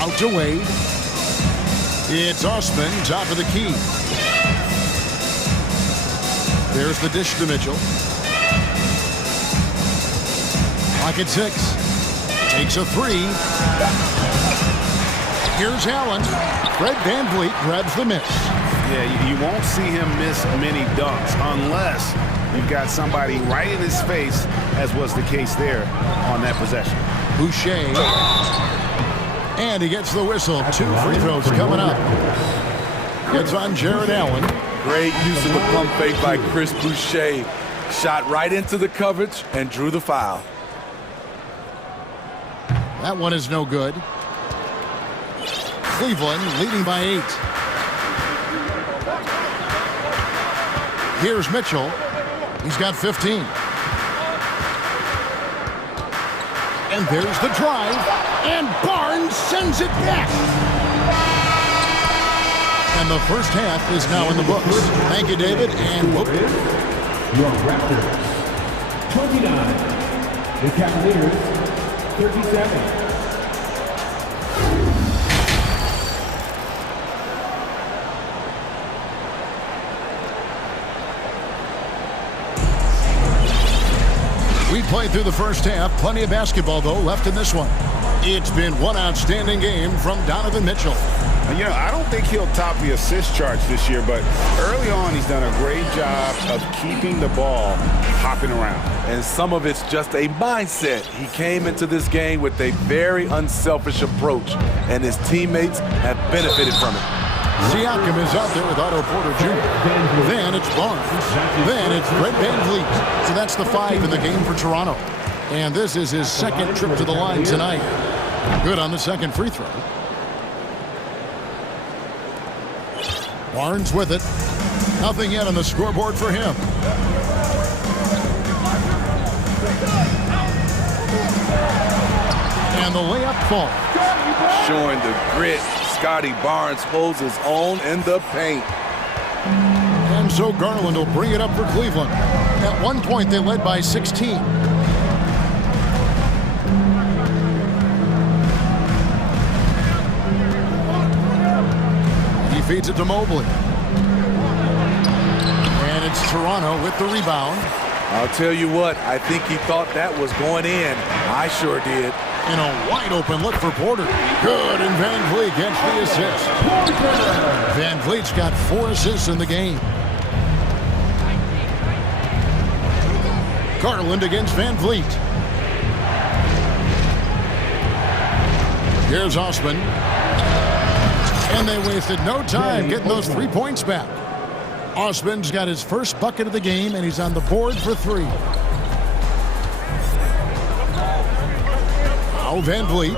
Out to Wade. It's Osman, top of the key. There's the dish to Mitchell. Clock at 6. Takes a 3. Here's Allen. Fred Van Vliet grabs the miss. Yeah, you won't see him miss many dunks unless you've got somebody right in his face, as was the case there on that possession. Boucher. And he gets the whistle. 2 free throws coming up. It's on Jared Allen. Great use of the pump fake by Chris Boucher. Shot right into the coverage and drew the foul. That one is no good. Cleveland leading by 8. Here's Mitchell. He's got 15. And there's the drive. And Barnes sends it back. And the first half is now in the books. Thank you, David. And whoop. Your Raptors, 29. The Cavaliers, 37. We played through the first half. Plenty of basketball, though, left in this one. It's been one outstanding game from Donovan Mitchell. You know, I don't think he'll top the assist charts this year, but early on he's done a great job of keeping the ball hopping around. And some of it's just a mindset. He came into this game with a very unselfish approach, and his teammates have benefited from it. Siakam is out there with Otto Porter Jr. Then it's Barnes. Then it's Fred VanVleet. So that's the 5 in the game for Toronto. And this is his second trip to the line tonight. Good on the second free throw. Barnes with it. Nothing yet on the scoreboard for him. And the layup falls. Showing the grit, Scotty Barnes holds his own in the paint. And so Garland will bring it up for Cleveland. At one point, they led by 16. He feeds it to Mobley. And it's Toronto with the rebound. I'll tell you what, I think he thought that was going in. I sure did. And a wide open look for Porter. Good, and VanVleet gets the assist. VanVleet's got 4 assists in the game. Garland against VanVleet. Here's Osman. And they wasted no time getting those 3 points back. Osman's got his first bucket of the game, and he's on the board for 3. Now VanVleet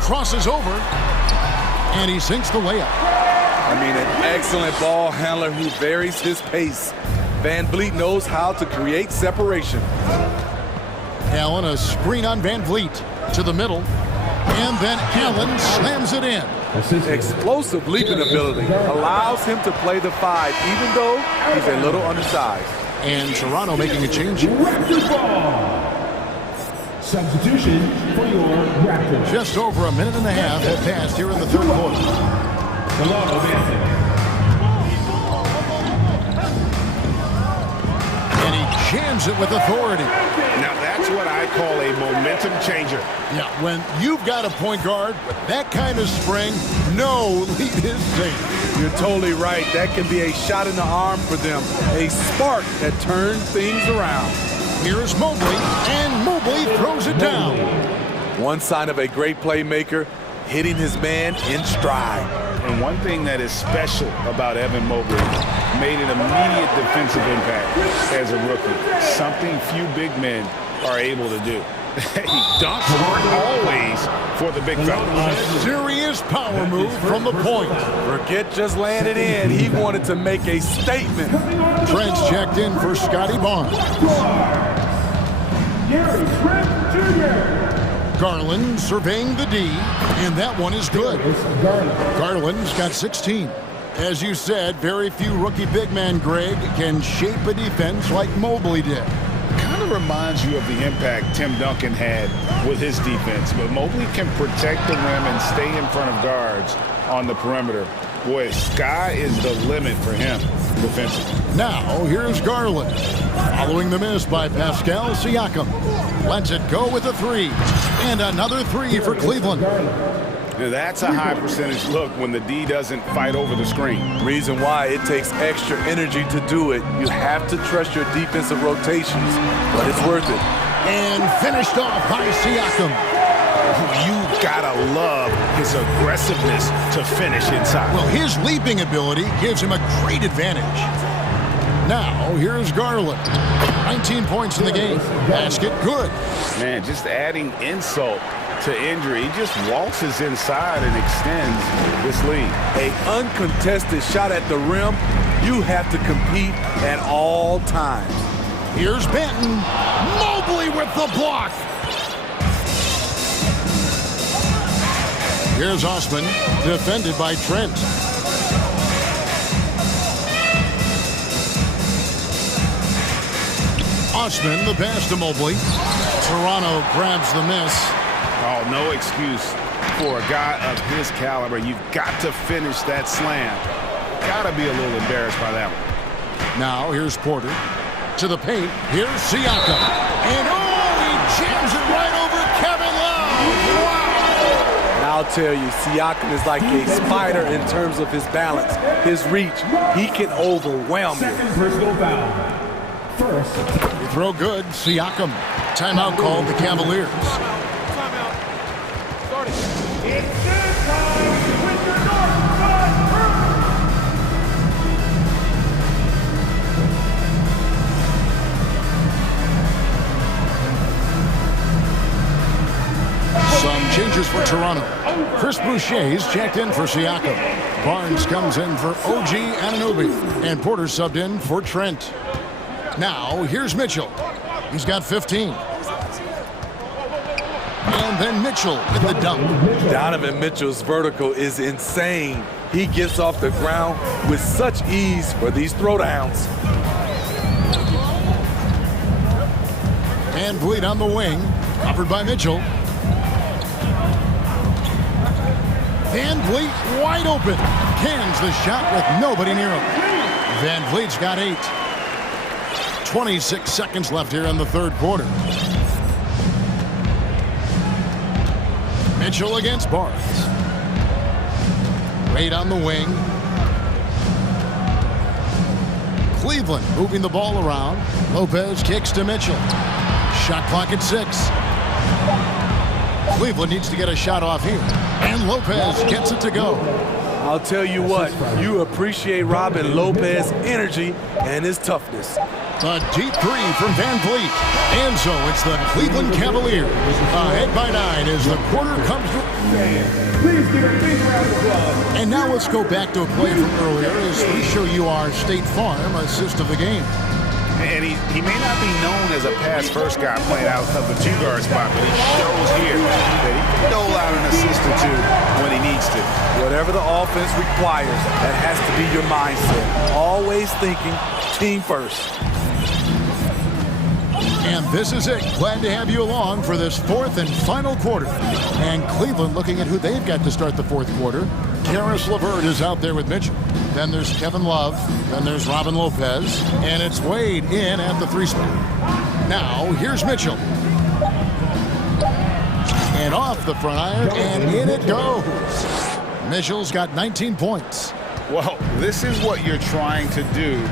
crosses over, and he sinks the layup. I mean, an excellent ball handler who varies his pace. VanVleet knows how to create separation. Allen, a screen on VanVleet to the middle, and then Allen slams it in. Explosive leaping ability allows him to play the 5, even though he's a little undersized. And Toronto making a change. Substitution for your Raptors. Just over a minute and a half have passed here in the third quarter. And he jams it with authority. Now that's what I call a momentum changer. Yeah, when you've got a point guard with that kind of spring, no lead is safe. You're totally right. That can be a shot in the arm for them. A spark that turns things around. Here's Mobley, and Mobley throws it down. One sign of a great playmaker, hitting his man in stride. And one thing that is special about Evan Mobley, made an immediate defensive impact as a rookie. Something few big men are able to do. He dunks always for the big fella. A serious power move from the point. Forget just laying it in. He wanted to make a statement. Trent's checked in for Scotty Barnes. Garland surveying the D, and that one is good. Garland's got 16. As you said, very few rookie big men, Greg, can shape a defense like Mobley did. Kind of reminds you of the impact Tim Duncan had with his defense, but Mobley can protect the rim and stay in front of guards on the perimeter. Boy, sky is the limit for him defensively. Now, here's Garland. Following the miss by Pascal Siakam. Lets it go with a 3. And another 3 for Cleveland. Now that's a high percentage look when the D doesn't fight over the screen. Reason why it takes extra energy to do it. You have to trust your defensive rotations, but it's worth it. And finished off by Siakam. You gotta love his aggressiveness to finish inside. Well, his leaping ability gives him a great advantage. Now, here's Garland. 19 points in the game. Basket good. Man, just adding insult to injury. He just waltzes inside and extends this lead. An uncontested shot at the rim. You have to compete at all times. Here's Benton. Mobley with the block. Here's Osman, defended by Trent. Osman, the pass to Mobley. Toronto grabs the miss. Oh, no excuse for a guy of his caliber. You've got to finish that slam. Gotta be a little embarrassed by that one. Now, here's Porter. To the paint. Here's Siakam. And, oh, he jams it right over Kevin Love. Wow! Now I'll tell you, Siakam is like a spider in terms of his balance, his reach. He can overwhelm you. Second personal foul. First. Throw good, Siakam. Timeout called the Cavaliers. It's good time with the North Side Some changes for Toronto. Chris Boucher's checked in for Siakam. Barnes comes in for OG Anunoby. And Porter subbed in for Trent. Now, here's Mitchell. He's got 15. And then Mitchell with the dunk. Donovan Mitchell's vertical is insane. He gets off the ground with such ease for these throwdowns. And Vliet on the wing. Offered by Mitchell. Van Vliet wide open. Cans the shot with nobody near him. Van Vliet's got 8. 26 seconds left here in the third quarter. Mitchell against Barnes. Wade on the wing. Cleveland moving the ball around. Lopez kicks to Mitchell. Shot clock at 6. Cleveland needs to get a shot off here. And Lopez gets it to go. I'll tell you what, you appreciate Robin Lopez's energy and his toughness. A deep three from Van Vliet. And so it's the Cleveland Cavaliers ahead by 9 as the quarter comes to... Please give a big round of applause. And now let's go back to a play from earlier as we show you our State Farm assist of the game. And he may not be known as a pass-first guy playing out of the two-guard spot, but he shows here that he can dole out an assist or two when he needs to. Whatever the offense requires, that has to be your mindset. Always thinking team first. And this is it. Glad to have you along for this fourth and final quarter. And Cleveland looking at who they've got to start the fourth quarter. Karis LeVert is out there with Mitchell. Then there's Kevin Love. Then there's Robin Lopez. And it's Wade in at the 3 spot. Now, here's Mitchell. And off the front iron, and in it goes. Mitchell's got 19 points. Well, this is what you're trying to do.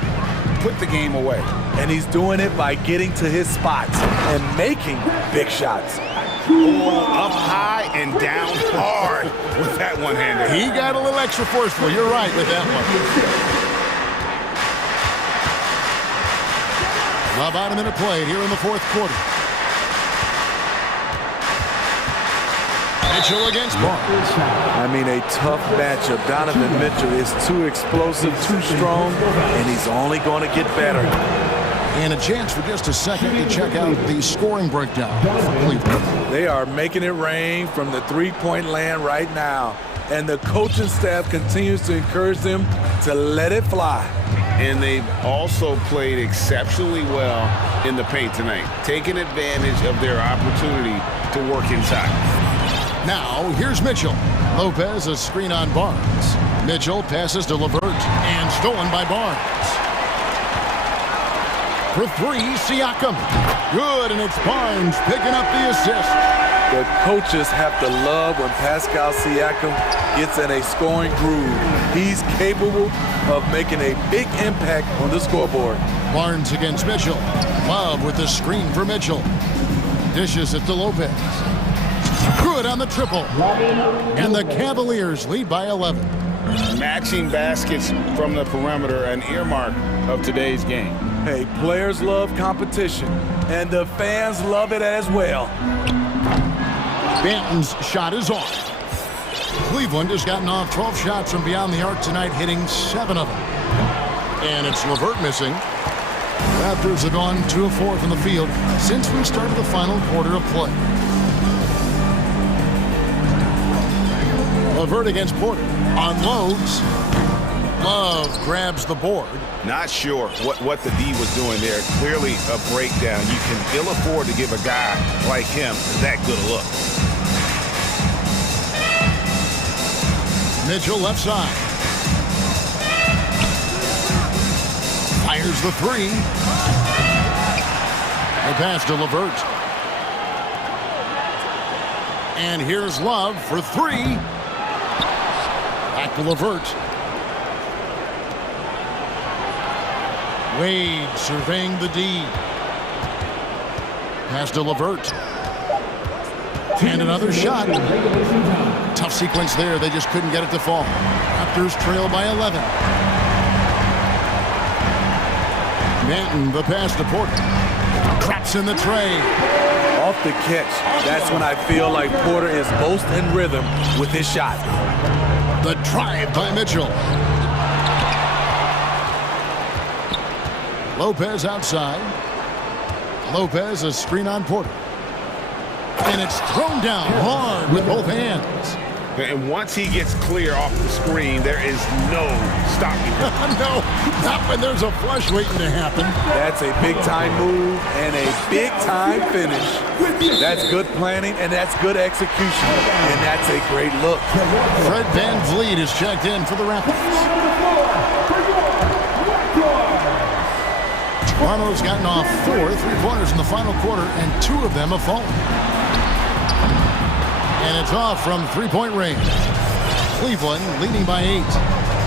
Put the game away. And he's doing it by getting to his spots and making big shots. Up high and down hard with that one-hander. He got a little extra forceful. You're right with that one. About a minute played here in the fourth quarter. Mitchell against Barnes. I mean, a tough matchup. Donovan Mitchell is too explosive, too strong, and he's only going to get better. And a chance for just a second to check out the scoring breakdown for Cleveland. They are making it rain from the three-point land right now. And the coaching staff continues to encourage them to let it fly. And they've also played exceptionally well in the paint tonight, taking advantage of their opportunity to work inside. Now, here's Mitchell. Lopez, a screen on Barnes. Mitchell passes to LeVert, and stolen by Barnes. For 3, Siakam. Good, and it's Barnes picking up the assist. The coaches have to love when Pascal Siakam gets in a scoring groove. He's capable of making a big impact on the scoreboard. Barnes against Mitchell. Love with the screen for Mitchell. Dishes it to Lopez. Good on the triple. And the Cavaliers lead by 11. Matching baskets from the perimeter, an earmark of today's game. Hey, players love competition, and the fans love it as well. Banton's shot is off. Cleveland has gotten off 12 shots from beyond the arc tonight, hitting 7 of them. And it's LeVert missing. Raptors have gone 2 of 4 from the field since we started the final quarter of play. LeVert against Porter. Unloads. Love grabs the board. Not sure what the D was doing there. Clearly a breakdown. You can ill afford to give a guy like him that good a look. Mitchell left side. Fires the 3. The pass to LeVert. And here's Love for three. Back to LeVert. Wade surveying the D. Pass to LeVert. And another shot. Tough sequence there. They just couldn't get it to fall. Raptors trail by 11. Manton, the pass to Porter. Traps in the tray. Off the catch. That's when I feel like Porter is most in rhythm with his shot. The drive by Mitchell. Lopez outside. Lopez, a screen on Porter. And it's thrown down hard with both hands. And once he gets clear off the screen, there is no stopping him. No, not when there's a flush waiting to happen. That's a big-time move and a big-time finish. That's good planning, and that's good execution. And that's a great look. Fred VanVleet is checked in for the Raptors. Toronto's gotten off 4 3-pointers in the final quarter, and 2 of them have fallen. And it's off from three-point range. Cleveland leading by 8.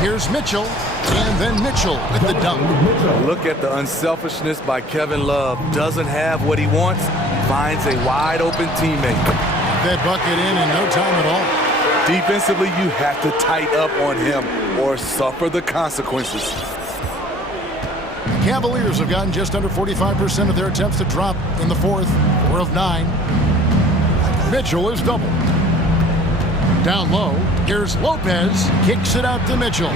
Here's Mitchell, and then Mitchell with the dunk. Look at the unselfishness by Kevin Love. Doesn't have what he wants, finds a wide-open teammate. That bucket in no time at all. Defensively, you have to tighten up on him or suffer the consequences. The Cavaliers have gotten just under 45% of their attempts to drop in the fourth, 4 of 9. Mitchell is doubled. Down low, here's Lopez, kicks it out to Mitchell.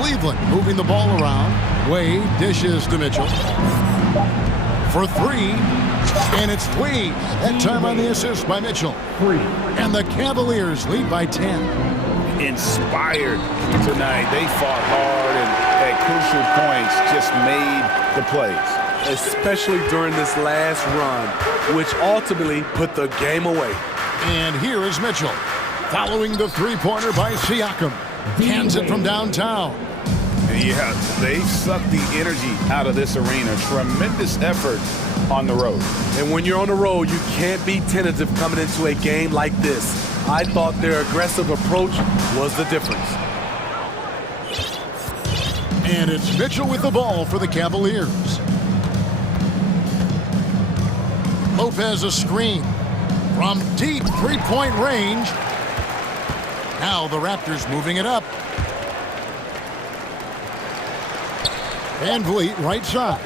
Cleveland moving the ball around. Wade dishes to Mitchell. For 3, and it's Wade. That time on the assist by Mitchell. And the Cavaliers lead by 10. Inspired tonight. They fought hard and at crucial points just made the plays. Especially during this last run, which ultimately put the game away. And here is Mitchell, following the three-pointer by Siakam. Hands it from downtown. Yeah, they sucked the energy out of this arena. Tremendous effort on the road. And when you're on the road, you can't be tentative coming into a game like this. I thought their aggressive approach was the difference. And it's Mitchell with the ball for the Cavaliers. Lopez a screen from deep three-point range. Now the Raptors moving it up. VanVleet right side.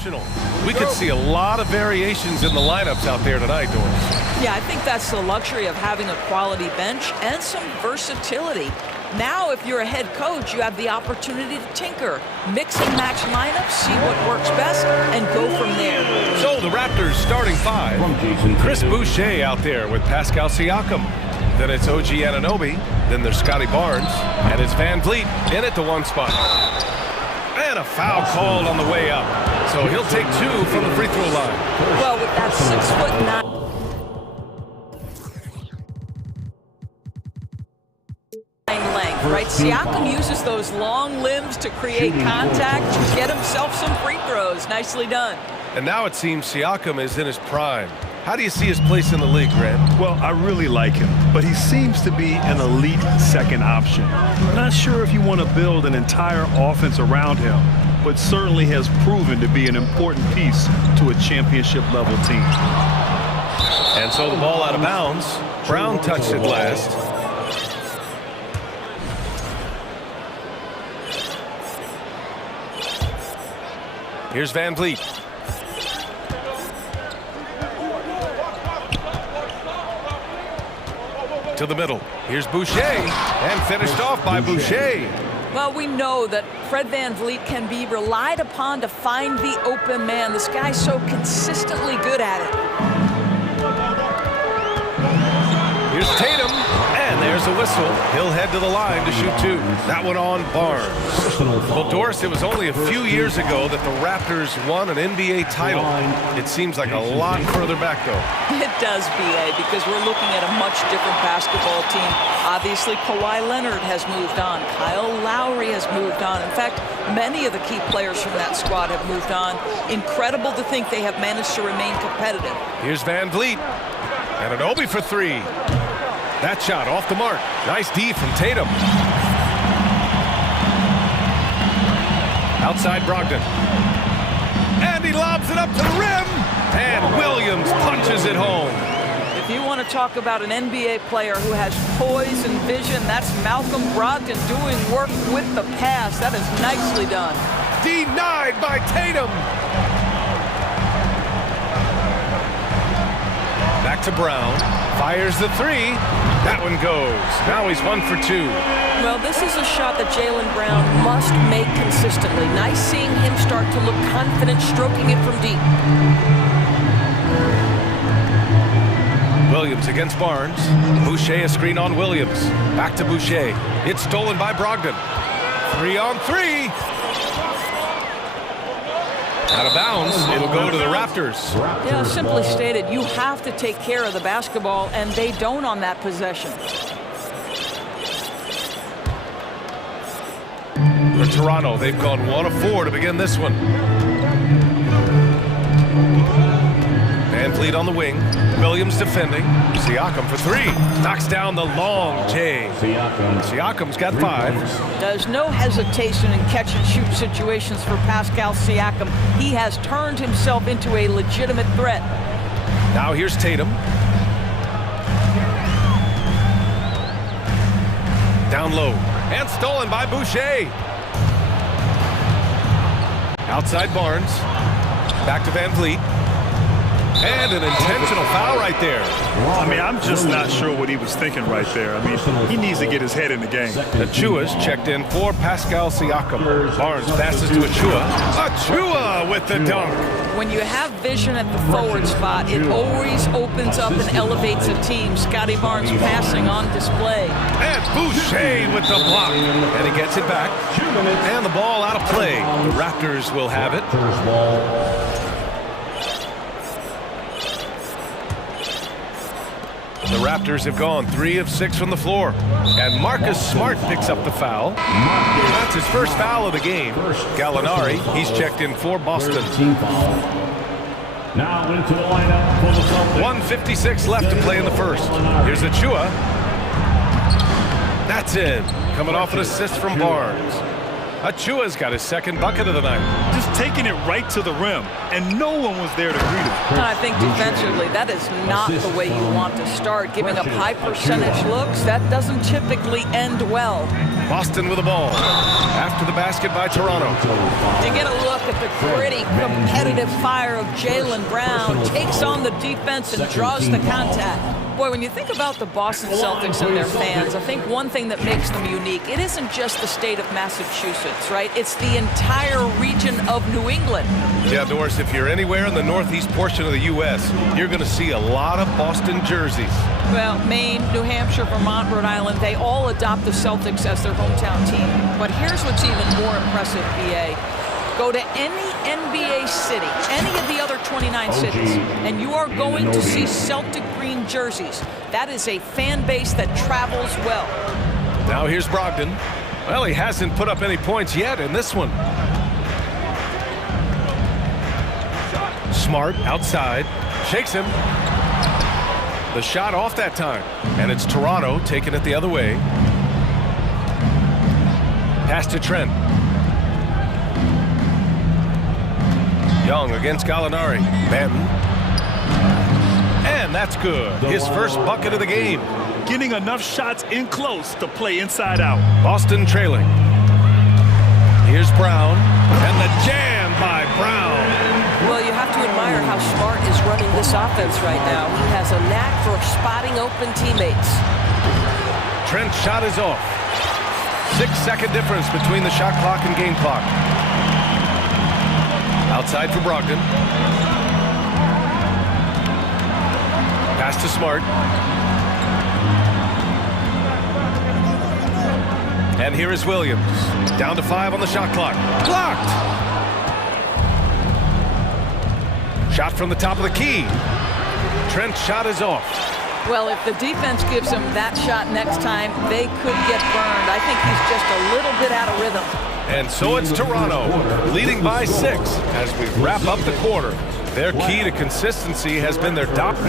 optional. We could see a lot of variations in the lineups out there tonight, Doris. Yeah, I think that's the luxury of having a quality bench and some versatility. Now, if you're a head coach, you have the opportunity to tinker, mix and match lineups, see what works best, and go from there. So the Raptors starting five. Chris Boucher out there with Pascal Siakam. Then it's OG Anunoby. Then there's Scotty Barnes. And it's Van Vliet in at the one spot. And a foul called on the way up. So he'll take two from the free throw line. Well, with that 6'9" length, right? Siakam uses those long limbs to create contact, to get himself some free throws. Nicely done. And now it seems Siakam is in his prime. How do you see his place in the league, Grant? Well, I really like him, but he seems to be an elite second option. Not sure if you want to build an entire offense around him, but certainly has proven to be an important piece to a championship-level team. And so the ball out of bounds. Brown touched it last. Here's Van Vliet. To the middle. Here's Boucher, and finished off by Boucher. Well, we know that Fred Van Vliet can be relied upon to find the open man. This guy's so consistently good at it. Here's Tatum, and there's a whistle. He'll head to the line to shoot two. That one on Barnes. Well, Doris, it was only a few years ago that the Raptors won an NBA title. It seems like a lot further back, though. It does, B.A., because we're looking at a much different basketball team. Obviously, Kawhi Leonard has moved on. Kyle Lowry has moved on. In fact, many of the key players from that squad have moved on. Incredible to think they have managed to remain competitive. Here's Van Vliet. And an Obi for three. That shot off the mark. Nice D from Tatum. Outside Brogdon. And he lobs it up to the rim. And Williams punches it home. If you want to talk about an NBA player who has poise and vision, that's Malcolm Brogdon doing work with the pass. That is nicely done. Denied by Tatum. Back to Brown. Fires the three. That one goes. Now he's 1 for 2. Well, this is a shot that Jaylen Brown must make consistently. Nice seeing him start to look confident, stroking it from deep. Williams against Barnes. Boucher a screen on Williams. Back to Boucher. It's stolen by Brogdon. 3 on 3. Out of bounds. It'll go to the Raptors. Yeah, simply stated, you have to take care of the basketball, and they don't on that possession. For Toronto, they've gone 1 of 4 to begin this one. Van Vliet on the wing. Williams defending. Siakam for 3. Knocks down the long J. Siakam's got 5. There's no hesitation in catch-and-shoot situations for Pascal Siakam. He has turned himself into a legitimate threat. Now here's Tatum. Down low. And stolen by Boucher. Outside Barnes. Back to Van Vliet. And an intentional foul right there. I mean, I'm just not sure what he was thinking right there. I mean, he needs to get his head in the game. Achua's checked in for Pascal Siakam. Barnes passes to Achua. Achua with the dunk. When you have vision at the forward spot, it always opens up and elevates a team. Scotty Barnes passing on display. And Boucher with the block. And he gets it back. And the ball out of play. The Raptors will have it. The Raptors have gone 3 of 6 from the floor. And Marcus Smart picks up the foul. That's his first foul of the game. Gallinari, he's checked in for Boston. Now into the lineup for the Celtics. 1:56 left to play in the first. Here's Achua. That's in. Coming off an assist from Barnes. Achua's got his second bucket of the night. Just taking it right to the rim, and no one was there to greet him. And I think defensively, that is not the way you want to start. Giving up high percentage looks, that doesn't typically end well. Boston with the ball. After the basket by Toronto. You get a look at the gritty, competitive fire of Jaylen Brown. Takes on the defense and draws the contact. Boy, when you think about the Boston Celtics and their fans, I think one thing that makes them unique, it isn't just the state of Massachusetts, right? It's the entire region of New England. Yeah, Doris, if you're anywhere in the northeast portion of the U.S., you're going to see a lot of Boston jerseys. Well, Maine, New Hampshire, Vermont, Rhode Island, they all adopt the Celtics as their hometown team. But here's what's even more impressive, BA. Go to any NBA city, any of the other 29 cities, and you are going to see Celtic green jerseys. That is a fan base that travels well. Now here's Brogdon. Well, he hasn't put up any points yet in this one. Smart outside, shakes him. The shot off that time, and it's Toronto taking it the other way. Pass to Trent. Young against Gallinari. Benton. And that's good. His first bucket of the game. Getting enough shots in close to play inside out. Boston trailing. Here's Brown. And the jam by Brown. Well, you have to admire how Smart is running this offense right now. He has a knack for spotting open teammates. Trent's shot is off. 6-second difference between the shot clock and game clock. Outside for Brogdon. Pass to Smart. And here is Williams. Down to 5 on the shot clock. Blocked! Shot from the top of the key. Trent's shot is off. Well, if the defense gives him that shot next time, they could get burned. I think he's just a little bit out of rhythm. And so it's Toronto, leading by 6 as we wrap up the quarter. Their key to consistency has been their dominance.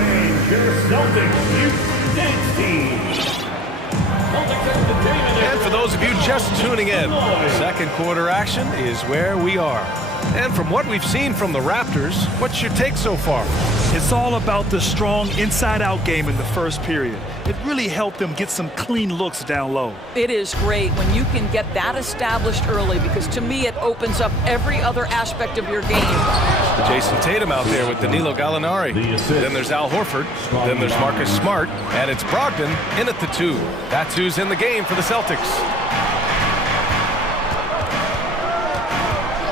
And for those of you just tuning in, second quarter action is where we are. And from what we've seen from the Raptors, what's your take so far? It's all about the strong inside-out game in the first period. It really helped them get some clean looks down low. It is great when you can get that established early, because to me it opens up every other aspect of your game. Jason Tatum out there with Danilo Gallinari. Then there's Al Horford. Then there's Marcus Smart. And it's Brogdon in at the 2. That's who's in the game for the Celtics.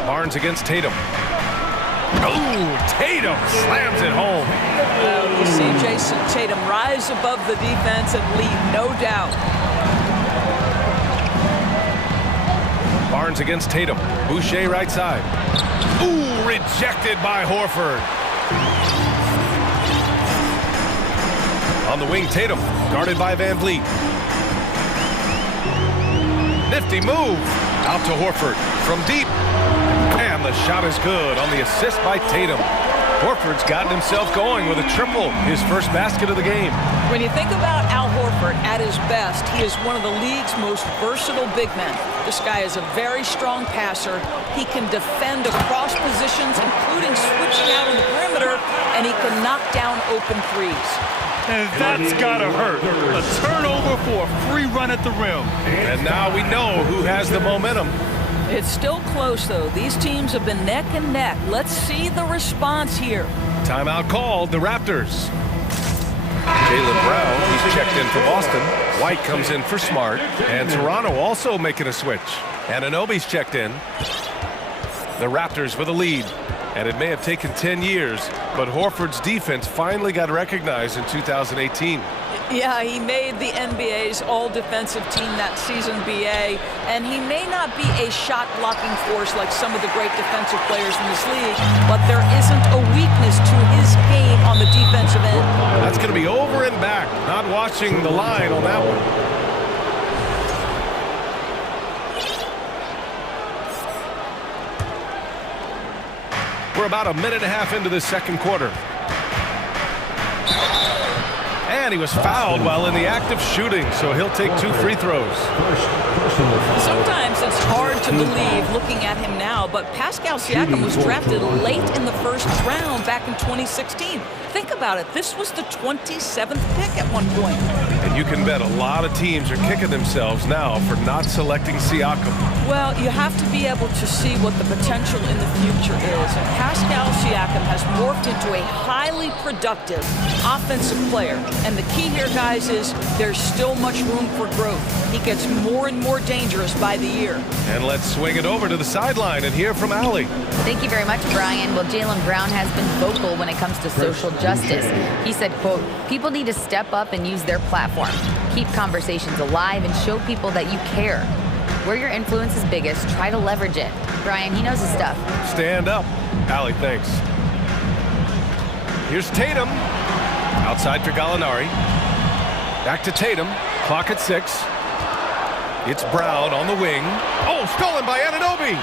Barnes against Tatum. Oh, Tatum slams it home. You see Jason Tatum rise above the defense and lead, no doubt. Barnes against Tatum. Boucher right side. Ooh, rejected by Horford. On the wing, Tatum, guarded by Van Vliet. Nifty move. Out to Horford from deep. And the shot is good on the assist by Tatum. Horford's gotten himself going with a triple, his first basket of the game. When you think about Al Horford at his best, he is one of the league's most versatile big men. This guy is a very strong passer. He can defend across positions, including switching out on the perimeter, and he can knock down open threes. And that's gotta hurt. A turnover for a free run at the rim. And now we know who has the momentum. It's still close, though. These teams have been neck and neck. Let's see the response here. Timeout called, the Raptors. Jaylen Brown, he's checked in for Boston. White comes in for Smart. And Toronto also making a switch. Anunoby's checked in. The Raptors with a lead. And it may have taken 10 years, but Horford's defense finally got recognized in 2018. Yeah, he made the NBA's all-defensive team that season, BA, and he may not be a shot-blocking force like some of the great defensive players in this league, but there isn't a weakness to his game on the defensive end. That's going to be over and back. Not watching the line on that one. We're about a minute and a half into the second quarter. And And he was fouled while in the act of shooting, so he'll take 2 free throws. Sometimes it's hard to believe looking at him now, but Pascal Siakam was drafted late in the first round back in 2016. Think about it. This was the 27th pick at one point. And you can bet a lot of teams are kicking themselves now for not selecting Siakam. Well, you have to be able to see what the potential in the future is. And Pascal Siakam has morphed into a highly productive offensive player. And the key here, guys, is there's still much room for growth. He gets more and more dangerous by the year. And let's swing it over to the sideline and hear from Allie. Thank you very much, Brian. Well, Jaylen Brown has been vocal when it comes to social justice. He said, quote, "People need to step up and use their platform. Keep conversations alive and show people that you care. Where your influence is biggest, try to leverage it." Brian, he knows his stuff. Stand up. Allie, thanks. Here's Tatum. Outside for Gallinari. Back to Tatum. Clock at 6. It's Brown on the wing. Oh, stolen by Anunoby.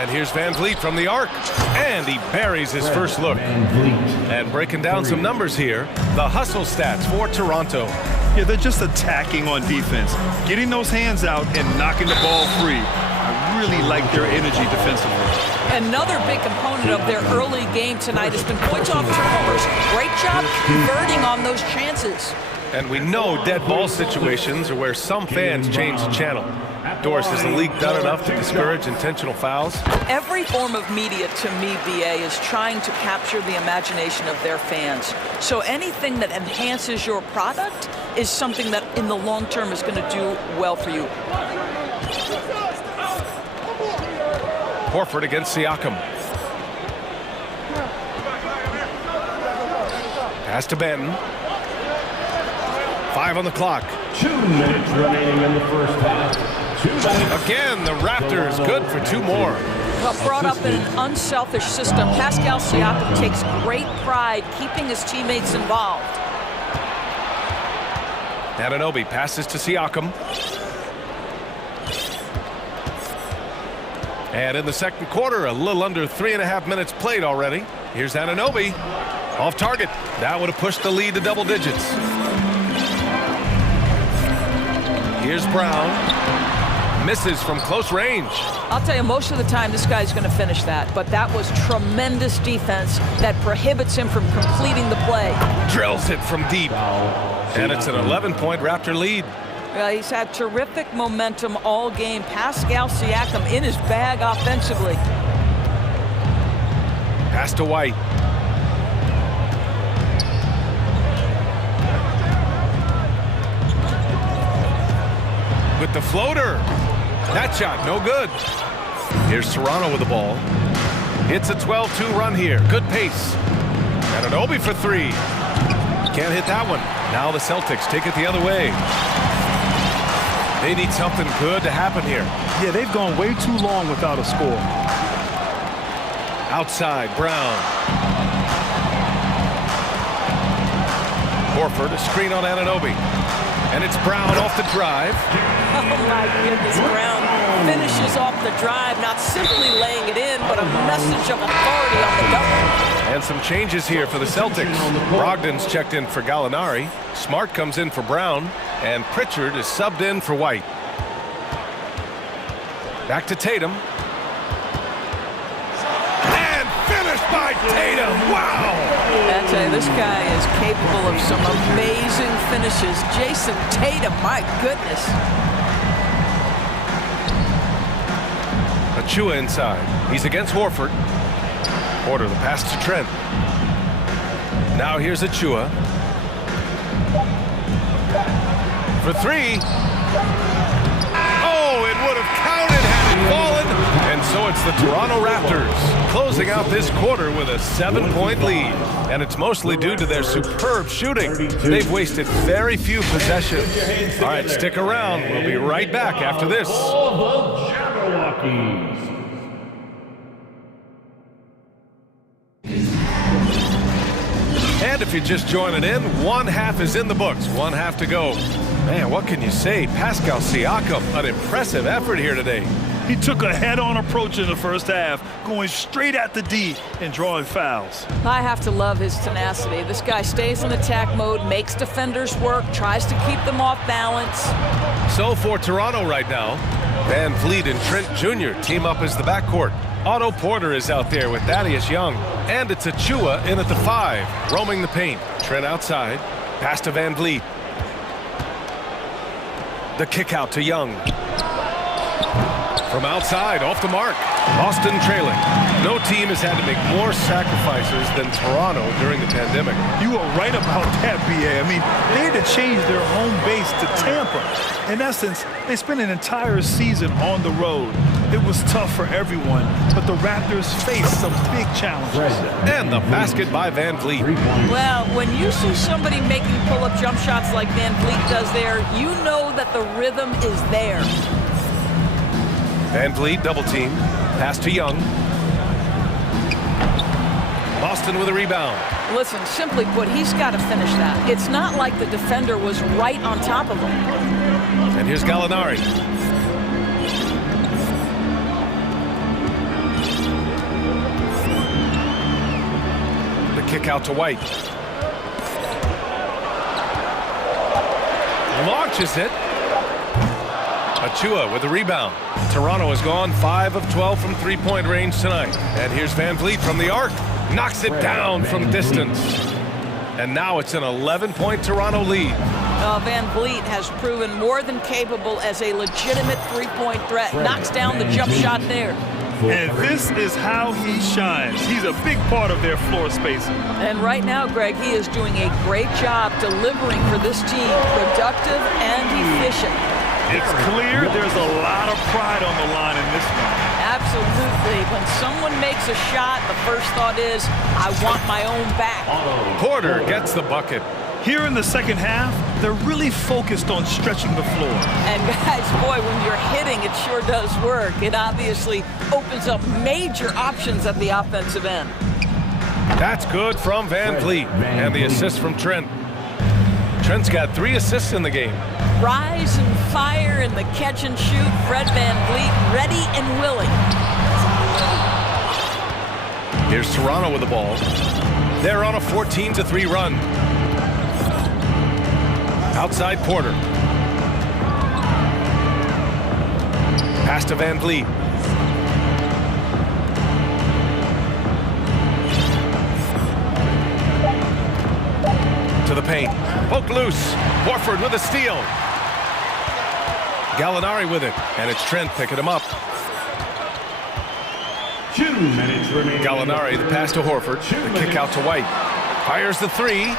And here's Van Vliet from the arc. And he buries his first look. And breaking down some numbers here, the hustle stats for Toronto. Yeah, they're just attacking on defense, getting those hands out and knocking the ball free. I really like their energy defensively. Another big component of their early game tonight has been points off turnovers. Great job converting on those chances. And we know dead ball situations are where some fans change the channel. Doris, has the league done enough to discourage intentional fouls? Every form of media, to me, BA, is trying to capture the imagination of their fans. So anything that enhances your product is something that in the long term is going to do well for you. Horford against Siakam. Pass to Benton. 5 on the clock. 2 minutes remaining in the first half. Again, the Raptors good for 2 more. Well, brought up in an unselfish system, Pascal Siakam takes great pride keeping his teammates involved. Anunoby passes to Siakam. And in the second quarter, a little under 3.5 minutes played already. Here's Anunoby. Off target. That would have pushed the lead to double digits. Here's Brown. Misses from close range. I'll tell you, most of the time this guy's going to finish that, but that was tremendous defense that prohibits him from completing the play. Drills it from deep. And it's an 11-point Raptor lead. Well, he's had terrific momentum all game. Pascal Siakam in his bag offensively. Pass to White. With the floater. That shot, no good. Here's Toronto with the ball. It's a 12-2 run here. Good pace. Anunoby for 3. Can't hit that one. Now the Celtics take it the other way. They need something good to happen here. Yeah, they've gone way too long without a score. Outside, Brown. Horford, a screen on Anunoby. And it's Brown off the drive. Oh my goodness, Brown finishes off the drive, not simply laying it in, but a message of authority on the double. And some changes here for the Celtics. Brogdon's checked in for Gallinari. Smart comes in for Brown. And Pritchard is subbed in for White. Back to Tatum. And finished by Tatum. Wow! I tell you, this guy is capable of some amazing finishes. Jason Tatum, my goodness. Achua inside. He's against Horford. Porter, the pass to Trent. Now here's Achua. For 3. Oh, it would have counted had it fallen. And so it's the Toronto Raptors closing out this quarter with a 7-point lead. And it's mostly due to their superb shooting. They've wasted very few possessions. All right, stick around. We'll be right back after this. And if you're just joining in, 1 half is in the books, 1 half to go. Man, what can you say? Pascal Siakam, an impressive effort here today. He took a head-on approach in the first half, going straight at the D and drawing fouls. I have to love his tenacity. This guy stays in attack mode, makes defenders work, tries to keep them off balance. So for Toronto right now, Van Vliet and Trent Jr. team up as the backcourt. Otto Porter is out there with Thaddeus Young. And it's Achua in at the 5, roaming the paint. Trent outside, pass to Van Vliet. The kick out to Young. From outside, off the mark. Boston trailing. No team has had to make more sacrifices than Toronto during the pandemic. You are right about that, B.A. I mean, they had to change their home base to Tampa. In essence, they spent an entire season on the road. It was tough for everyone, but the Raptors faced some big challenges. And the basket by Van Vliet. Well, when you see somebody making pull-up jump shots like Van Vliet does there, you know that the rhythm is there. Van Vliet double team. Pass to Young. Boston with a rebound. Listen, simply put, he's got to finish that. It's not like the defender was right on top of him. And here's Gallinari. The kick out to White. Launches it. Achua with the rebound. Toronto has gone 5 of 12 from three-point range tonight. And here's Van Vliet from the arc. Knocks it down from distance. And now it's an 11-point Toronto lead. Van Vliet has proven more than capable as a legitimate three-point threat. Knocks down the jump shot there. And this is how he shines. He's a big part of their floor spacing. And right now, Greg, he is doing a great job delivering for this team. Productive and efficient. It's clear there's a lot of pride on the line in this one. Absolutely. When someone makes a shot, the first thought is, I want my own back. Porter gets the bucket. Here in the second half, they're really focused on stretching the floor. And guys, boy, when you're hitting, it sure does work. It obviously opens up major options at the offensive end. That's good from Van Vliet. And the assist from Trent. Trent's got 3 assists in the game. Rise and fire in the catch and shoot. Fred Van Vliet ready and willing. Here's Toronto with the ball. They're on a 14-3 run. Outside Porter. Pass to Van Vliet. To the paint. Poke loose. Horford with a steal. Gallinari with it. And it's Trent picking him up. 2 minutes remaining. Gallinari, the pass to Horford. The kick out to White. Fires the 3.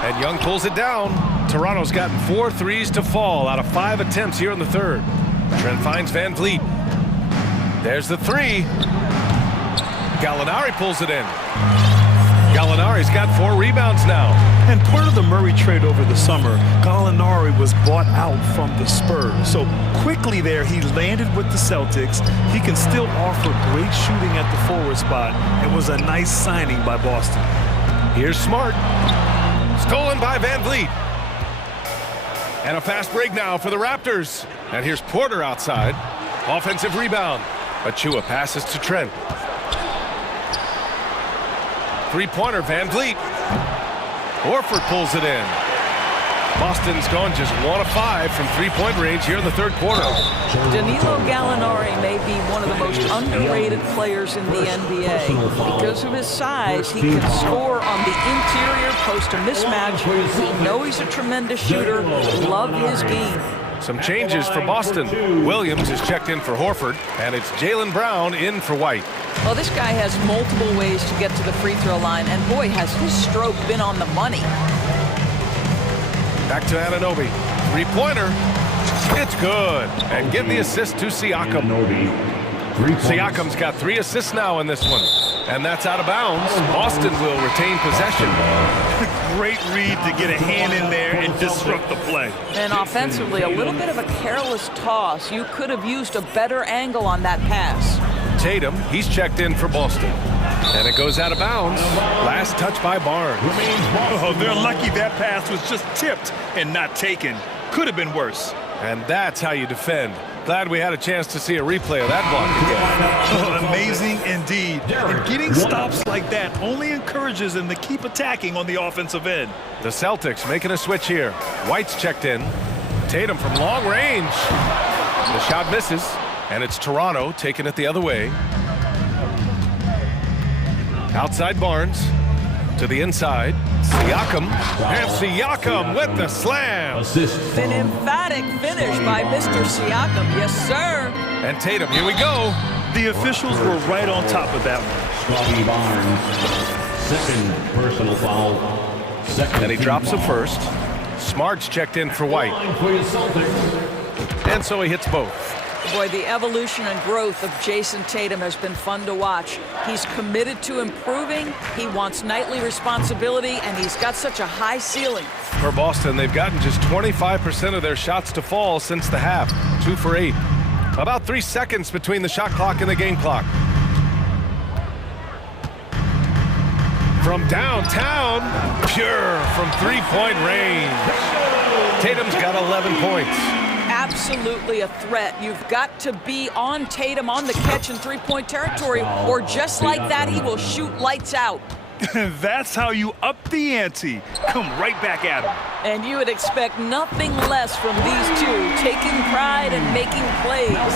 And Young pulls it down. Toronto's gotten 4 threes to fall out of 5 attempts here in the third. Trent finds Van Vliet. There's the 3. Gallinari pulls it in. Gallinari's got 4 rebounds now. And part of the Murray trade over the summer, Gallinari was bought out from the Spurs. So quickly there, he landed with the Celtics. He can still offer great shooting at the forward spot and was a nice signing by Boston. Here's Smart. Stolen by Van Vliet. And a fast break now for the Raptors. And here's Porter outside. Offensive rebound. Achua passes to Trent. Three-pointer, Van Vliet. Horford pulls it in. Boston's gone just 1 of 5 from three-point range here in the third quarter. Danilo Gallinari may be one of the most underrated players in the NBA. Because of his size, he can score on the interior, post a mismatch. We know he's a tremendous shooter. Love his game. Some changes for Boston. Williams is checked in for Horford, and it's Jaylen Brown in for White. Well, this guy has multiple ways to get to the free throw line, and boy, has his stroke been on the money. Back to Anunoby. Three-pointer. It's good. And give the assist to Siakam. Siakam's got 3 assists now in this one. And that's out of bounds. Boston will retain possession. Great read to get a hand in there and disrupt the play. And offensively, a little bit of a careless toss. You could have used a better angle on that pass. Tatum, he's checked in for Boston. And it goes out of bounds. Last touch by Barnes. Oh, they're lucky that pass was just tipped and not taken. Could have been worse. And that's how you defend. Glad we had a chance to see a replay of that block again. Amazing indeed. And getting stops like that only encourages them to keep attacking on the offensive end. The Celtics making a switch here. White's checked in. Tatum from long range. The shot misses, and it's Toronto taking it the other way. Outside Barnes. To the inside. Siakam. And Siakam with the slam. An emphatic finish by Mr. Siakam. Yes, sir. And Tatum, here we go. The officials were right on top of that one. Barnes, second personal foul. And he drops the first. Smart's checked in for White. And so he hits both. Boy, the evolution and growth of Jason Tatum has been fun to watch. He's committed to improving, he wants nightly responsibility, and he's got such a high ceiling. For Boston, they've gotten just 25% of their shots to fall since the half. 2 for 8. About 3 seconds between the shot clock and the game clock. From downtown, pure from three-point range. Tatum's got 11 points. Absolutely a threat. You've got to be on Tatum on the catch in three-point territory, or just like that, he will shoot lights out. That's how you up the ante. Come right back at him. And you would expect nothing less from these two, taking pride and making plays.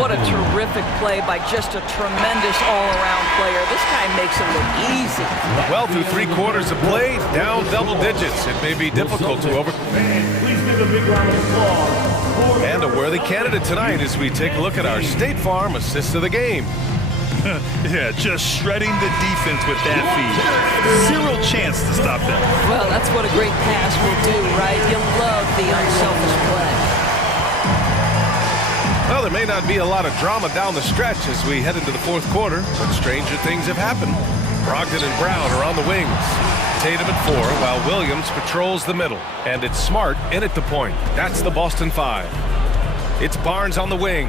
What a terrific play by just a tremendous all-around player. This guy makes it look easy. Well, through 3 quarters of play, down double digits. It may be difficult to over. Please give a big round of applause. And a worthy candidate tonight as we take a look at our State Farm assist of the game. Yeah, just shredding the defense with that feed. Zero chance to stop that. Well, that's what a great pass will do, right? You love the unselfish play. Well, there may not be a lot of drama down the stretch as we head into the 4th quarter, but stranger things have happened. Brogdon and Brown are on the wings. Tatum at 4, while Williams patrols the middle. And it's Smart in at the point. That's the Boston 5. It's Barnes on the wing.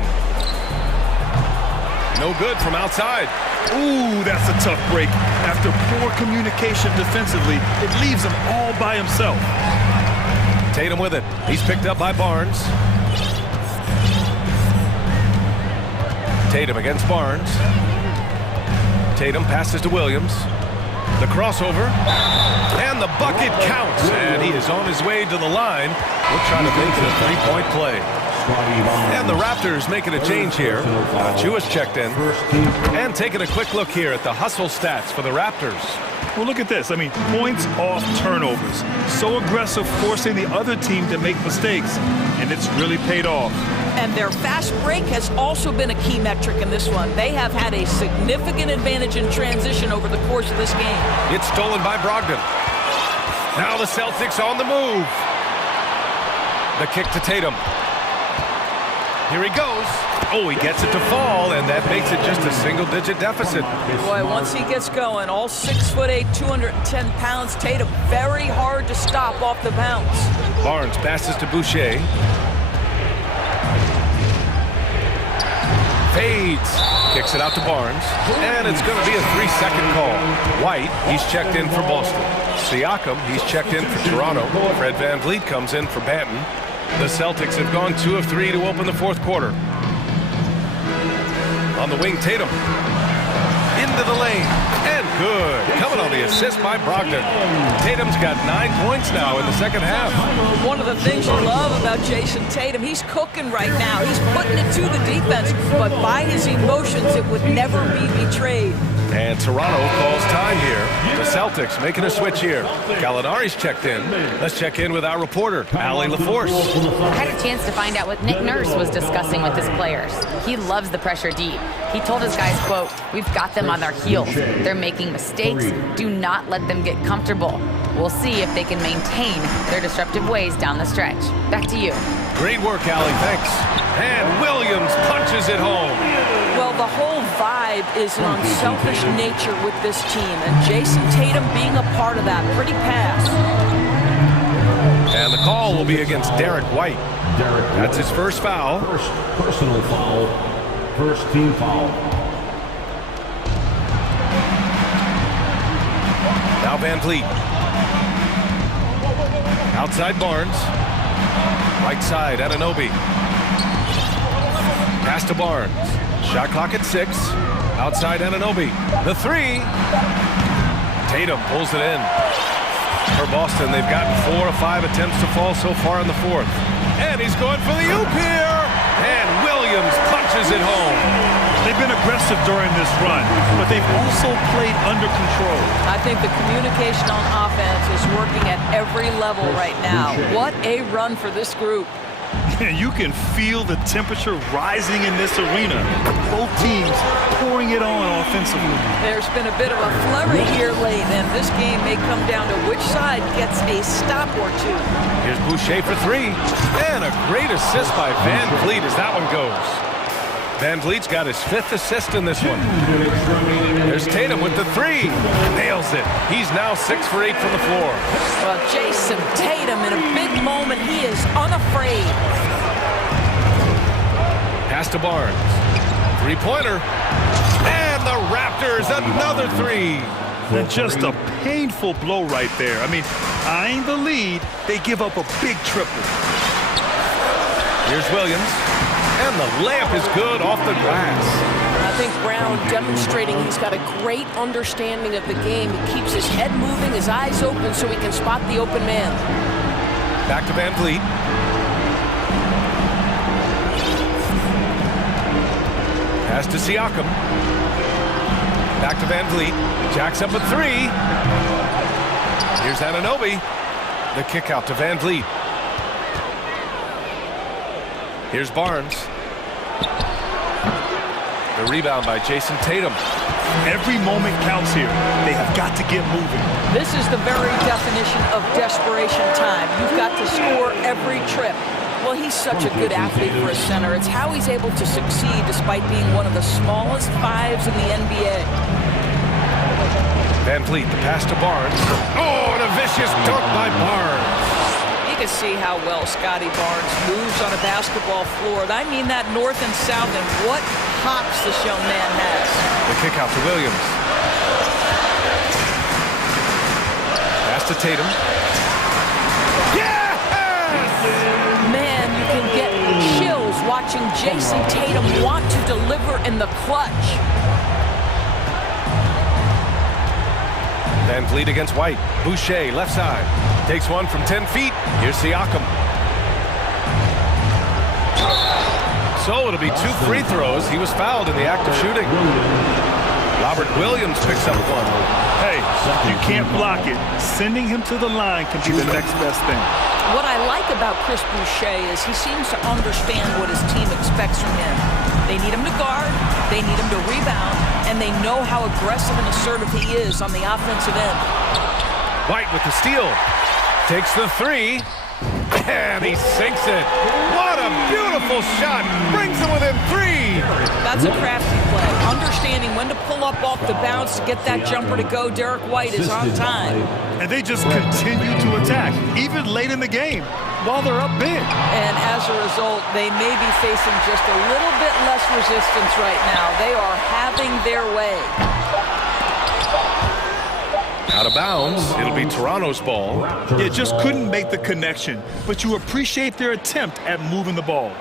No good from outside. Ooh, that's a tough break. After poor communication defensively, it leaves him all by himself. Tatum with it. He's picked up by Barnes. Tatum against Barnes. Tatum passes to Williams. The crossover. And the bucket counts. And he is on his way to the line. We'll try to make it a 3-point play. And the Raptors making a change here. Jewish checked in. And taking a quick look here at the hustle stats for the Raptors. Well, look at this. I mean, points off turnovers. So aggressive, forcing the other team to make mistakes. And it's really paid off. And their fast break has also been a key metric in this one. They have had a significant advantage in transition over the course of this game. It's stolen by Brogdon. Now the Celtics on the move. The kick to Tatum. Here he goes. Oh, he gets it to fall, and that makes it just a single-digit deficit. Boy, once he gets going, all 6'8", 210 pounds, Tatum very hard to stop off the bounce. Barnes passes to Boucher. Fades. Kicks it out to Barnes. And it's going to be a 3-second call. White, he's checked in for Boston. Siakam, he's checked in for Toronto. Fred VanVleet comes in for Banton. The Celtics have gone 2 of 3 to open the 4th quarter. On the wing, Tatum. Into the lane. And good. Coming on the assist by Brogdon. Tatum's got 9 points now in the second half. One of the things you love about Jason Tatum, he's cooking right now. He's putting it to the defense, but by his emotions, it would never be betrayed. And Toronto calls time here. The Celtics making a switch here. Gallinari's checked in. Let's check in with our reporter, Allie LaForce. I had a chance to find out what Nick Nurse was discussing with his players. He loves the pressure deep. He told his guys, quote, "We've got them on their heels. They're making mistakes. Do not let them get comfortable. We'll see if they can maintain their disruptive ways down the stretch." Back to you. Great work, Allie. Thanks. And Williams punches it home. Well, the whole vibe is an unselfish nature with this team, and Jason Tatum being a part of that. Pretty pass. And the call will be against Derek White. That's his first foul. First personal foul. First team foul. Now VanVleet. Outside Barnes. Right side, Anunoby. Pass to Barnes. Shot clock at 6. Outside Anunoby. The 3. Tatum pulls it in. For Boston, they've gotten 4 of 5 attempts to fall so far in the 4th. And he's going for the oop here. And Williams punches it home. They've been aggressive during this run, but they've also played under control. I think the communication on offense is working at every level right now. What a run for this group. And you can feel the temperature rising in this arena. Both teams pouring it on offensively. There's been a bit of a flurry here late, and this game may come down to which side gets a stop or two. Here's Boucher for 3. And a great assist by Van Vliet as that one goes. Van Vliet's got his 5th assist in this one. There's Tatum with the 3. Nails it. He's now 6 for 8 from the floor. Well, Jason Tatum in a big moment. He is unafraid. Pass to Barnes. 3-pointer. And the Raptors, another 3. And just a painful blow right there. I mean, eyeing the lead, they give up a big triple. Here's Williams. And the layup is good off the glass. I think Brown demonstrating he's got a great understanding of the game. He keeps his head moving, his eyes open so he can spot the open man. Back to Van Vliet. Pass to Siakam. Back to Van Vliet. Jacks up a 3. Here's Anunoby. The kick out to Van Vliet. Here's Barnes. The rebound by Jason Tatum. Every moment counts here. They have got to get moving. This is the very definition of desperation time. You've got to score every trip. Well, he's such a good athlete for a center. It's how he's able to succeed despite being one of the smallest 5s in the NBA. Van Vliet, the pass to Barnes. Oh, and a vicious dunk by Barnes. You can see how well Scotty Barnes moves on a basketball floor. I mean that north and south, and what hops this young man has. The kick out to Williams. Pass to Tatum. Yes! Man, you can get chills watching Jason Tatum want to deliver in the clutch. Van Vliet against White. Boucher, left side. Takes one from 10 feet. Here's Siakam. So it'll be 2 free throws. He was fouled in the act of shooting. Robert Williams picks up one. Hey, you can't block it. Sending him to the line can be the next best thing. What I like about Chris Boucher is he seems to understand what his team expects from him. They need him to guard, they need him to rebound, and they know how aggressive and assertive he is on the offensive end. White with the steal. Takes the 3. And he sinks it. What a beautiful shot. Brings them within 3. That's a crafty play. Understanding when to pull up off the bounce to get that jumper to go. Derek White is on time. And they just continue to attack, even late in the game, while they're up big. And as a result, they may be facing just a little bit less resistance right now. They are having their way. Out of bounds. It'll be Toronto's ball. Yeah, just couldn't make the connection, but you appreciate their attempt at moving the ball.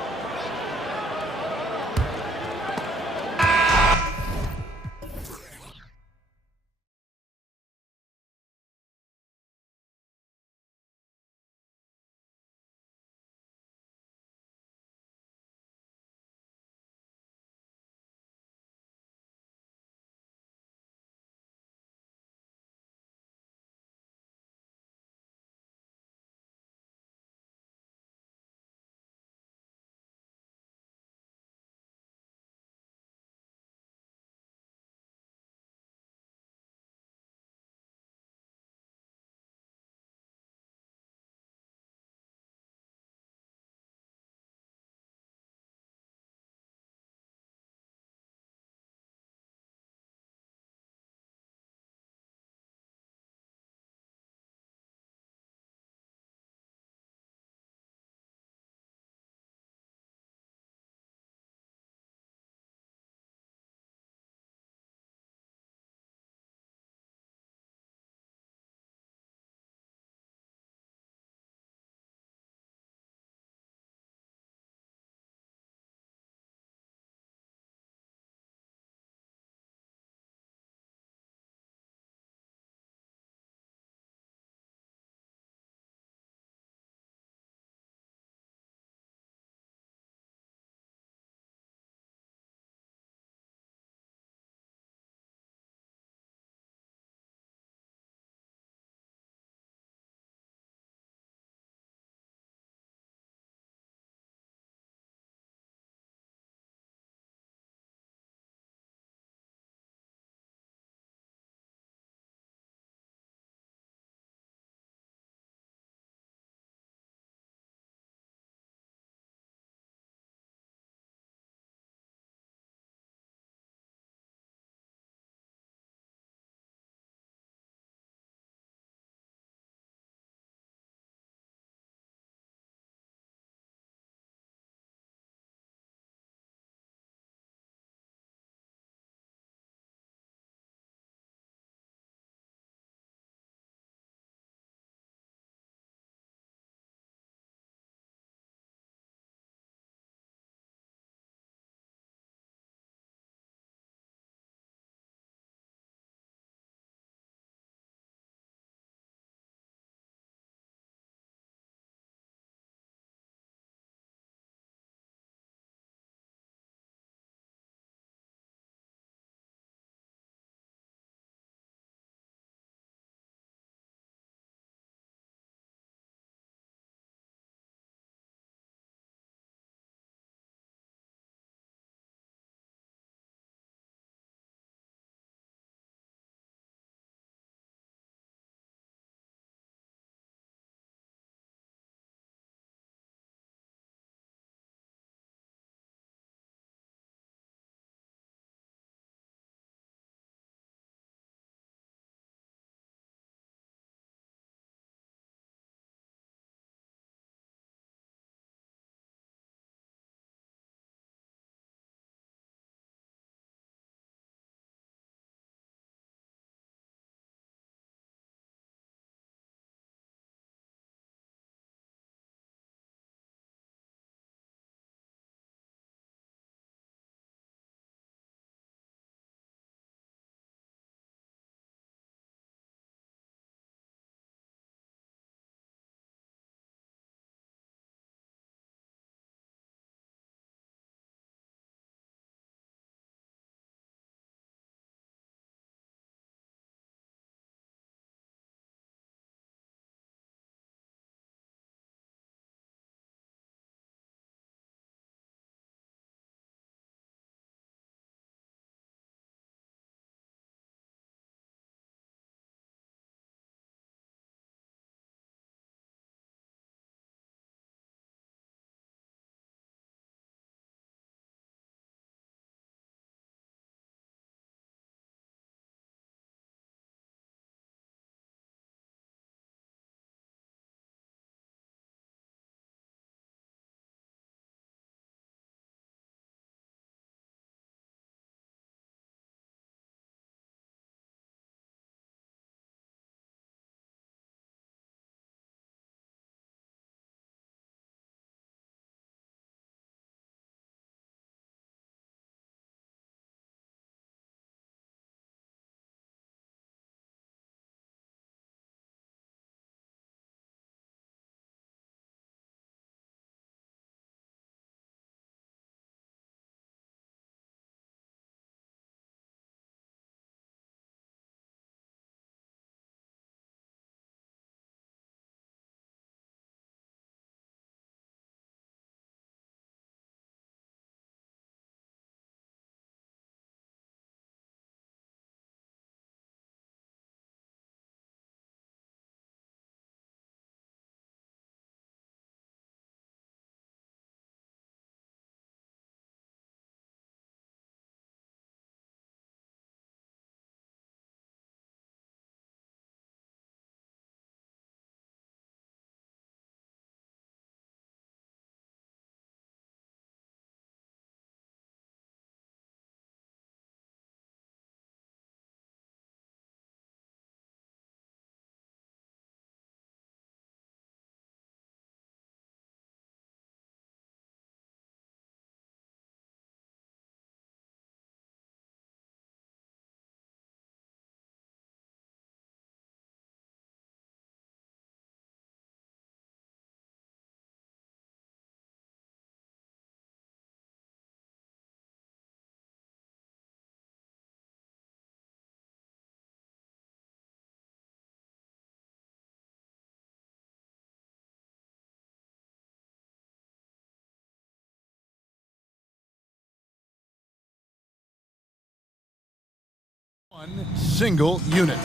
One single unit.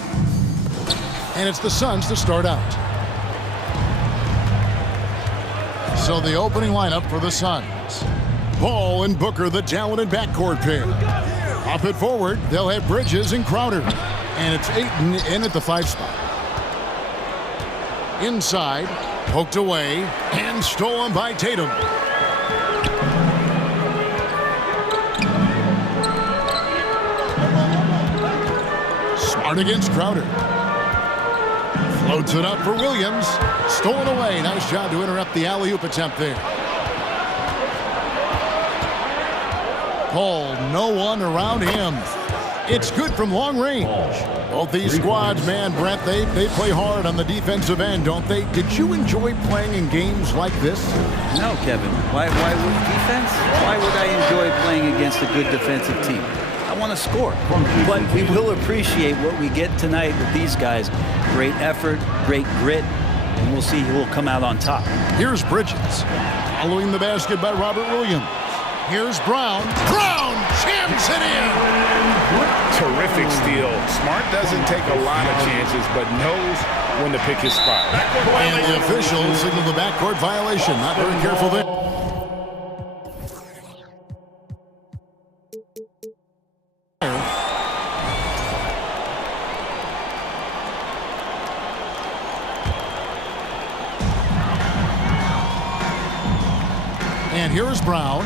And it's the Suns to start out. So the opening lineup for the Suns. Ball and Booker, the talented backcourt pair. Up at forward, they'll have Bridges and Crowder. And it's Ayton in at the 5 spot. Inside, poked away, and stolen by Tatum. Smart against Crowder. Floats it up for Williams. Stolen away. Nice job to interrupt the alley-oop attempt there. Paul, no one around him. It's good from long range. Both these squads, man, Brent, they play hard on the defensive end, don't they? Did you enjoy playing in games like this? No, Kevin. Why would defense? Why would I enjoy playing against a good defensive team? I want to score. But we will appreciate what we get tonight with these guys. Great effort, great grit, and we'll see who will come out on top. Here's Bridges. Following the basket by Robert Williams. Here's Brown. Brown jams it in. Terrific steal. Smart doesn't take a lot of chances, but knows when to pick his spot. And the officials signal the backcourt violation. Not very careful there. And here's Brown.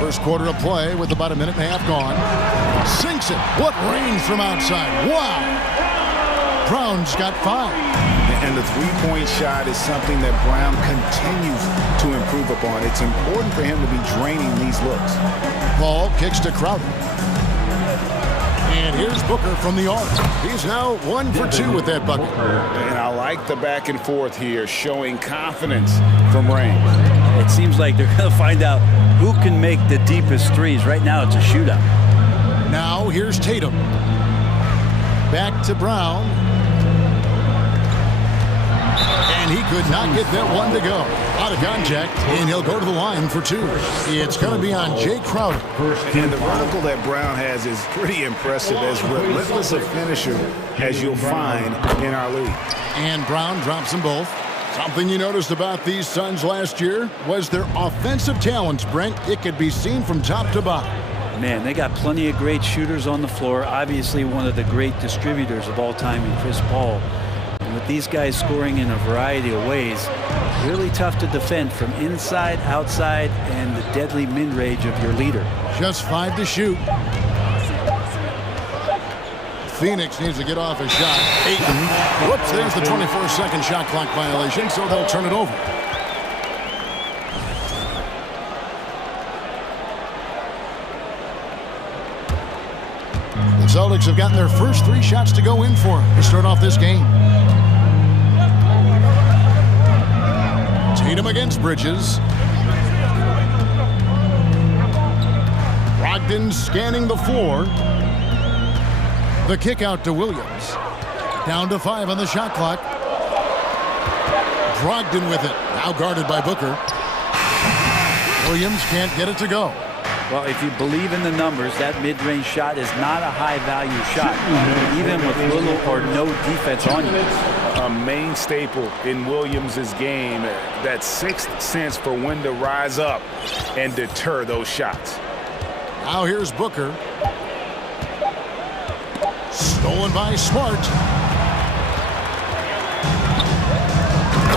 First quarter of play with about a minute and a half gone. Sinks it. What range from outside. Wow. Brown's got 5. And the three-point shot is something that Brown continues to improve upon. It's important for him to be draining these looks. Ball kicks to Crowder. And here's Booker from the arc. He's now 1 for 2 with that bucket. And I like the back and forth here, showing confidence from range. It seems like they're going to find out who can make the deepest threes. Right now, it's a shootout. Now, here's Tatum. Back to Brown. And he could not get that one to go. Out of contact, and he'll go to the line for 2. It's going to be on Jay Crowder. And the vertical that Brown has is pretty impressive, as relentless a finisher as you'll find in our league. And Brown drops them both. Something you noticed about these Suns last year was their offensive talents, Brent. It could be seen from top to bottom. Man, they got plenty of great shooters on the floor. Obviously, one of the great distributors of all time in Chris Paul. And with these guys scoring in a variety of ways, really tough to defend from inside, outside, and the deadly mid-range of your leader. Just 5 to shoot. Phoenix needs to get off a shot. Ayton. Whoops, there's the 24-second shot clock violation, so they'll turn it over. The Celtics have gotten their first 3 shots to go in for to start off this game. Tatum against Bridges. Brogdon scanning the floor. The kick out to Williams. Down to 5 on the shot clock. Brogdon with it. Now guarded by Booker. Williams can't get it to go. Well, if you believe in the numbers, that mid-range shot is not a high-value shot, even with little or no defense on you. A main staple in Williams' game, that 6th sense for when to rise up and deter those shots. Now here's Booker. Stolen by Smart.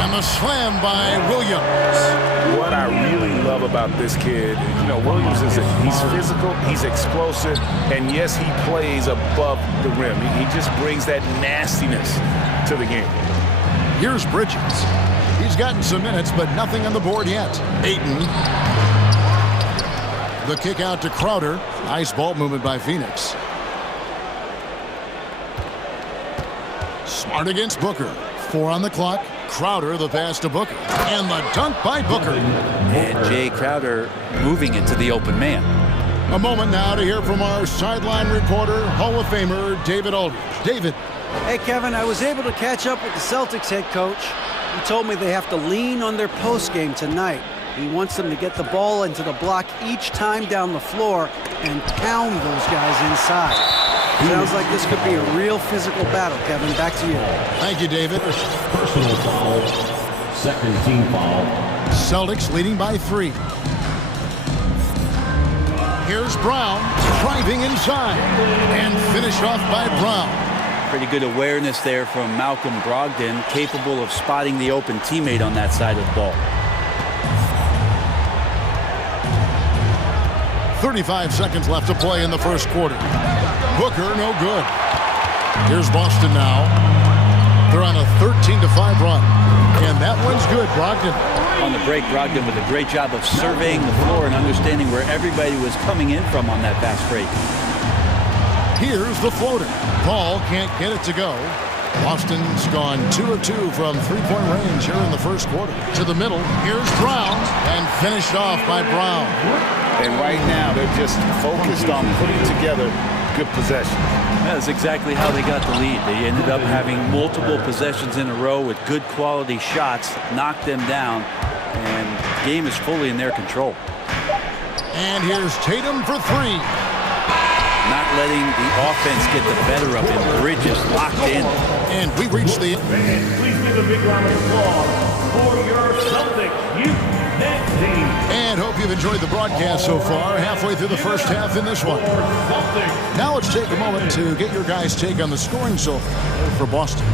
And the slam by Williams. What I really love about this kid, you know, Williams he's physical, he's explosive, and yes, he plays above the rim. He just brings that nastiness to the game. Here's Bridges. He's gotten some minutes, but nothing on the board yet. Ayton. The kick out to Crowder. Nice ball movement by Phoenix. Smart against Booker. 4 on the clock. Crowder, the pass to Booker. And the dunk by Booker. And Jay Crowder moving into the open man. A moment now to hear from our sideline reporter, Hall of Famer David Aldridge. David. Hey, Kevin, I was able to catch up with the Celtics head coach. He told me they have to lean on their post game tonight. He wants them to get the ball into the block each time down the floor and pound those guys inside. Sounds like this could be a real physical battle, Kevin. Back to you. Thank you, David. Personal foul. Second team foul. Celtics leading by 3. Here's Brown driving inside and finished off by Brown. Pretty good awareness there from Malcolm Brogdon, capable of spotting the open teammate on that side of the ball. 35 seconds left to play in the first quarter. Booker, no good. Here's Boston now. They're on a 13-5 run. And that one's good, Brogdon. On the break, Brogdon with a great job of surveying the floor and understanding where everybody was coming in from on that fast break. Here's the floater. Paul can't get it to go. Boston's gone 2 of 2 from three-point range here in the first quarter. To the middle, here's Brown, and finished off by Brown. And right now, they're just focused on putting together good possessions. That's exactly how they got the lead. They ended up having multiple possessions in a row with good quality shots, knocked them down, and the game is fully in their control. And here's Tatum for 3. Not letting the offense get the better of him. Bridges locked in. And we reached the... Fans, please give a big round of applause for your Celtics youth net team. And hope you've enjoyed the broadcast so far. Halfway through the first half in this one. Now let's take a moment to get your guys' take on the scoring so far for Boston.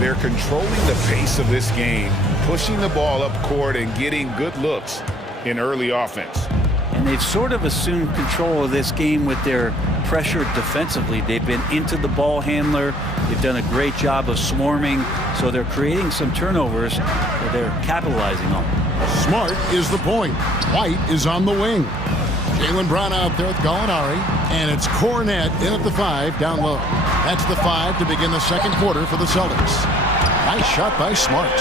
They're controlling the pace of this game, pushing the ball up court and getting good looks in early offense. And they've sort of assumed control of this game with their pressure defensively. They've been into the ball handler. They've done a great job of swarming. So they're creating some turnovers that they're capitalizing on. Smart is the point. White is on the wing. Jaylen Brown out there with Gallinari. And it's Cornette in at the 5 down low. That's the 5 to begin the second quarter for the Celtics. Nice shot by Smart.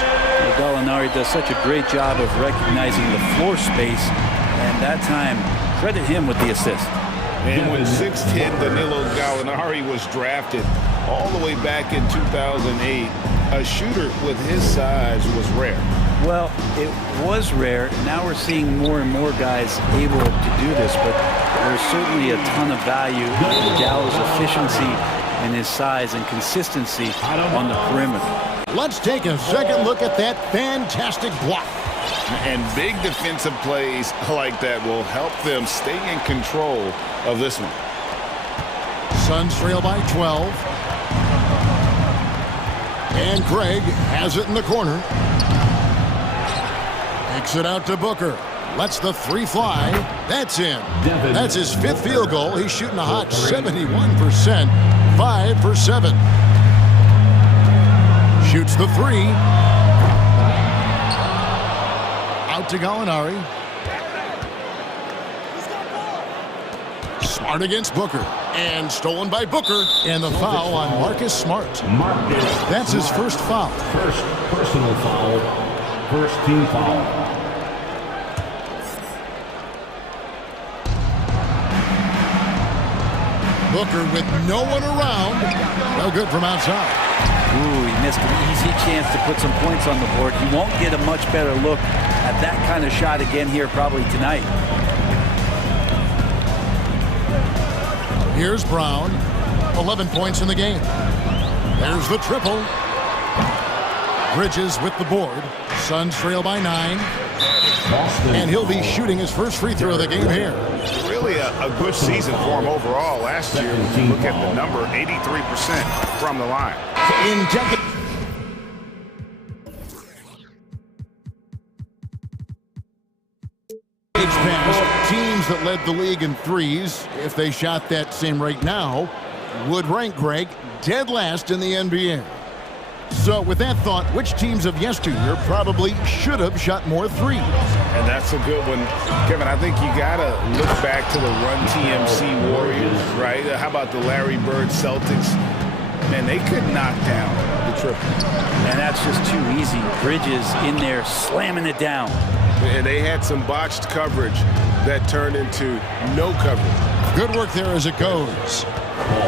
Gallinari does such a great job of recognizing the floor space. And that time, credit him with the assist. And when 6'10" Danilo Gallinari was drafted all the way back in 2008, a shooter with his size was rare. Well, it was rare. Now we're seeing more and more guys able to do this, but there's certainly a ton of value in Gallo's efficiency and his size and consistency on the perimeter. Let's take a second look at that fantastic block. And big defensive plays like that will help them stay in control of this one. Suns trail by 12. And Craig has it in the corner. Kicks it out to Booker. Lets the 3 fly. That's in. That's his 5th field goal. He's shooting a hot 71%. 5 for 7. Shoots the 3. Out to Gallinari. Smart against Booker. And stolen by Booker. And the foul on Marcus Smart. That's his first foul. First personal foul. First team foul. Booker with no one around. No good from outside. Ooh, he missed an easy chance to put some points on the board. He won't get a much better look at that kind of shot again here probably tonight. Here's Brown. 11 points in the game. There's the triple. Bridges with the board. Suns trail by 9. And he'll be shooting his first free throw of the game here. Really a good season for him overall. Last year, look at the number, 83% from the line. Teams that led the league in threes, if they shot that same rate now, would rank, Greg, dead last in the NBA. So with that thought, which teams of yesteryear probably should have shot more threes? And that's a good one. Kevin, I think you got to look back to the Run TMC Warriors, right? How about the Larry Bird Celtics? Man, they could knock down the triple. And that's just too easy. Bridges in there slamming it down. And they had some botched coverage that turned into no coverage. Good work there as it goes.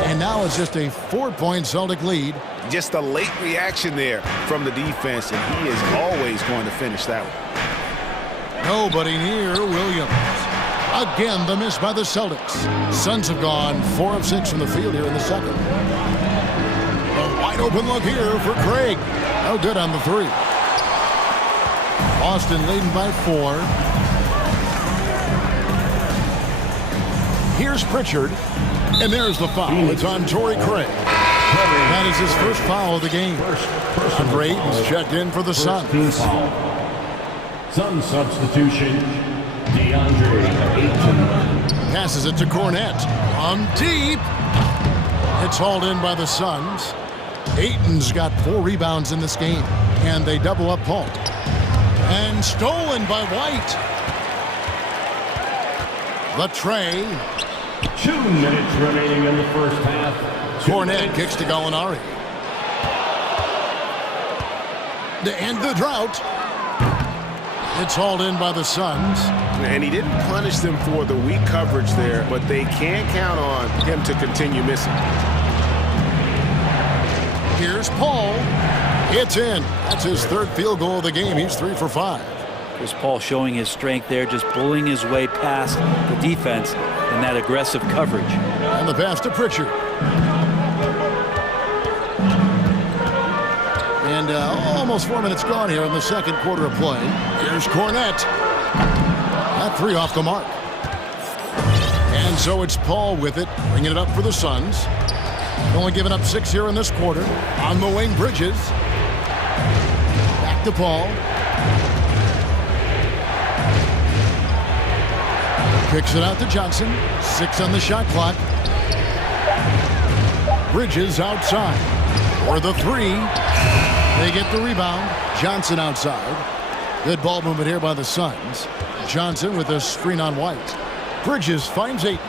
And now it's just a 4-point Celtic lead. Just a late reaction there from the defense, and he is always going to finish that one. Nobody near Williams. Again, the miss by the Celtics. Suns have gone 4 of 6 from the field here in the second. A wide open look here for Craig. No good on the 3. Boston leading by 4. Here's Pritchard, and there's the foul. It's on Torrey Craig. That is his first foul of the game. Braden's checked in for the Suns. Sun substitution, DeAndre Ayton. Passes it to Cornette. On deep. It's hauled in by the Suns. Ayton's got 4 rebounds in this game, and they double up Paul. And stolen by White. The tray. 2 minutes remaining in the first half. Cornette kicks to Gallinari. To end the drought. It's hauled in by the Suns. And he didn't punish them for the weak coverage there, but they can't count on him to continue missing. Here's Paul. It's in. That's his 3rd field goal of the game. He's 3 for 5. Chris Paul showing his strength there, just bullying his way past the defense and that aggressive coverage. And the pass to Pritchard. And almost 4 minutes gone here in the second quarter of play. Here's Cornette. That 3 off the mark. And so it's Paul with it, bringing it up for the Suns. Only giving up 6 here in this quarter. On the wing, Bridges. Back to Paul. Kicks it out to Johnson. 6 on the shot clock. Bridges outside. For the 3. They get the rebound. Johnson outside. Good ball movement here by the Suns. Johnson with a screen on White. Bridges finds Ayton.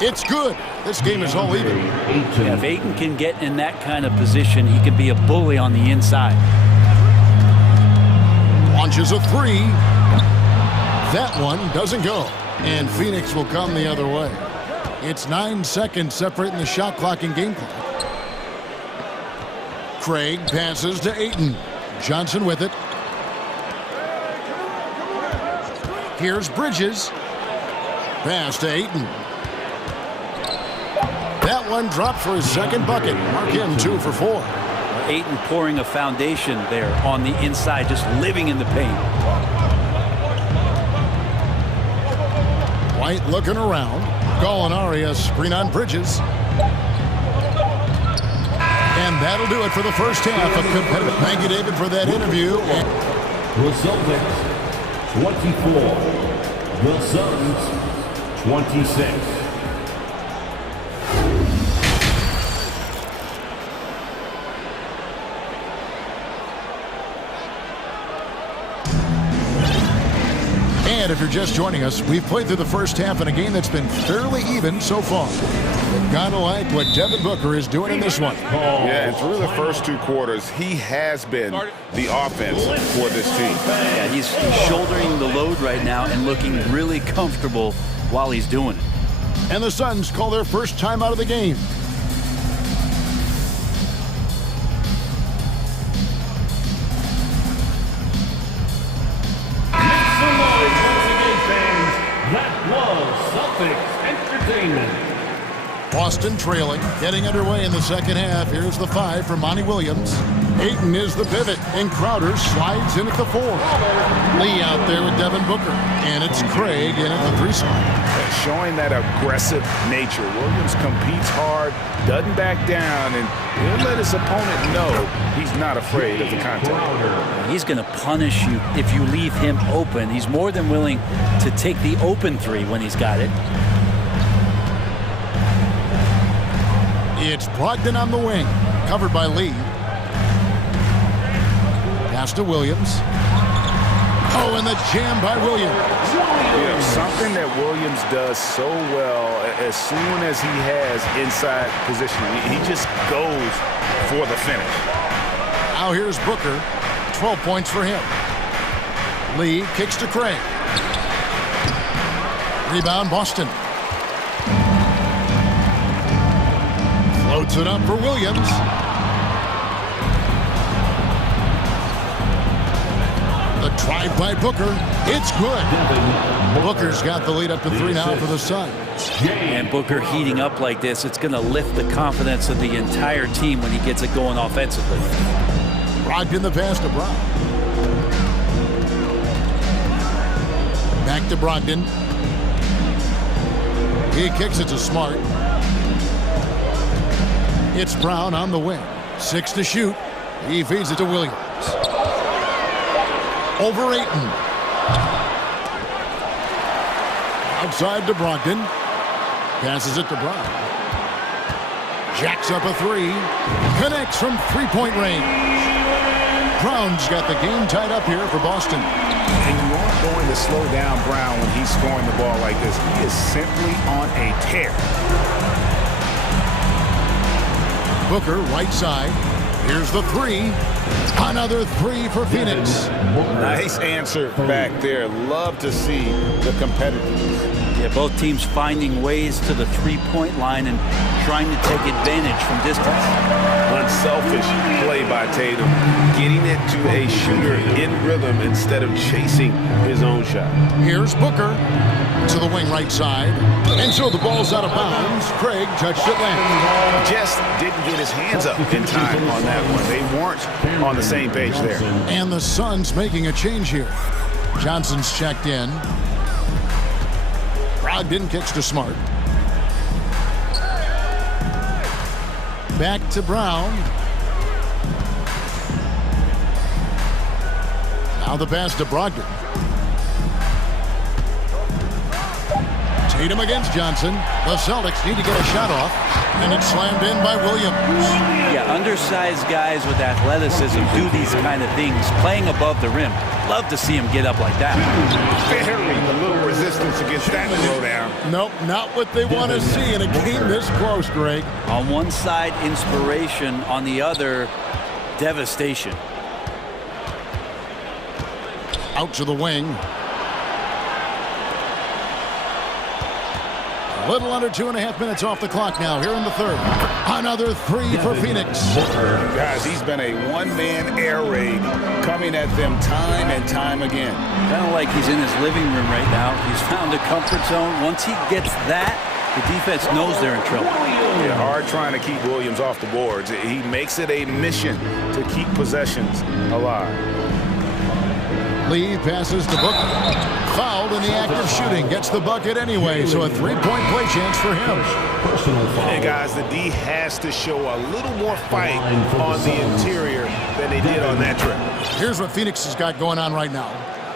It's good. This game is all even. Yeah, if Ayton can get in that kind of position, he can be a bully on the inside. Launches a 3. That one doesn't go. And Phoenix will come the other way. It's 9 seconds separating the shot clock and game clock. Craig passes to Ayton. Johnson with it. Here's Bridges. Pass to Ayton. That one dropped for his 2nd bucket. Mark him 2 for 4. Ayton pouring a foundation there on the inside, just living in the paint. White looking around. Gallinari a screen on Bridges. And that'll do it for the first half of competitive. Thank you, David, for that interview. The Celtics, 24. The Suns, 26. And if you're just joining us, we've played through the first half in a game that's been fairly even so far. You've got to like what Devin Booker is doing in this one. Yeah, and through the first 2 quarters, he has been the offense for this team. Yeah, he's shouldering the load right now and looking really comfortable while he's doing it. And the Suns call their first time out of the game. Boston trailing, getting underway in the second half. Here's the 5 from Monty Williams. Ayton is the pivot, and Crowder slides in at the 4. Lee out there with Devin Booker, and it's Craig in at the 3 spot. Showing that aggressive nature. Williams competes hard, doesn't back down, and he'll let his opponent know he's not afraid of the contact. He's going to punish you if you leave him open. He's more than willing to take the open 3 when he's got it. It's Brogdon on the wing, covered by Lee. Pass to Williams. Oh, and the jam by Williams. Something that Williams does so well, as soon as he has inside position, he just goes for the finish. Now here's Booker. 12 points for him. Lee kicks to Craig. Rebound Boston. Floats it up for Williams. Drive by Booker. It's good. Booker's got the lead up to 3 now for the Suns. And Booker heating up like this, it's going to lift the confidence of the entire team when he gets it going offensively. Brogdon the pass to Brown. Back to Brogdon. He kicks it to Smart. It's Brown on the wing. 6 to shoot. He feeds it to Williams. Over Ayton. Outside to Brogdon. Passes it to Brown. Jacks up a 3. Connects from three-point range. Brown's got the game tied up here for Boston. And you aren't going to slow down Brown when he's scoring the ball like this. He is simply on a tear. Booker, right side. Here's the 3. Another 3 for Phoenix. Nice answer back there. Love to see the competitiveness. Yeah, both teams finding ways to the three-point line and trying to take advantage from distance. Unselfish play by Tatum, getting it to a shooter in rhythm instead of chasing his own shot. Here's Booker to the wing right side. And so the ball's out of bounds. Craig touched it left. Just didn't get his hands up in time on that one. They weren't on the same page there. And the Suns making a change here. Johnson's checked in. Brogdon kicks to Smart. Back to Brown. Now the pass to Brogdon. Tatum against Johnson. The Celtics need to get a shot off, and it's slammed in by Williams. Yeah, undersized guys with athleticism do these kind of things, playing above the rim. Love to see him get up like that. Very little resistance against that throwdown. Nope, not what they want to see in a game this close, Greg. On one side, inspiration. On the other, devastation. Out to the wing. A little under 2.5 minutes off the clock now here in the third. Another 3 for Phoenix. Guys, he's been a one-man air raid coming at them time and time again. Kind of like he's in his living room right now. He's found a comfort zone. Once he gets that, the defense knows they're in trouble. Yeah, hard trying to keep Williams off the boards. He makes it a mission to keep possessions alive. Lee passes to Booker. Fouled in the act of shooting. Gets the bucket anyway, so a three-point play chance for him. And guys, the D has to show a little more fight on the interior than they did on that trip. Here's what Phoenix has got going on right now.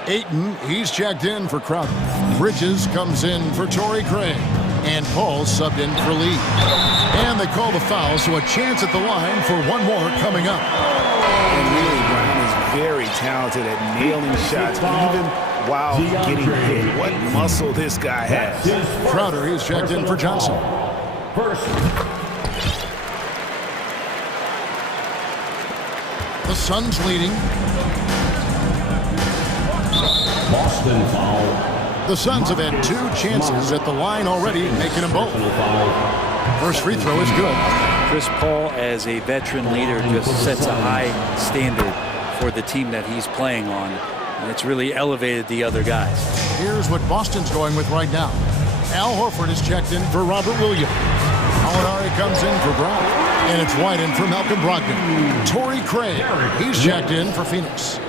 Ayton, he's checked in for Crowder. Bridges comes in for Torrey Craig. And Paul subbed in for Lee. And they call the foul, so a chance at the line for one more coming up. And really, Brown is very talented at nailing shots, even while getting hit. What muscle this guy has. Crowder, he's checked in for Johnson. The Suns leading. Boston foul. The Suns have had 2 chances at the line already, making them both. First free throw is good. Chris Paul, as a veteran leader, just sets a high standard for the team that he's playing on. And it's really elevated the other guys. Here's what Boston's going with right now. Al Horford is checked in for Robert Williams. Molinari comes in for Brown. And it's White in for Malcolm Brogdon. Torrey Craig, he's checked in for Phoenix.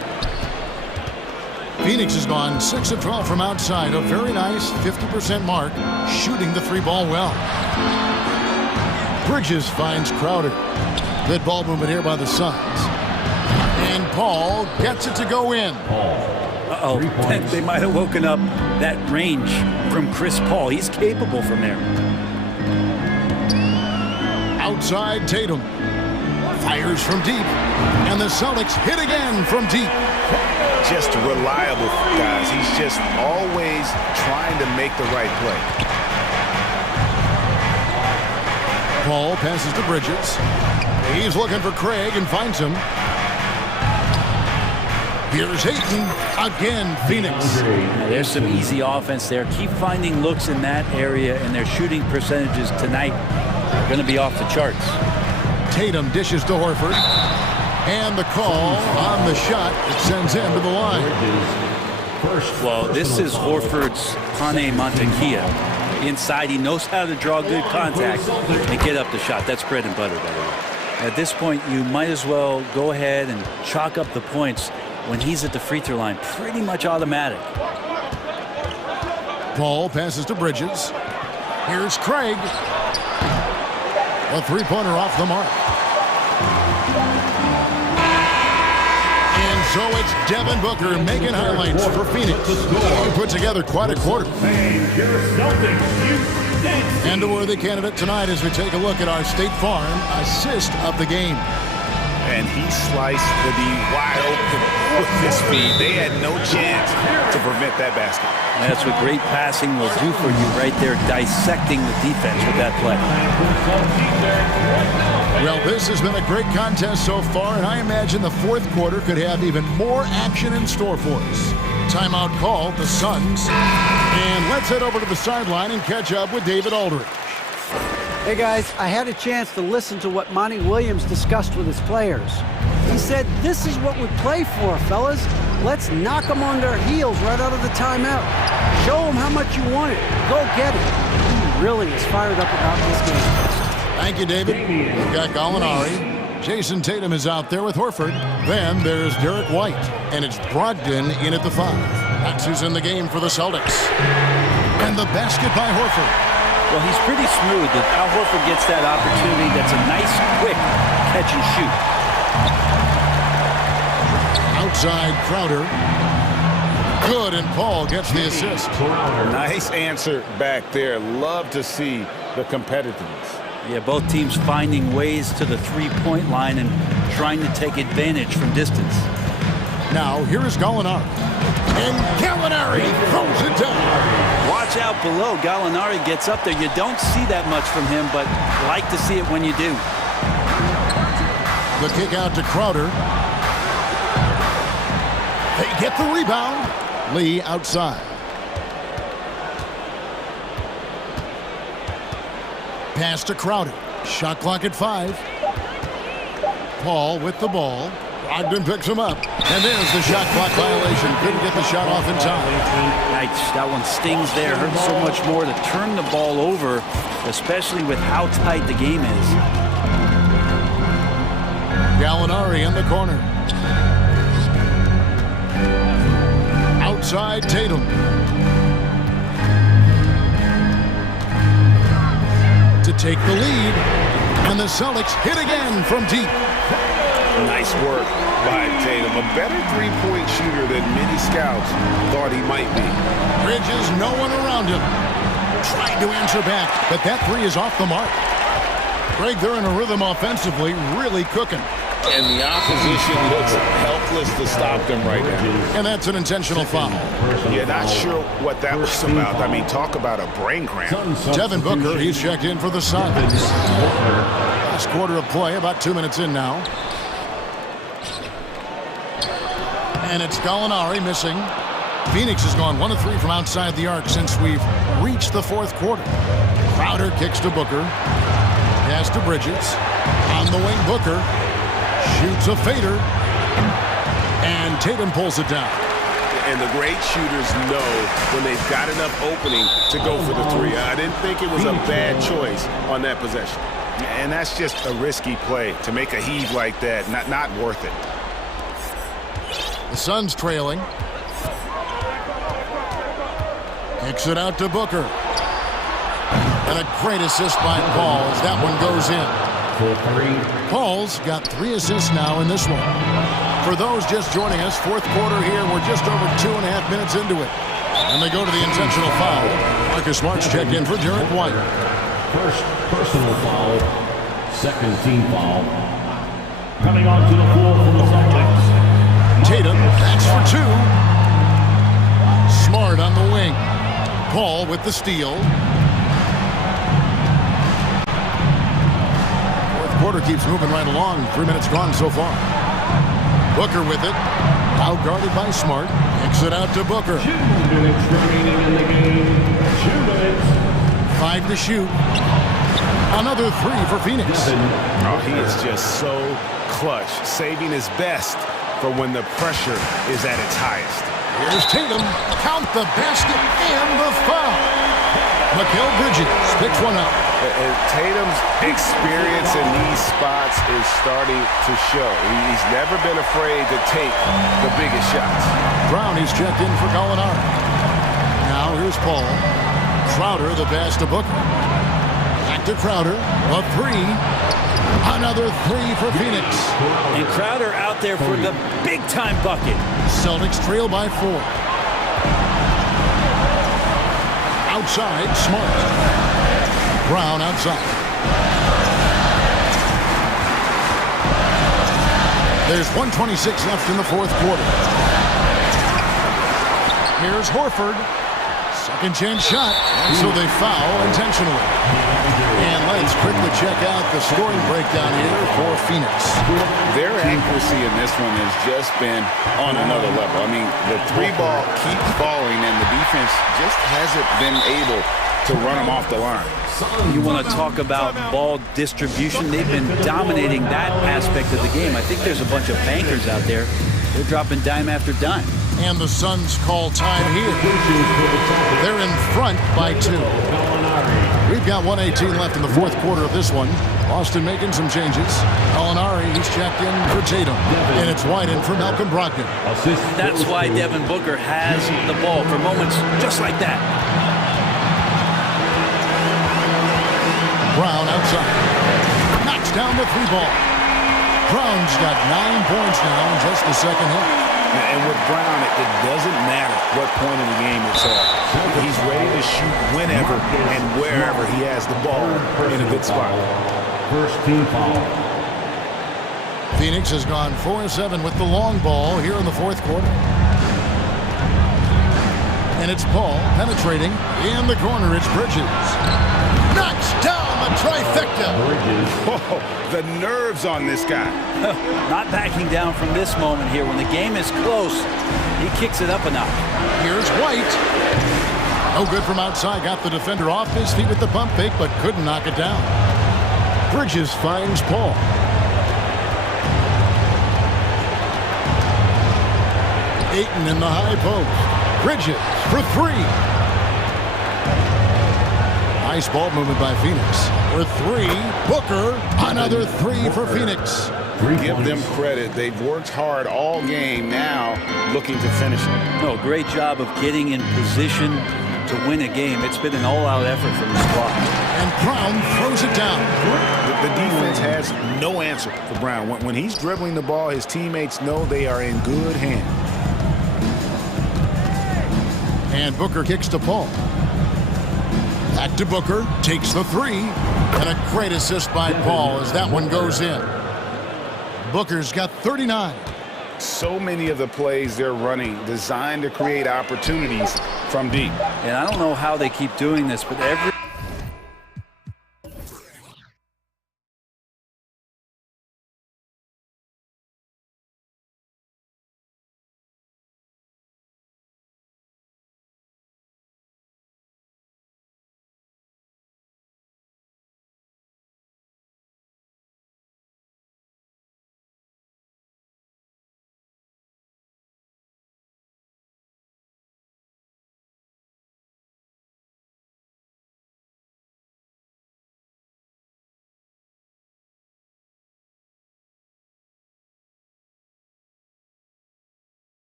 Phoenix has gone 6 of 12 from outside. A very nice 50% mark, shooting the 3-ball well. Bridges finds Crowder. Good ball movement here by the Suns. And Paul gets it to go in. Uh-oh, they might have woken up that range from Chris Paul. He's capable from there. Outside Tatum. Fires from deep. And the Celtics hit again from deep. Just reliable, guys. He's just always trying to make the right play. Paul passes to Bridges. He's looking for Craig and finds him. Here's Ayton. Again, Phoenix. There's some easy offense there. Keep finding looks in that area, and their shooting percentages tonight are going to be off the charts. Tatum dishes to Horford. And the call on the shot that sends him to the line. Well, this is Horford's Pane Montequia. Inside, he knows how to draw good contact and get up the shot. That's bread and butter, by the way. At this point, you might as well go ahead and chalk up the points when he's at the free throw line. Pretty much automatic. Paul passes to Bridges. Here's Craig. A three-pointer off the mark. And so it's Devin Booker making highlights for Phoenix. He put together quite a quarter. And a worthy candidate tonight as we take a look at our State Farm assist of the game. And he sliced the D wide open with his speed. They had no chance to prevent that basket. And that's what great passing will do for you right there, dissecting the defense with that play. Well, this has been a great contest so far, and I imagine the fourth quarter could have even more action in store for us. Timeout called, the Suns. And let's head over to the sideline and catch up with David Aldridge. Hey guys, I had a chance to listen to what Monty Williams discussed with his players. He said, this is what we play for, fellas. Let's knock them on their heels right out of the timeout. Show them how much you want it. Go get it. He really is fired up about this game. Thank you, David. We've got Gallinari. Jason Tatum is out there with Horford. Then there's Derek White. And it's Brogdon in at the 5. That's who's in the game for the Celtics. And the basket by Horford. Well, he's pretty smooth. Al Horford gets that opportunity. That's a nice, quick catch and shoot. Outside Crowder. Good, and Paul gets the assist. Nice answer back there. Love to see the competitiveness. Yeah, both teams finding ways to the three-point line and trying to take advantage from distance. Now, here is Gallinari. And Gallinari throws it down. Watch out below. Gallinari gets up there. You don't see that much from him, but like to see it when you do. The kick out to Crowder. They get the rebound. Lee outside. Pass to Crowder. Shot clock at 5. Paul with the ball. Brogdon picks him up. And there's the shot clock violation. Couldn't get the shot off in time. Nice. That one stings there. Hurts so much more to turn the ball over, especially with how tight the game is. Gallinari in the corner. Outside Tatum. To take the lead. And the Celtics hit again from deep. Nice work by Tatum. A better three-point shooter than many scouts thought he might be. Bridges, no one around him. Tried to answer back, but that three is off the mark. Greg, they're in a rhythm offensively, really cooking. And the opposition looks helpless to stop them right now. And that's an intentional foul. Yeah, not sure what that was about. I mean, talk about a brain cramp. Devin Booker, he's checked in for the Suns. Last quarter of play, about 2 minutes in now. And it's Gallinari missing. Phoenix has gone 1 of 3 from outside the arc since we've reached the fourth quarter. Crowder kicks to Booker. Pass to Bridges. On the wing, Booker shoots a fader. And Tatum pulls it down. And the great shooters know when they've got enough opening to go for the three. I didn't think it was a bad choice on that possession. And that's just a risky play. To make a heave like that, not worth it. The Suns trailing. Kicks it out to Booker. And a great assist by Paul as that one goes in. Paul's got 3 assists now in this one. For those just joining us, fourth quarter here, we're just over 2.5 minutes into it. And they go to the intentional foul. Marcus Smart's checked in for Derek White. First personal foul, second team foul. Coming onto the floor from the Celtics. Tatum, that's for 2. Smart on the wing. Paul with the steal. Fourth quarter keeps moving right along. 3 minutes gone so far. Booker with it. Out guarded by Smart. Kicks it out to Booker. 2 minutes remaining in the game. 2 minutes. 5 to shoot. Another three for Phoenix. Oh, he is just so clutch, saving his best for when the pressure is at its highest. Here's Tatum. Count the basket and the foul. Mikal Bridges picks one up. Tatum's experience in these spots is starting to show. He's never been afraid to take the biggest shots. Brown, he's checked in for Gallinari. Now here's Paul. Crowder, the pass to Booker. Back to Crowder. A three. Another three for Phoenix. And Crowder out there for the big-time bucket. Celtics trail by 4. Outside, Smart. Brown outside. There's 1:26 left in the fourth quarter. Here's Horford. Second chance shot. And so they foul intentionally. And let's quickly check out the scoring breakdown here for Phoenix. Their accuracy in this one has just been on another level. I mean, the three ball keeps falling, and the defense just hasn't been able to run them off the line. You want to talk about ball distribution? They've been dominating that aspect of the game. I think there's a bunch of bankers out there. They're dropping dime after dime. And the Suns call time here. They're in front by 2. We've got 1:18 left in the fourth quarter of this one. Boston making some changes. Gallinari, he's checked in for Tatum. And it's wide in for Malcolm Brogdon. That's why Devin Booker has the ball for moments just like that. Brown outside. Knocks down the 3 ball. Brown's got 9 points now in just the second half. And with Brown, it doesn't matter what point in the game it's at. He's ready to shoot whenever and wherever he has the ball in a good spot. First team foul. Phoenix has gone 4-7 with the long ball here in the fourth quarter. And it's Paul penetrating. In the corner, it's Bridges. Knocks down the trifecta. Oh, the nerves on this guy. Not backing down from this moment here. When the game is close, he kicks it up a notch. Here's White. No good from outside. Got the defender off his feet with the pump fake, but couldn't knock it down. Bridges finds Paul. Ayton in the high post. Bridges for 3. Nice ball movement by Phoenix. For 3, Booker. Another 3 for Phoenix. Give them credit. They've worked hard all game, now looking to finish it. No, great job of getting in position to win a game. It's been an all-out effort from the squad. And Brown throws it down. The defense has no answer for Brown. When he's dribbling the ball, his teammates know they are in good hands. And Booker kicks to Paul. Back to Booker, takes the 3, and a great assist by Paul as that one goes in. Booker's got 39. So many of the plays they're running designed to create opportunities from deep. And I don't know how they keep doing this, but every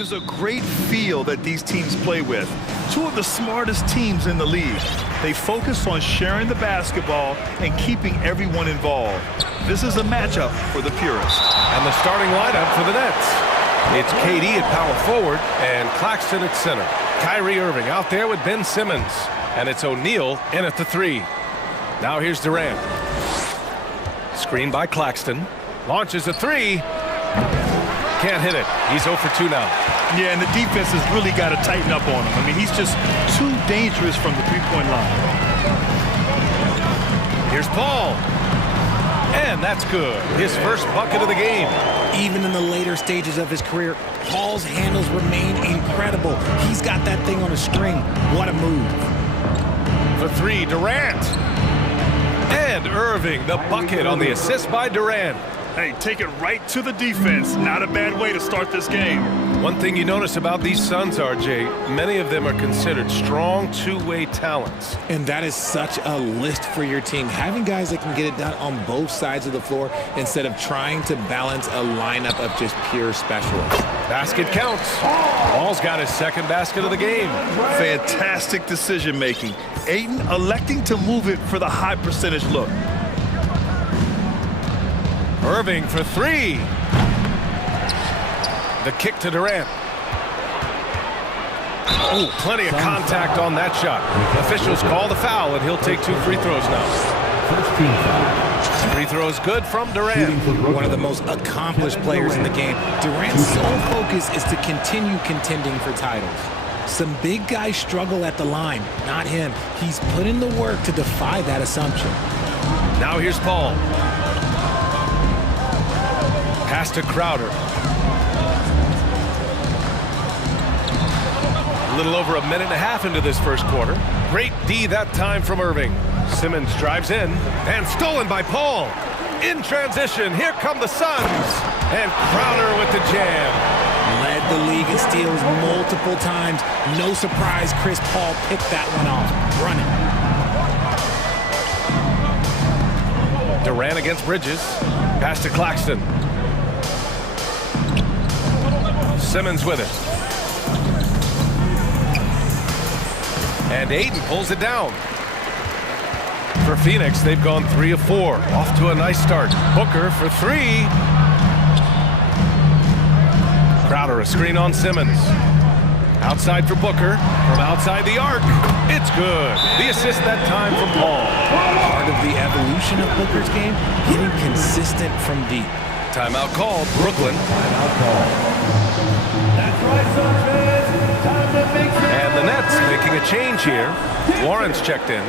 there's a great feel that these teams play with. Two of the smartest teams in the league. They focus on sharing the basketball and keeping everyone involved. This is a matchup for the purists. And the starting lineup for the Nets. It's KD at power forward and Claxton at center. Kyrie Irving out there with Ben Simmons. And it's O'Neal in at the 3. Now here's Durant. Screen by Claxton. Launches a 3. Can't hit it. He's 0 for 2 now. Yeah, and the defense has really got to tighten up on him. I mean, he's just too dangerous from the three-point line. Here's Paul. And that's good. His first bucket of the game. Even in the later stages of his career, Paul's handles remain incredible. He's got that thing on a string. What a move. For 3, Durant. And Irving, the bucket on the assist by Durant. Hey, take it right to the defense. Not a bad way to start this game. One thing you notice about these Suns, RJ, many of them are considered strong two-way talents. And that is such a list for your team. Having guys that can get it done on both sides of the floor instead of trying to balance a lineup of just pure specialists. Basket counts. Paul's got his second basket of the game. Fantastic decision-making. Ayton electing to move it for the high percentage look. Irving for 3. The kick to Durant. Oh, plenty of contact on that shot. Officials call the foul, and he'll take 2 free throws now. Free throws good from Durant. One of the most accomplished players in the game. Durant's sole focus is to continue contending for titles. Some big guys struggle at the line, not him. He's put in the work to defy that assumption. Now here's Paul. Pass to Crowder. A little over a minute and a half into this first quarter. Great D that time from Irving. Simmons drives in and stolen by Paul. In transition, here come the Suns. And Crowder with the jam. Led the league in steals multiple times. No surprise Chris Paul picked that one off. Running. Durant against Bridges. Pass to Claxton. Simmons with it. And Ayton pulls it down. For Phoenix, they've gone 3 of 4. Off to a nice start. Booker for 3. Crowder a screen on Simmons. Outside for Booker. From outside the arc. It's good. The assist that time from Paul. Part of the evolution of Booker's game, getting consistent from deep. Timeout called. Brooklyn. And the Nets making a change here. Warren's checked in.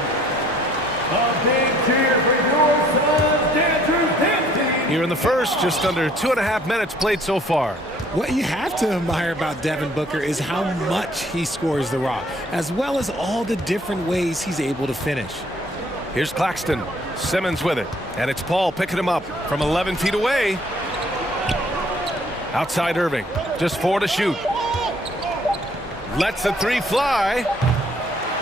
Here in the first, just under 2.5 minutes played so far. What you have to admire about Devin Booker is how much he scores the rock, as well as all the different ways he's able to finish. Here's Claxton. Simmons with it. And it's Paul picking him up from 11 feet away. Outside Irving. Just 4 to shoot. Lets the 3 fly.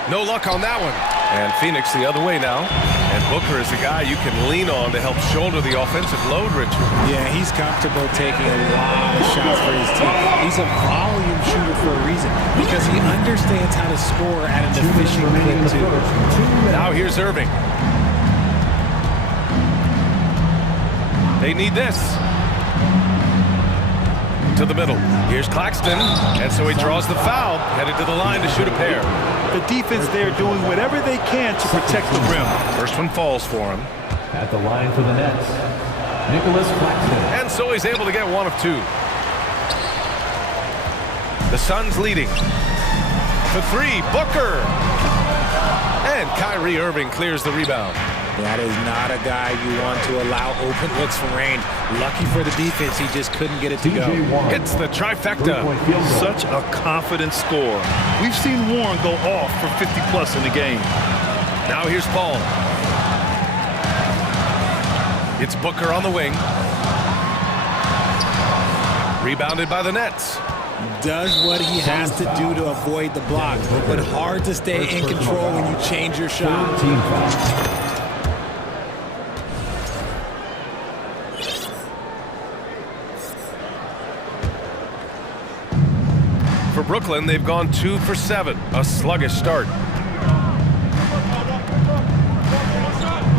No luck on that one. And Phoenix the other way now. And Booker is the guy you can lean on to help shoulder the offensive load, Richard. Yeah, he's comfortable taking a lot of shots for his team. He's a volume shooter for a reason, because he understands how to score at an efficient clip, too. Now here's Irving. They need this. To the middle. Here's Claxton. And so he draws the foul, headed to the line to shoot a pair. The defense there doing whatever they can to protect the rim. First one falls for him. At the line for the Nets, Nicholas Claxton. And so he's able to get 1 of 2. The Suns leading. For 3, Booker. And Kyrie Irving clears the rebound. That is not a guy you want to allow open looks from range. Lucky for the defense, he just couldn't get it to go. Hits the trifecta. Such a confident score. We've seen Warren go off for 50-plus in the game. Now here's Paul. It's Booker on the wing. Rebounded by the Nets. Does what he has to do to avoid the block, but hard to stay in control when you change your shot. Brooklyn, they've gone 2 for 7. A sluggish start.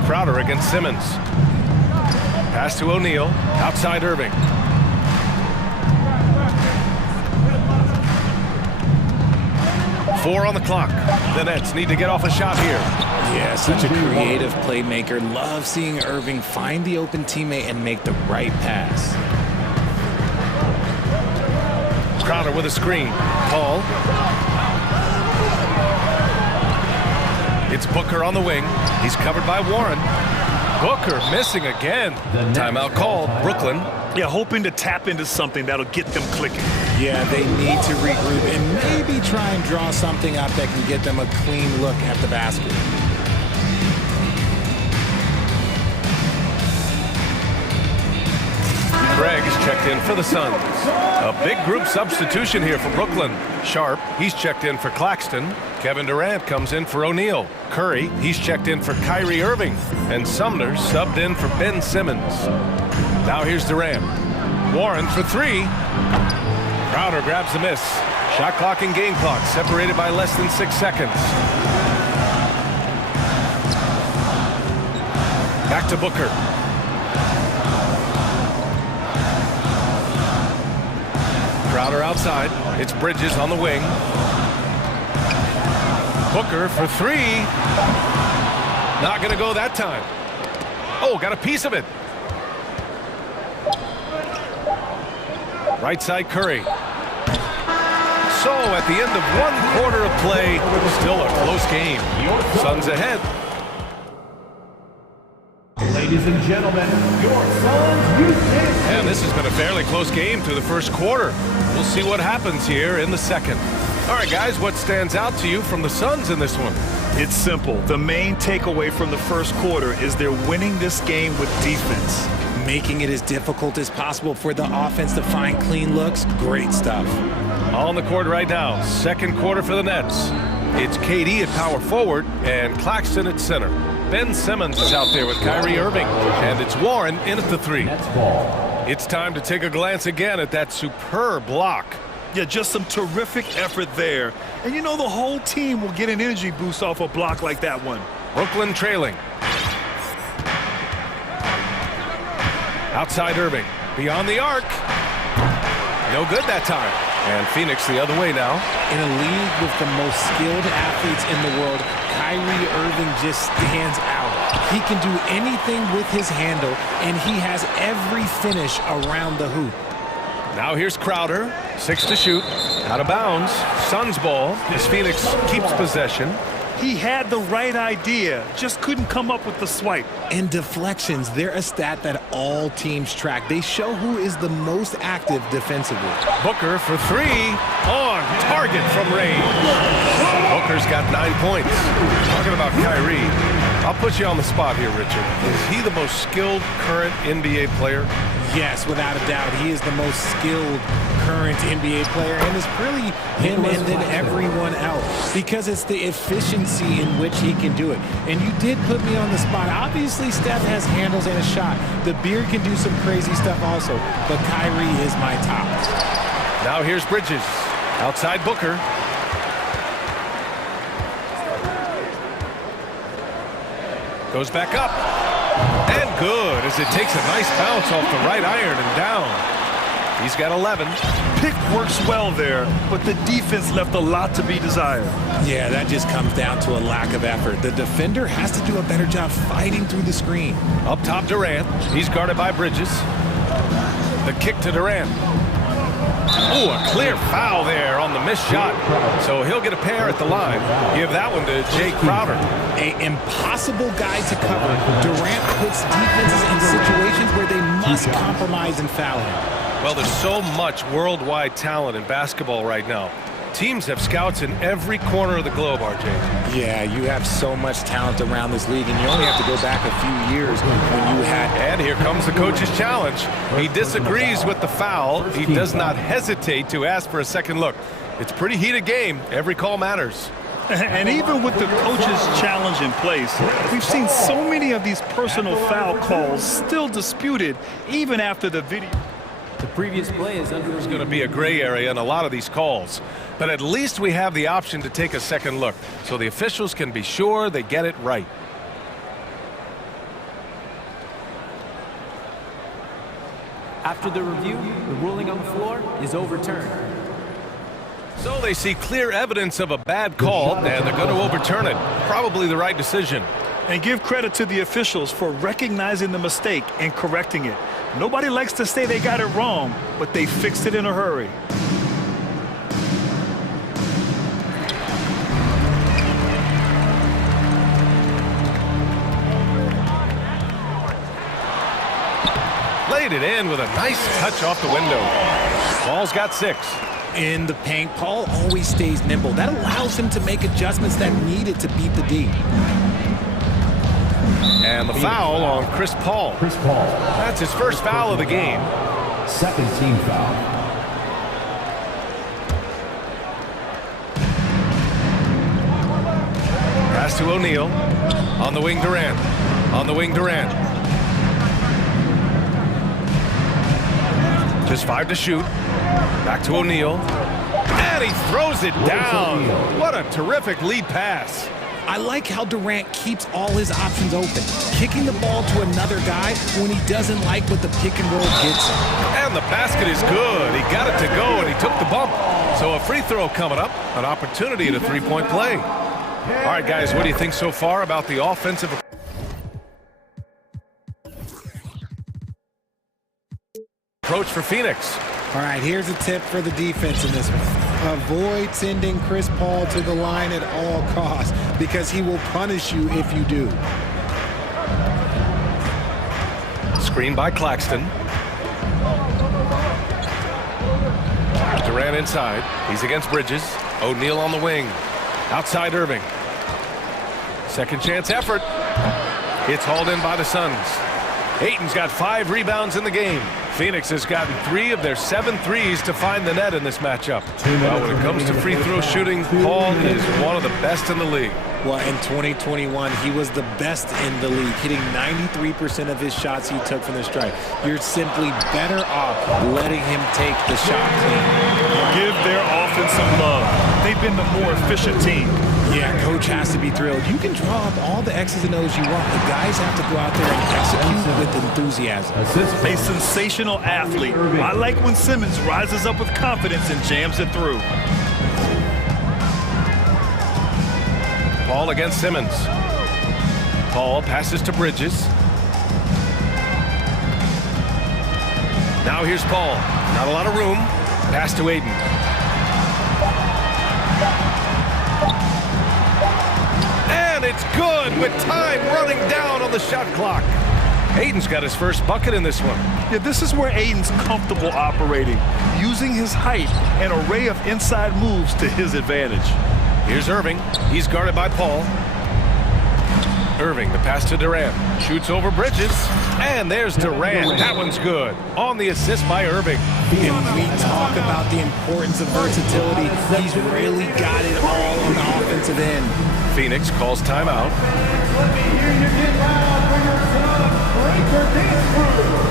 Crowder against Simmons. Pass to O'Neal. Outside Irving. Four on the clock. The Nets need to get off a shot here. Yeah, such a creative playmaker. Love seeing Irving find the open teammate and make the right pass. Crowder with a screen. Paul. It's Booker on the wing. He's covered by Warren. Booker missing again. Timeout called. Brooklyn. Yeah, hoping to tap into something that'll get them clicking. Yeah, they need to regroup and maybe try and draw something up that can get them a clean look at the basket. Craig is checked in for the Suns. A big group substitution here for Brooklyn. Sharp, he's checked in for Claxton. Kevin Durant comes in for O'Neal. Curry, he's checked in for Kyrie Irving. And Sumner subbed in for Ben Simmons. Now here's Durant. Warren for three. Crowder grabs the miss. Shot clock and game clock separated by less than 6 seconds. Back to Booker. Crowder outside. It's Bridges on the wing. Booker for three. Not going to go that time. Oh, got a piece of it. Right side Curry. So at the end of 1 quarter of play, still a close game. Suns ahead. Ladies and gentlemen, your Suns youth champions. And this has been a fairly close game through the first quarter. We'll see what happens here in the second. All right, guys, what stands out to you from the Suns in this one? It's simple. The main takeaway from the first quarter is they're winning this game with defense. Making it as difficult as possible for the offense to find clean looks. Great stuff. On the court right now, second quarter for the Nets. It's KD at power forward and Claxton at center. Ben Simmons is out there with Kyrie Irving, and it's Warren in at the three. It's time to take a glance again at that superb block. Yeah, just some terrific effort there. And you know the whole team will get an energy boost off a block like that one. Brooklyn trailing. Outside Irving. Beyond the arc. No good that time. And Phoenix the other way now. In a league with the most skilled athletes in the world, Kyrie Irving just stands out. He can do anything with his handle, and he has every finish around the hoop. Now here's Crowder. 6 to shoot. Out of bounds. Suns ball as Phoenix keeps possession. He had the right idea, just couldn't come up with the swipe. And deflections, they're a stat that all teams track. They show who is the most active defensively. Booker for three. On target from range. Booker's got 9 points. Talking about Kyrie, I'll put you on the spot here, Richard. Is he the most skilled current NBA player? Yes, without a doubt. He is the most skilled current NBA player, and it's really him and then everyone else, because it's the efficiency in which he can do it. And you did put me on the spot. Obviously, Steph has handles and a shot. The Beard can do some crazy stuff also, but Kyrie is my top. Now here's Bridges. Outside Booker. Goes back up. And good, as it takes a nice bounce off the right iron and down. He's got 11. Pick works well there, but the defense left a lot to be desired. Yeah, that just comes down to a lack of effort. The defender has to do a better job fighting through the screen. Up top, Durant. He's guarded by Bridges. The kick to Durant. Oh, a clear foul there on the missed shot. So he'll get a pair at the line. Give that one to Jay Crowder. An impossible guy to cover. Durant puts defenses in situations where they must compromise and foul him. Well, there's so much worldwide talent in basketball right now. Teams have scouts in every corner of the globe, RJ. Yeah, you have so much talent around this league, and you only have to go back a few years when you had... And here comes the coach's challenge. He disagrees with the foul. He does not hesitate to ask for a second look. It's a pretty heated game. Every call matters. And even with the coach's challenge in place, we've seen so many of these personal foul calls still disputed even after the video. The previous play is under. There's going to be a gray area in a lot of these calls. But at least we have the option to take a second look, so the officials can be sure they get it right. After the review, the ruling on the floor is overturned. So they see clear evidence of a bad call, and they're going to overturn it. Probably the right decision. And give credit to the officials for recognizing the mistake and correcting it. Nobody likes to say they got it wrong, but they fixed it in a hurry. Laid it in with a nice touch off the window. Paul's got 6. In the paint, Paul always stays nimble. That allows him to make adjustments that needed to beat the D. And the foul on Chris Paul. That's his first foul of the game. Second team foul. Pass to O'Neal. On the wing, Durant. On the wing, Durant. Just 5 to shoot. Back to O'Neal. And he throws it down. What a terrific lead pass. I like how Durant keeps all his options open, kicking the ball to another guy when he doesn't like what the pick and roll gets him. And the basket is good. He got it to go, and he took the bump. So a free throw coming up, an opportunity at a three-point play. All right, guys, what do you think so far about the offensive approach for Phoenix? All right, here's a tip for the defense in this one. Avoid sending Chris Paul to the line at all costs because he will punish you if you do. Screen by Claxton. Durant inside. He's against Bridges. O'Neal on the wing. Outside Irving. Second chance effort. It's hauled in by the Suns. Ayton's got 5 rebounds in the game. Phoenix has gotten 3 of their 7 threes to find the net in this matchup. Well, when it comes to free throw shooting, Paul is one of the best in the league. Well, in 2021, he was the best in the league, hitting 93% of his shots he took from the stripe. You're simply better off letting him take the shot clean. Give their offense some love. They've been the more efficient team. Yeah, coach has to be thrilled. You can draw up all the X's and O's you want. The guys have to go out there and execute with enthusiasm. A sensational athlete. I like when Simmons rises up with confidence and jams it through. Paul against Simmons. Paul passes to Bridges. Now here's Paul. Not a lot of room. Pass to Ayton. And it's good with time running down on the shot clock. Ayton's got his first bucket in this one. Yeah, this is where Ayton's comfortable operating, using his height and array of inside moves to his advantage. Here's Irving. He's guarded by Paul. Irving, the pass to Durant. Shoots over Bridges. And there's Durant. That one's good. On the assist by Irving. If we talk about the importance of versatility, he's really got it all on the offensive end. Phoenix calls timeout. Let me hear you get loud for your son, Breaker Dance Crew.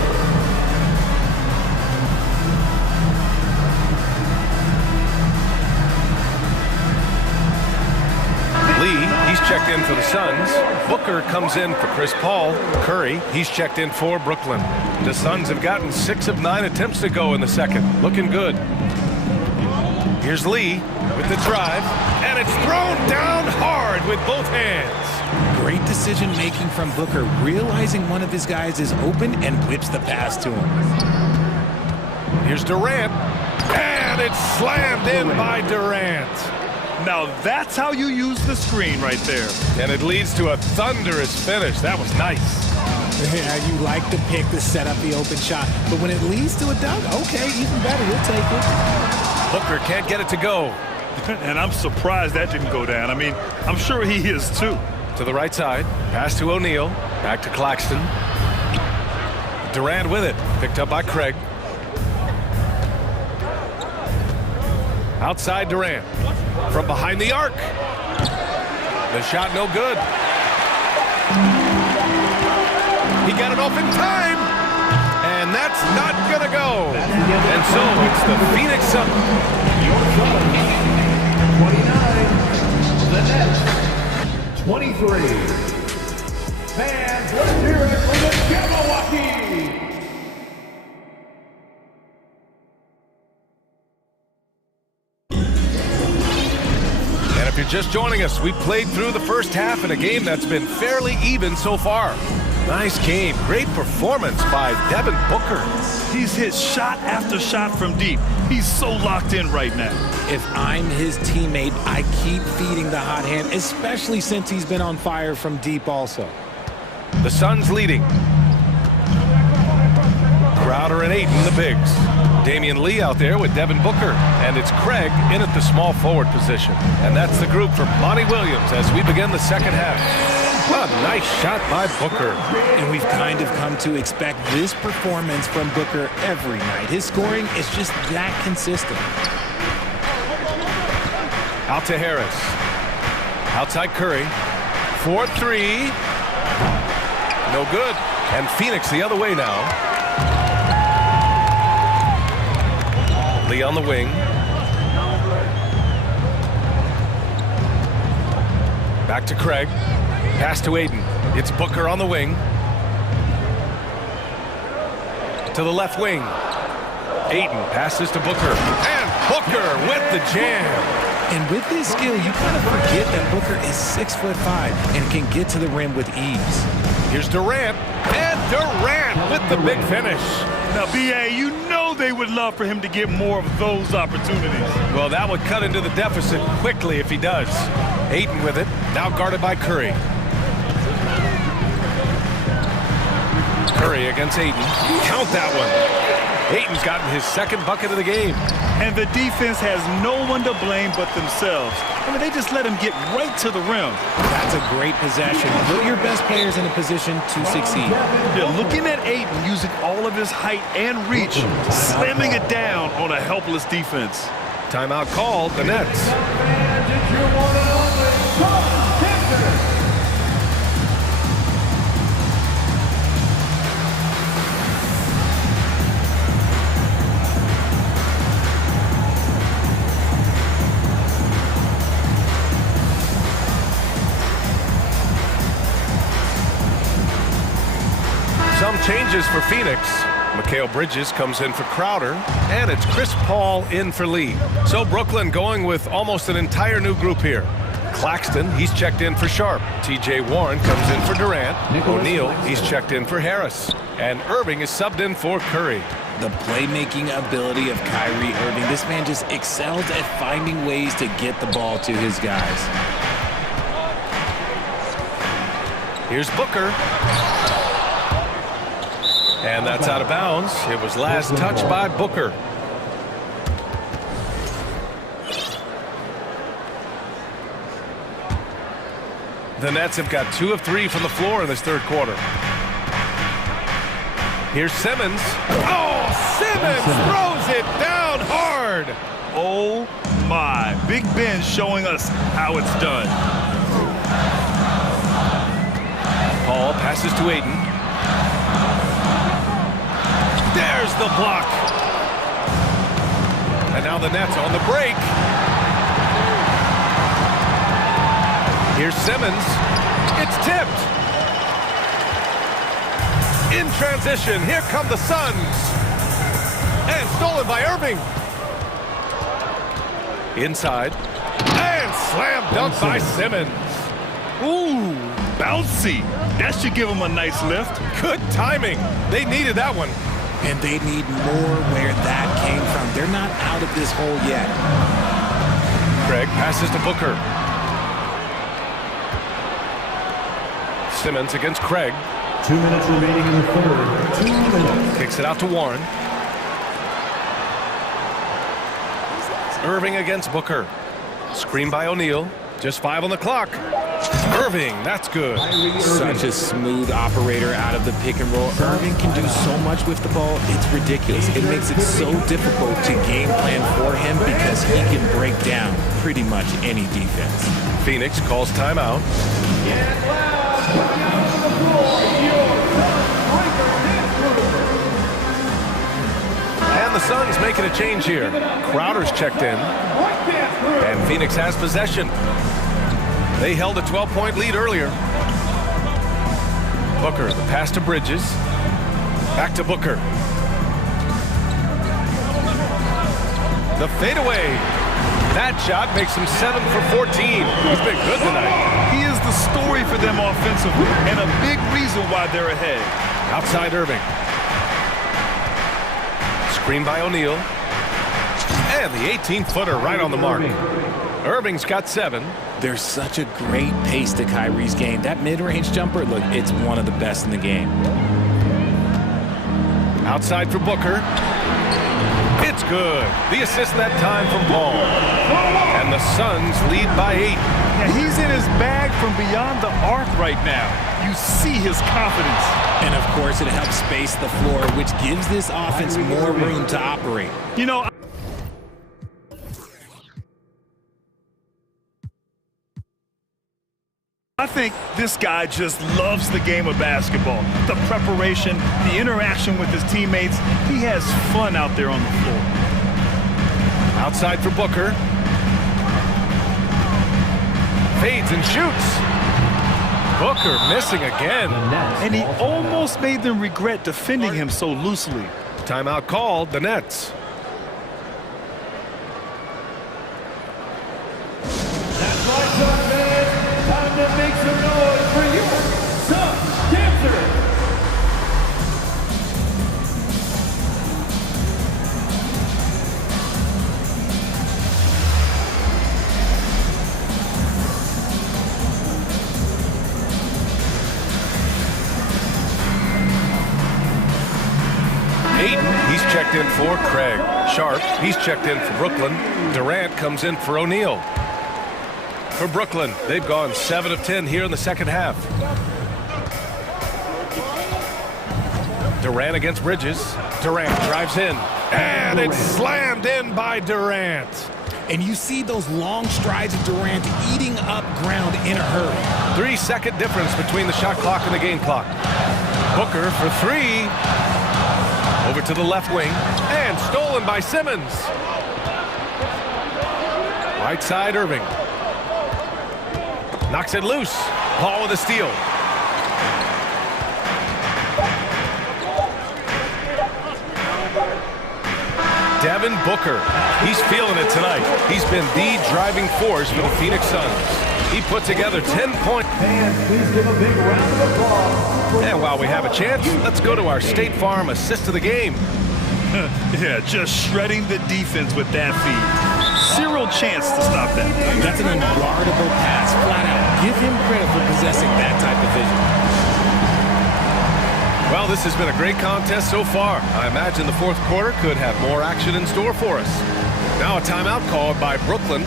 Lee, he's checked in for the Suns. Booker comes in for Chris Paul. Curry, he's checked in for Brooklyn. The Suns have gotten 6 of 9 attempts to go in the second. Looking good. Here's Lee with the drive, and it's thrown down hard with both hands. Great decision making from Booker, realizing one of his guys is open and whips the pass to him. Here's Durant, and it's slammed in by Durant. Now that's how you use the screen right there. And it leads to a thunderous finish. That was nice. Yeah, you like to pick to set up the open shot, but when it leads to a dunk, okay, even better, you'll take it. Booker can't get it to go. And I'm surprised that didn't go down. I mean, I'm sure he is too. To the right side, pass to O'Neal, back to Claxton. Durant with it, picked up by Craig. Outside Durant, from behind the arc. The shot no good. He got it off in time, and that that's not going to go. And so it's the Phoenix Suns. Your Suns, 29. The Nets, 23. Fans, let's hear it for the Jabberwocky! And if you're just joining us, we played through the first half in a game that's been fairly even so far. Nice game. Great performance by Devin Booker. He's hit shot after shot from deep. He's so locked in right now. If I'm his teammate, I keep feeding the hot hand, especially since he's been on fire from deep also. The Suns leading. Crowder and Ayton, the bigs. Damian Lee out there with Devin Booker. And it's Craig in at the small forward position. And that's the group for Monty Williams as we begin the second half. A nice shot by Booker. And we've kind of come to expect this performance from Booker every night. His scoring is just that consistent. Out to Harris. Outside Curry. 4-3. No good. And Phoenix the other way now. Lee on the wing. Back to Craig. Pass to Ayton. It's Booker on the wing. To the left wing. Ayton passes to Booker. And Booker with the jam. And with this skill, you kind of forget that Booker is 6'5" and can get to the rim with ease. Here's Durant. And Durant with the big finish. Now, B.A., you know they would love for him to get more of those opportunities. Well, that would cut into the deficit quickly if he does. Ayton with it. Now guarded by Curry. Curry against Ayton. Count that one. Ayton's gotten his second bucket of the game. And the defense has no one to blame but themselves. I mean, they just let him get right to the rim. That's a great possession. Put your best players in a position to succeed. Yeah, looking at Ayton using all of his height and reach, slamming it down on a helpless defense. Timeout called, the Nets. Some changes for Phoenix. Mikal Bridges comes in for Crowder, and it's Chris Paul in for Lee. So Brooklyn going with almost an entire new group here. Claxton, he's checked in for Sharp. T.J. Warren comes in for Durant. O'Neal, he's checked in for Harris. And Irving is subbed in for Curry. The playmaking ability of Kyrie Irving. This man just excels at finding ways to get the ball to his guys. Here's Booker. And that's out of bounds. It was last touched by Booker. The Nets have got 2 of 3 from the floor in this third quarter. Here's Simmons. Oh, Simmons throws it down hard. Oh, my. Big Ben showing us how it's done. Paul passes to Ayton. There's the block. And now the Nets on the break. Here's Simmons. It's tipped. In transition, here come the Suns. And stolen by Irving. Inside. And slam dunk by Simmons. Ooh, bouncy. That should give him a nice lift. Good timing. They needed that one. And they need more where that came from. They're not out of this hole yet. Craig passes to Booker. Simmons against Craig. 2 minutes remaining in the third. 2 minutes. Kicks it out to Warren. Irving against Booker. Screen by O'Neal. Just 5 on the clock. Irving, that's good. Such a smooth operator out of the pick and roll. Irving can do so much with the ball, it's ridiculous. It makes it so difficult to game plan for him because he can break down pretty much any defense. Phoenix calls timeout. the Suns making a change here. Crowder's checked in. And Phoenix has possession. They held a 12-point lead earlier. Booker, the pass to Bridges. Back to Booker. The fadeaway. That shot makes him 7 for 14. He's been good tonight. He is the story for them offensively and a big reason why they're ahead. Outside Irving. Screen by O'Neal. And the 18-footer right on the mark. Irving's got 7. There's such a great pace to Kyrie's game. That mid-range jumper, look, it's one of the best in the game. Outside for Booker. It's good. The assist that time from Paul. And the Suns lead by 8. Yeah, he's in his bag from beyond the arc right now. You see his confidence. And of course, it helps space the floor, which gives this offense more room to operate. You know, I think this guy just loves the game of basketball. The preparation, the interaction with his teammates. He has fun out there on the floor. Outside for Booker. Fades and shoots. Booker missing again. And he almost made them regret defending him so loosely. Timeout called, the Nets. That's right, Sun fans. Time to make some noise for your Sun Dancers. 8, he's checked in for Craig. Sharp, he's checked in for Brooklyn. Durant comes in for O'Neal. For Brooklyn, they've gone 7 of 10 here in the second half. Durant against Bridges. Durant drives in. And it's slammed in by Durant. And you see those long strides of Durant eating up ground in a hurry. 3-second difference between the shot clock and the game clock. Booker for 3. Over to the left wing. And stolen by Simmons. Right side, Irving. Knocks it loose. Paul with a steal. Devin Booker. He's feeling it tonight. He's been the driving force for the Phoenix Suns. He put together 10 points. Fans, please give a big round of applause. And while we have a chance, let's go to our State Farm assist of the game. Yeah, just shredding the defense with that feed. Zero chance to stop that. That's an unguardable pass, flat out. Give him credit for possessing that type of vision. Well, this has been a great contest so far. I imagine the fourth quarter could have more action in store for us. Now a timeout called by Brooklyn.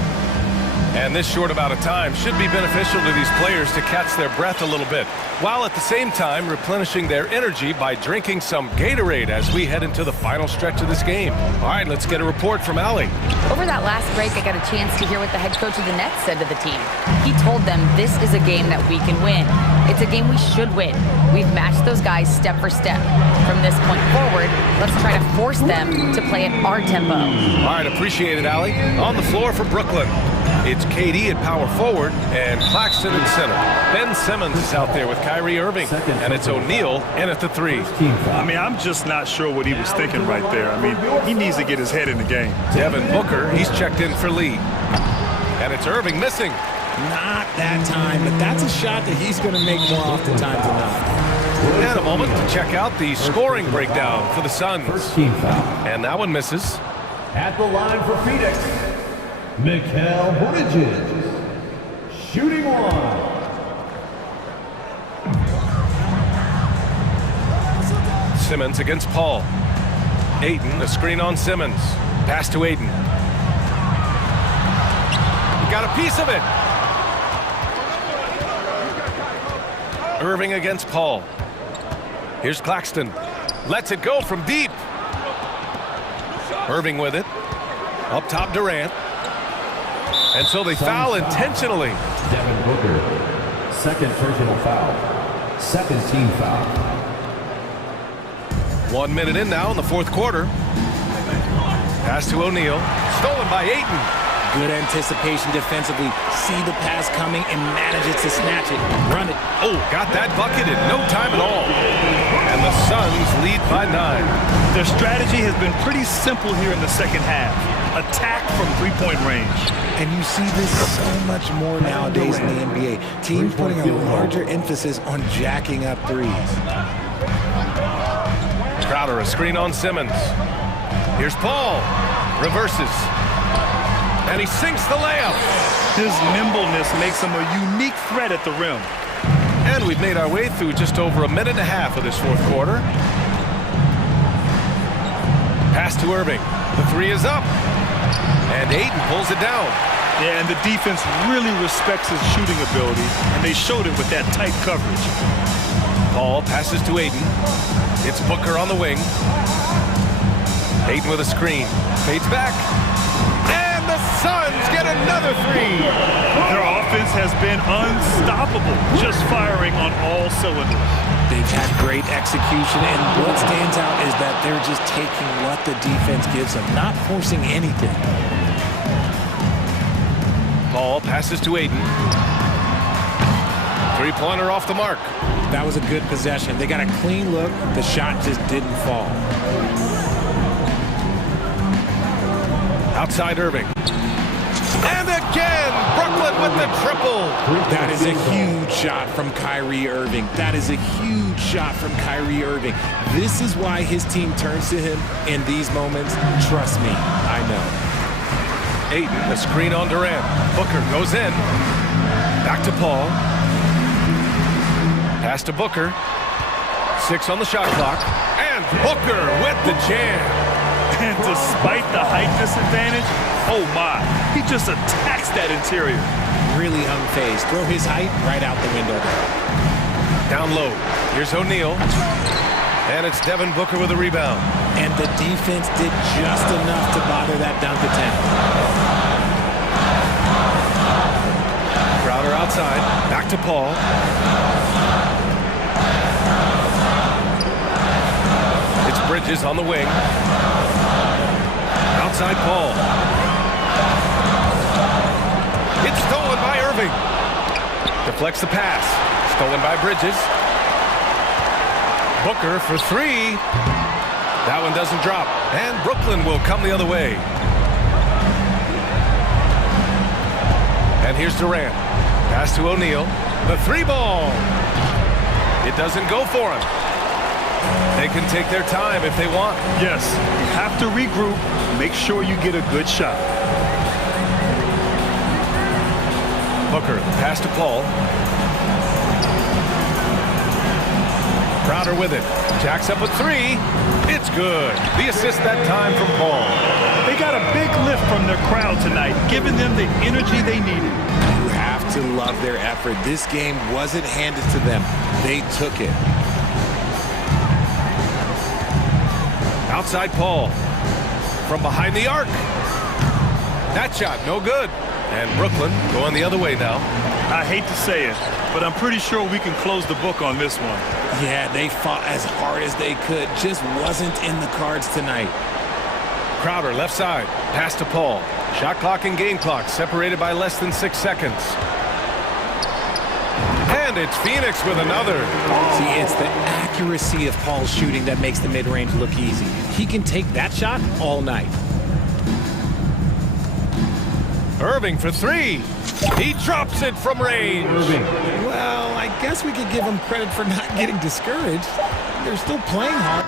And this short amount of time should be beneficial to these players to catch their breath a little bit, while at the same time replenishing their energy by drinking some Gatorade as we head into the final stretch of this game. All right, let's get a report from Allie. Over that last break, I got a chance to hear what the head coach of the Nets said to the team. He told them this is a game that we can win. It's a game we should win. We've matched those guys step for step. From this point forward, let's try to force them to play at our tempo. All right, appreciate it, Allie. On the floor for Brooklyn, it's KD at power forward and Claxton at center. Ben Simmons is out there with Kyrie Irving, and it's O'Neal in at the 3. I mean, I'm just not sure what he was thinking right there. I mean, he needs to get his head in the game. Devin Booker, he's checked in for Lee. And it's Irving missing. Not that time, but that's a shot that he's going to make more often times than not. And a moment to check out the scoring breakdown for the Suns. And that one misses. At the line for Phoenix, Mikal Bridges, shooting 1. Simmons against Paul. Ayton, a screen on Simmons. Pass to Ayton. He got a piece of it. Irving against Paul. Here's Claxton. Lets it go from deep. Irving with it. Up top, Durant. And so they foul intentionally. Devin Booker, second personal foul. Second team foul. 1 minute in now in the fourth quarter. Pass to O'Neal. Stolen by Ayton. Good anticipation defensively. See the pass coming and manages to snatch it. Run it. Oh, got that bucket in no time at all. And the Suns lead by 9. Their strategy has been pretty simple here in the second half. Attack from three-point range. And you see this so much more nowadays in the NBA. Teams putting a larger emphasis on jacking up threes. Crowder, a screen on Simmons. Here's Paul. Reverses. And he sinks the layup. His nimbleness makes him a unique threat at the rim. And we've made our way through just over a minute and a half of this fourth quarter. Pass to Irving. The three is up. And Ayton pulls it down. Yeah, and the defense really respects his shooting ability, and they showed it with that tight coverage. Paul passes to Ayton. It's Booker on the wing. Ayton with a screen. Fades back. And the Suns get another three. Their offense has been unstoppable, just firing on all cylinders. They've had great execution, and what stands out is that they're just taking what the defense gives them, not forcing anything. Paul passes to Ayton. Three-pointer off the mark. That was a good possession. They got a clean look. The shot just didn't fall. Outside Irving. And again, Brooklyn with the triple. That is a huge shot from Kyrie Irving. That is a huge shot from Kyrie Irving. This is why his team turns to him in these moments. Trust me, I know. Ayton, a screen on Durant. Booker goes in. Back to Paul. Pass to Booker. 6 on the shot clock. And Booker with the jam. And despite the height disadvantage, oh my, he just attacks that interior. Really unfazed. Throw his height right out the window there. Down low. Here's O'Neal. And it's Devin Booker with a rebound. And the defense did just enough to bother that dunk attempt. Crowder outside. Back to Paul. It's Bridges on the wing. Outside Paul. It's stolen by Irving. Deflects the pass. Stolen by Bridges. Booker for three. That one doesn't drop. And Brooklyn will come the other way. And here's Durant. Pass to O'Neal. The three ball. It doesn't go for him. They can take their time if they want. Yes, you have to regroup. Make sure you get a good shot. Booker, pass to Paul. Crowder with it. Jacks up a three. It's good. The assist that time from Paul. They got a big lift from their crowd tonight, giving them the energy they needed. You have to love their effort. This game wasn't handed to them. They took it. Outside Paul. From behind the arc. That shot, no good. And Brooklyn going the other way now. I hate to say it, but I'm pretty sure we can close the book on this one. Yeah, they fought as hard as they could. Just wasn't in the cards tonight. Crowder left side. Pass to Paul. Shot clock and game clock separated by less than 6 seconds. And it's Phoenix with another. See, it's the accuracy of Paul's shooting that makes the mid-range look easy. He can take that shot all night. Irving for three. He drops it from range. Well, I guess we could give him credit for not getting discouraged. They're still playing hard.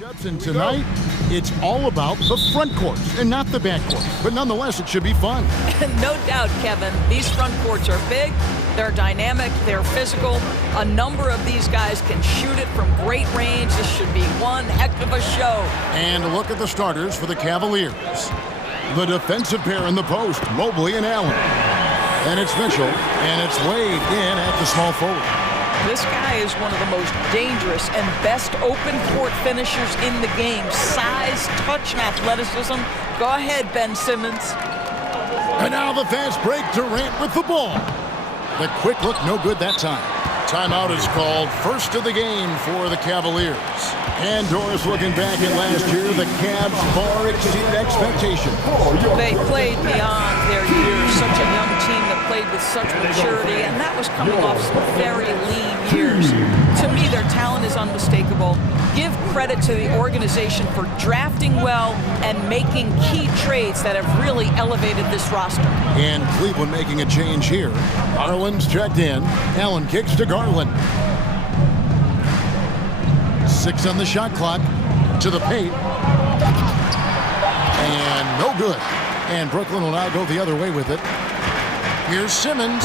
And tonight, it's all about the front court and not the back court. But nonetheless, it should be fun. No doubt, Kevin. These front courts are big, they're dynamic, they're physical. A number of these guys can shoot it from great range. This should be one heck of a show. And a look at the starters for the Cavaliers. The defensive pair in the post, Mobley and Allen. And it's Mitchell, and it's Wade in at the small forward. This guy is one of the most dangerous and best open court finishers in the game. Size, touch, and athleticism. Go ahead, Ben Simmons. And now the fast break, Durant with the ball. The quick look, no good that time. Timeout is called, first of the game for the Cavaliers. And Doris, looking back at last year, the Cavs far exceeded expectation. They played beyond their years. Such a young team that played with such maturity, and that was coming off some very lean years. To me, their talent is unmistakable. Give credit to the organization for drafting well and making key trades that have really elevated this roster. And Cleveland making a change here. Garland's checked in. Allen kicks to Garland. 6 on the shot clock. To the paint. And no good. And Brooklyn will now go the other way with it. Here's Simmons.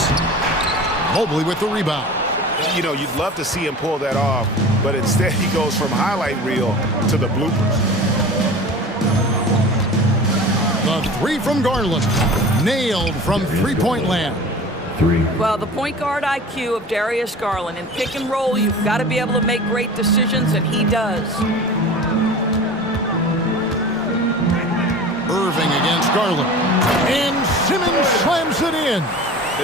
Mobley with the rebound. You know, you'd love to see him pull that off, but instead he goes from highlight reel to the bloopers. The three from Garland. Nailed from three-point land. Well, the point guard IQ of Darius Garland. In pick and roll, you've got to be able to make great decisions, and he does. Irving against Garland. And Simmons slams it in.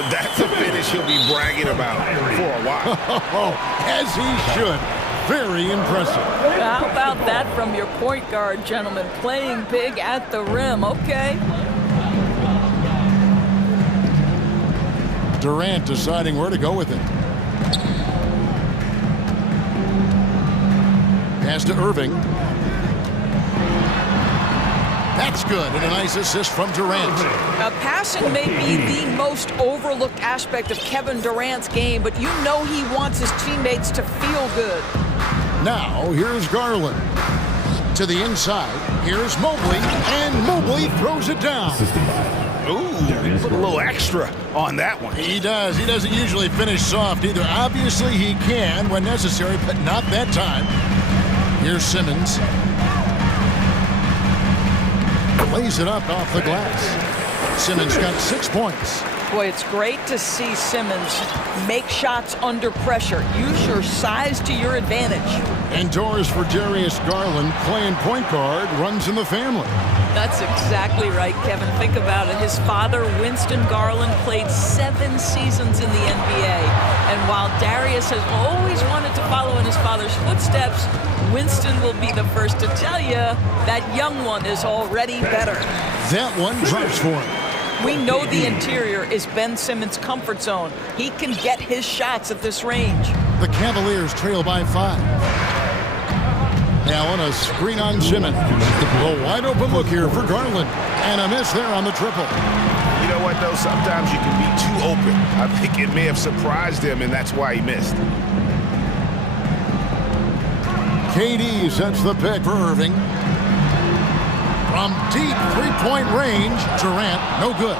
That's a finish he'll be bragging about for a while. As he should. Very impressive. How about that from your point guard, gentlemen? Playing big at the rim. Okay. Durant deciding where to go with it. Pass to Irving. That's good, and a nice assist from Durant. Now, passing may be the most overlooked aspect of Kevin Durant's game, but you know he wants his teammates to feel good. Now, here's Garland. To the inside, here's Mobley, and Mobley throws it down. Ooh, put a little extra on that one. He does. He doesn't usually finish soft either. Obviously, he can when necessary, but not that time. Here's Simmons. Lays it up off the glass. Simmons got 6 points. Boy, it's great to see Simmons make shots under pressure. Use your size to your advantage. And doors for Darius Garland, playing point guard, runs in the family. That's exactly right, Kevin. Think about it. His father, Winston Garland, played 7 seasons in the NBA. And while Darius has always wanted to follow in his father's footsteps, Winston will be the first to tell you that young one is already better. That one drops for him. We know the interior is Ben Simmons' comfort zone. He can get his shots at this range. The Cavaliers trail by 5. Allen, a screen on Simmons. A wide open look here for Garland. And a miss there on the triple. You know what, though? Sometimes you can be too open. I think it may have surprised him, and that's why he missed. KD sets the pick for Irving. From deep three-point range, Durant, no good.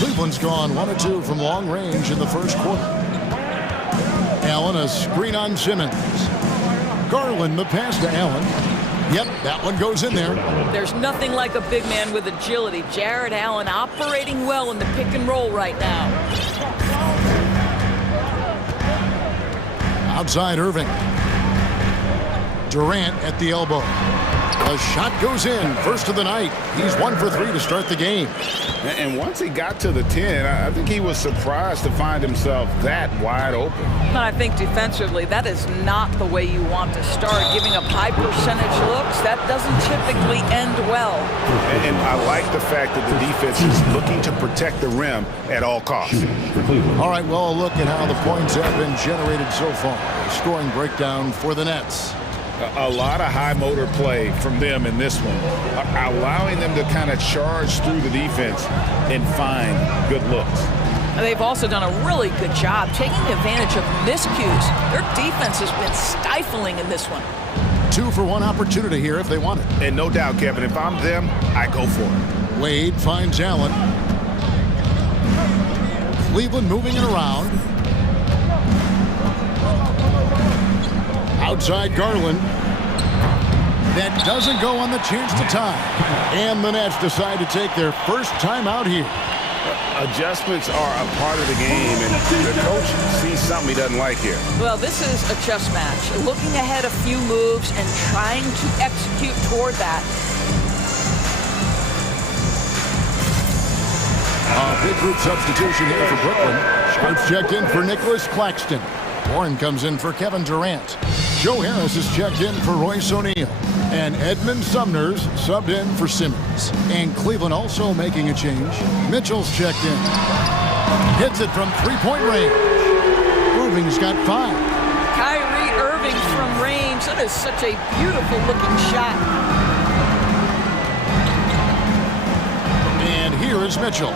Cleveland's gone 1 of 2 from long range in the first quarter. Allen, a screen on Simmons. Garland, the pass to Allen. Yep, that one goes in there. There's nothing like a big man with agility. Jared Allen operating well in the pick and roll right now. Outside Irving. Durant at the elbow. A shot goes in, first of the night. He's 1 for 3 to start the game. And once he got to the 10, I think he was surprised to find himself that wide open. I think defensively, that is not the way you want to start. Giving up high percentage looks, that doesn't typically end well. And I like the fact that the defense is looking to protect the rim at all costs. All right, well, a look at how the points have been generated so far. Scoring breakdown for the Nets. A lot of high motor play from them in this one, allowing them to kind of charge through the defense and find good looks. They've also done a really good job taking advantage of miscues. Their defense has been stifling in this one. 2-for-1 opportunity here if they want it. And no doubt, Kevin, if I'm them, I go for it. Wade finds Allen. Cleveland moving it around. Outside Garland. That doesn't go on the chance to tie. And the Nets decide to take their first timeout here. Adjustments are a part of the game, and the coach sees something he doesn't like here. Well, this is a chess match. Looking ahead a few moves and trying to execute toward that. A big group substitution here for Brooklyn. Sharps checked in for Nicholas Claxton. Warren comes in for Kevin Durant. Joe Harris is checked in for Royce O'Neal. And Edmund Sumner's subbed in for Simmons. And Cleveland also making a change. Mitchell's checked in. Hits it from three-point range. Irving's got 5. Kyrie Irving from range. That is such a beautiful looking shot. And here is Mitchell.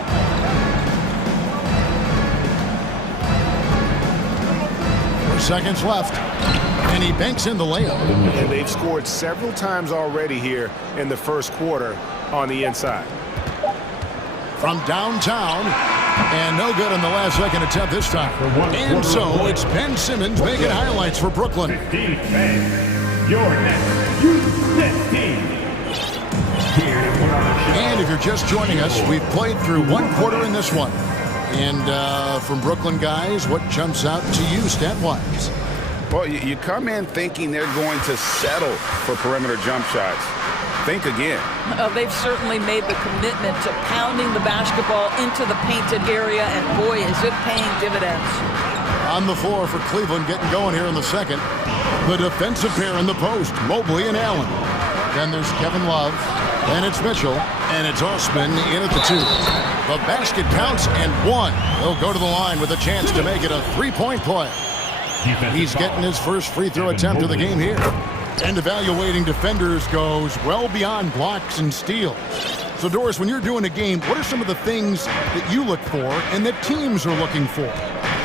4 seconds left. And he banks in the layup. And they've scored several times already here in the first quarter on the inside. From downtown. And no good on the last second attempt this time. And so it's Ben Simmons making highlights for Brooklyn. Your next youth team. And if you're just joining us, we've played through 1 quarter in this one. And from Brooklyn guys, what jumps out to you stat-wise? Well, you come in thinking they're going to settle for perimeter jump shots. Think again. They've certainly made the commitment to pounding the basketball into the painted area, and boy, is it paying dividends. On the floor for Cleveland getting going here in the second. The defensive pair in the post, Mobley and Allen. Then there's Kevin Love, and it's Mitchell, and it's Osman in at the 2. The basket counts and 1. He'll go to the line with a chance to make it a 3-point play. He's getting his first free throw attempt of the game here. And evaluating defenders goes well beyond blocks and steals. So, Doris, when you're doing a game, what are some of the things that you look for and that teams are looking for?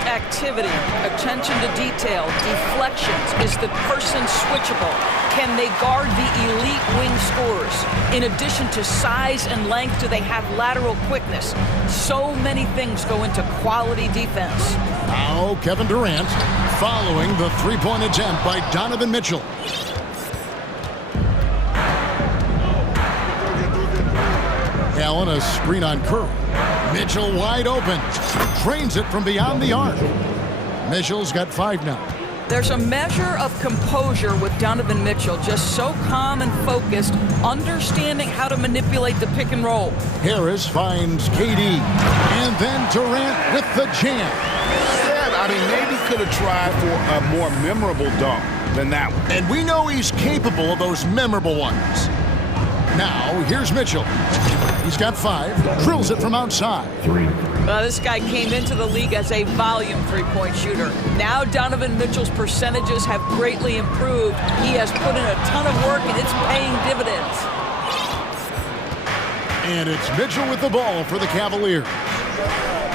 Activity, attention to detail, deflections. Is the person switchable? Can they guard the elite wing scorers? In addition to size and length, do they have lateral quickness? So many things go into quality defense. Now Kevin Durant following the 3-point attempt by Donovan Mitchell. Allen, a screen on Curry. Mitchell wide open. Trains it from beyond the arc. Mitchell's got 5 now. There's a measure of composure with Donovan Mitchell, just so calm and focused, understanding how to manipulate the pick and roll. Harris finds KD, and then Durant with the jam. Yeah, I mean, maybe could have tried for a more memorable dunk than that one. And we know he's capable of those memorable ones. Now, here's Mitchell. He's got 5, drills it from outside. 3. This guy came into the league as a volume three-point shooter. Now Donovan Mitchell's percentages have greatly improved. He has put in a ton of work, and it's paying dividends. And it's Mitchell with the ball for the Cavaliers.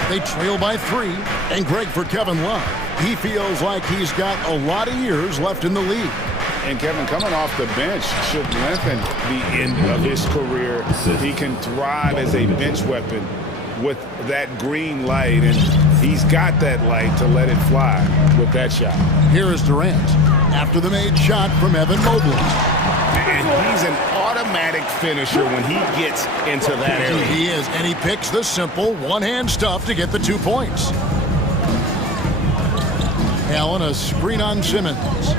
They trail by 3, and Greg for Kevin Love. He feels like he's got a lot of years left in the league. And Kevin, coming off the bench should lengthen the end of his career. He can thrive as a bench weapon with that green light, and he's got that light to let it fly with that shot. Here is Durant after the made shot from Evan Mobley. And he's an automatic finisher when he gets into that area. He is, and he picks the simple one-hand stuff to get the 2 points. Allen, a screen on Simmons.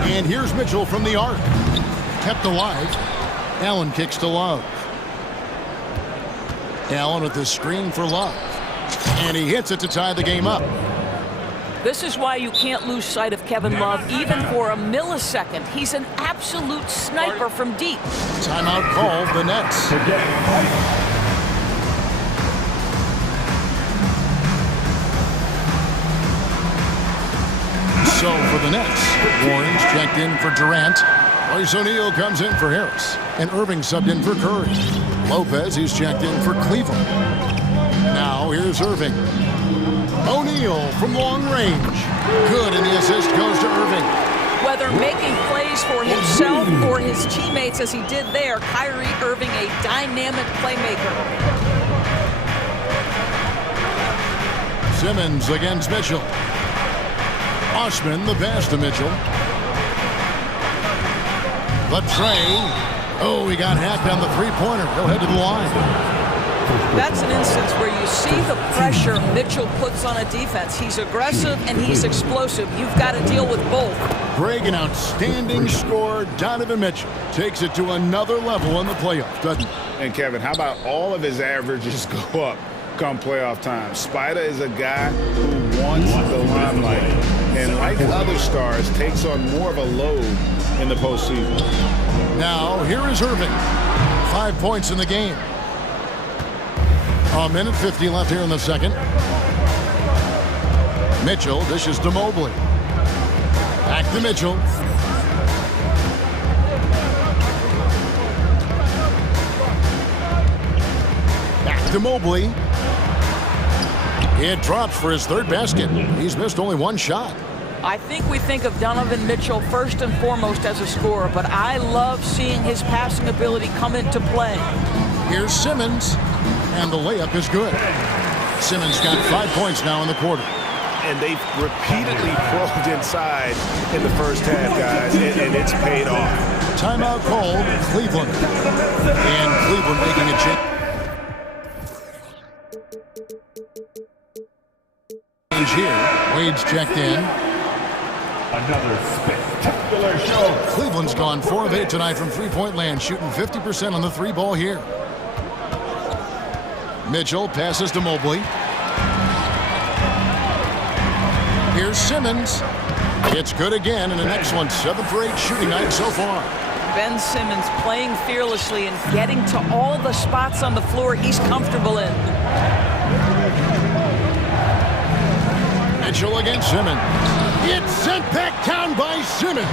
And here's Mitchell from the arc. Kept alive. Allen kicks to Love. Allen with the screen for Love. And he hits it to tie the game up. This is why you can't lose sight of Kevin Love, even for a millisecond. He's an absolute sniper from deep. Timeout called, the Nets. So for the Nets, Warren's checked in for Durant. Royce O'Neal comes in for Harris. And Irving subbed in for Curry. Lopez, he's checked in for Cleveland. Now here's Irving. O'Neal from long range. Good, and the assist goes to Irving. Whether making plays for himself or his teammates as he did there, Kyrie Irving, a dynamic playmaker. Simmons against Mitchell. Osman the pass to Mitchell. But Trey, oh, he got hacked on the three-pointer. He'll head to the line. That's an instance where you see the pressure Mitchell puts on a defense. He's aggressive and he's explosive. You've got to deal with both. Greg, an outstanding scorer. Donovan Mitchell takes it to another level in the playoffs, doesn't he? And Kevin, how about all of his averages go up come playoff time? Spider is a guy who wants the limelight, and like other stars, takes on more of a load in the postseason. Now, here is Irving. 5 points in the game. A minute 50 left here in the second. Mitchell dishes to Mobley. Back to Mitchell. Back to Mobley. It drops for his third basket. He's missed only one shot. I think we think of Donovan Mitchell first and foremost as a scorer, but I love seeing his passing ability come into play. Here's Simmons, and the layup is good. Simmons got 5 points now in the quarter. And they've repeatedly probed inside in the first half, guys, and it's paid off. Timeout called, Cleveland. And Cleveland making a change. Here, Wade's checked in. Another spectacular show. Cleveland's gone 4 of 8 tonight from three-point land, shooting 50% on the three ball here. Mitchell passes to Mobley. Here's Simmons. It's good again, and an excellent 7 for 8 shooting night so far. Ben Simmons playing fearlessly and getting to all the spots on the floor he's comfortable in. Mitchell against Simmons. It's sent back down by Simmons.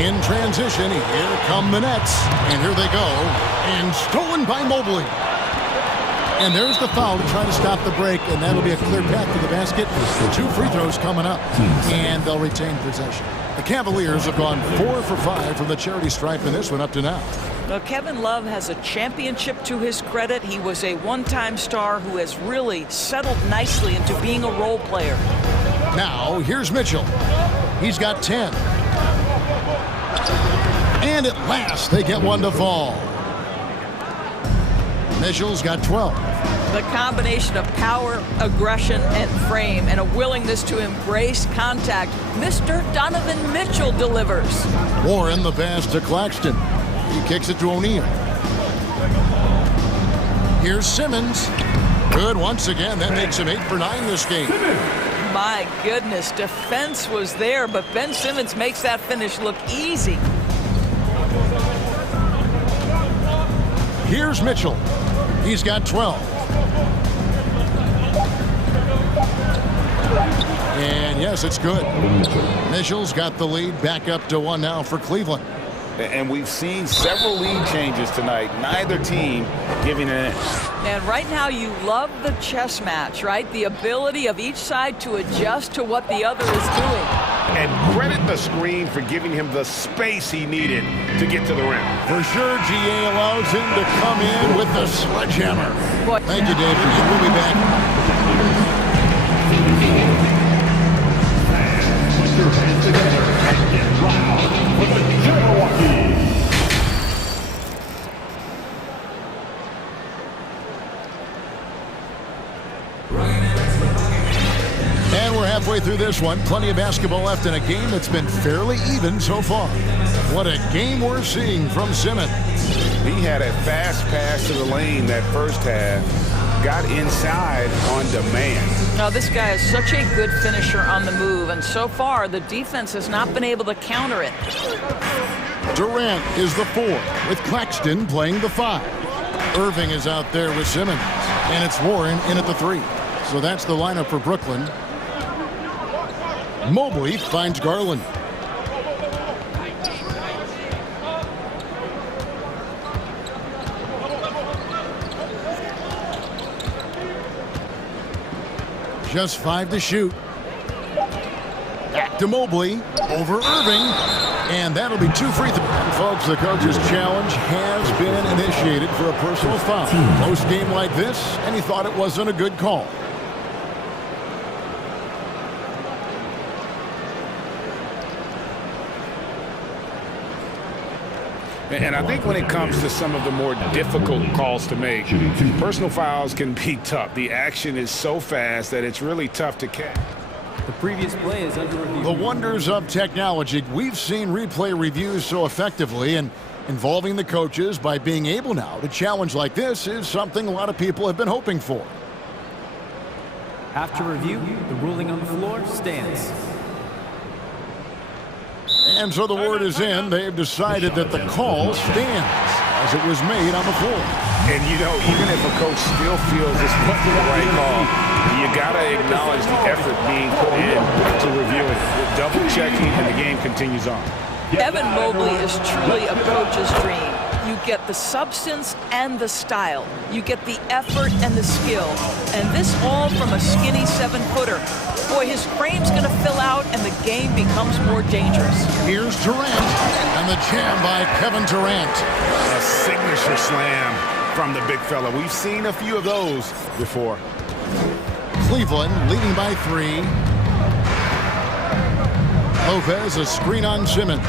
In transition, here come the Nets. And here they go. And stolen by Mobley. And there's the foul to try to stop the break, and that'll be a clear path to the basket. 2 free throws coming up, and they'll retain possession. The Cavaliers have gone 4 for 5 from the charity stripe in this one up to now. Now, Kevin Love has a championship to his credit. He was a one-time star who has really settled nicely into being a role player. Now, here's Mitchell. He's got 10. And at last, they get one to fall. Mitchell's got 12. The combination of power, aggression, and frame, and a willingness to embrace contact, Mr. Donovan Mitchell delivers. Warren the pass to Claxton. He kicks it to O'Neal. Here's Simmons. Good once again. That makes him 8 for 9 this game. My goodness, defense was there, but Ben Simmons makes that finish look easy. Here's Mitchell. He's got 12. And yes, it's good. Mitchell's got the lead back up to 1 now for Cleveland. And we've seen several lead changes tonight. Neither team giving an inch. And right now you love the chess match, right? The ability of each side to adjust to what the other is doing. And credit the screen for giving him the space he needed to get to the rim. For sure, GA allows him to come in with the sledgehammer. Boy. Thank you, David. And we'll be back. Put your hands together and get loud for the Milwaukee. And we're halfway through this one. Plenty of basketball left in a game that's been fairly even so far. What a game we're seeing from Simmons. He had a fast pass to the lane that first half. Got inside on demand. Now, this guy is such a good finisher on the move, and so far the defense has not been able to counter it. Durant is the 4, with Claxton playing the 5. Irving is out there with Simmons, and it's Warren in at the 3. So that's the lineup for Brooklyn. Mobley finds Garland. Just 5 to shoot. Back to Mobley. Over Irving. And that'll be 2 free throws. Folks, the coach's challenge has been initiated for a personal foul. Close game like this, and he thought it wasn't a good call. And I think when it comes to some of the more difficult calls to make, personal fouls can be tough. The action is so fast that it's really tough to catch. The previous play is under review. The wonders of technology. We've seen replay reviews so effectively, and involving the coaches by being able now to challenge like this is something a lot of people have been hoping for. After review, the ruling on the floor stands. And so the word is in. They've decided that the call stands as it was made on the floor. And, you know, even if a coach still feels this wasn't the right call, you got to acknowledge the effort being put in to review it. Double-checking, and the game continues on. Evan Mobley is truly a coach's dream. You get the substance and the style. You get the effort and the skill. And this all from a skinny 7-footer. Boy, his frame's going to fill out, and the game becomes more dangerous. Here's Durant, and the jam by Kevin Durant. A signature slam from the big fella. We've seen a few of those before. Cleveland leading by 3. Lopez, a screen on Simmons.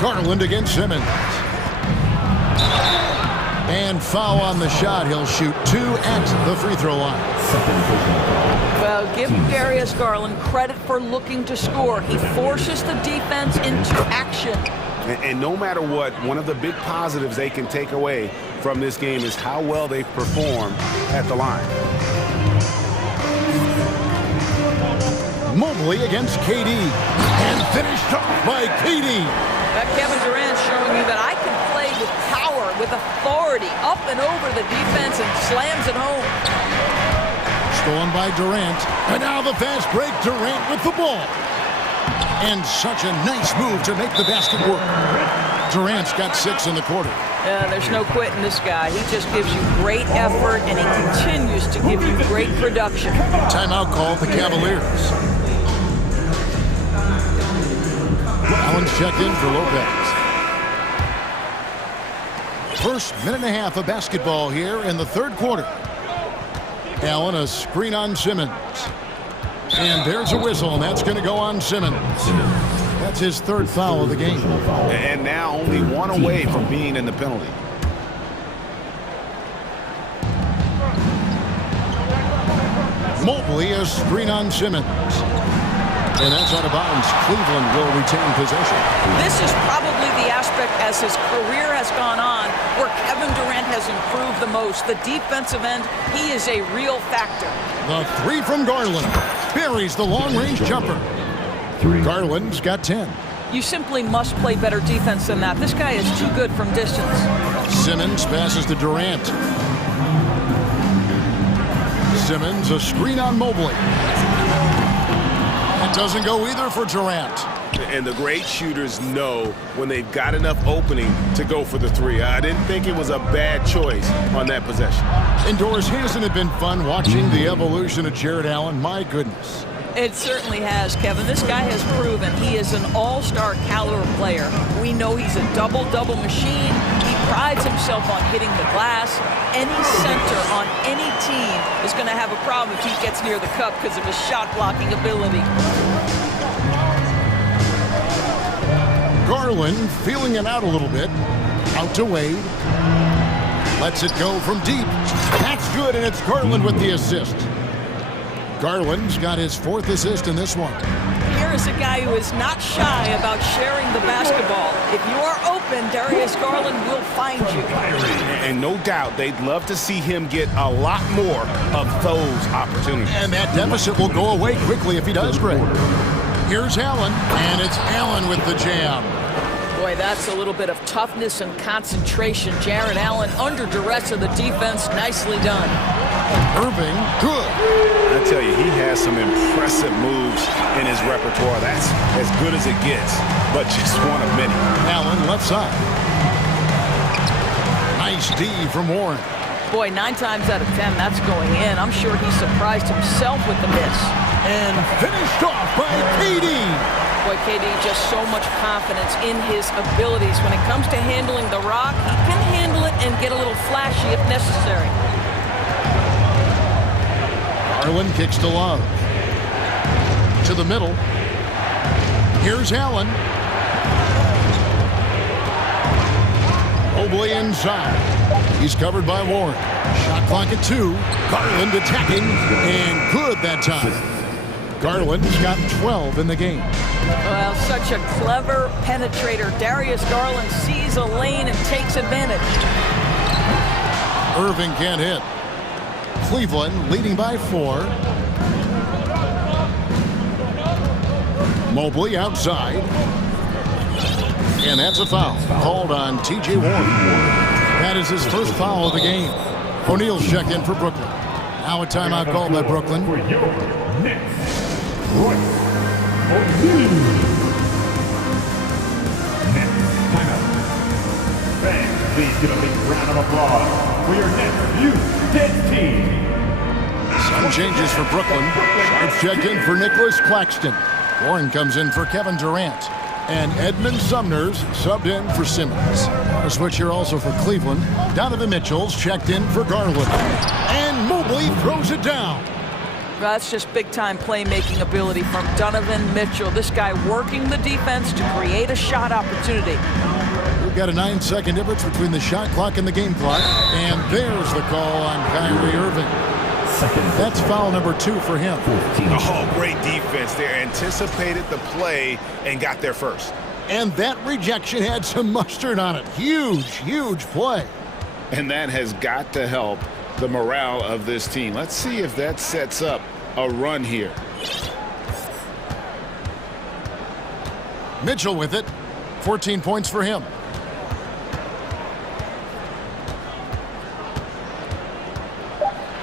Garland against Simmons. And foul on the shot. He'll shoot 2 at the free throw line. Well, give Darius Garland credit for looking to score. He forces the defense into action. And no matter what, one of the big positives they can take away from this game is how well they perform at the line. Mobley against KD. And finished off by KD. That Kevin Durant showing you that I can play with power, with authority, up and over the defense, and slams it home. Stolen by Durant. And now the fast break. Durant with the ball. And such a nice move to make the basket work. Durant's got 6 in the quarter. There's no quitting this guy. He just gives you great effort, and he continues to give you great production. Timeout call the Cavaliers. Allen's checked in for Lopez. First minute and a half of basketball here in the third quarter. Allen, a screen on Simmons. And there's a whistle, and that's going to go on Simmons. That's his 3rd foul of the game. And now only 1 away from being in the penalty. Mobley, a screen on Simmons. And that's out of bounds. Cleveland will retain possession. This is probably the aspect as his career has gone on where Kevin Durant has improved the most. The defensive end, he is a real factor. The 3 from Garland. Buries the long-range jumper. Garland's got 10. You simply must play better defense than that. This guy is too good from distance. Simmons passes to Durant. Simmons, a screen on Mobley. It doesn't go either for Durant. And the great shooters know when they've got enough opening to go for the 3. I didn't think it was a bad choice on that possession. Indoors, hasn't it been fun watching the evolution of Jared Allen? My goodness. It certainly has, Kevin. This guy has proven he is an all-star caliber player. We know he's a double-double machine. He prides himself on hitting the glass. Any center on any team is going to have a problem if he gets near the cup because of his shot-blocking ability. Garland feeling it out a little bit. Out to Wade. Lets it go from deep. That's good, and it's Garland with the assist. Garland's got his 4th assist in this one. Here is a guy who is not shy about sharing the basketball. If you are open, Darius Garland will find you. And no doubt they'd love to see him get a lot more of those opportunities. And that deficit will go away quickly if he does, Greg. Here's Allen, and it's Allen with the jam. Boy, that's a little bit of toughness and concentration. Jared Allen under duress of the defense. Nicely done. Irving, good. I tell you, he has some impressive moves in his repertoire. That's as good as it gets, but just one of many. Allen left side. Nice D from Warren. Boy, 9 times out of 10, that's going in. I'm sure he surprised himself with the miss. And finished off by KD. Boy, KD just so much confidence in his abilities. When it comes to handling the rock, he can handle it and get a little flashy if necessary. Garland kicks to Love. To the middle. Here's Allen. Mobley inside. He's covered by Warren. Shot clock at 2. Garland attacking, and good that time. Garland's got 12 in the game. Well, such a clever penetrator. Darius Garland sees a lane and takes advantage. Irving can't hit. Cleveland leading by 4. Mobley outside. And that's a foul called on T.J. Warren. That is his first foul of the game. O'Neal's checked in for Brooklyn. Now a timeout called by Brooklyn. For your next, Royce O'Neal. Next timeout. Fans, please give a big round of applause for your next Houston team. Some changes for Brooklyn. Sharps checked in for Nicholas Claxton. Warren comes in for Kevin Durant. And Edmund Sumner's subbed in for Simmons. A switch here also for Cleveland. Donovan Mitchell's checked in for Garland. And Mobley throws it down. That's just big-time playmaking ability from Donovan Mitchell. This guy working the defense to create a shot opportunity. We've got a 9-second difference between the shot clock and the game clock. And there's the call on Kyrie Irving. That's foul number 2 for him. Oh, great defense there. Anticipated the play and got there first. And that rejection had some mustard on it. Huge, huge play. And that has got to help the morale of this team. Let's see if that sets up a run here. Mitchell with it. 14 points for him.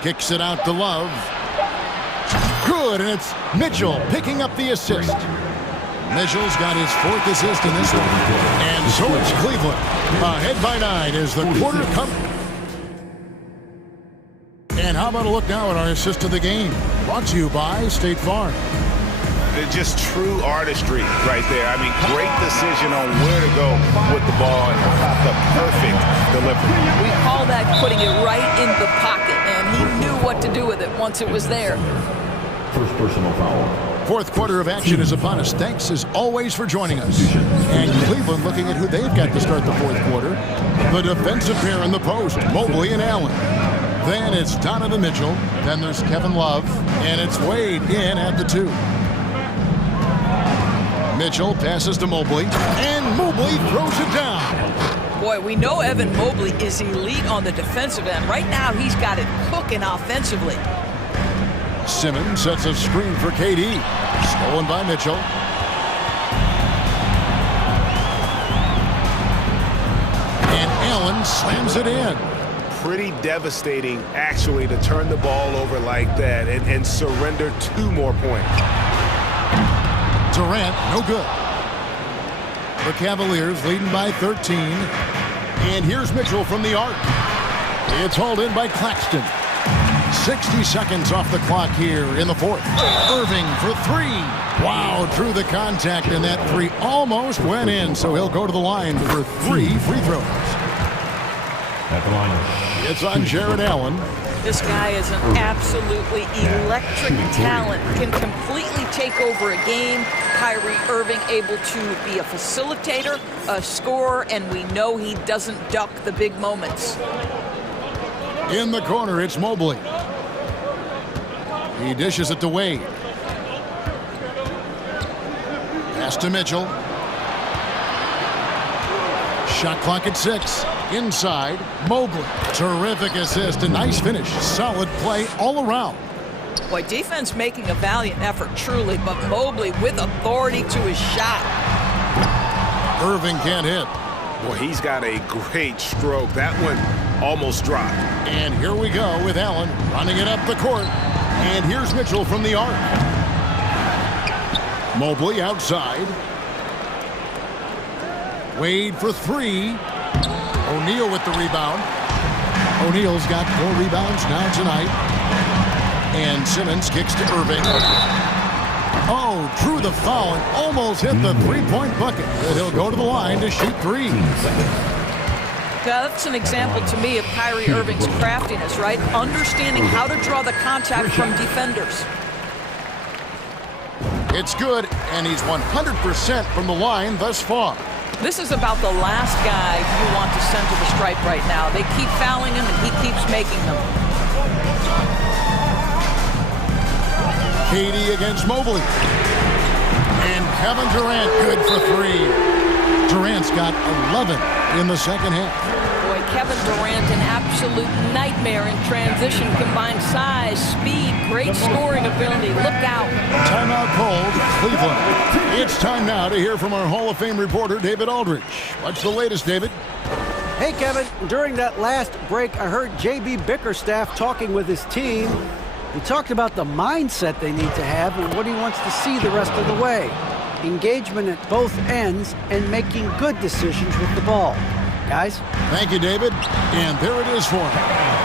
Kicks it out to Love. Good, and it's Mitchell picking up the assist. Mitchell's got his 4th assist in this one. And so it's Cleveland. Ahead by 9 as the quarter comes. And how about a look now at our assist of the game? Brought to you by State Farm. Just true artistry right there. I mean, great decision on where to go with the ball and the perfect delivery. We call that putting it right in the pocket, and he knew what to do with it once it was there. First personal foul. 4th quarter of action is upon us. Thanks as always for joining us. And Cleveland looking at who they've got to start the 4th quarter. The defensive pair in the post, Mobley and Allen. Then it's Donovan Mitchell. Then there's Kevin Love. And it's Wade in at the 2. Mitchell passes to Mobley, and Mobley throws it down. Boy, we know Evan Mobley is elite on the defensive end. Right now, he's got it cooking offensively. Simmons sets a screen for KD. Stolen by Mitchell. And Allen slams it in. Pretty devastating, actually, to turn the ball over like that and surrender 2 more points. Durant, no good. The Cavaliers leading by 13. And here's Mitchell from the arc. It's hauled in by Claxton. 60 seconds off the clock here in the 4th. Irving for 3. Wow, through the contact, and that 3 almost went in, so he'll go to the line for 3 free throws. At the line. It's on Jared Allen. This guy is an absolutely electric talent. Can completely take over a game. Kyrie Irving able to be a facilitator, a scorer, and we know he doesn't duck the big moments. In the corner, it's Mobley. He dishes it to Wade. Pass to Mitchell. Shot clock at 6. Inside, Mobley. Terrific assist, a nice finish. Solid play all around. Boy, defense making a valiant effort, truly, but Mobley with authority to his shot. Irving can't hit. Boy, he's got a great stroke. That one almost dropped. And here we go with Allen running it up the court. And here's Mitchell from the arc. Mobley outside. Wade for 3. O'Neal with the rebound. O'Neal's got 4 rebounds now tonight. And Simmons kicks to Irving. Oh, drew the foul and almost hit the three-point bucket. But he'll go to the line to shoot 3. Yeah, that's an example to me of Kyrie Irving's craftiness, right? Understanding how to draw the contact from defenders. It's good, and he's 100% from the line thus far. This is about the last guy you want to send to the stripe right now. They keep fouling him, and he keeps making them. KD against Mobley. And Kevin Durant good for 3. Durant's got 11 in the second half. Boy, Kevin Durant, an absolute nightmare in transition. Combined size, speed, great scoring ability. Look out. Timeout called, Cleveland. It's time now to hear from our Hall of Fame reporter, David Aldridge. What's the latest, David? Hey, Kevin, during that last break, I heard J.B. Bickerstaff talking with his team. He talked about the mindset they need to have and what he wants to see the rest of the way. Engagement at both ends and making good decisions with the ball. Guys? Thank you, David. And there it is for him.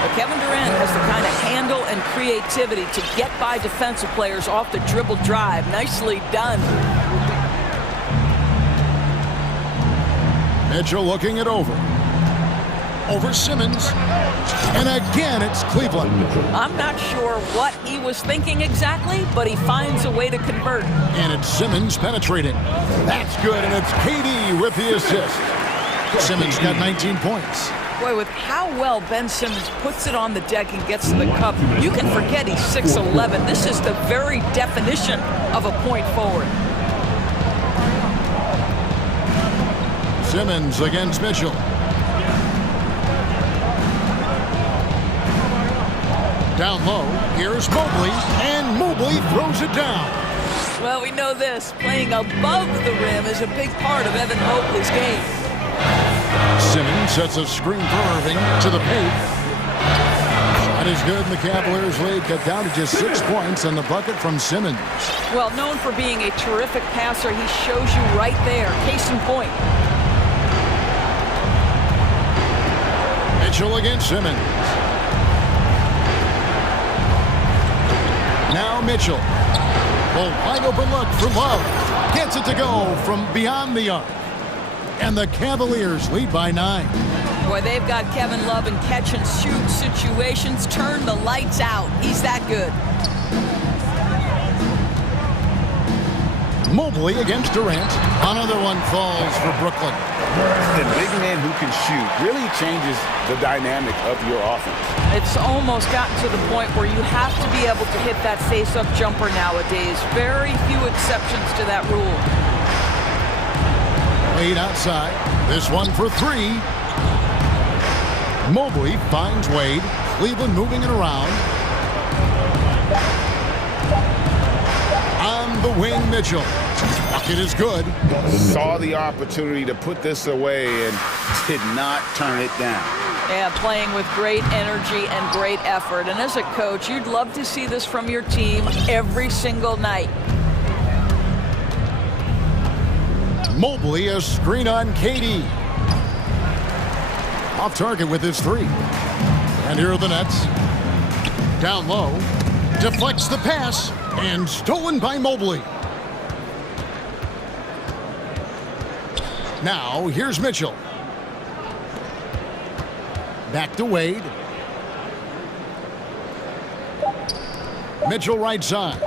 But Kevin Durant has the kind of handle and creativity to get by defensive players off the dribble drive. Nicely done. Mitchell looking it over Simmons. And again, it's Cleveland. I'm not sure what he was thinking exactly, but he finds a way to convert. And it's Simmons penetrating. That's good, and it's KD with the assist. Simmons got 19 points. Boy, with how well Ben Simmons puts it on the deck and gets to the cup, you can forget he's 6'11". This is the very definition of a point forward. Simmons against Mitchell. Down low, here's Mobley, and Mobley throws it down. Well, we know this. Playing above the rim is a big part of Evan Mobley's game. Simmons sets a screen for Irving to the paint. Shot is good, and the Cavaliers lead cut down to just 6 points on the bucket from Simmons. Well, known for being a terrific passer, he shows you right there. Case in point. Mitchell against Simmons. Now Mitchell. Well, wide open look for Love. Gets it to go from beyond the arc. And the Cavaliers lead by 9. Boy, they've got Kevin Love in catch-and-shoot situations. Turn the lights out. He's that good. Mobley against Durant. Another one falls for Brooklyn. The big man who can shoot really changes the dynamic of your offense. It's almost gotten to the point where you have to be able to hit that face-up jumper nowadays. Very few exceptions to that rule. Wade outside. This one for 3. Mobley finds Wade. Cleveland moving it around. On the wing, Mitchell. Bucket is good. Saw the opportunity to put this away and did not turn it down. Yeah, playing with great energy and great effort. And as a coach, you'd love to see this from your team every single night. Mobley, a screen on KD. Off target with his 3. And here are the Nets. Down low. Deflects the pass. And stolen by Mobley. Now, here's Mitchell. Back to Wade. Mitchell right side.